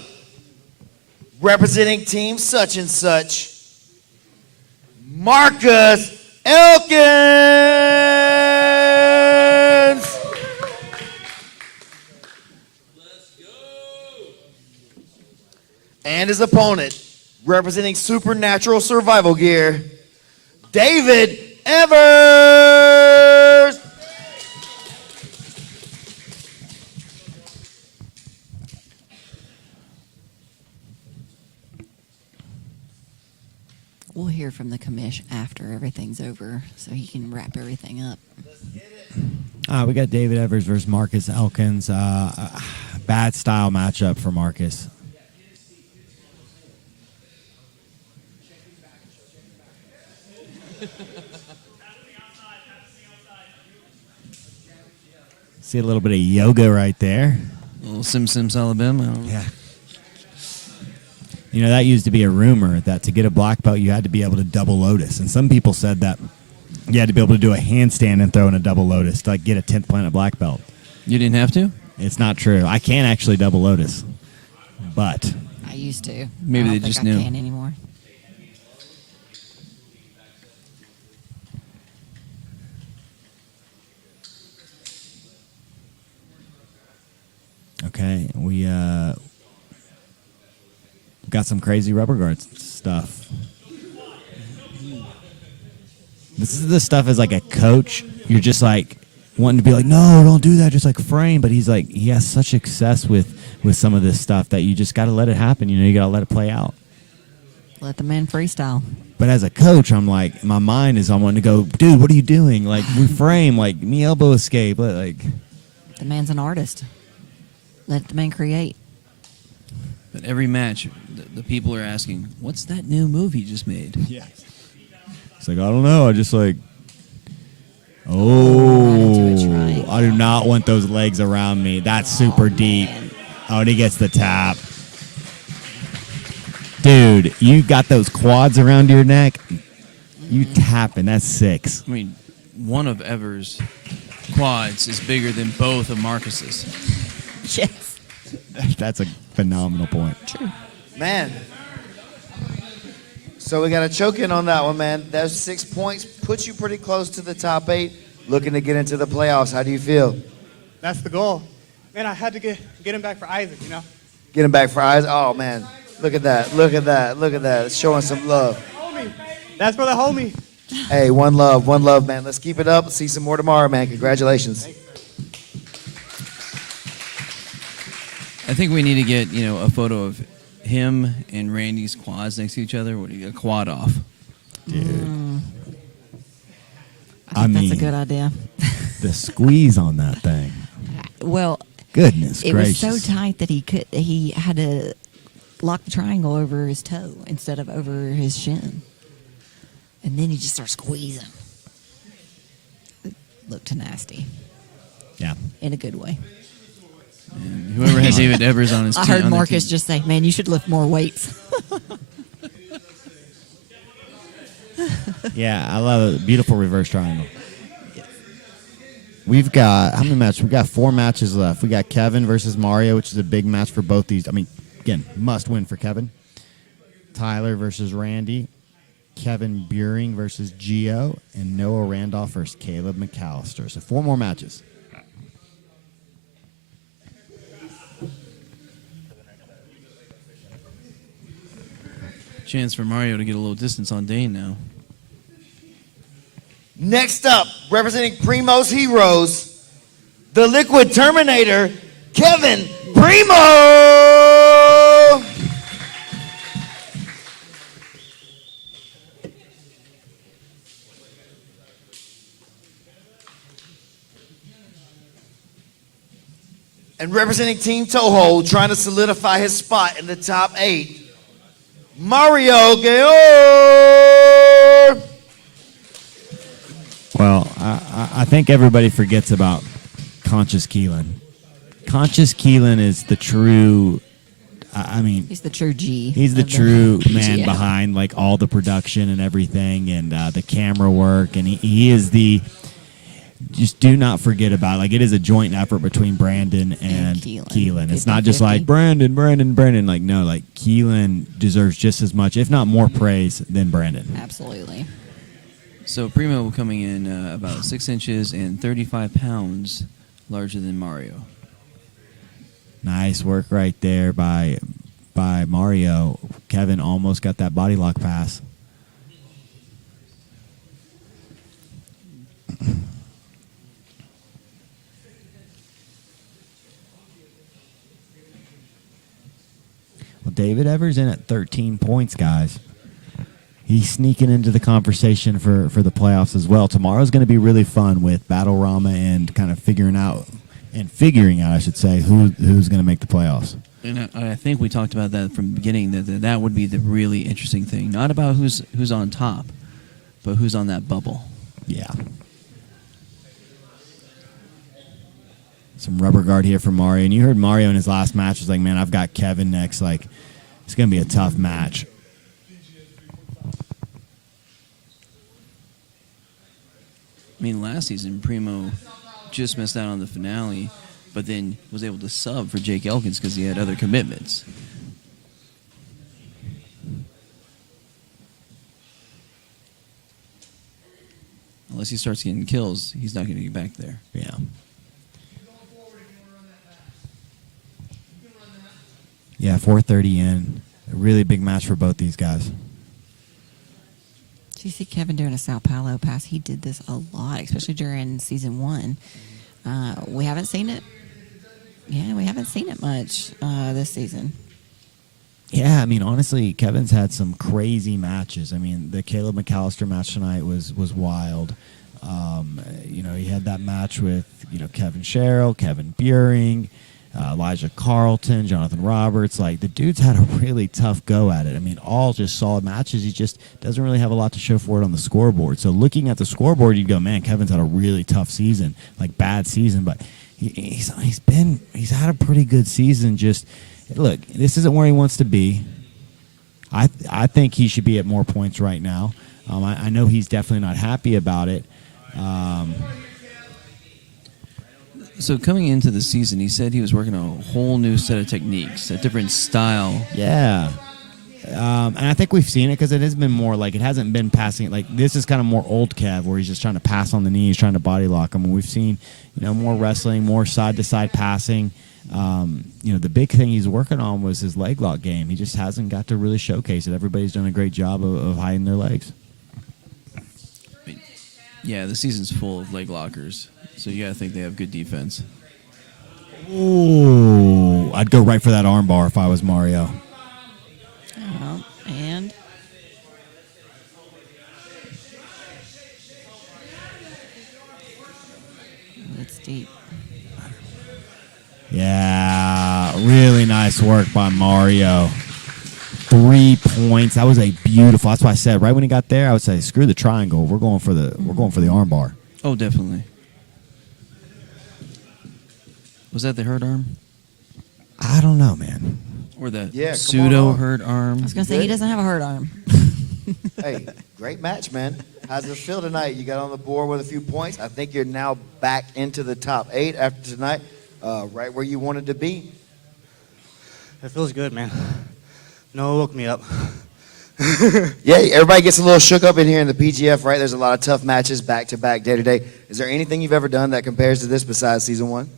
representing team such and such, Marcus Elkins. And his opponent, representing Supernatural Survival Gear, David Evers. We'll hear from the commish after everything's over, so he can wrap everything up. We got David Evers versus Marcus Elkins. Bad style matchup for Marcus. See a little bit of yoga right there. A little Sim Alabama. Yeah. You know, that used to be a rumor that to get a black belt, you had to be able to double lotus. And some people said that you had to be able to do a handstand and throw in a double lotus to like get a 10th planet black belt. You didn't have to? It's not true. I can actually double lotus, but I used to. Maybe I they don't just think knew. I can anymore. okay, we got some crazy rubber guard stuff. This is the stuff as like a coach. You're just like wanting to be like, no, don't do that. Just like frame. But he's like, he has such success with some of this stuff that you just got to let it happen. You know, you got to let it play out. Let the man freestyle. But as a coach, I'm like, my mind is on wanting to go, dude, what are you doing? Like, we frame, like, me elbow escape. Like, The man's an artist. Let the man create. But every match, the people are asking, what's that new move he just made? Yeah. It's like, I don't know. I just like, oh, I do not want those legs around me. That's super deep. Oh, and he gets the tap. Dude, you got those quads around your neck. You tapping. That's 6. I mean, one of Evers' quads is bigger than both of Marcus's. Yes. That's a phenomenal point. True. Man. So we got a choke in on that one, man. Those 6 points puts you pretty close to the top 8. Looking to get into the playoffs. How do you feel? That's the goal. Man, I had to get him back for Isaac, you know? Get him back for eyes. Oh, man. Look at that. Look at that. Look at that. It's showing some love. Homie. That's for the homie. Hey, one love, man. Let's keep it up. See some more tomorrow, man. Congratulations. I think we need to get, a photo of him and Randy's quads next to each other. What do you get? A quad off. Dude. I think that's a good idea. The squeeze on that thing. Well, Goodness it gracious. was so tight that he had to lock the triangle over his toe instead of over his shin. And then he just started squeezing. It looked nasty. Yeah. In a good way. And whoever has David Evers on his team. I heard Marcus just say, man, you should lift more weights. Yeah, I love it. Beautiful reverse triangle. We've got, how many matches? We've got 4 matches left. We got Kevin versus Mario, which is a big match for both these. I mean, again, must win for Kevin. Tyler versus Randy. Kevin Buring versus Gio. And Noah Randolph versus Caleb McAllister. So 4 more matches. Chance for Mario to get a little distance on Dane now. Next up, representing Primo's Heroes, the Liquid Terminator, Kevin Primo! And representing Team ToHold, trying to solidify his spot in the top 8, Mario Gayle! Well, I think everybody forgets about Conscious Keelan. Conscious Keelan is the true, I mean, he's the true G. He's the of true man PGF. behind like all the production and everything, and the camera work, and he is the. Just do not forget about it. Like, it is a joint effort between Brandon and Keelan. It's not just like Brandon. Like, no, like Keelan deserves just as much, if not more, praise than Brandon. Absolutely. So Primo coming in about 6 inches and 35 pounds larger than Mario. Nice work right there by Mario. Kevin almost got that body lock pass. Well, David Evers in at 13 points, guys. He's sneaking into the conversation for the playoffs as well. Tomorrow's going to be really fun with Battle Rama and kind of figuring out, I should say, who's going to make the playoffs. And I think we talked about that from the beginning, that would be the really interesting thing. Not about who's on top, but who's on that bubble. Yeah. Some rubber guard here for Mario. And you heard Mario in his last match was like, man, I've got Kevin next. Like, it's going to be a tough match. I mean, last season, Primo just missed out on the finale, but then was able to sub for Jake Elkins because he had other commitments. Unless he starts getting kills, he's not going to get back there. Yeah. Yeah, 4:30 in. A really big match for both these guys. Did you see Kevin doing a Sao Paulo pass? He did this a lot, especially during season 1. We haven't seen it. Yeah, we haven't seen it much this season. Yeah, I mean, honestly, Kevin's had some crazy matches. I mean, the Caleb McAllister match tonight was wild. He had that match with, Kevin Cheryl, Kevin Buring, Elijah Carlton, Jonathan Roberts. Like, the dude's had a really tough go at it. I mean, all just solid matches. He just doesn't really have a lot to show for it on the scoreboard. So looking at the scoreboard, you'd go, man, Kevin's had a really tough season, like bad season. But he's had a pretty good season. Just look, this isn't where he wants to be. I think he should be at more points right now. I know he's definitely not happy about it. So coming into the season, he said he was working on a whole new set of techniques, a different style. Yeah. And I think we've seen it because it has been more like it hasn't been passing. Like, this is kind of more old Kev where he's just trying to pass on the knees, trying to body lock him. We've seen, more wrestling, more side-to-side passing. The big thing he's working on was his leg lock game. He just hasn't got to really showcase it. Everybody's done a great job of hiding their legs. Yeah, the season's full of leg lockers, so you got to think they have good defense. Ooh, I'd go right for that arm bar if I was Mario. And it's deep. Yeah, really nice work by Mario. 3 points. That was a beautiful. That's why I said right when he got there, I would say, screw the triangle. We're going for the arm bar. Oh, definitely. Was that the hurt arm? I don't know, man. Or the Yeah, pseudo hurt arm? I was going to say, he doesn't have a hurt arm. Hey, great match, man. How's it feel tonight? You got on the board with a few points. I think you're now back into the top 8 after tonight, right where you wanted to be. It feels good, man. No, woke me up. Yeah, everybody gets a little shook up in here in the PGF, right? There's a lot of tough matches back-to-back, day-to-day. Is there anything you've ever done that compares to this besides Season 1?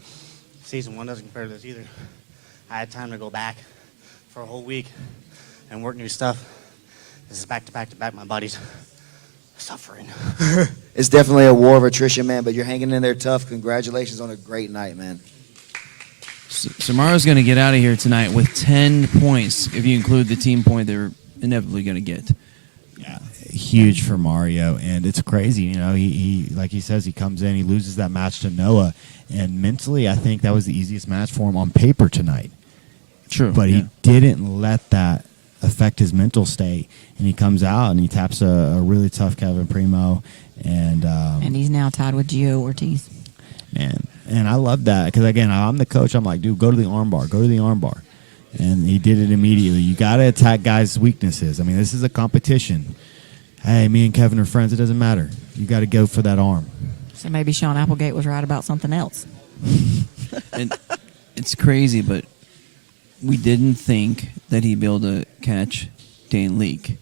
Season 1 doesn't compare to this either. I had time to go back for a whole week and work new stuff. This is back-to-back-to-back. My body's suffering. It's definitely a war of attrition, man, but you're hanging in there tough. Congratulations on a great night, man. So Mario's going to get out of here tonight with 10 points, if you include the team point they're inevitably going to get. Yeah, huge for Mario, and it's crazy. He like he says, he comes in, he loses that match to Noah, and mentally, I think that was the easiest match for him on paper tonight. True, but yeah. he didn't let that affect his mental state, and he comes out and he taps a really tough Kevin Primo, and he's now tied with Gio Ortiz. Man, and I love that because, again, I'm the coach. I'm like, dude, go to the arm bar. Go to the arm bar. And he did it immediately. You got to attack guys' weaknesses. I mean, this is a competition. Hey, me and Kevin are friends. It doesn't matter. You got to go for that arm. So maybe Sean Applegate was right about something else. And it's crazy, but we didn't think that he'd be able to catch Dane Leake.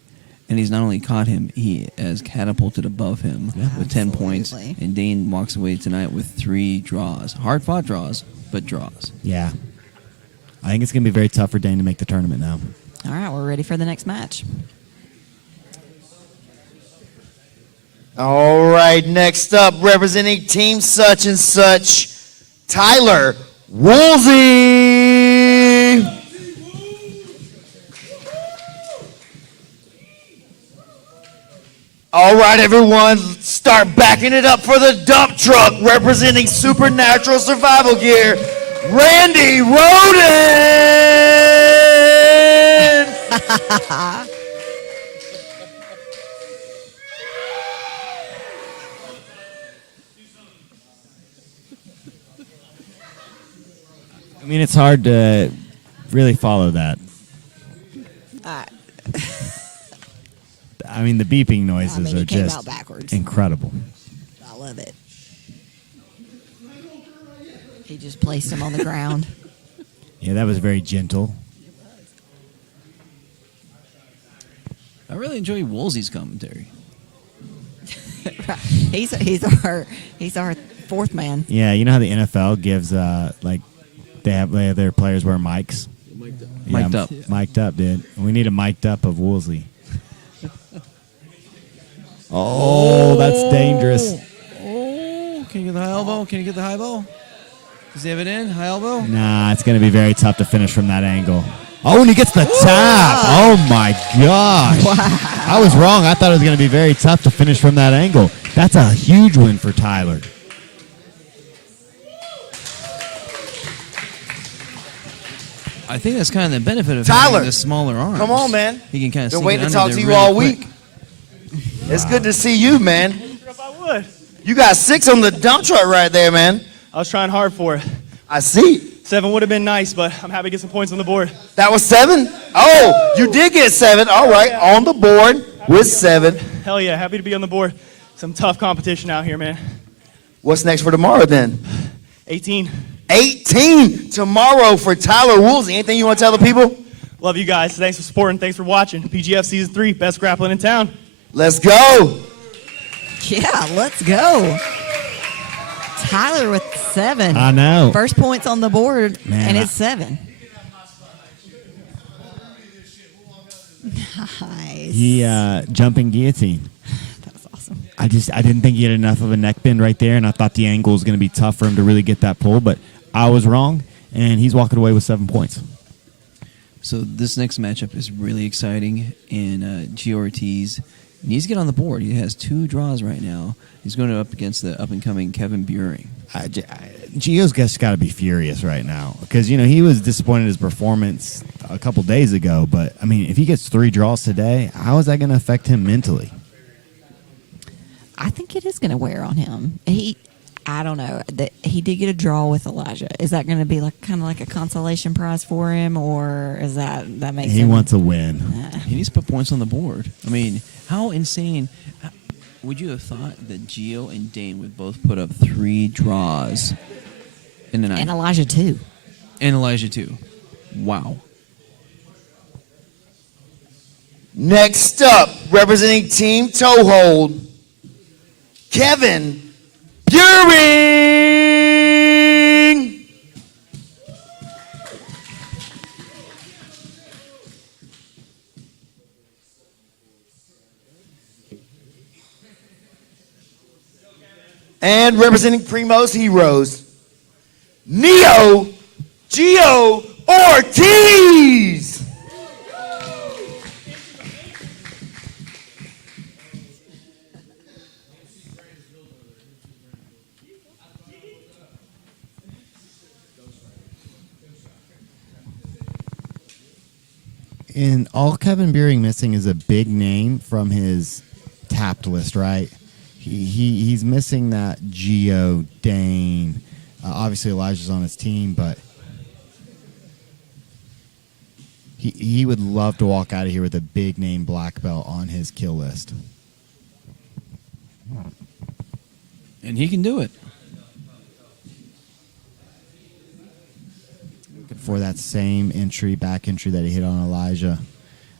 And he's not only caught him, he has catapulted above him with 10 points. And Dane walks away tonight with 3 draws. Hard-fought draws, but draws. Yeah. I think it's going to be very tough for Dane to make the tournament now. All right, we're ready for the next match. All right, next up, representing Team Such and Such, Tyler Woolsey. All right, everyone, start backing it up for the dump truck representing Supernatural Survival Gear, Randy Rhoden. I mean, it's hard to really follow that. I mean, the beeping noises are it came just out backwards. incredible. I love it. He just placed him on the ground. Yeah, that was very gentle. I really enjoy Woolsey's commentary. He's our fourth man. Yeah, you know how the NFL gives like they have their players wear mics. Mic'd up. Mic'd up, dude. We need a mic'd up of Woolsey. Oh, that's dangerous. Oh, can you get the high elbow? Can you get the high elbow? Does he have it in? High elbow? Nah, it's going to be very tough to finish from that angle. Oh, and he gets the tap. Oh, my gosh. Wow. I was wrong. I thought it was going to be very tough to finish from that angle. That's a huge win for Tyler. I think that's kind of the benefit of Tyler, having the smaller arms. Come on, man. He can kind of Been sink waiting it to under talk there to you really all quick. week. It's good to see you, man. I would. You got 6 on the dump truck right there, man. I was trying hard for it. I see. 7 would have been nice, but I'm happy to get some points on the board. That was 7? Oh, you did get 7. All right, on the board with 7. Hell yeah, happy to be on the board. Some tough competition out here, man. What's next for tomorrow then? 18. 18 tomorrow for Tyler Woolsey. Anything you want to tell the people? Love you guys. Thanks for supporting. Thanks for watching. PGF Season 3, best grappling in town. Let's go. Yeah, let's go. Tyler with 7. I know. First points on the board, Man, and it's 7. Nice. He jumping guillotine. That's awesome. I didn't think he had enough of a neck bend right there, and I thought the angle was going to be tough for him to really get that pull, but I was wrong, and he's walking away with 7 points. So this next matchup is really exciting, and G. Ortiz needs to get on the board. He has 2 draws right now. He's going up against the up-and-coming Kevin Buring. Gio's just got to be furious right now because, he was disappointed in his performance a couple days ago, but, I mean, if he gets 3 draws today, how is that going to affect him mentally? I think it is going to wear on him. I don't know. He did get a draw with Elijah. Is that going to be kind of like a consolation prize for him, or is that makes He him wants a win. He needs to put points on the board. I mean, how insane would you have thought that Gio and Dane would both put up 3 draws in the night? And Elijah too. And Elijah too. Wow. Next up, representing Team ToHold, Kevin Buring. And representing Primo's Heroes, Gio Ortiz. And all Kevin Buring missing is a big name from his tapped list, right? He's missing that Gio, Dane. Obviously, Elijah's on his team, but he would love to walk out of here with a big name black belt on his kill list. And he can do it. Looking for that same back entry that he hit on Elijah.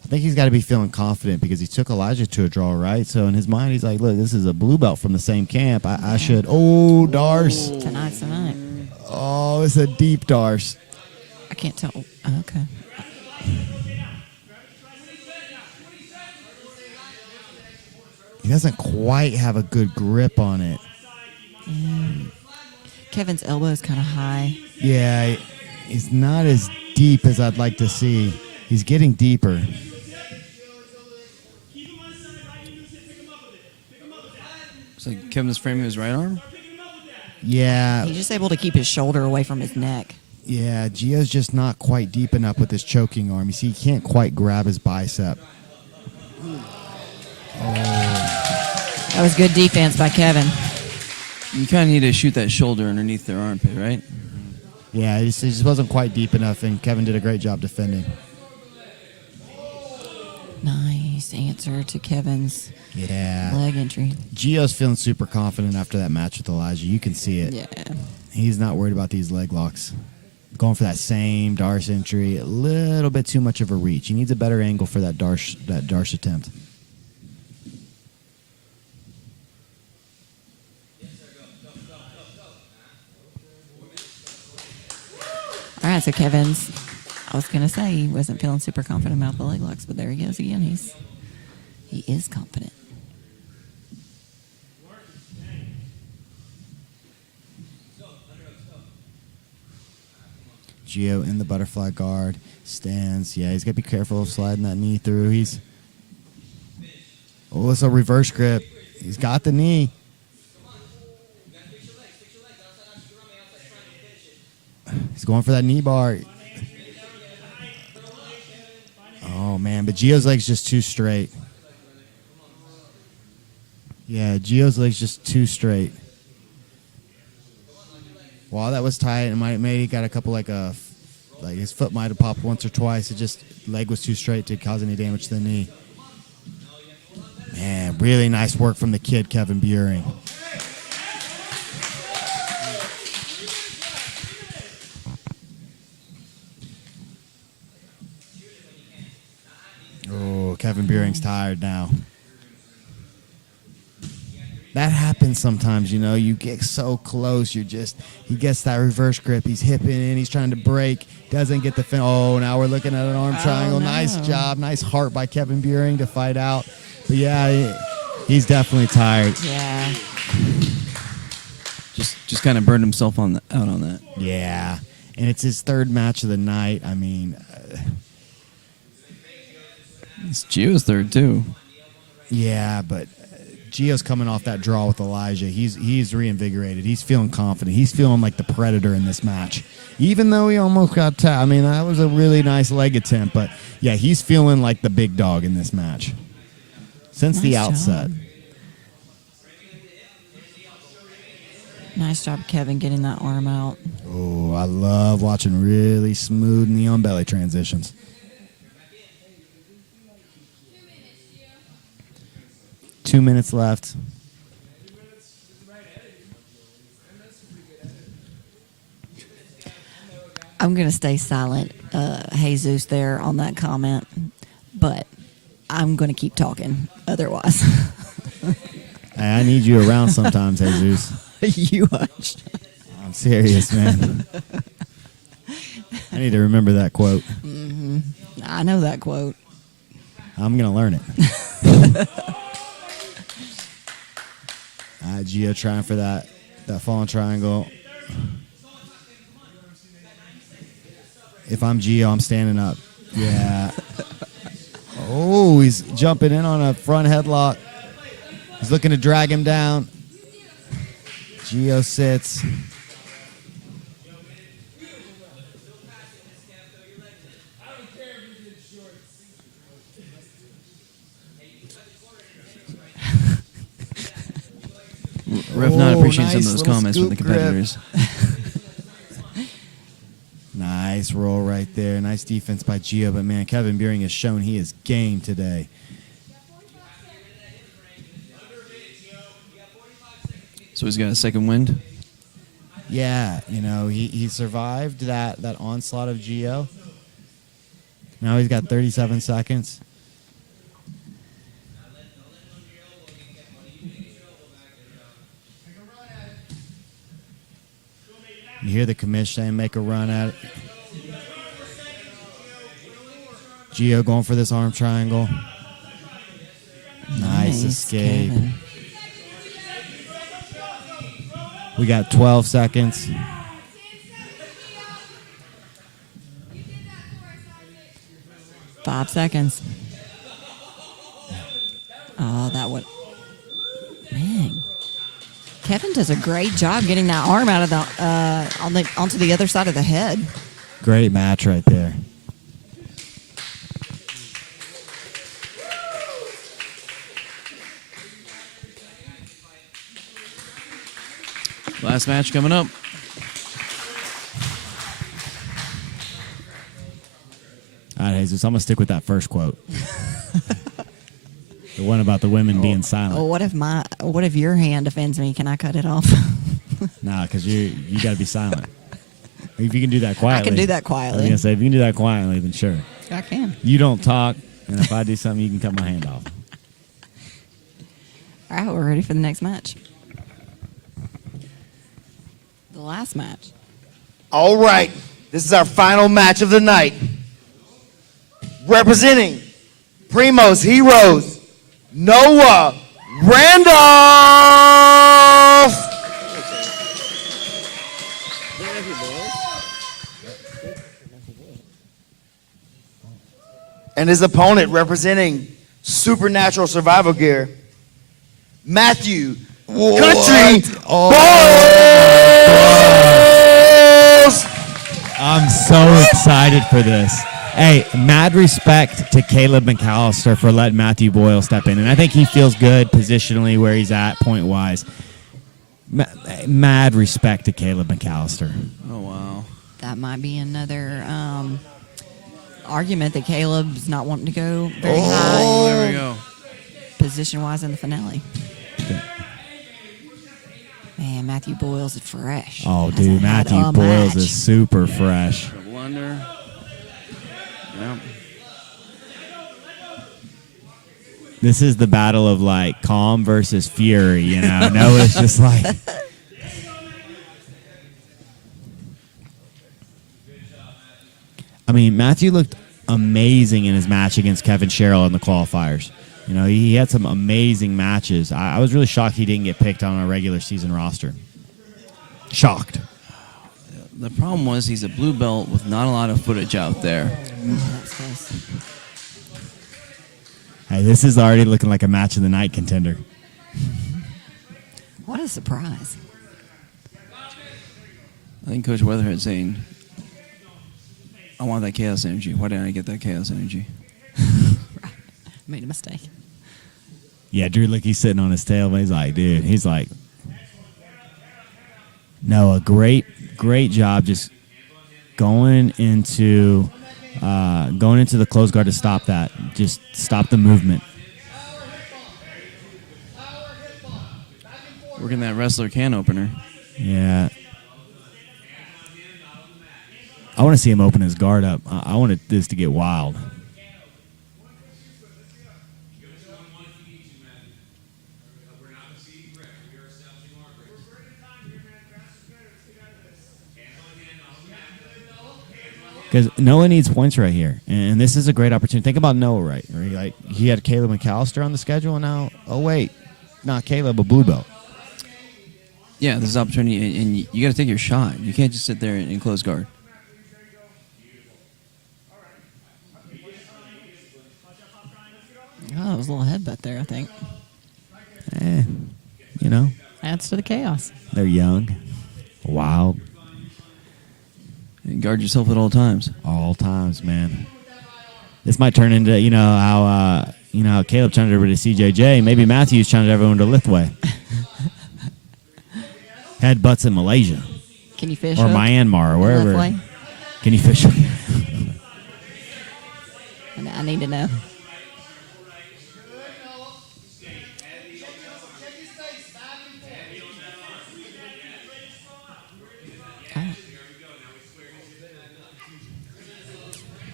I think he's got to be feeling confident because he took Elijah to a draw, right? So in his mind, he's like, look, this is a blue belt from the same camp. I should. Oh, Darce. Tonight's the night. Oh, it's a deep Darce. I can't tell. Okay. He doesn't quite have a good grip on it. Yeah. Kevin's elbow is kind of high. Yeah, he's not as deep as I'd like to see. He's getting deeper. It's like Kevin's framing his right arm. Yeah. He's just able to keep his shoulder away from his neck. Yeah, Gio's just not quite deep enough with his choking arm. You see, he can't quite grab his bicep. That was good defense by Kevin. You kind of need to shoot that shoulder underneath their armpit, right? Yeah, he just wasn't quite deep enough, and Kevin did a great job defending. Nice answer to Kevin's leg entry. Gio's feeling super confident after that match with Elijah. You can see it. Yeah. He's not worried about these leg locks. Going for that same Darce entry, a little bit too much of a reach. He needs a better angle for that Darce attempt. All right, so Kevin's, I was going to say he wasn't feeling super confident about the leg locks, but there he goes again. He is confident. Gio in the butterfly guard, stands. Yeah, he's got to be careful of sliding that knee through. It's a reverse grip. He's got the knee. He's going for that knee bar. Oh, man, but Gio's leg's just too straight. Yeah, Gio's leg's just too straight. While that was tight, and maybe got a couple like his foot might have popped once or twice. It just leg was too straight to cause any damage to the knee. Man, really nice work from the kid, Kevin Buring. Oh, Kevin Buring's tired now. That happens sometimes, you know. You get so close, he gets that reverse grip. He's hipping in, he's trying to break, doesn't get the fin. Oh, now we're looking at an arm triangle. No. Nice job, nice heart by Kevin Buring to fight out. But yeah, he's definitely tired. Yeah. Just kind of burned himself out on that. Yeah, and it's his third match of the night. I mean, it's Gio's third too. Yeah, but Gio's coming off that draw with Elijah. He's reinvigorated. He's feeling confident. He's feeling like the predator in this match. Even though he almost got tapped. I mean, that was a really nice leg attempt. But, yeah, he's feeling like the big dog in this match since the outset. Job. Nice job, Kevin, getting that arm out. Oh, I love watching really smooth knee on belly transitions. Two minutes left. I'm going to stay silent, Jesus, there on that comment, but I'm going to keep talking otherwise. Hey, I need you around sometimes, Jesus. You hush. I'm serious, man. I need to remember that quote. Mm-hmm. I know that quote. I'm going to learn it. Gio trying for that falling triangle. If I'm Gio, I'm standing up. Yeah. Oh, he's jumping in on a front headlock. He's looking to drag him down. Gio sits. Ref not appreciating nice some of those comments from the scoop grip. competitors. Nice Nice roll right there. Nice defense by Gio. But, man, Kevin Beering has shown he is game today. So he's got a second wind? Yeah, he survived that onslaught of Gio. Now he's got 37 seconds. You hear the commission saying make a run at it. Gio going for this arm triangle. Nice escape. Kevin. We got 12 seconds. Five seconds. Oh, that would. Man. Kevin does a great job getting that arm out of the onto the other side of the head. Great match right there. Last match coming up. All right, Jesus, I'm going to stick with that first quote. The one about the women being silent. Oh, what if your hand offends me? Can I cut it off? Nah, because you got to be silent. If you can do that quietly. I can do that quietly. I was going to say, if you can do that quietly, then sure. I can. You don't talk, and if I do something, you can cut my hand off. All right, we're ready for the next match. The last match. All right. This is our final match of the night. Representing Primo's Heroes, Noah Randolph. And his opponent representing Supernatural Survival Gear, Matthew Country Balls. I'm so excited for this. Hey, mad respect to Caleb McAllister for letting Matthew Boyle step in. And I think he feels good positionally where he's at point-wise. Mad respect to Caleb McAllister. Oh, wow. That might be another argument that Caleb's not wanting to go very high. There we go. Position-wise in the finale. Man, Matthew Boyles is fresh. Oh, dude, Matthew Boyles is super fresh. Blunder. Yep. This is the battle of, like, calm versus fury, you know? Noah's just like... I mean, Matthew looked amazing in his match against Kevin Cheryl in the qualifiers. You know, he had some amazing matches. I was really shocked he didn't get picked on a regular season roster. Shocked. The problem was he's a blue belt with not a lot of footage out there. Hey, this is already looking like a match of the night contender. What a surprise. I think Coach Weatherhead's saying, I want that chaos energy. Why didn't I get that chaos energy? Made a mistake. Yeah, Drew Leake's sitting on his tail, but he's like, dude, no, a great job just going into the close guard to stop that. Just stop the movement. Working that wrestler can opener. Yeah. I want to see him open his guard up. I wanted this to get wild. Because Noah needs points right here, and this is a great opportunity. Think about Noah, right? Like he had Caleb McAllister on the schedule, and now, oh wait, not Caleb, a blue belt. Yeah, this is an opportunity, and you got to take your shot. You can't just sit there and close guard. Oh, it was a little headbutt there, I think. You know, Adds to the chaos. they're young, wild. And guard yourself at all times. All times, man. This might turn into, how Caleb challenged everybody to CJJ. Maybe Matthews challenged everyone to Lithway. Headbutts in Malaysia. Can you fish or hook Myanmar or wherever. Left way? Can you fish? I need to know. Oh.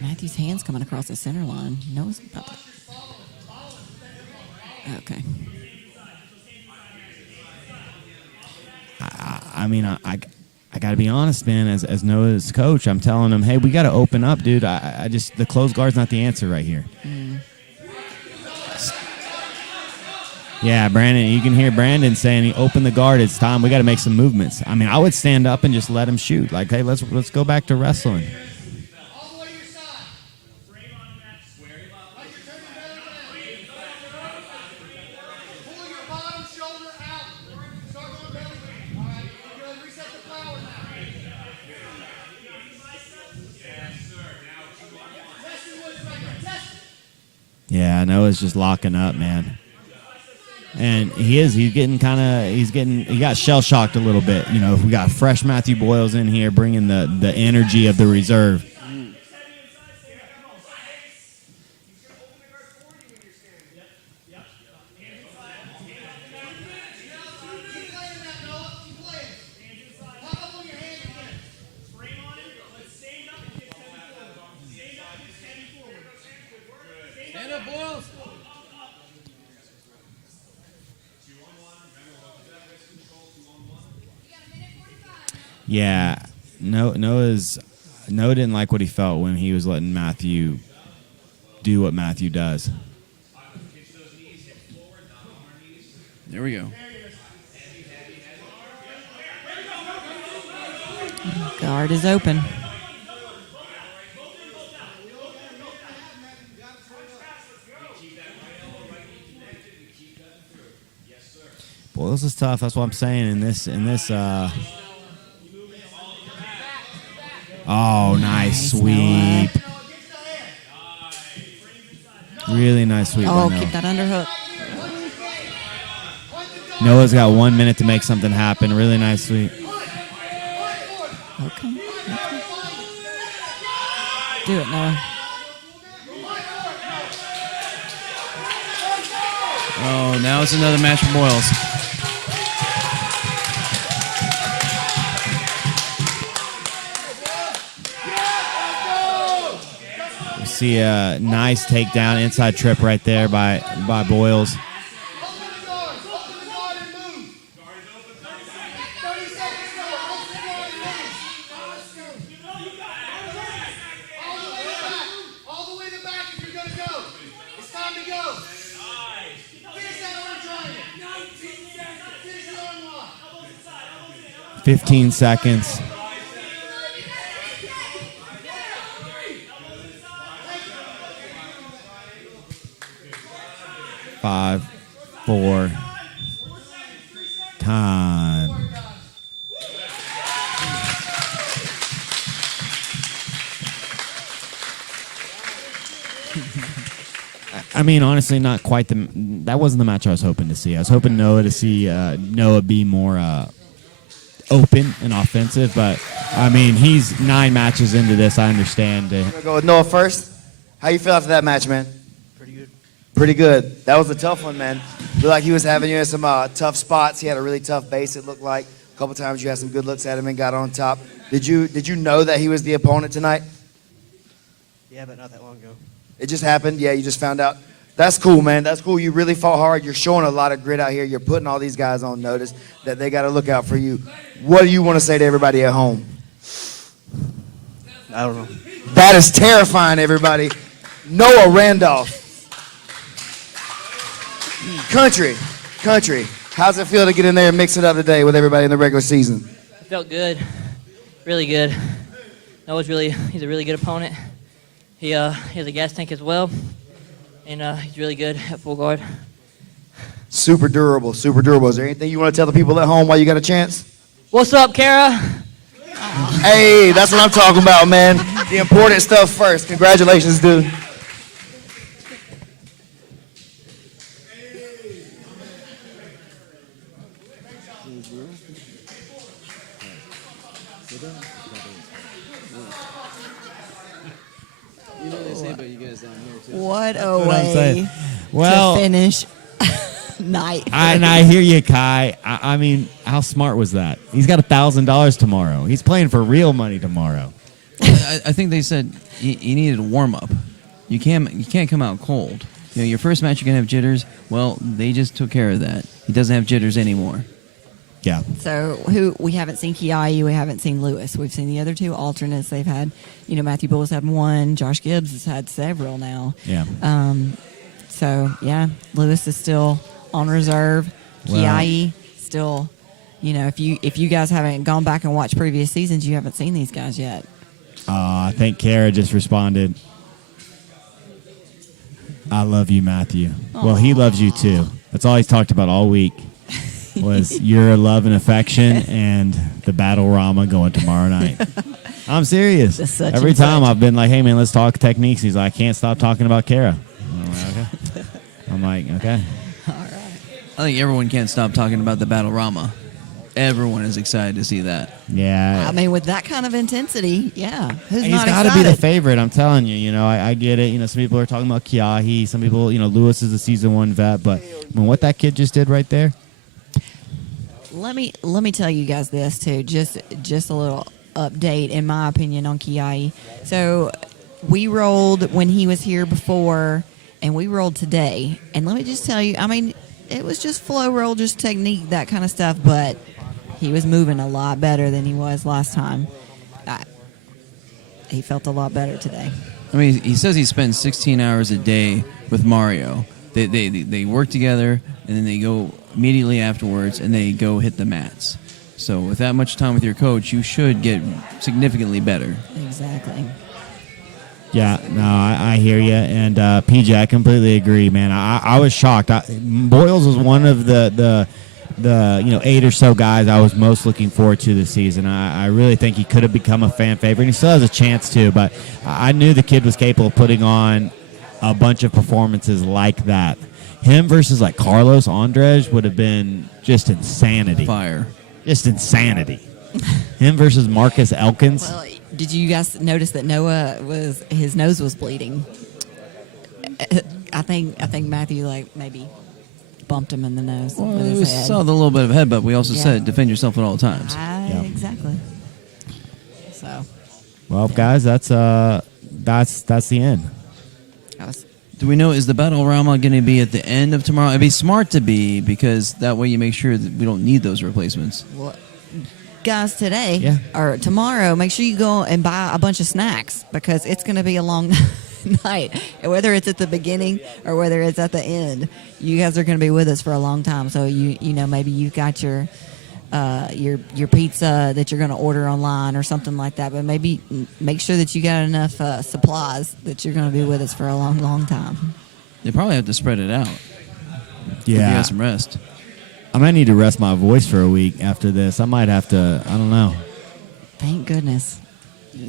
Matthew's hand's coming across the center line. Noah's about to. Okay. I mean, I got to be honest, man. As Noah's coach, I'm telling him, hey, we got to open up, dude. I just the closed guard's not the answer right here. Yeah, Brandon, you can hear Brandon saying, he opened the guard. It's time. We got to make some movements. I mean, I would stand up and just let him shoot. Like, hey, let's go back to wrestling. Yeah, Noah's just locking up, man. And he got shell shocked a little bit. You know, we got fresh Matthew Boyles in here bringing the energy of the reserve. Yeah, Noah didn't like what he felt when he was letting Matthew do what Matthew does. There we go. Guard is open. Boyles is tough. That's what I'm saying. In this. Oh, nice sweep. Really nice sweep. Oh, by Noah. keep that underhook. Noah's got 1 minute to make something happen. Really nice sweep. Okay. Do it, Noah. Oh, now it's another match for Boyles. See a nice takedown, inside trip right there by Boyles. All the way to the back if you're going to go. It's time to go. Finish that arm triangle. Finish the arm lock. 15 seconds. 5, 4, time. I mean, honestly, not quite that wasn't the match I was hoping to see. I was hoping Noah to see Noah be more open and offensive, but I mean, he's 9 matches into this. I understand. We're gonna go with Noah first. How you feel after that match, man? Pretty good. That was a tough one, man. Looked like he was having you in some tough spots. He had a really tough base, it looked like. A couple times you had some good looks at him and got on top. Did you know that he was the opponent tonight? Yeah, but not that long ago. It just happened? Yeah, you just found out? That's cool, man. That's cool. You really fought hard. You're showing a lot of grit out here. You're putting all these guys on notice that they got to look out for you. What do you want to say to everybody at home? I don't know. That is terrifying, everybody. Noah Randolph. Country. How's it feel to get in there and mix it up today with everybody in the regular season? It felt good, really good. He's a really good opponent. He has a gas tank as well, and he's really good at full guard. Super durable. Is there anything you want to tell the people at home while you got a chance? What's up, Kara? Hey, that's what I'm talking about, man. The important stuff first. Congratulations, dude. You know they say about you guys down here too. What a what I'm way saying. Well- to finish night. And I hear you, Kai. I mean, how smart was that? He's got $1,000 tomorrow. He's playing for real money tomorrow. I think they said you needed a warm up. You can't come out cold. You know, your first match you're gonna have jitters. Well, they just took care of that. He doesn't have jitters anymore. Yeah. So we haven't seen Kiai, we haven't seen Lewis. We've seen the other two alternates. They've had, Matthew Bullis had one. Josh Gibbs has had several now. Yeah. So yeah, Lewis is still on reserve. Well- Kiai still, if you guys haven't gone back and watched previous seasons, you haven't seen these guys yet. I think Kara just responded. I love you, Matthew. Well, he loves you too. That's all he's talked about all week. Was your love and affection and the battle Rama going tomorrow night. I'm serious. Such Every and time such. I've been like, hey, man, let's talk techniques. He's like, I can't stop talking about Kara. I'm like, okay. I think everyone can't stop talking about the battle Rama. Everyone is excited to see that. Yeah. I mean, with that kind of intensity, yeah. Who's He's not got to excited? be the favorite. I'm telling you. I get it. Some people are talking about Kiahi. Some people, Lewis is a season 1 vet. But what that kid just did right there. Let me tell you guys this too. Just a little update, in my opinion, on Kiai. So we rolled when he was here before, and we rolled today. And let me just tell you, I mean, it was just flow roll, just technique, that kind of stuff. But he was moving a lot better than he was last time. He felt a lot better today. I mean, he says he spends 16 hours a day with Mario. They work together, and then they go immediately afterwards, and they go hit the mats. So with that much time with your coach, you should get significantly better. Exactly. Yeah, no, I hear you, and PJ, I completely agree, man. I was shocked. Boyles was one of the 8 or so guys I was most looking forward to this season. I really think he could have become a fan favorite, and he still has a chance to. But I knew the kid was capable of putting on a bunch of performances like that. Him versus like Carlos Andres would have been just insanity. Fire. Just insanity. Him versus Marcus Elkins. Well, did you guys notice that his nose was bleeding? I think Matthew maybe bumped him in the nose with We his head. saw the little bit of headbutt. We also Yeah. said defend yourself at all times. Exactly. So. Well, guys, that's the end. Do we know, is the battle Rama going to be at the end of tomorrow? It'd be smart to be, because that way you make sure that we don't need those replacements. Well, guys, today or tomorrow, make sure you go and buy a bunch of snacks, because it's going to be a long night. And whether it's at the beginning or whether it's at the end, you guys are going to be with us for a long time. So maybe you've got your pizza that you're going to order online or something like that, but maybe make sure that you got enough supplies that you're going to be with us for a long, long time. They probably have to spread it out. Give you Yeah. guys some rest. I might need to rest my voice for a week after this. I might have to. I don't know. Thank goodness.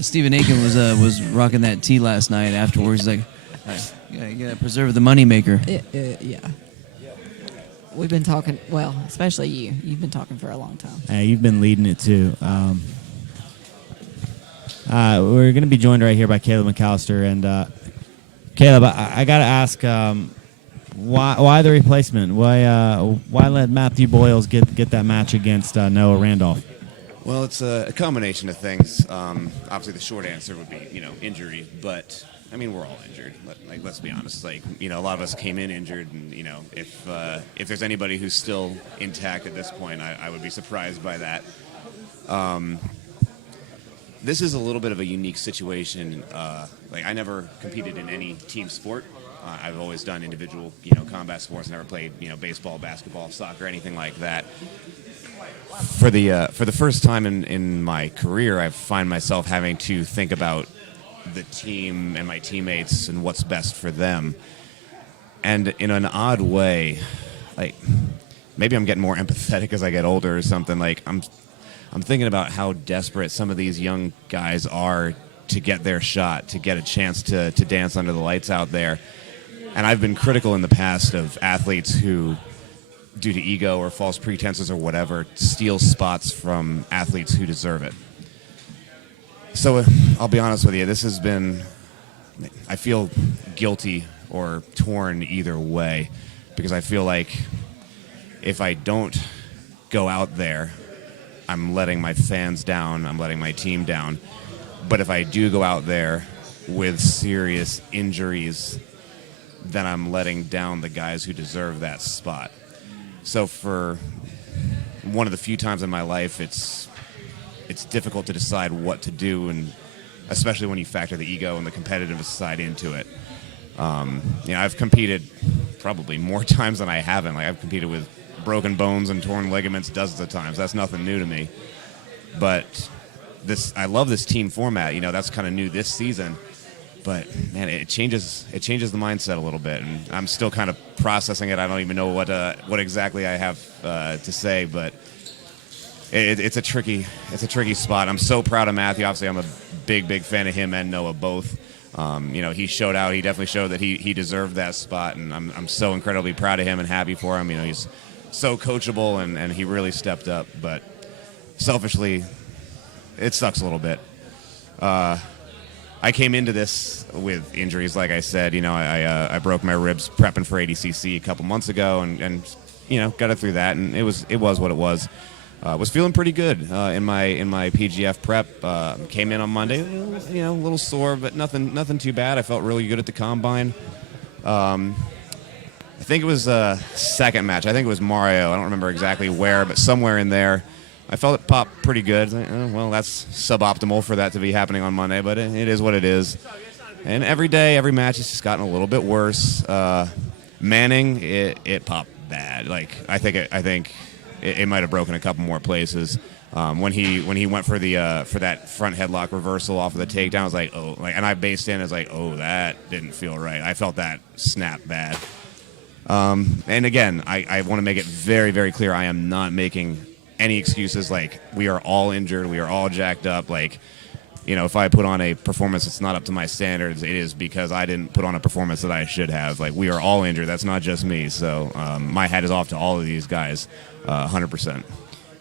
Stephen Aiken was rocking that tea last night afterwards. He's like, you gotta preserve the moneymaker. Yeah. We've been talking, well, especially you. You've been talking for a long time. Hey, you've been leading it too. We're going to be joined right here by Caleb McAllister, and Caleb, I got to ask, why the replacement? Why let Matthew Boyles get that match against Noah Randolph? Well, it's a combination of things. Obviously, the short answer would be, injury. But I mean, we're all injured. Let's be honest. A lot of us came in injured, and if there's anybody who's still intact at this point, I would be surprised by that. This is a little bit of a unique situation. I never competed in any team sport. I've always done individual, combat sports. Never played, baseball, basketball, soccer, anything like that. For the first time in my career, I find myself having to think about the team and my teammates and what's best for them. And in an odd way, maybe I'm getting more empathetic as I get older or something. I'm thinking about how desperate some of these young guys are to get their shot, to get a chance to dance under the lights out there. And I've been critical in the past of athletes who, due to ego or false pretenses or whatever, steal spots from athletes who deserve it. So I'll be honest with you, this has been I feel guilty or torn either way, because I feel like if I don't go out there, I'm letting my fans down, I'm letting my team down. But if I do go out there with serious injuries, then I'm letting down the guys who deserve that spot. So for one of the few times in my life, it's difficult to decide what to do, and especially when you factor the ego and the competitive side into it. I've competed probably more times than I haven't. Like, I've competed with broken bones and torn ligaments dozens of times. That's nothing new to me. But I love this team format. That's kind of new this season. But man, it changes the mindset a little bit, and I'm still kind of processing it. I don't even know what exactly I have to say, but it's a tricky spot. I'm so proud of Matthew. Obviously, I'm a big fan of him and Noah both. He showed out. He definitely showed that he deserved that spot, and I'm so incredibly proud of him and happy for him. He's so coachable, and he really stepped up. But selfishly, it sucks a little bit. I came into this with injuries, like I said. I broke my ribs prepping for ADCC a couple months ago, and got it through that, and it was what it was. Was feeling pretty good in my PGF prep. Came in on Monday, a little sore, but nothing too bad. I felt really good at the combine. I think it was a second match. I think it was Mario. I don't remember exactly where, but somewhere in there, I felt it pop pretty good. Well, that's suboptimal for that to be happening on Monday, but it is what it is. And every day, every match, it's just gotten a little bit worse. Manning, it popped bad. Like, I think it might have broken a couple more places. When he went for that front headlock reversal off of the takedown, I was like, oh, and I based in, I was like, oh, that didn't feel right. I felt that snap bad. And again, I want to make it very, very clear, I am not making any excuses. Like, we are all injured, we are all jacked up. Like, if I put on a performance that's not up to my standards, it is because I didn't put on a performance that I should have. Like, we are all injured. That's not just me. So my hat is off to all of these guys, 100%.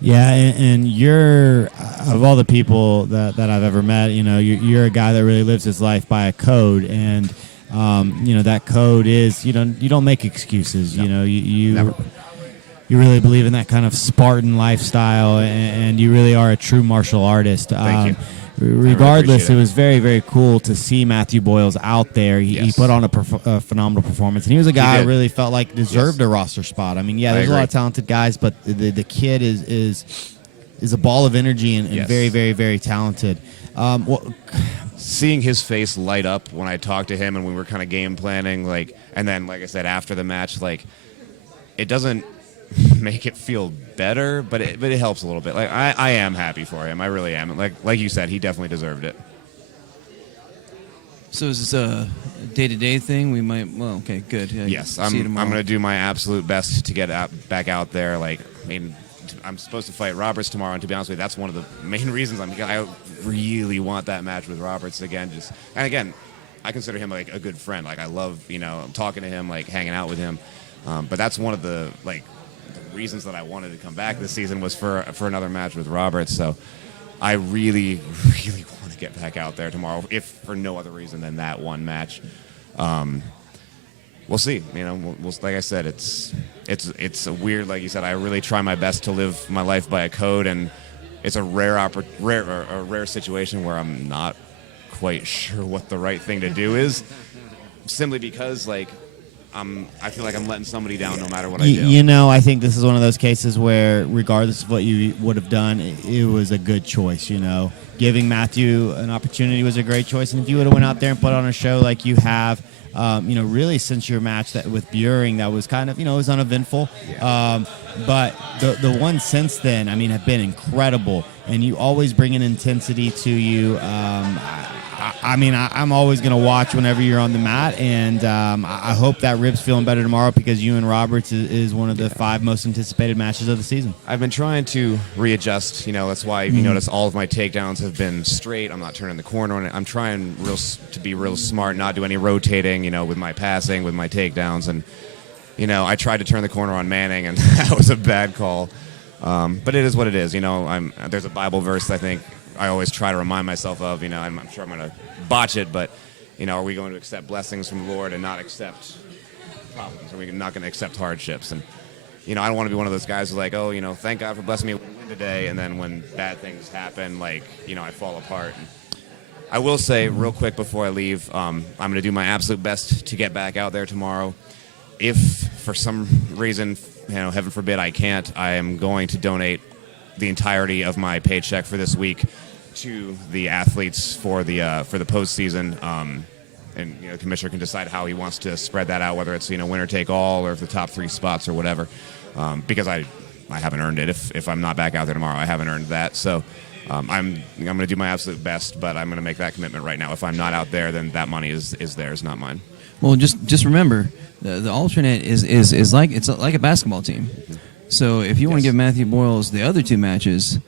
Yeah, and you're, of all the people that I've ever met, you're a guy that really lives his life by a code, and that code is you don't make excuses. No. You really believe in that kind of Spartan lifestyle, and you really are a true martial artist. Thank you. Regardless, it was very, very cool to see Matthew Boyles out there. He put on a phenomenal performance, and he was a guy I really felt like deserved a roster spot. I mean, there's a lot of talented guys, but the kid is a ball of energy and very, very, very talented. Seeing his face light up when I talked to him and we were kind of game planning, and then, like I said, after the match, it doesn't make it feel better, but it helps a little bit. Like, I am happy for him. I really am. Like you said, he definitely deserved it. So is this a day-to-day thing? We might. Well, okay, good. Yeah, yes, I'm going to do my absolute best to get back out there. I'm supposed to fight Roberts tomorrow, and to be honest with you, that's one of the main reasons I really want that match with Roberts again. And again, I consider him like a good friend. Like, I love talking to him, like hanging out with him. But that's one of the reasons that I wanted to come back this season was for another match with Roberts. So I really, really want to get back out there tomorrow, if for no other reason than that one match. We'll see. Like I said, it's a weird. Like you said, I really try my best to live my life by a code, and it's a rare situation where I'm not quite sure what the right thing to do is, simply because I feel like I'm letting somebody down no matter what I do. I think this is one of those cases where, regardless of what you would have done, it was a good choice. Giving Matthew an opportunity was a great choice, and if you would have went out there and put on a show like you have, really since your match with Buehring, that was kind of, it was uneventful. Yeah. But the ones since then, have been incredible, and you always bring an intensity to you. I'm always going to watch whenever you're on the mat, and I hope that rib's feeling better tomorrow, because you and Roberts is one of the 5 most anticipated matches of the season. I've been trying to readjust. That's why you notice all of my takedowns have been straight. I'm not turning the corner on it. I'm trying to be real smart, not do any rotating, with my passing, with my takedowns. And, I tried to turn the corner on Manning, and that was a bad call. But it is what it is. There's a Bible verse, I think, I always try to remind myself of. I'm sure I'm going to botch it, but are we going to accept blessings from the Lord and not accept problems? Are we not going to accept hardships? And I don't want to be one of those guys who's like, oh, thank God for blessing me with a win today, and then when bad things happen, I fall apart. And I will say real quick before I leave, I'm going to do my absolute best to get back out there tomorrow. If for some reason, heaven forbid, I can't, I am going to donate the entirety of my paycheck for this week to the athletes for the postseason. And the commissioner can decide how he wants to spread that out, whether it's winner take all or if the top 3 spots or whatever. Because I haven't earned it. If I'm not back out there tomorrow, I haven't earned that. So I'm going to do my absolute best, but I'm going to make that commitment right now. If I'm not out there, then that money is theirs, not mine. Well, just remember, the alternate is like a basketball team. So if you want to give Matthew Boyles the other 2 matches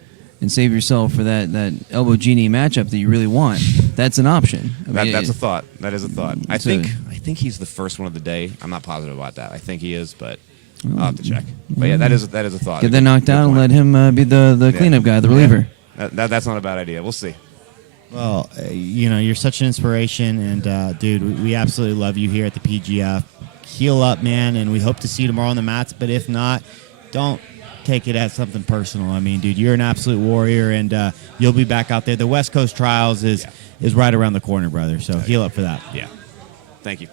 and save yourself for that elbow genie matchup that you really want, that's an option. That's a thought. That is a thought. I think he's the first one of the day. I'm not positive about that. I think he is, but I'll have to check. But yeah, that is a thought. Get that knocked out and let him be the cleanup guy, the reliever. That's not a bad idea. We'll see. Well, you're such an inspiration, and dude, we absolutely love you here at the PGF. Heal up, man, and we hope to see you tomorrow on the mats. But if not, don't take it as something personal. I mean, dude, you're an absolute warrior, and you'll be back out there. The West Coast Trials is right around the corner, brother. So heal up for that. Yeah. Thank you.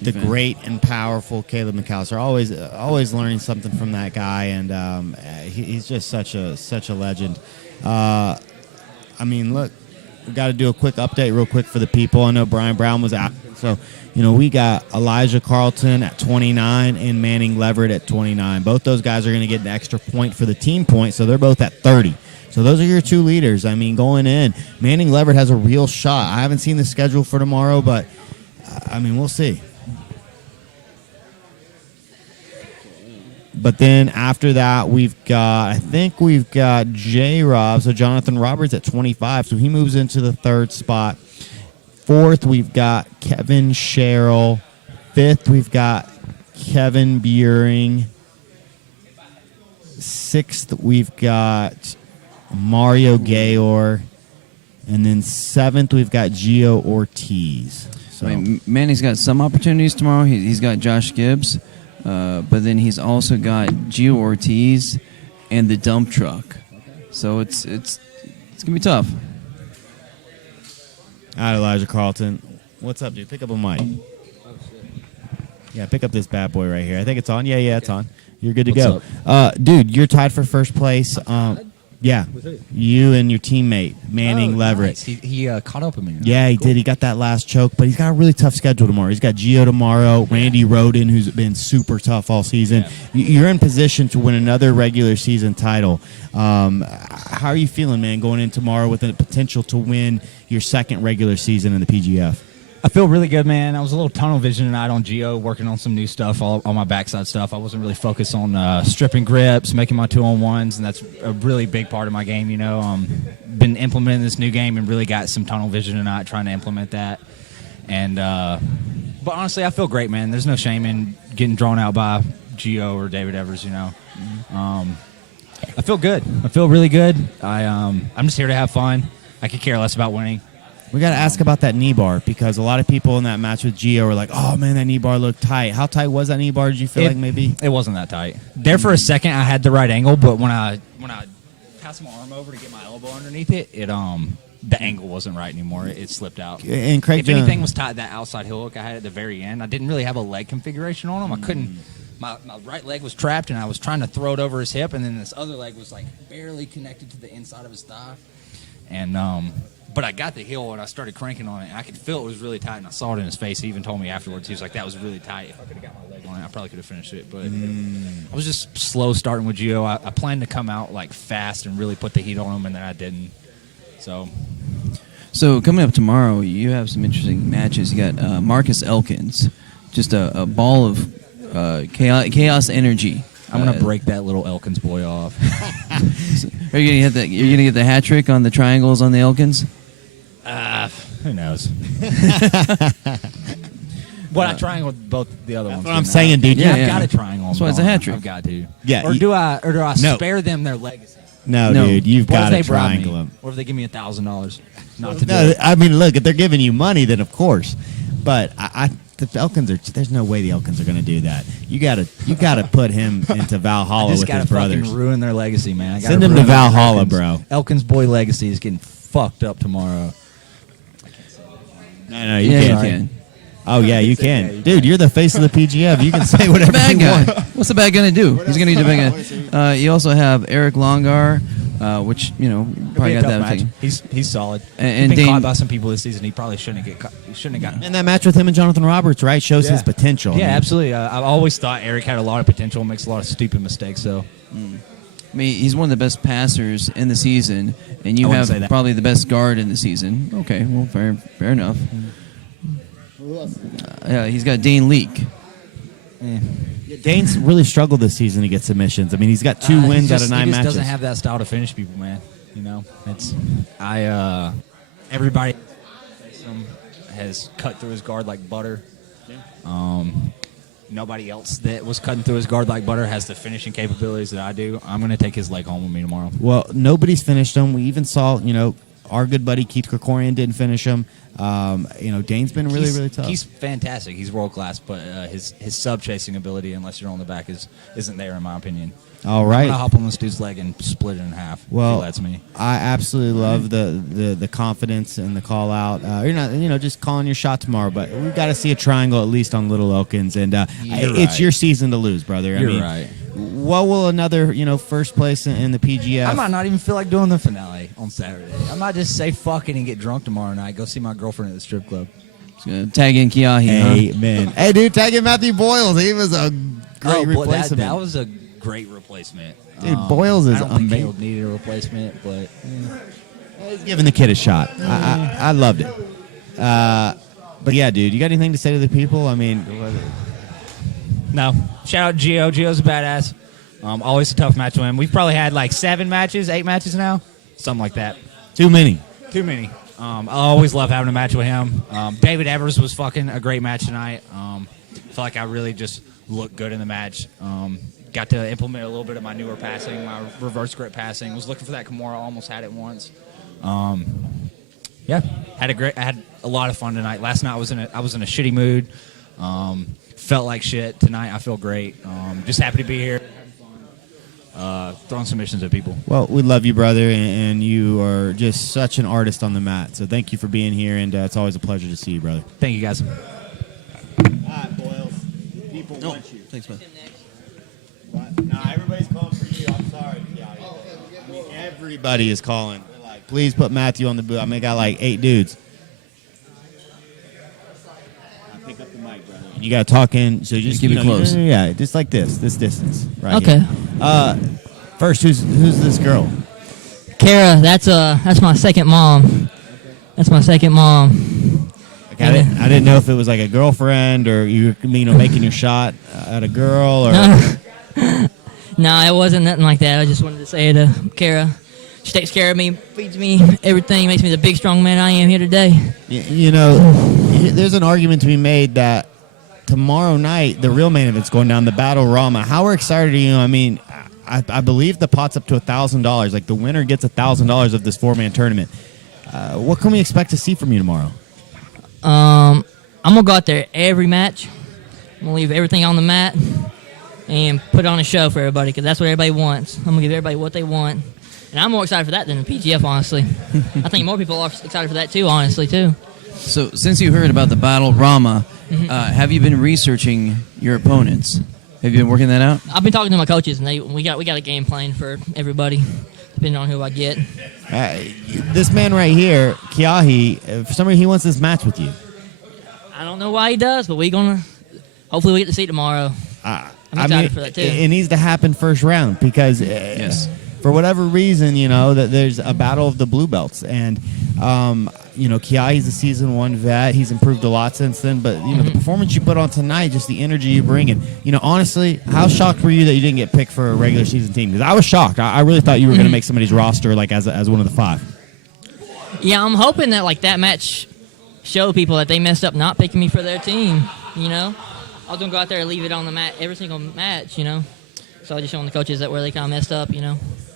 The great and powerful Caleb McAllister, always learning something from that guy, and he's just such a legend. I mean, look, we got to do a quick update real quick for the people. I know Brian Brown was out, so we got Elijah Carlton at 29 and Manning Leverett at 29. Both those guys are going to get an extra point for the team point, so they're both at 30. So those are your 2 leaders. I mean, going in, Manning Leverett has a real shot. I haven't seen the schedule for tomorrow, but I mean, we'll see. But then after that, we've got J-Rob, so Jonathan Roberts at 25, so he moves into the 3rd spot. 4th, we've got Kevin Cheryl. 5th, we've got Kevin Buring. 6th, we've got Mario Gayor. And then 7th, we've got Gio Ortiz. So I mean, Manny's got some opportunities tomorrow. He's got Josh Gibbs. But then he's also got Gio Ortiz and the dump truck. So it's gonna be tough. All right, Elijah Carlton. What's up, dude? Pick up a mic. Yeah, pick up this bad boy right here. I think it's on. Yeah, it's on. You're good to go. Dude, you're tied for first place. Yeah, you and your teammate, Manning Leverett. Nice. He caught up with me. Yeah, he did. He got that last choke, but he's got a really tough schedule tomorrow. He's got Gio tomorrow, Randy Rhoden, who's been super tough all season. Yeah. You're in position to win another regular season title. How are you feeling, man, going in tomorrow with the potential to win your 2nd regular season in the PGF? I feel really good, man. I was a little tunnel vision tonight on Gio, working on some new stuff, all my backside stuff. I wasn't really focused on stripping grips, making my 2-on-1s, and that's a really big part of my game, Been implementing this new game and really got some tunnel vision tonight, trying to implement that. And but honestly, I feel great, man. There's no shame in getting drawn out by Gio or David Evers, I feel good. I feel really good. I'm just here to have fun. I could care less about winning. We got to ask about that knee bar, because a lot of people in that match with Gio were like, oh, man, that knee bar looked tight. How tight was that knee bar? Did you feel like maybe? It wasn't that tight. There for a second, I had the right angle, but when I passed my arm over to get my elbow underneath it, the angle wasn't right anymore. It slipped out. And Craig, if anything was tight, that outside heel hook I had at the very end, I didn't really have a leg configuration on him. I couldn't. My right leg was trapped, and I was trying to throw it over his hip, and then this other leg was like barely connected to the inside of his thigh. And but I got the heel, and I started cranking on it, and I could feel it was really tight, and I saw it in his face. He even told me afterwards. He was like, that was really tight. If I could have got my leg on it, I probably could have finished it. But I was just slow starting with Gio. I planned to come out like fast and really put the heat on him, and then I didn't. So coming up tomorrow, you have some interesting matches. You got Marcus Elkins, just a ball of chaos energy. I'm gonna break that little Elkins boy off. Are you gonna hit that? You're gonna get the hat trick on the triangles on the Elkins? Who knows? What I triangle both the other ones. What I'm saying, dude. I've got to triangle them. That's why it's a hat trick. I've got to. Yeah. Or do I spare them their legacy? No, dude, you've What if got to they bribe me? triangle him. What if they give me $1,000 not to do No, it? I mean, look, if they're giving you money, then of course. But the Elkins are. There's no way the Elkins are going to do that. You gotta put him into Valhalla I just with gotta his brothers. fucking ruin their legacy, man. I gotta Send him to ruin Valhalla, Elkins. bro. Elkins boy legacy is getting fucked up tomorrow. No, you Yeah, can't. you can. Oh yeah, you can, dude. You're the face of the PGF. You can say whatever Bad you guy. want. What's the bad gonna do? He's gonna be the bad guy. You also have Eric Longard, which probably got that thing. He's solid. And He's been Dane, caught by some people this season. He probably shouldn't have He shouldn't have gotten. And that match with him and Jonathan Roberts, right, shows his potential. Yeah, I mean, absolutely. I've always thought Eric had a lot of potential. Makes a lot of stupid mistakes, though. I mean, he's one of the best passers in the season, and you I wouldn't have say that. probably the best guard in the season. Okay, well, fair enough. He's got Dane Leake. Dane's really struggled this season to get submissions. I mean, he's got 2 wins out of 9 He just matches. doesn't have that style to finish people, man. You know, everybody has cut through his guard like butter. Nobody else that was cutting through his guard like butter has the finishing capabilities that I do. I'm going to take his leg home with me tomorrow. Well, nobody's finished him. We even saw, our good buddy Keith Krikorian didn't finish him. Dane's been really tough. He's fantastic. He's world class, but his sub chasing ability, unless you're on the back, isn't there in my opinion. All right. I'm gonna hop on this dude's leg and split it in half. Well, if he lets me. I absolutely love the confidence and the call out. You're not, just calling your shot tomorrow, but we've got to see a triangle at least on Little Elkins, and it's your season to lose, brother. You're right. What will another, first place in the PGF? I might not even feel like doing the finale on Saturday. I might just say fuck it and get drunk tomorrow night. Go see my girlfriend at the strip club. Tag in Kiahi. Amen. Hey, dude, tag in Matthew Boyles. He was a great replacement. That was a great replacement. Dude, Boyles is I don't think amazing. Gayle needed a replacement, but He's giving the kid a shot. I loved it. But yeah, dude, you got anything to say to the people? I mean, no. Shout out Gio. Gio's a badass. Always a tough match to win. We've probably had like 8 matches now, something like that. Too many. I always love having a match with him. David Evers was fucking a great match tonight. I feel like I really just looked good in the match. Got to implement a little bit of my newer passing, my reverse grip passing. Was looking for that Kimura, almost had it once. Yeah, I had a lot of fun tonight. Last night I was in a shitty mood. Felt like shit. Tonight I feel great. Just happy to be here. Throwing submissions at people. Well, we love you, brother, and you are just such an artist on the mat. So thank you for being here, and it's always a pleasure to see you, brother. Thank you, guys. All right, Boyles. People want you. Thanks, man. No, everybody's calling for you. I'm sorry. Everybody is calling. They're like, please put Matthew on the booth. I mean, I got like 8 dudes. Pick up the mic, brother. You got to talk in. So just keep it close. Yeah, just like this distance. Right. Okay. Here. First, who's this girl? Kara, that's my second mom. That's my second mom. Like, I didn't know if it was like a girlfriend or you making your shot at a girl or. No, it wasn't nothing like that. I just wanted to say to Kara, she takes care of me, feeds me, everything, makes me the big, strong man I am here today. There's an argument to be made that tomorrow night, the real main event's going down, the Battle Rama. How excited are you? I mean, I believe the pot's up to $1,000. Like, the winner gets $1,000 of this 4-man tournament. What can we expect to see from you tomorrow? I'm going to go out there every match. I'm going to leave everything on the mat and put on a show for everybody because that's what everybody wants. I'm going to give everybody what they want. And I'm more excited for that than the PGF, honestly. I think more people are excited for that, too, honestly, too. So, since you heard about the Battle Rama, have you been researching your opponents? Have you been working that out? I've been talking to my coaches, and we got a game plan for everybody, depending on who I get. This man right here, Kiahi, for some reason he wants this match with you. I don't know why he does, but hopefully we get to see it tomorrow. I'm excited for that, too. It needs to happen first round because for whatever reason, that there's a battle of the blue belts. And, Kiahi's a season 1 vet. He's improved a lot since then. But, the performance you put on tonight, just the energy you bring. And, honestly, how shocked were you that you didn't get picked for a regular season team? Because I was shocked. I really thought you were going to make somebody's roster like as one of the 5. Yeah, I'm hoping that that match showed people that they messed up not picking me for their team, I was going to go out there and leave it on the mat every single match, So I just showing the coaches that where they kind of messed up,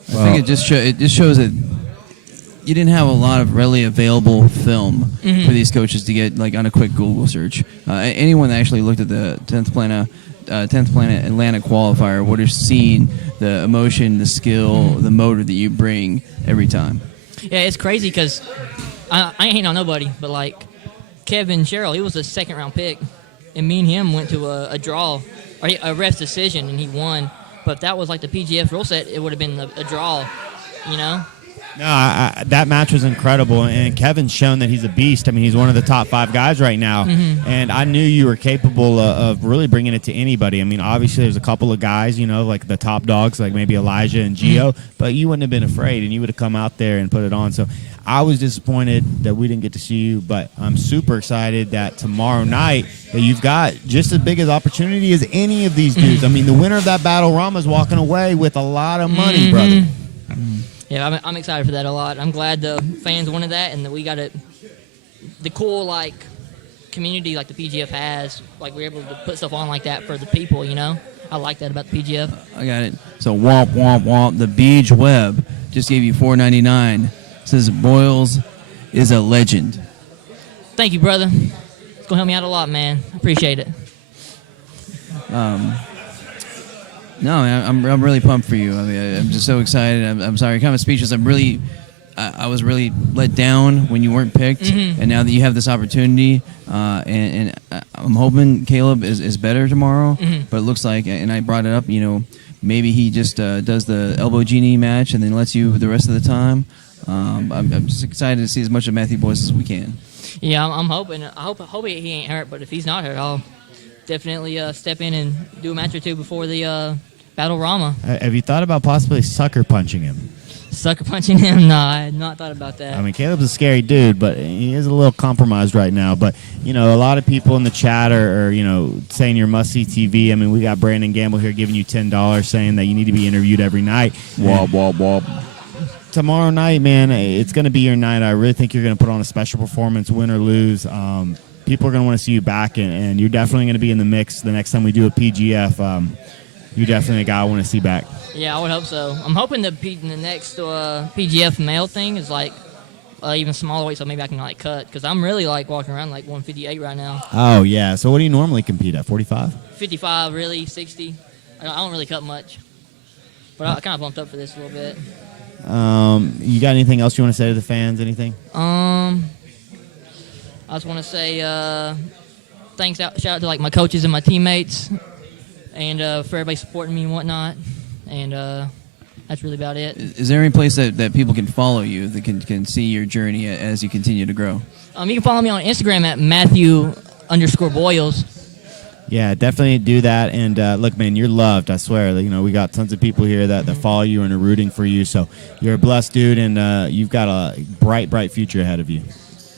I think it just shows that you didn't have a lot of readily available film for these coaches to get like on a quick Google search. Anyone that actually looked at the 10th Planet Atlanta qualifier would have seen the emotion, the skill, the motor that you bring every time. Yeah, it's crazy because I ain't hating on nobody, but like Kevin Cheryl, he was a second-round pick, and me and him went to a draw, or a ref's decision, and he won. But if that was like the PGF rule set, it would have been a draw, you know? No, that match was incredible, and Kevin's shown that he's a beast. I mean, he's one of the top 5 guys right now, and I knew you were capable of really bringing it to anybody. I mean, obviously there's a couple of guys, you know, like the top dogs, like maybe Elijah and Gio, but you wouldn't have been afraid, and you would have come out there and put it on. So I was disappointed that we didn't get to see you, but I'm super excited that tomorrow night that you've got just as big an opportunity as any of these dudes. I mean, the winner of that battle Rama is walking away with a lot of money, brother. Yeah, I'm excited for that a lot. I'm glad the fans wanted that, and that we got the cool like community like the PGF has. Like we're able to put stuff on like that for the people. You know, I like that about the PGF. I got it. So womp womp womp. The Beach Web just gave you $4.99. Says Boyles is a legend. Thank you, brother. It's gonna help me out a lot, man. Appreciate it. No, man, I'm really pumped for you. I mean, I'm just so excited. I'm sorry, kind of speechless. I was really let down when you weren't picked, and now that you have this opportunity, and I'm hoping Caleb is better tomorrow. But it looks like, and I brought it up, you know, maybe he just does the elbow genie match and then lets you the rest of the time. I'm just excited to see as much of Matthew Boyce as we can. Yeah, I'm hoping. I hope he ain't hurt. But if he's not hurt, I'll definitely step in and do a match or two before the Battle Rama. Have you thought about possibly sucker punching him? Sucker punching him? No, I had not thought about that. I mean, Caleb's a scary dude, but he is a little compromised right now. But, you know, a lot of people in the chat are you know, saying you're must-see TV. I mean, we got Brandon Gamble here giving you $10 saying that you need to be interviewed every night. Wob, wob, wob. Tomorrow night, man, it's going to be your night. I really think you're going to put on a special performance, win or lose. People are going to want to see you back, and you're definitely going to be in the mix the next time we do a PGF. You're definitely a guy I want to see back. Yeah, I would hope so. I'm hoping the next PGF male thing is like even smaller weight, so maybe I can like cut, because I'm really like walking around like 158 right now. Oh, yeah. So what do you normally compete at, 45? 55, really, 60. I don't really cut much, but I kind of bumped up for this a little bit. You got anything else you want to say to the fans? Anything? I just want to say thanks shout out to like my coaches and my teammates, and for everybody supporting me and whatnot, and that's really about it. Is there any place that people can follow you, that can see your journey as you continue to grow? You can follow me on Instagram at Matthew_Boyles. Yeah, definitely do that. And look, man, you're loved. I swear. You know, we got tons of people here that follow you and are rooting for you. So you're a blessed dude, and you've got a bright, bright future ahead of you.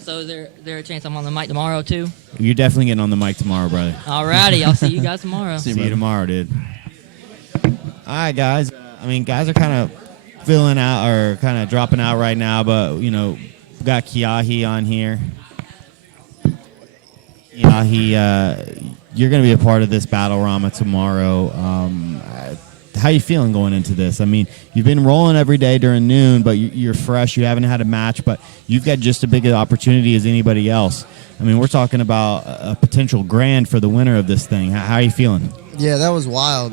So is there a chance I'm on the mic tomorrow too? You're definitely getting on the mic tomorrow, brother. Alrighty, I'll see you guys tomorrow. See you tomorrow, dude. All right, guys. I mean, guys are kind of filling out or kind of dropping out right now, but, you know, we got Kiahi on here. Kiahi, you're going to be a part of this Battle Rama tomorrow. How you feeling going into this? I mean, you've been rolling every day during noon, but you're fresh. You haven't had a match, but you've got just as big an opportunity as anybody else. I mean, we're talking about a potential grand for the winner of this thing. How are you feeling? Yeah, that was wild.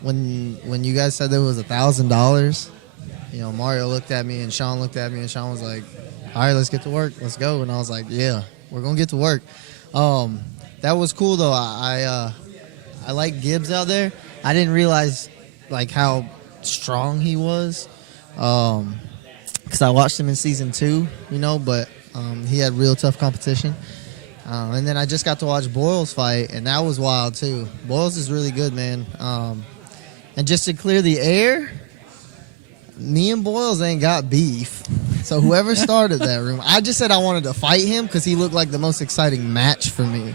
When you guys said there was $1,000, you know, Mario looked at me and Sean looked at me, and Sean was like, "All right, let's get to work. Let's go." And I was like, "Yeah, we're gonna get to work." That was cool though. I like Gibbs out there. I didn't realize like how strong he was, because I watched him in season 2, you know, but he had real tough competition. And then I just got to watch Boyles fight, and that was wild too. Boyles is really good, man. And just to clear the air, me and Boyles ain't got beef. So whoever started that room, I just said I wanted to fight him because he looked like the most exciting match for me.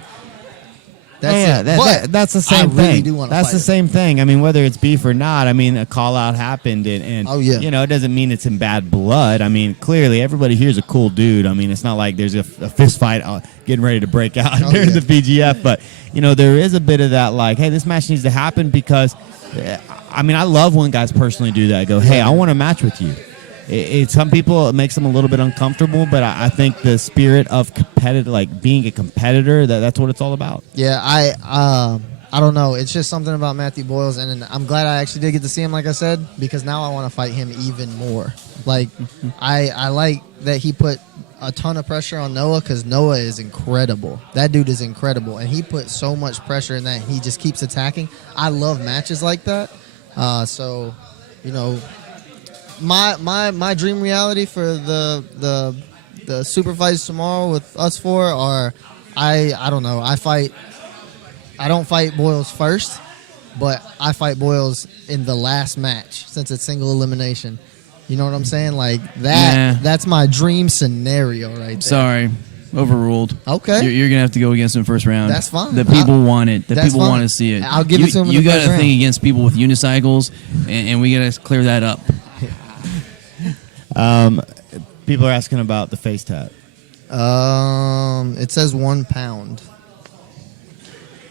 That's the same thing. Really do want to that's fight the him. same thing. I mean, whether it's beef or not, I mean, a call out happened, and oh, yeah. you know, it doesn't mean it's in bad blood. I mean, clearly everybody here's a cool dude. I mean, it's not like there's a fist fight getting ready to break out during the PGF, but you know, there is a bit of that, like, hey, this match needs to happen because I mean, I love when guys personally do that. I go, hey, I want to match with you. Some people, it makes them a little bit uncomfortable, but I think the spirit of competitive, like being a competitor, that's what it's all about. Yeah, I don't know. It's just something about Matthew Boyles, and I'm glad I actually did get to see him, like I said, because now I want to fight him even more. Like, I like that he put a ton of pressure on Noah, because Noah is incredible. That dude is incredible, and he put so much pressure in that. He just keeps attacking. I love matches like that. So, you know, my dream reality for the super fights tomorrow with us four are, I don't know. I don't fight Boyles first, but I fight Boyles in the last match since it's single elimination. You know what I'm saying? Like that. That's my dream scenario right there. Sorry, overruled. Okay, you're gonna have to go against him first round. That's fine. The people want it. The people fine. want to see it. I'll give it to him. You got a round. thing against people with unicycles, and we gotta clear that up. People are asking about the face tat. It says 1 pound.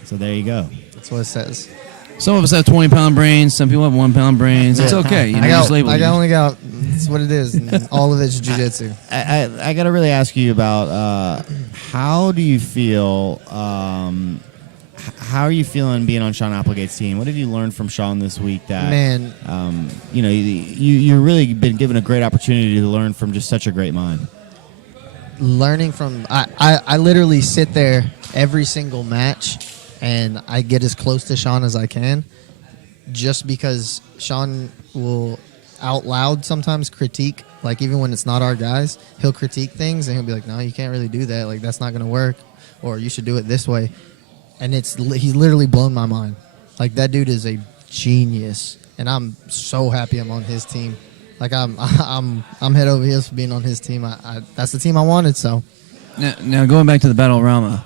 So there you go. That's what it says. Some of us have 20-pound brains. Some people have 1 pound brains. It's okay. You know, just label it. only got. That's what it is. And all of it's jiu-jitsu. I got to really ask you about how do you feel? How are you feeling being on Sean Applegate's team? What have you learned from Sean this week? That Man, you know, you've really been given a great opportunity to learn from just such a great mind. Learning from I literally sit there every single match, and I get as close to Sean as I can, just because Sean will out loud sometimes critique, like even when it's not our guys, he'll critique things and he'll be like, no, you can't really do that, like that's not going to work, or you should do it this way. And he's literally blown my mind. Like, that dude is a genius, and I'm so happy I'm on his team. Like, I'm head over heels for being on his team. That's the team I wanted. So now going back to the Battle Rama,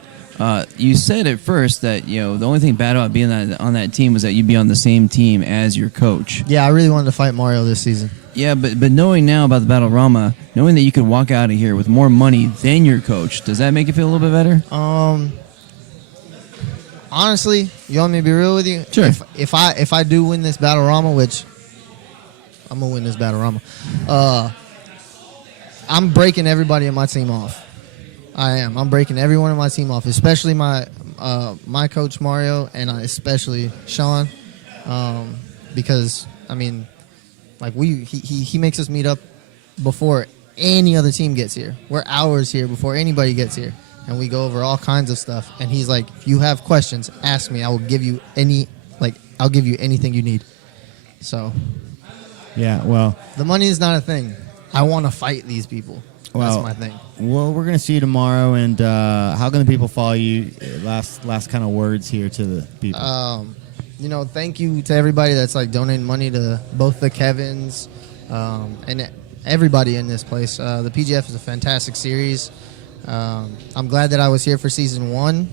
you said at first that, you know, the only thing bad about being on that team was that you'd be on the same team as your coach. Yeah, I really wanted to fight Mario this season. Yeah, but knowing now about the Battle Rama, knowing that you could walk out of here with more money than your coach, does that make you feel a little bit better? Honestly, you want me to be real with you? Sure. If I do win this Battle Rama, which I'm gonna win this Battle Rama, I'm breaking everybody in my team off. I am. I'm breaking everyone in my team off, especially my coach Mario, and especially Sean, because I mean, like he makes us meet up before any other team gets here. We're hours here before anybody gets here. And we go over all kinds of stuff. And he's like, if you have questions, ask me. I will give you I'll give you anything you need. So, yeah, well, the money is not a thing. I want to fight these people. Well, that's my thing. Well, we're going to see you tomorrow. And how can the people follow you? Last kind of words here to the people. You know, thank you to everybody that's like donating money to both the Kevins and everybody in this place. The PGF is a fantastic series. I'm glad that I was here for season 1,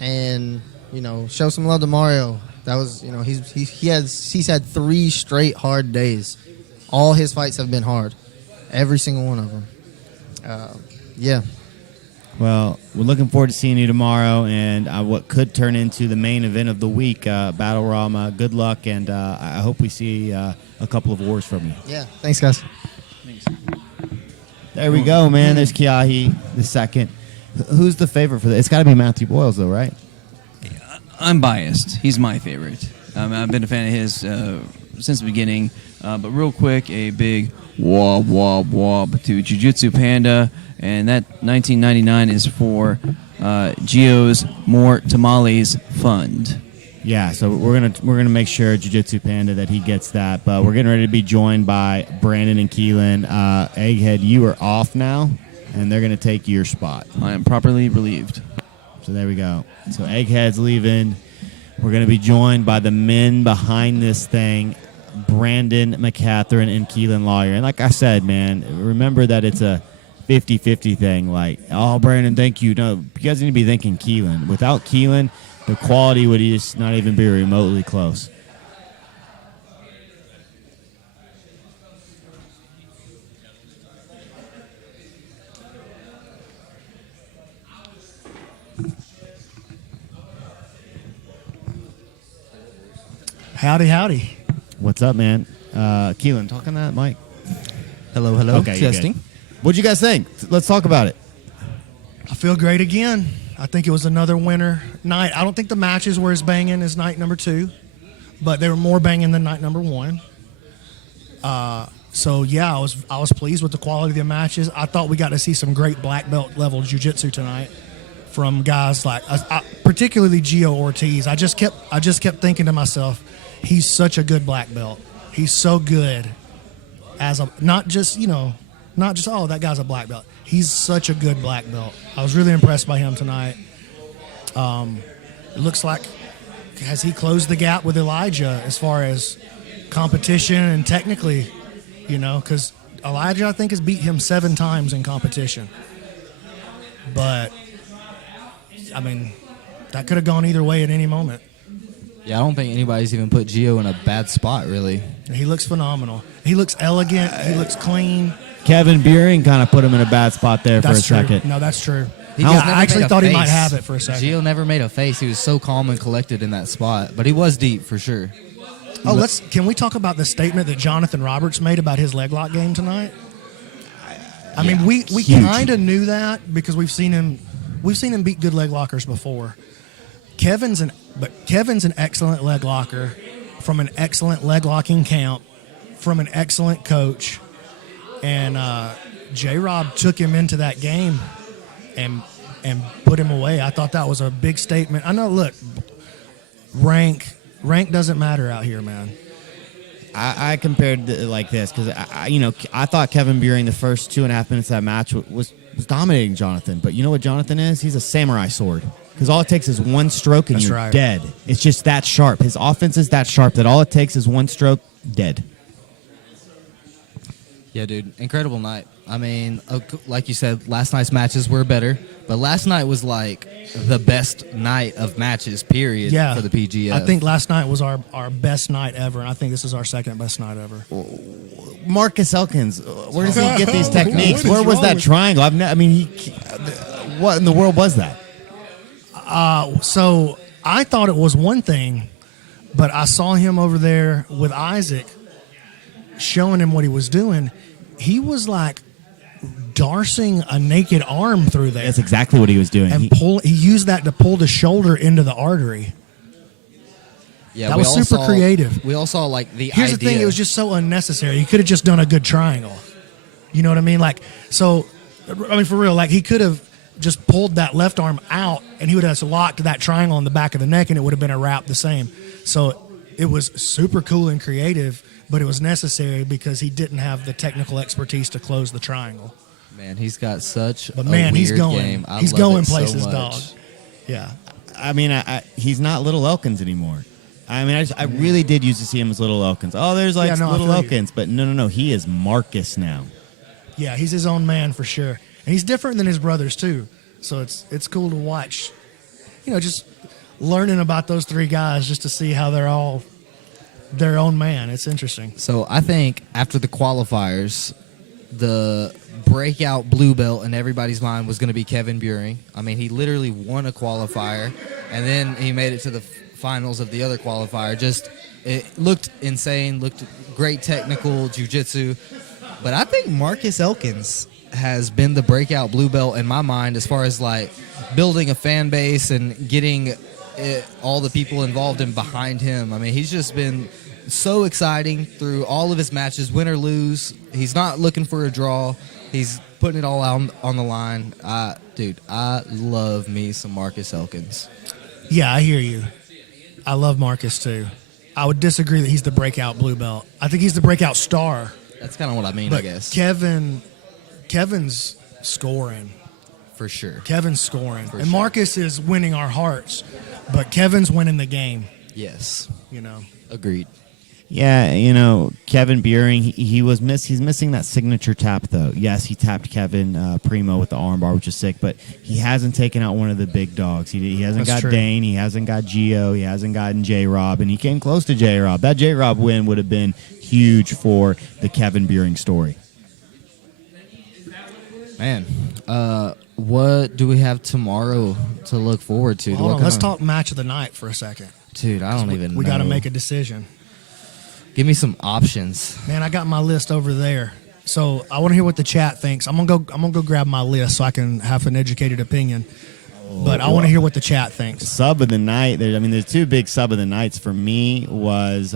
and you know, show some love to Mario. That was, you know, he's had 3 straight hard days. All his fights have been hard, every single one of them. Yeah. Well, we're looking forward to seeing you tomorrow, and what could turn into the main event of the week, Battle Rama. Good luck, and I hope we see a couple of wars from you. Yeah. Thanks, guys. Thanks. There we go, man. There's Kiahi, the second. Who's the favorite for this? It's got to be Matthew Boyles, though, right? I'm biased. He's my favorite. I've been a fan of his since the beginning. But real quick, a big wob, wob, wob to Jiu-Jitsu Panda. And that $19.99 is for Gio's More Tamales Fund. Yeah, so we're gonna make sure Jiu-Jitsu Panda that he gets that. But we're getting ready to be joined by Brandon and Keelan. Egghead, you are off now, and they're gonna take your spot. I am properly relieved. So there we go. So Egghead's leaving. We're gonna be joined by the men behind this thing, Brandon McCatherine and Keelan Lawyer. And like I said, man, remember that it's a 50-50 thing. Like, oh, Brandon, thank you. No, you guys need to be thanking Keelan. Without Keelan, the quality would just not even be remotely close. Howdy, howdy. What's up, man? Keelan, talking to that mic. Hello, hello. Okay, you're Testing. good. What'd you guys think? Let's talk about it. I feel great again. I think it was another winner night. I don't think the matches were as banging as night number 2, but they were more banging than night number 1. So yeah, I was pleased with the quality of the matches. I thought we got to see some great black belt level jiu-jitsu tonight from guys like, particularly Gio Ortiz. I just kept thinking to myself, he's such a good black belt. He's so good as a not just oh, that guy's a black belt. He's such a good black belt. I was really impressed by him tonight. It looks like, has he closed the gap with Elijah as far as competition and technically, because Elijah, I think, has beat him 7 times in competition. But, I mean, that could have gone either way at any moment. Yeah, I don't think anybody's even put Gio in a bad spot, really. He looks phenomenal. He looks elegant. He looks clean. Kevin Buehring kind of put him in a bad spot there for a second. No, that's true. I actually thought he might have it for a second. Gio never made a face. He was so calm and collected in that spot, but he was deep for sure. Oh, can we talk about the statement that Jonathan Roberts made about his leg lock game tonight? I mean, we kind of knew that because we've seen him beat good leg lockers before. Kevin's an excellent leg locker from an excellent leg locking camp from an excellent coach, and J-Rob took him into that game and put him away. I thought that was a big statement. I know. Look, rank doesn't matter out here, man. I compared it like this because I thought Kevin Buehring the first 2.5 minutes of that match was dominating Jonathan. But you know what Jonathan is? He's a samurai sword. Because all it takes is one stroke and you're dead. It's just that sharp. His offense is that sharp that all it takes is one stroke, dead. Yeah, dude, incredible night. I mean, like you said, last night's matches were better, but last night was like the best night of matches, period, for the PGF. I think last night was our best night ever, and I think this is our second best night ever. Marcus Elkins, where does he get these techniques? Where was that triangle? What in the world was that? So I thought it was one thing, but I saw him over there with Isaac showing him what he was doing. He was like darsing a naked arm through there. That's exactly what he was doing. And he used that to pull the shoulder into the artery. Yeah, that was super creative. We all saw like the Here's the thing, it was just so unnecessary. He could have just done a good triangle. You know what I mean? For real, like he could have just pulled that left arm out and he would have locked that triangle on the back of the neck and it would have been a wrap the same. So it was super cool and creative, but it was necessary because he didn't have the technical expertise to close the triangle. Man, he's got such a he's weird going. game. He's going places, dog. Yeah. I mean, he's not Little Elkins anymore. I mean, I really did used to see him as Little Elkins. Oh, there's Little Elkins. But no. He is Marcus now. Yeah, he's his own man for sure. And he's different than his brothers, too. So it's cool to watch, just learning about those 3 guys just to see how they're all their own man. It's interesting. So I think after the qualifiers, the breakout blue belt in everybody's mind was going to be Kevin Buehring. I mean, he literally won a qualifier, and then he made it to the finals of the other qualifier. It looked insane, looked great technical jiu-jitsu. But I think Marcus Elkins has been the breakout blue belt in my mind as far as like building a fan base and getting all the people involved and behind him. I mean, he's just been so exciting through all of his matches, win or lose. He's not looking for a draw. He's putting it all out on the line. Dude, I love me some Marcus Elkins. Yeah, I hear you. I love Marcus too. I would disagree that he's the breakout blue belt. I think he's the breakout star. That's kind of what I mean, but I guess. Kevin's scoring. For sure. Kevin's scoring. And Marcus is winning our hearts, but Kevin's winning the game. Yes. Agreed. Yeah, Kevin Buehring, he's missing that signature tap though. Yes, he tapped Kevin Primo with the armbar, which is sick, but he hasn't taken out one of the big dogs. He hasn't got Dane, he hasn't got Gio, he hasn't gotten J-Rob, and he came close to J-Rob. That J-Rob win would have been huge for the Kevin Buehring story. Man, what do we have tomorrow to look forward to? Hold on, let's talk match of the night for a second. Dude, I don't even know. We got to make a decision. Give me some options. Man, I got my list over there. So I want to hear what the chat thinks. I'm gonna go grab my list so I can have an educated opinion. But I want to hear what the chat thinks. Sub of the night. There's two big sub of the nights for me was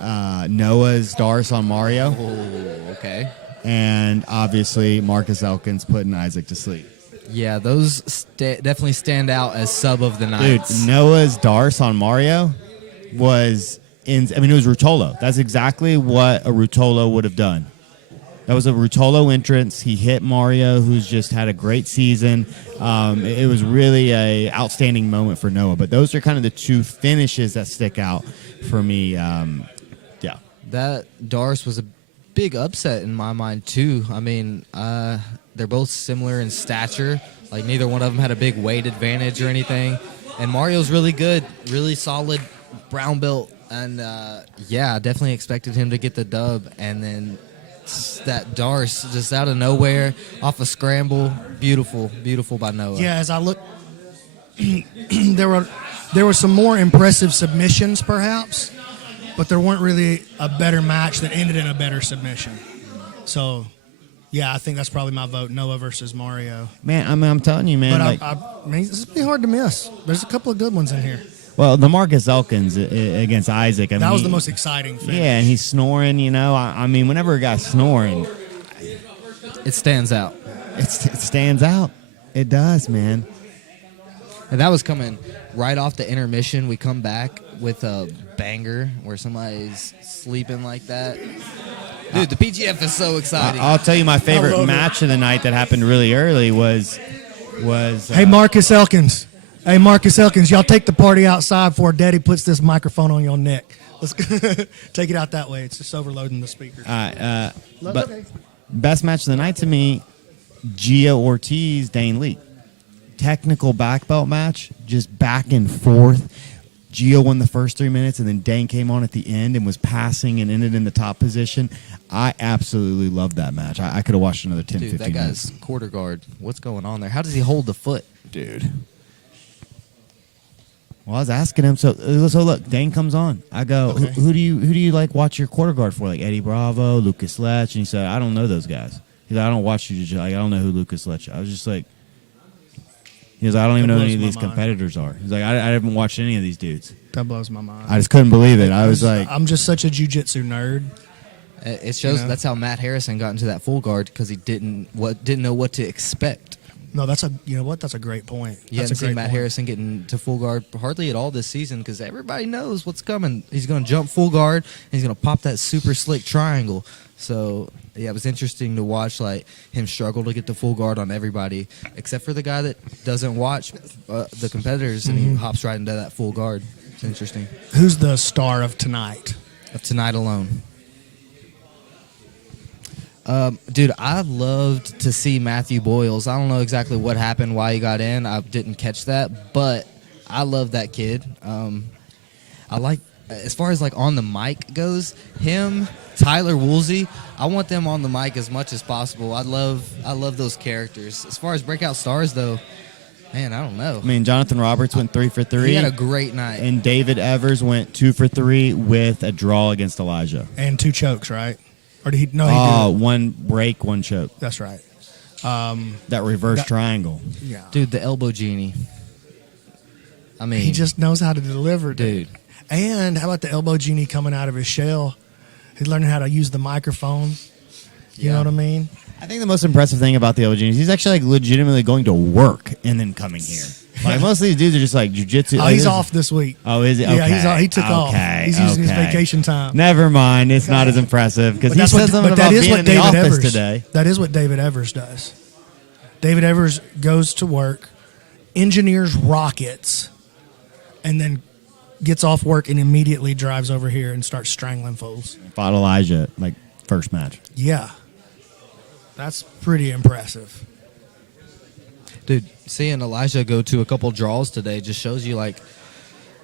Noah's Dars on Mario. Oh, okay. And obviously Marcus Elkins putting Isaac to sleep. Yeah, those definitely stand out as sub of the night. Dude, Noah's Dars on Mario was it was Rutolo. That's exactly what a Rutolo would have done. That was a Rutolo entrance. He hit Mario, who's just had a great season. It was really a outstanding moment for Noah. But those are kind of the two finishes that stick out for me. Yeah. That Dars was a big upset in my mind, too. I mean, they're both similar in stature. Like, neither one of them had a big weight advantage or anything. And Mario's really good, really solid brown belt. And, yeah, definitely expected him to get the dub. And then that Dars just out of nowhere off a scramble. Beautiful by Noah. Yeah, as I look, there were some more impressive submissions, perhaps, but there weren't really a better match that ended in a better submission. So, yeah, I think that's probably my vote. Noah versus Mario. Man, I'm telling you, man. But I mean, this would be hard to miss. There's a couple of good ones in here. Well, the Marcus Elkins against Isaac. That was the most exciting finish. Yeah, and he's snoring, I mean, whenever a guy's snoring, it stands out. It stands out. It does, man. And that was coming right off the intermission. We come back with a banger where somebody's sleeping like that. Dude, the PGF is so exciting. I'll tell you my favorite match of the night that happened really early was Hey, Marcus Elkins. Hey, Marcus Elkins, y'all take the party outside before Daddy puts this microphone on your neck. Let's take it out that way. It's just overloading the speakers. But best match of the night to me, Gio Ortiz, Dane Leake. Technical back belt match, just back and forth. Gio won the first 3 minutes, and then Dane came on at the end and was passing and ended in the top position. I absolutely loved that match. I could have watched another 10, 15 that minutes. guy's quarter guard. What's going on there? How does he hold the foot? Dude. Well, I was asking him. So look, Dane comes on. I go, Okay. who do you like watch your quarter guard for? Like Eddie Bravo, Lucas Lech, and he said, I don't know those guys. He's like, I don't watch you. Like, I don't know who Lucas Lech. I was just like, he was like, I don't even know who any of these competitors are. He's like, I haven't watched any of these dudes. That blows my mind. I just couldn't believe it. I was like, I'm just such a jiu-jitsu nerd. It shows that's how Matt Harrison got into that full guard because he didn't know what to expect. No, that's a great point. You haven't seen Matt Harrison getting to full guard hardly at all this season because everybody knows what's coming. He's going to jump full guard and he's going to pop that super slick triangle. So yeah, it was interesting to watch like him struggle to get the full guard on everybody except for the guy that doesn't watch the competitors and he hops right into that full guard. It's interesting. Who's the star of tonight? Of tonight alone. Dude, I loved to see Matthew Boyles. I don't know exactly what happened, why he got in. I didn't catch that, but I love that kid. I like, as far as like on the mic goes, him, Tyler Woolsey, I want them on the mic as much as possible. I love those characters. As far as breakout stars, though, man, I don't know. I mean, Jonathan Roberts went 3 for 3. He had a great night. And David Evers went 2 for 3 with a draw against Elijah. And 2 chokes, right? Or did he? No, he did. One break, one choke. That's right. That reverse triangle. Yeah. Dude, the elbow genie. I mean, he just knows how to deliver, dude. And how about the elbow genie coming out of his shell? He's learning how to use the microphone. You know what I mean? I think the most impressive thing about the LG is he's actually like legitimately going to work and then coming here. Like most of these dudes are just like jiu-jitsu. Oh, he's off this week. Oh, is it? Okay. Yeah, he took off. He's using his okay. vacation time. Never mind. It's not as impressive because he said something that about is being what in the David office Evers today. That is what David Evers does. David Evers goes to work, engineers rockets, and then gets off work and immediately drives over here and starts strangling fools. Fought Elijah like first match. Yeah. That's pretty impressive. Dude, seeing Elijah go to a couple draws today just shows you like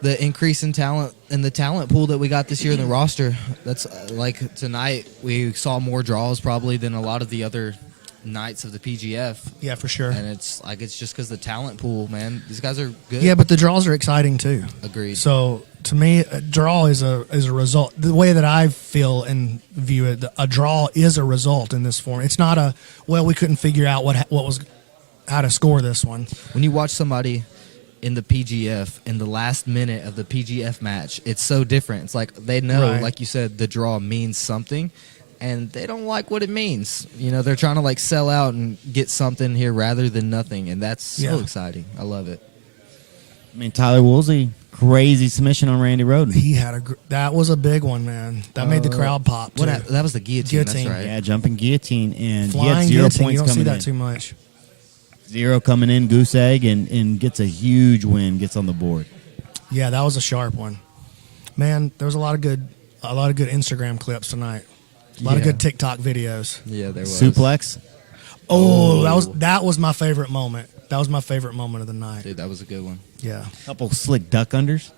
the increase in talent and the talent pool that we got this year in the roster. That's like tonight we saw more draws probably than a lot of the other nights of the PGF. Yeah, for sure. And it's just because the talent pool, man. These guys are good. Yeah, but the draws are exciting too. Agreed. So to me, a draw is a result. The way that I feel and view it, a draw is a result in this form. It's not a we couldn't figure out how to score this one. When you watch somebody in the PGF in the last minute of the PGF match, it's so different. It's like they know, Right. like you said, the draw means something, and they don't like what it means. You know, they're trying to like sell out and get something here rather than nothing, and that's so Yeah. exciting. I love it. I mean, Tyler Woolsey, crazy submission on Randy Rhoden. He had that was a big one, man. That made the crowd pop. Too. That was the guillotine. That's right. Yeah, jumping guillotine, and he Flying had 0 guillotine. points You don't see coming that in. too much. 0 coming in, goose egg, and gets a huge win, gets on the board. Yeah, that was a sharp one. Man, there was a lot of good Instagram clips tonight. A lot of Yeah. good TikTok videos. Yeah, there was. Suplex. Oh, that was my favorite moment. That was my favorite moment of the night. Dude, that was a good one. Yeah. Couple slick duck unders.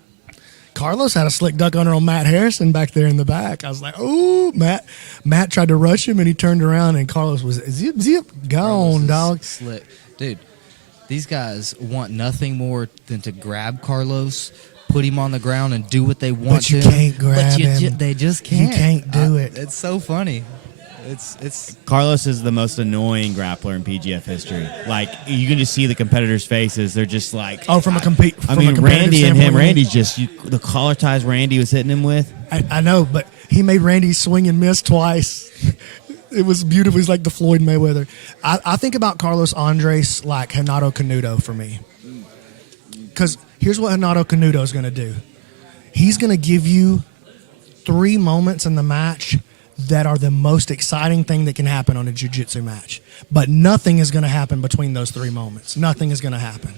Carlos had a slick duck under on Matt Harrison back there in the back. I was like, oh, Matt tried to rush him, and he turned around, and Carlos was zip, gone, dog. Slick. Dude, these guys want nothing more than to grab Carlos, put him on the ground, and do what they want But you to. can't grab him. They just You can't. can't do it. It's so funny. It's Carlos is the most annoying grappler in PGF history. Like, you can just see the competitors' faces. They're just like, Oh, from a compete. I mean, Randy and him. Randy's just the collar ties Randy was hitting him with. I know, but he made Randy swing and miss twice. It was beautiful. He's like the Floyd Mayweather. I think about Carlos Andres like Renato Canuto for me. Because here's what Renato Canuto is going to do. He's going to give you 3 moments in the match that are the most exciting thing that can happen on a jiu-jitsu match. But nothing is going to happen between those 3 moments. Nothing is going to happen.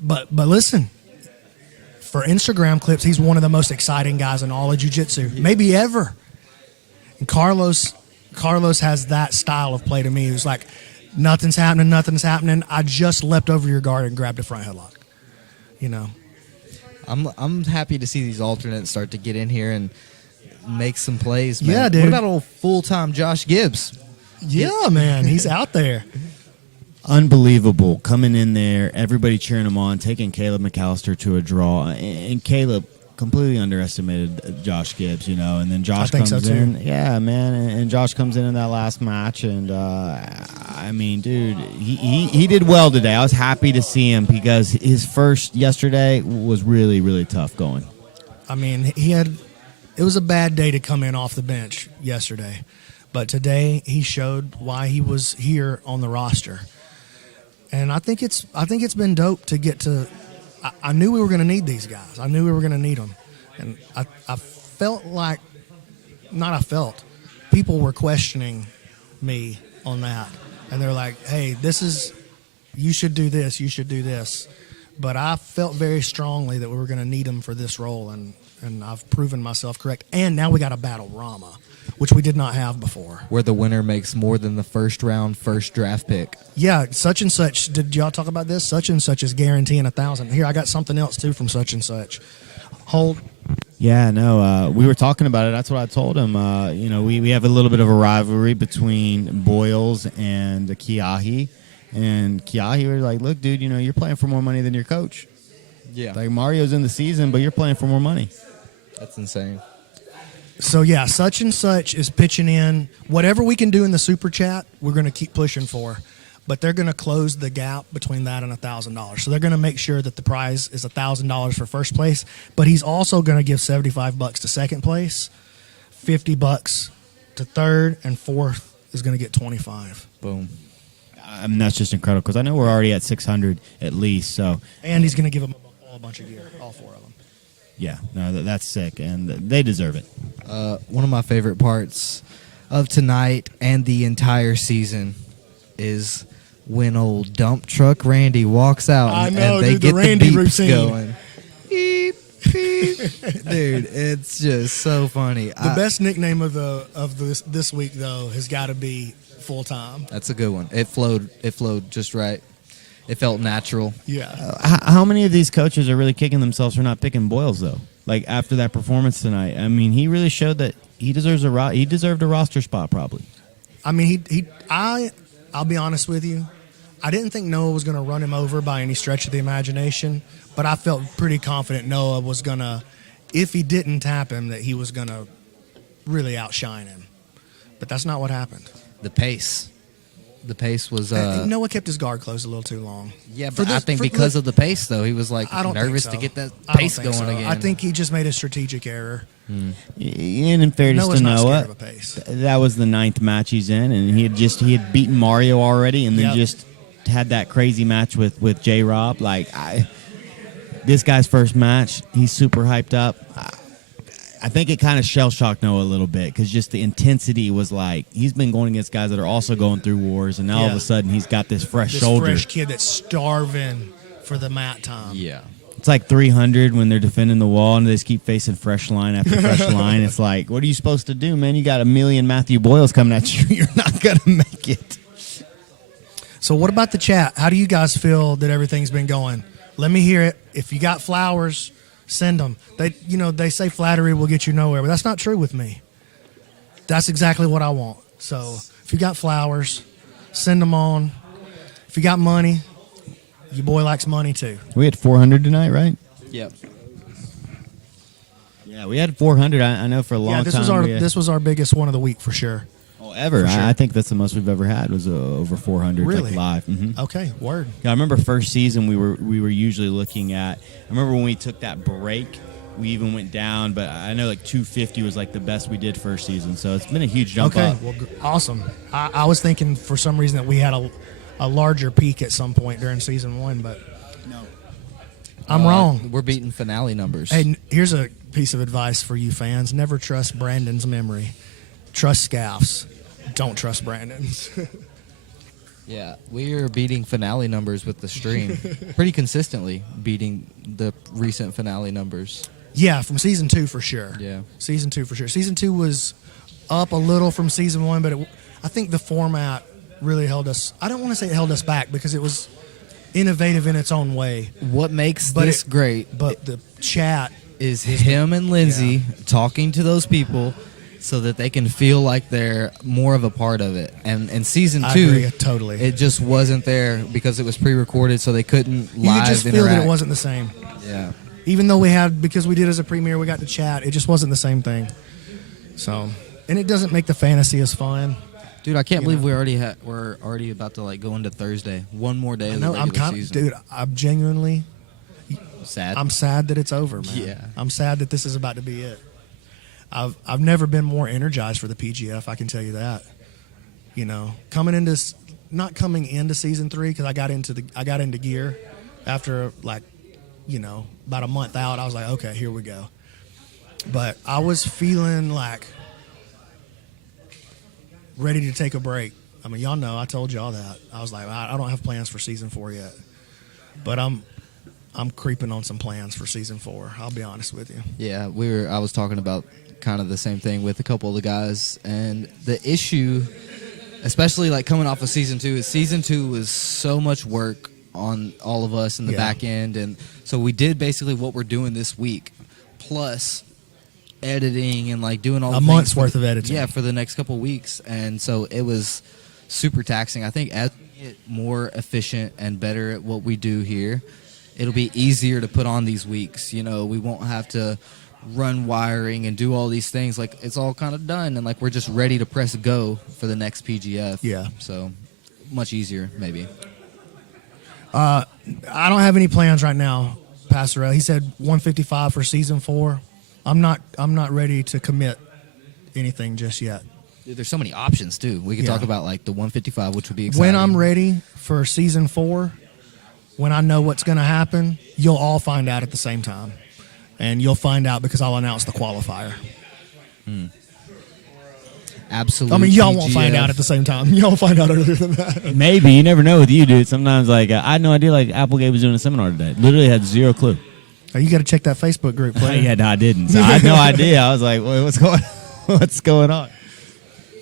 But listen, for Instagram clips, he's one of the most exciting guys in all of jiu-jitsu, maybe ever. And Carlos has that style of play to me. It was like, nothing's happening. I just leapt over your guard and grabbed a front headlock. You know. I'm happy to see these alternates start to get in here and make some plays, man. Yeah, dude. What about old full-time Josh Gibbs? Yeah, man. He's out there. Unbelievable. Coming in there, everybody cheering him on, taking Caleb McAllister to a draw. And Caleb completely underestimated Josh Gibbs, you know. And then Josh think comes so, too. in. Yeah, man. And Josh comes in that last match. And, I mean, dude, he did well today. I was happy to see him because his first yesterday was really, really tough going. I mean, it was a bad day to come in off the bench yesterday. But today he showed why he was here on the roster. And I think it's been dope to get to. I knew we were going to need these guys. I knew we were going to need them, and I felt like, people were questioning me on that, and they're like, "Hey, you should do this. You should do this." But I felt very strongly that we were going to need them for this role, and I've proven myself correct. And now we got a battle Rama, which we did not have before. Where the winner makes more than the first draft pick. Yeah, such and such. Did y'all talk about this? Such and such is guaranteeing 1,000. Here, I got something else too from such and such. Hold. Yeah, no, we were talking about it. That's what I told him. You know, we have a little bit of a rivalry between Boyles and Kiahi. And Kiahi was like, look, dude, you know, you're playing for more money than your coach. Yeah. Like, Mario's in the season, but you're playing for more money. That's insane. So, yeah, such and such is pitching in. Whatever we can do in the super chat, we're going to keep pushing for. But they're going to close the gap between that and $1,000. So they're going to make sure that the prize is $1,000 for first place. But he's also going to give $75 to second place, $50 to third, and fourth is going to get $25. Boom. I mean, that's just incredible because I know we're already at 600 at least. So, and he's going to give them a bunch of gear, all 4 of them. Yeah, no, that's sick, and they deserve it. One of my favorite parts of tonight and the entire season is when old dump truck Randy walks out and they dude, get the Randy the beeps routine. going. Beep, beep. Dude, it's just so funny. The best nickname of this week though has got to be full time. That's a good one. It flowed just right. It felt natural. Yeah. How many of these coaches are really kicking themselves for not picking Boyles though? Like after that performance tonight, I mean, he really showed that he deserved a roster spot probably. I mean, I'll be honest with you. I didn't think Noah was going to run him over by any stretch of the imagination, but I felt pretty confident Noah was going to, if he didn't tap him, that he was going to really outshine him. But that's not what happened. The pace was. Noah kept his guard closed a little too long. Yeah, but I think because of the pace, though, he was like nervous to get that pace going again. I think he just made a strategic error. And in fairness Noah's to not scared Noah, of a pace. that was the 9th match he's in, and he had beaten Mario already, and then just had that crazy match with J Rob. This guy's first match, he's super hyped up. I think it kind of shell shocked Noah a little bit because just the intensity was like he's been going against guys that are also going through wars, and now all of a sudden he's got this fresh shoulder. Fresh kid that's starving for the mat time. Yeah. It's like 300 when they're defending the wall and they just keep facing fresh line after fresh line. It's like, what are you supposed to do, man? You got a million Matthew Boyles coming at you. You're not going to make it. So what about the chat? How do you guys feel that everything's been going? Let me hear it. If you got they send them. They say flattery will get you nowhere, but that's not true with me. That's exactly what I want. So if you got flowers, send them on. If you got money, your boy likes money too. We had 400 tonight, right? Yep. Yeah, we had 400. I know for a long time. This was our biggest one of the week for sure. Oh, ever. Sure. I think that's the most we've ever had was over 400 really? Live. Mm-hmm. Okay, word. Yeah, I remember first season we were usually looking at. I remember when we took that break, we even went down, but I know 250 was the best we did first season. So it's been a huge jump up. Okay, well, awesome. I was thinking for some reason that we had a larger peak at some point during season 1, but no, I'm wrong. We're beating finale numbers. Hey, here's a piece of advice for you fans: never trust Brandon's memory. Trust Scaff's. Don't trust Brandon's. Yeah, we are beating finale numbers with the stream. Pretty consistently beating the recent finale numbers. Yeah, from season 2 for sure. Yeah. Season 2 for sure. Season 2 was up a little from season 1, but I think the format really held us. I don't want to say it held us back because it was innovative in its own way. What makes this great, but the chat is him and Lindsay talking to those people so that they can feel like they're more of a part of it. And in season 2, I agree, totally. It just wasn't there because it was pre-recorded, so they couldn't live You could just feel interact. that it wasn't the same. Yeah. Even though because we did as a premiere, we got to chat, it just wasn't the same thing. So, and it doesn't make the fantasy as fun. Dude, I can't believe we're already about to go into Thursday. One more day of the regular season. Dude, I'm genuinely sad. I'm sad that it's over, man. Yeah. I'm sad that this is about to be it. I've never been more energized for the PGF, I can tell you that. Not coming into season 3 because I got into gear after about a month out. I was like, okay, here we go. But I was feeling ready to take a break. I mean, y'all know I told y'all that. I was like, I don't have plans for season 4 yet, but I'm creeping on some plans for season 4. I'll be honest with you. Yeah, I was talking about kind of the same thing with a couple of the guys, and the issue, especially coming off of season 2, is season 2 was so much work on all of us in the back end, and so we did basically what we're doing this week, plus editing and doing all the a things month's worth of editing. Yeah, for the next couple of weeks, and so it was super taxing. I think as we get more efficient and better at what we do here, it'll be easier to put on these weeks. We won't have to run wiring and do all these things. It's all kind of done, and we're just ready to press go for the next PGF. Yeah. So much easier, maybe. I don't have any plans right now, Pastor. He said 155 for season 4. I'm not ready to commit anything just yet. Dude, there's so many options too. We could talk about the 155, which would be exciting. When I'm ready for season 4, when I know what's going to happen, you'll all find out at the same time. And you'll find out because I'll announce the qualifier. Absolutely. I mean, y'all won't find out at the same time. Y'all find out earlier than that. Maybe. You never know with you, dude. Sometimes, I had no idea, Applegate was doing a seminar today. Literally had zero clue. Oh, you got to check that Facebook group, player. Yeah, no, I didn't. So I had no idea. I was like, wait, what's going on?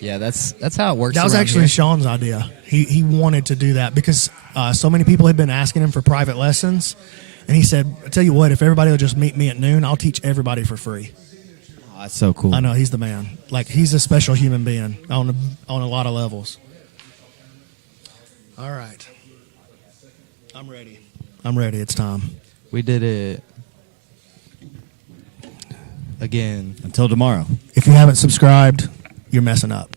Yeah, that's how it works. That was around actually here. Sean's idea. He wanted to do that because so many people had been asking him for private lessons. And he said, I tell you what, if everybody will just meet me at noon, I'll teach everybody for free. that's so cool. I know, he's the man. Like, he's a special human being on a lot of levels. All right. I'm ready. I'm ready. It's time. We did it again. Until tomorrow. If you haven't subscribed, you're messing up.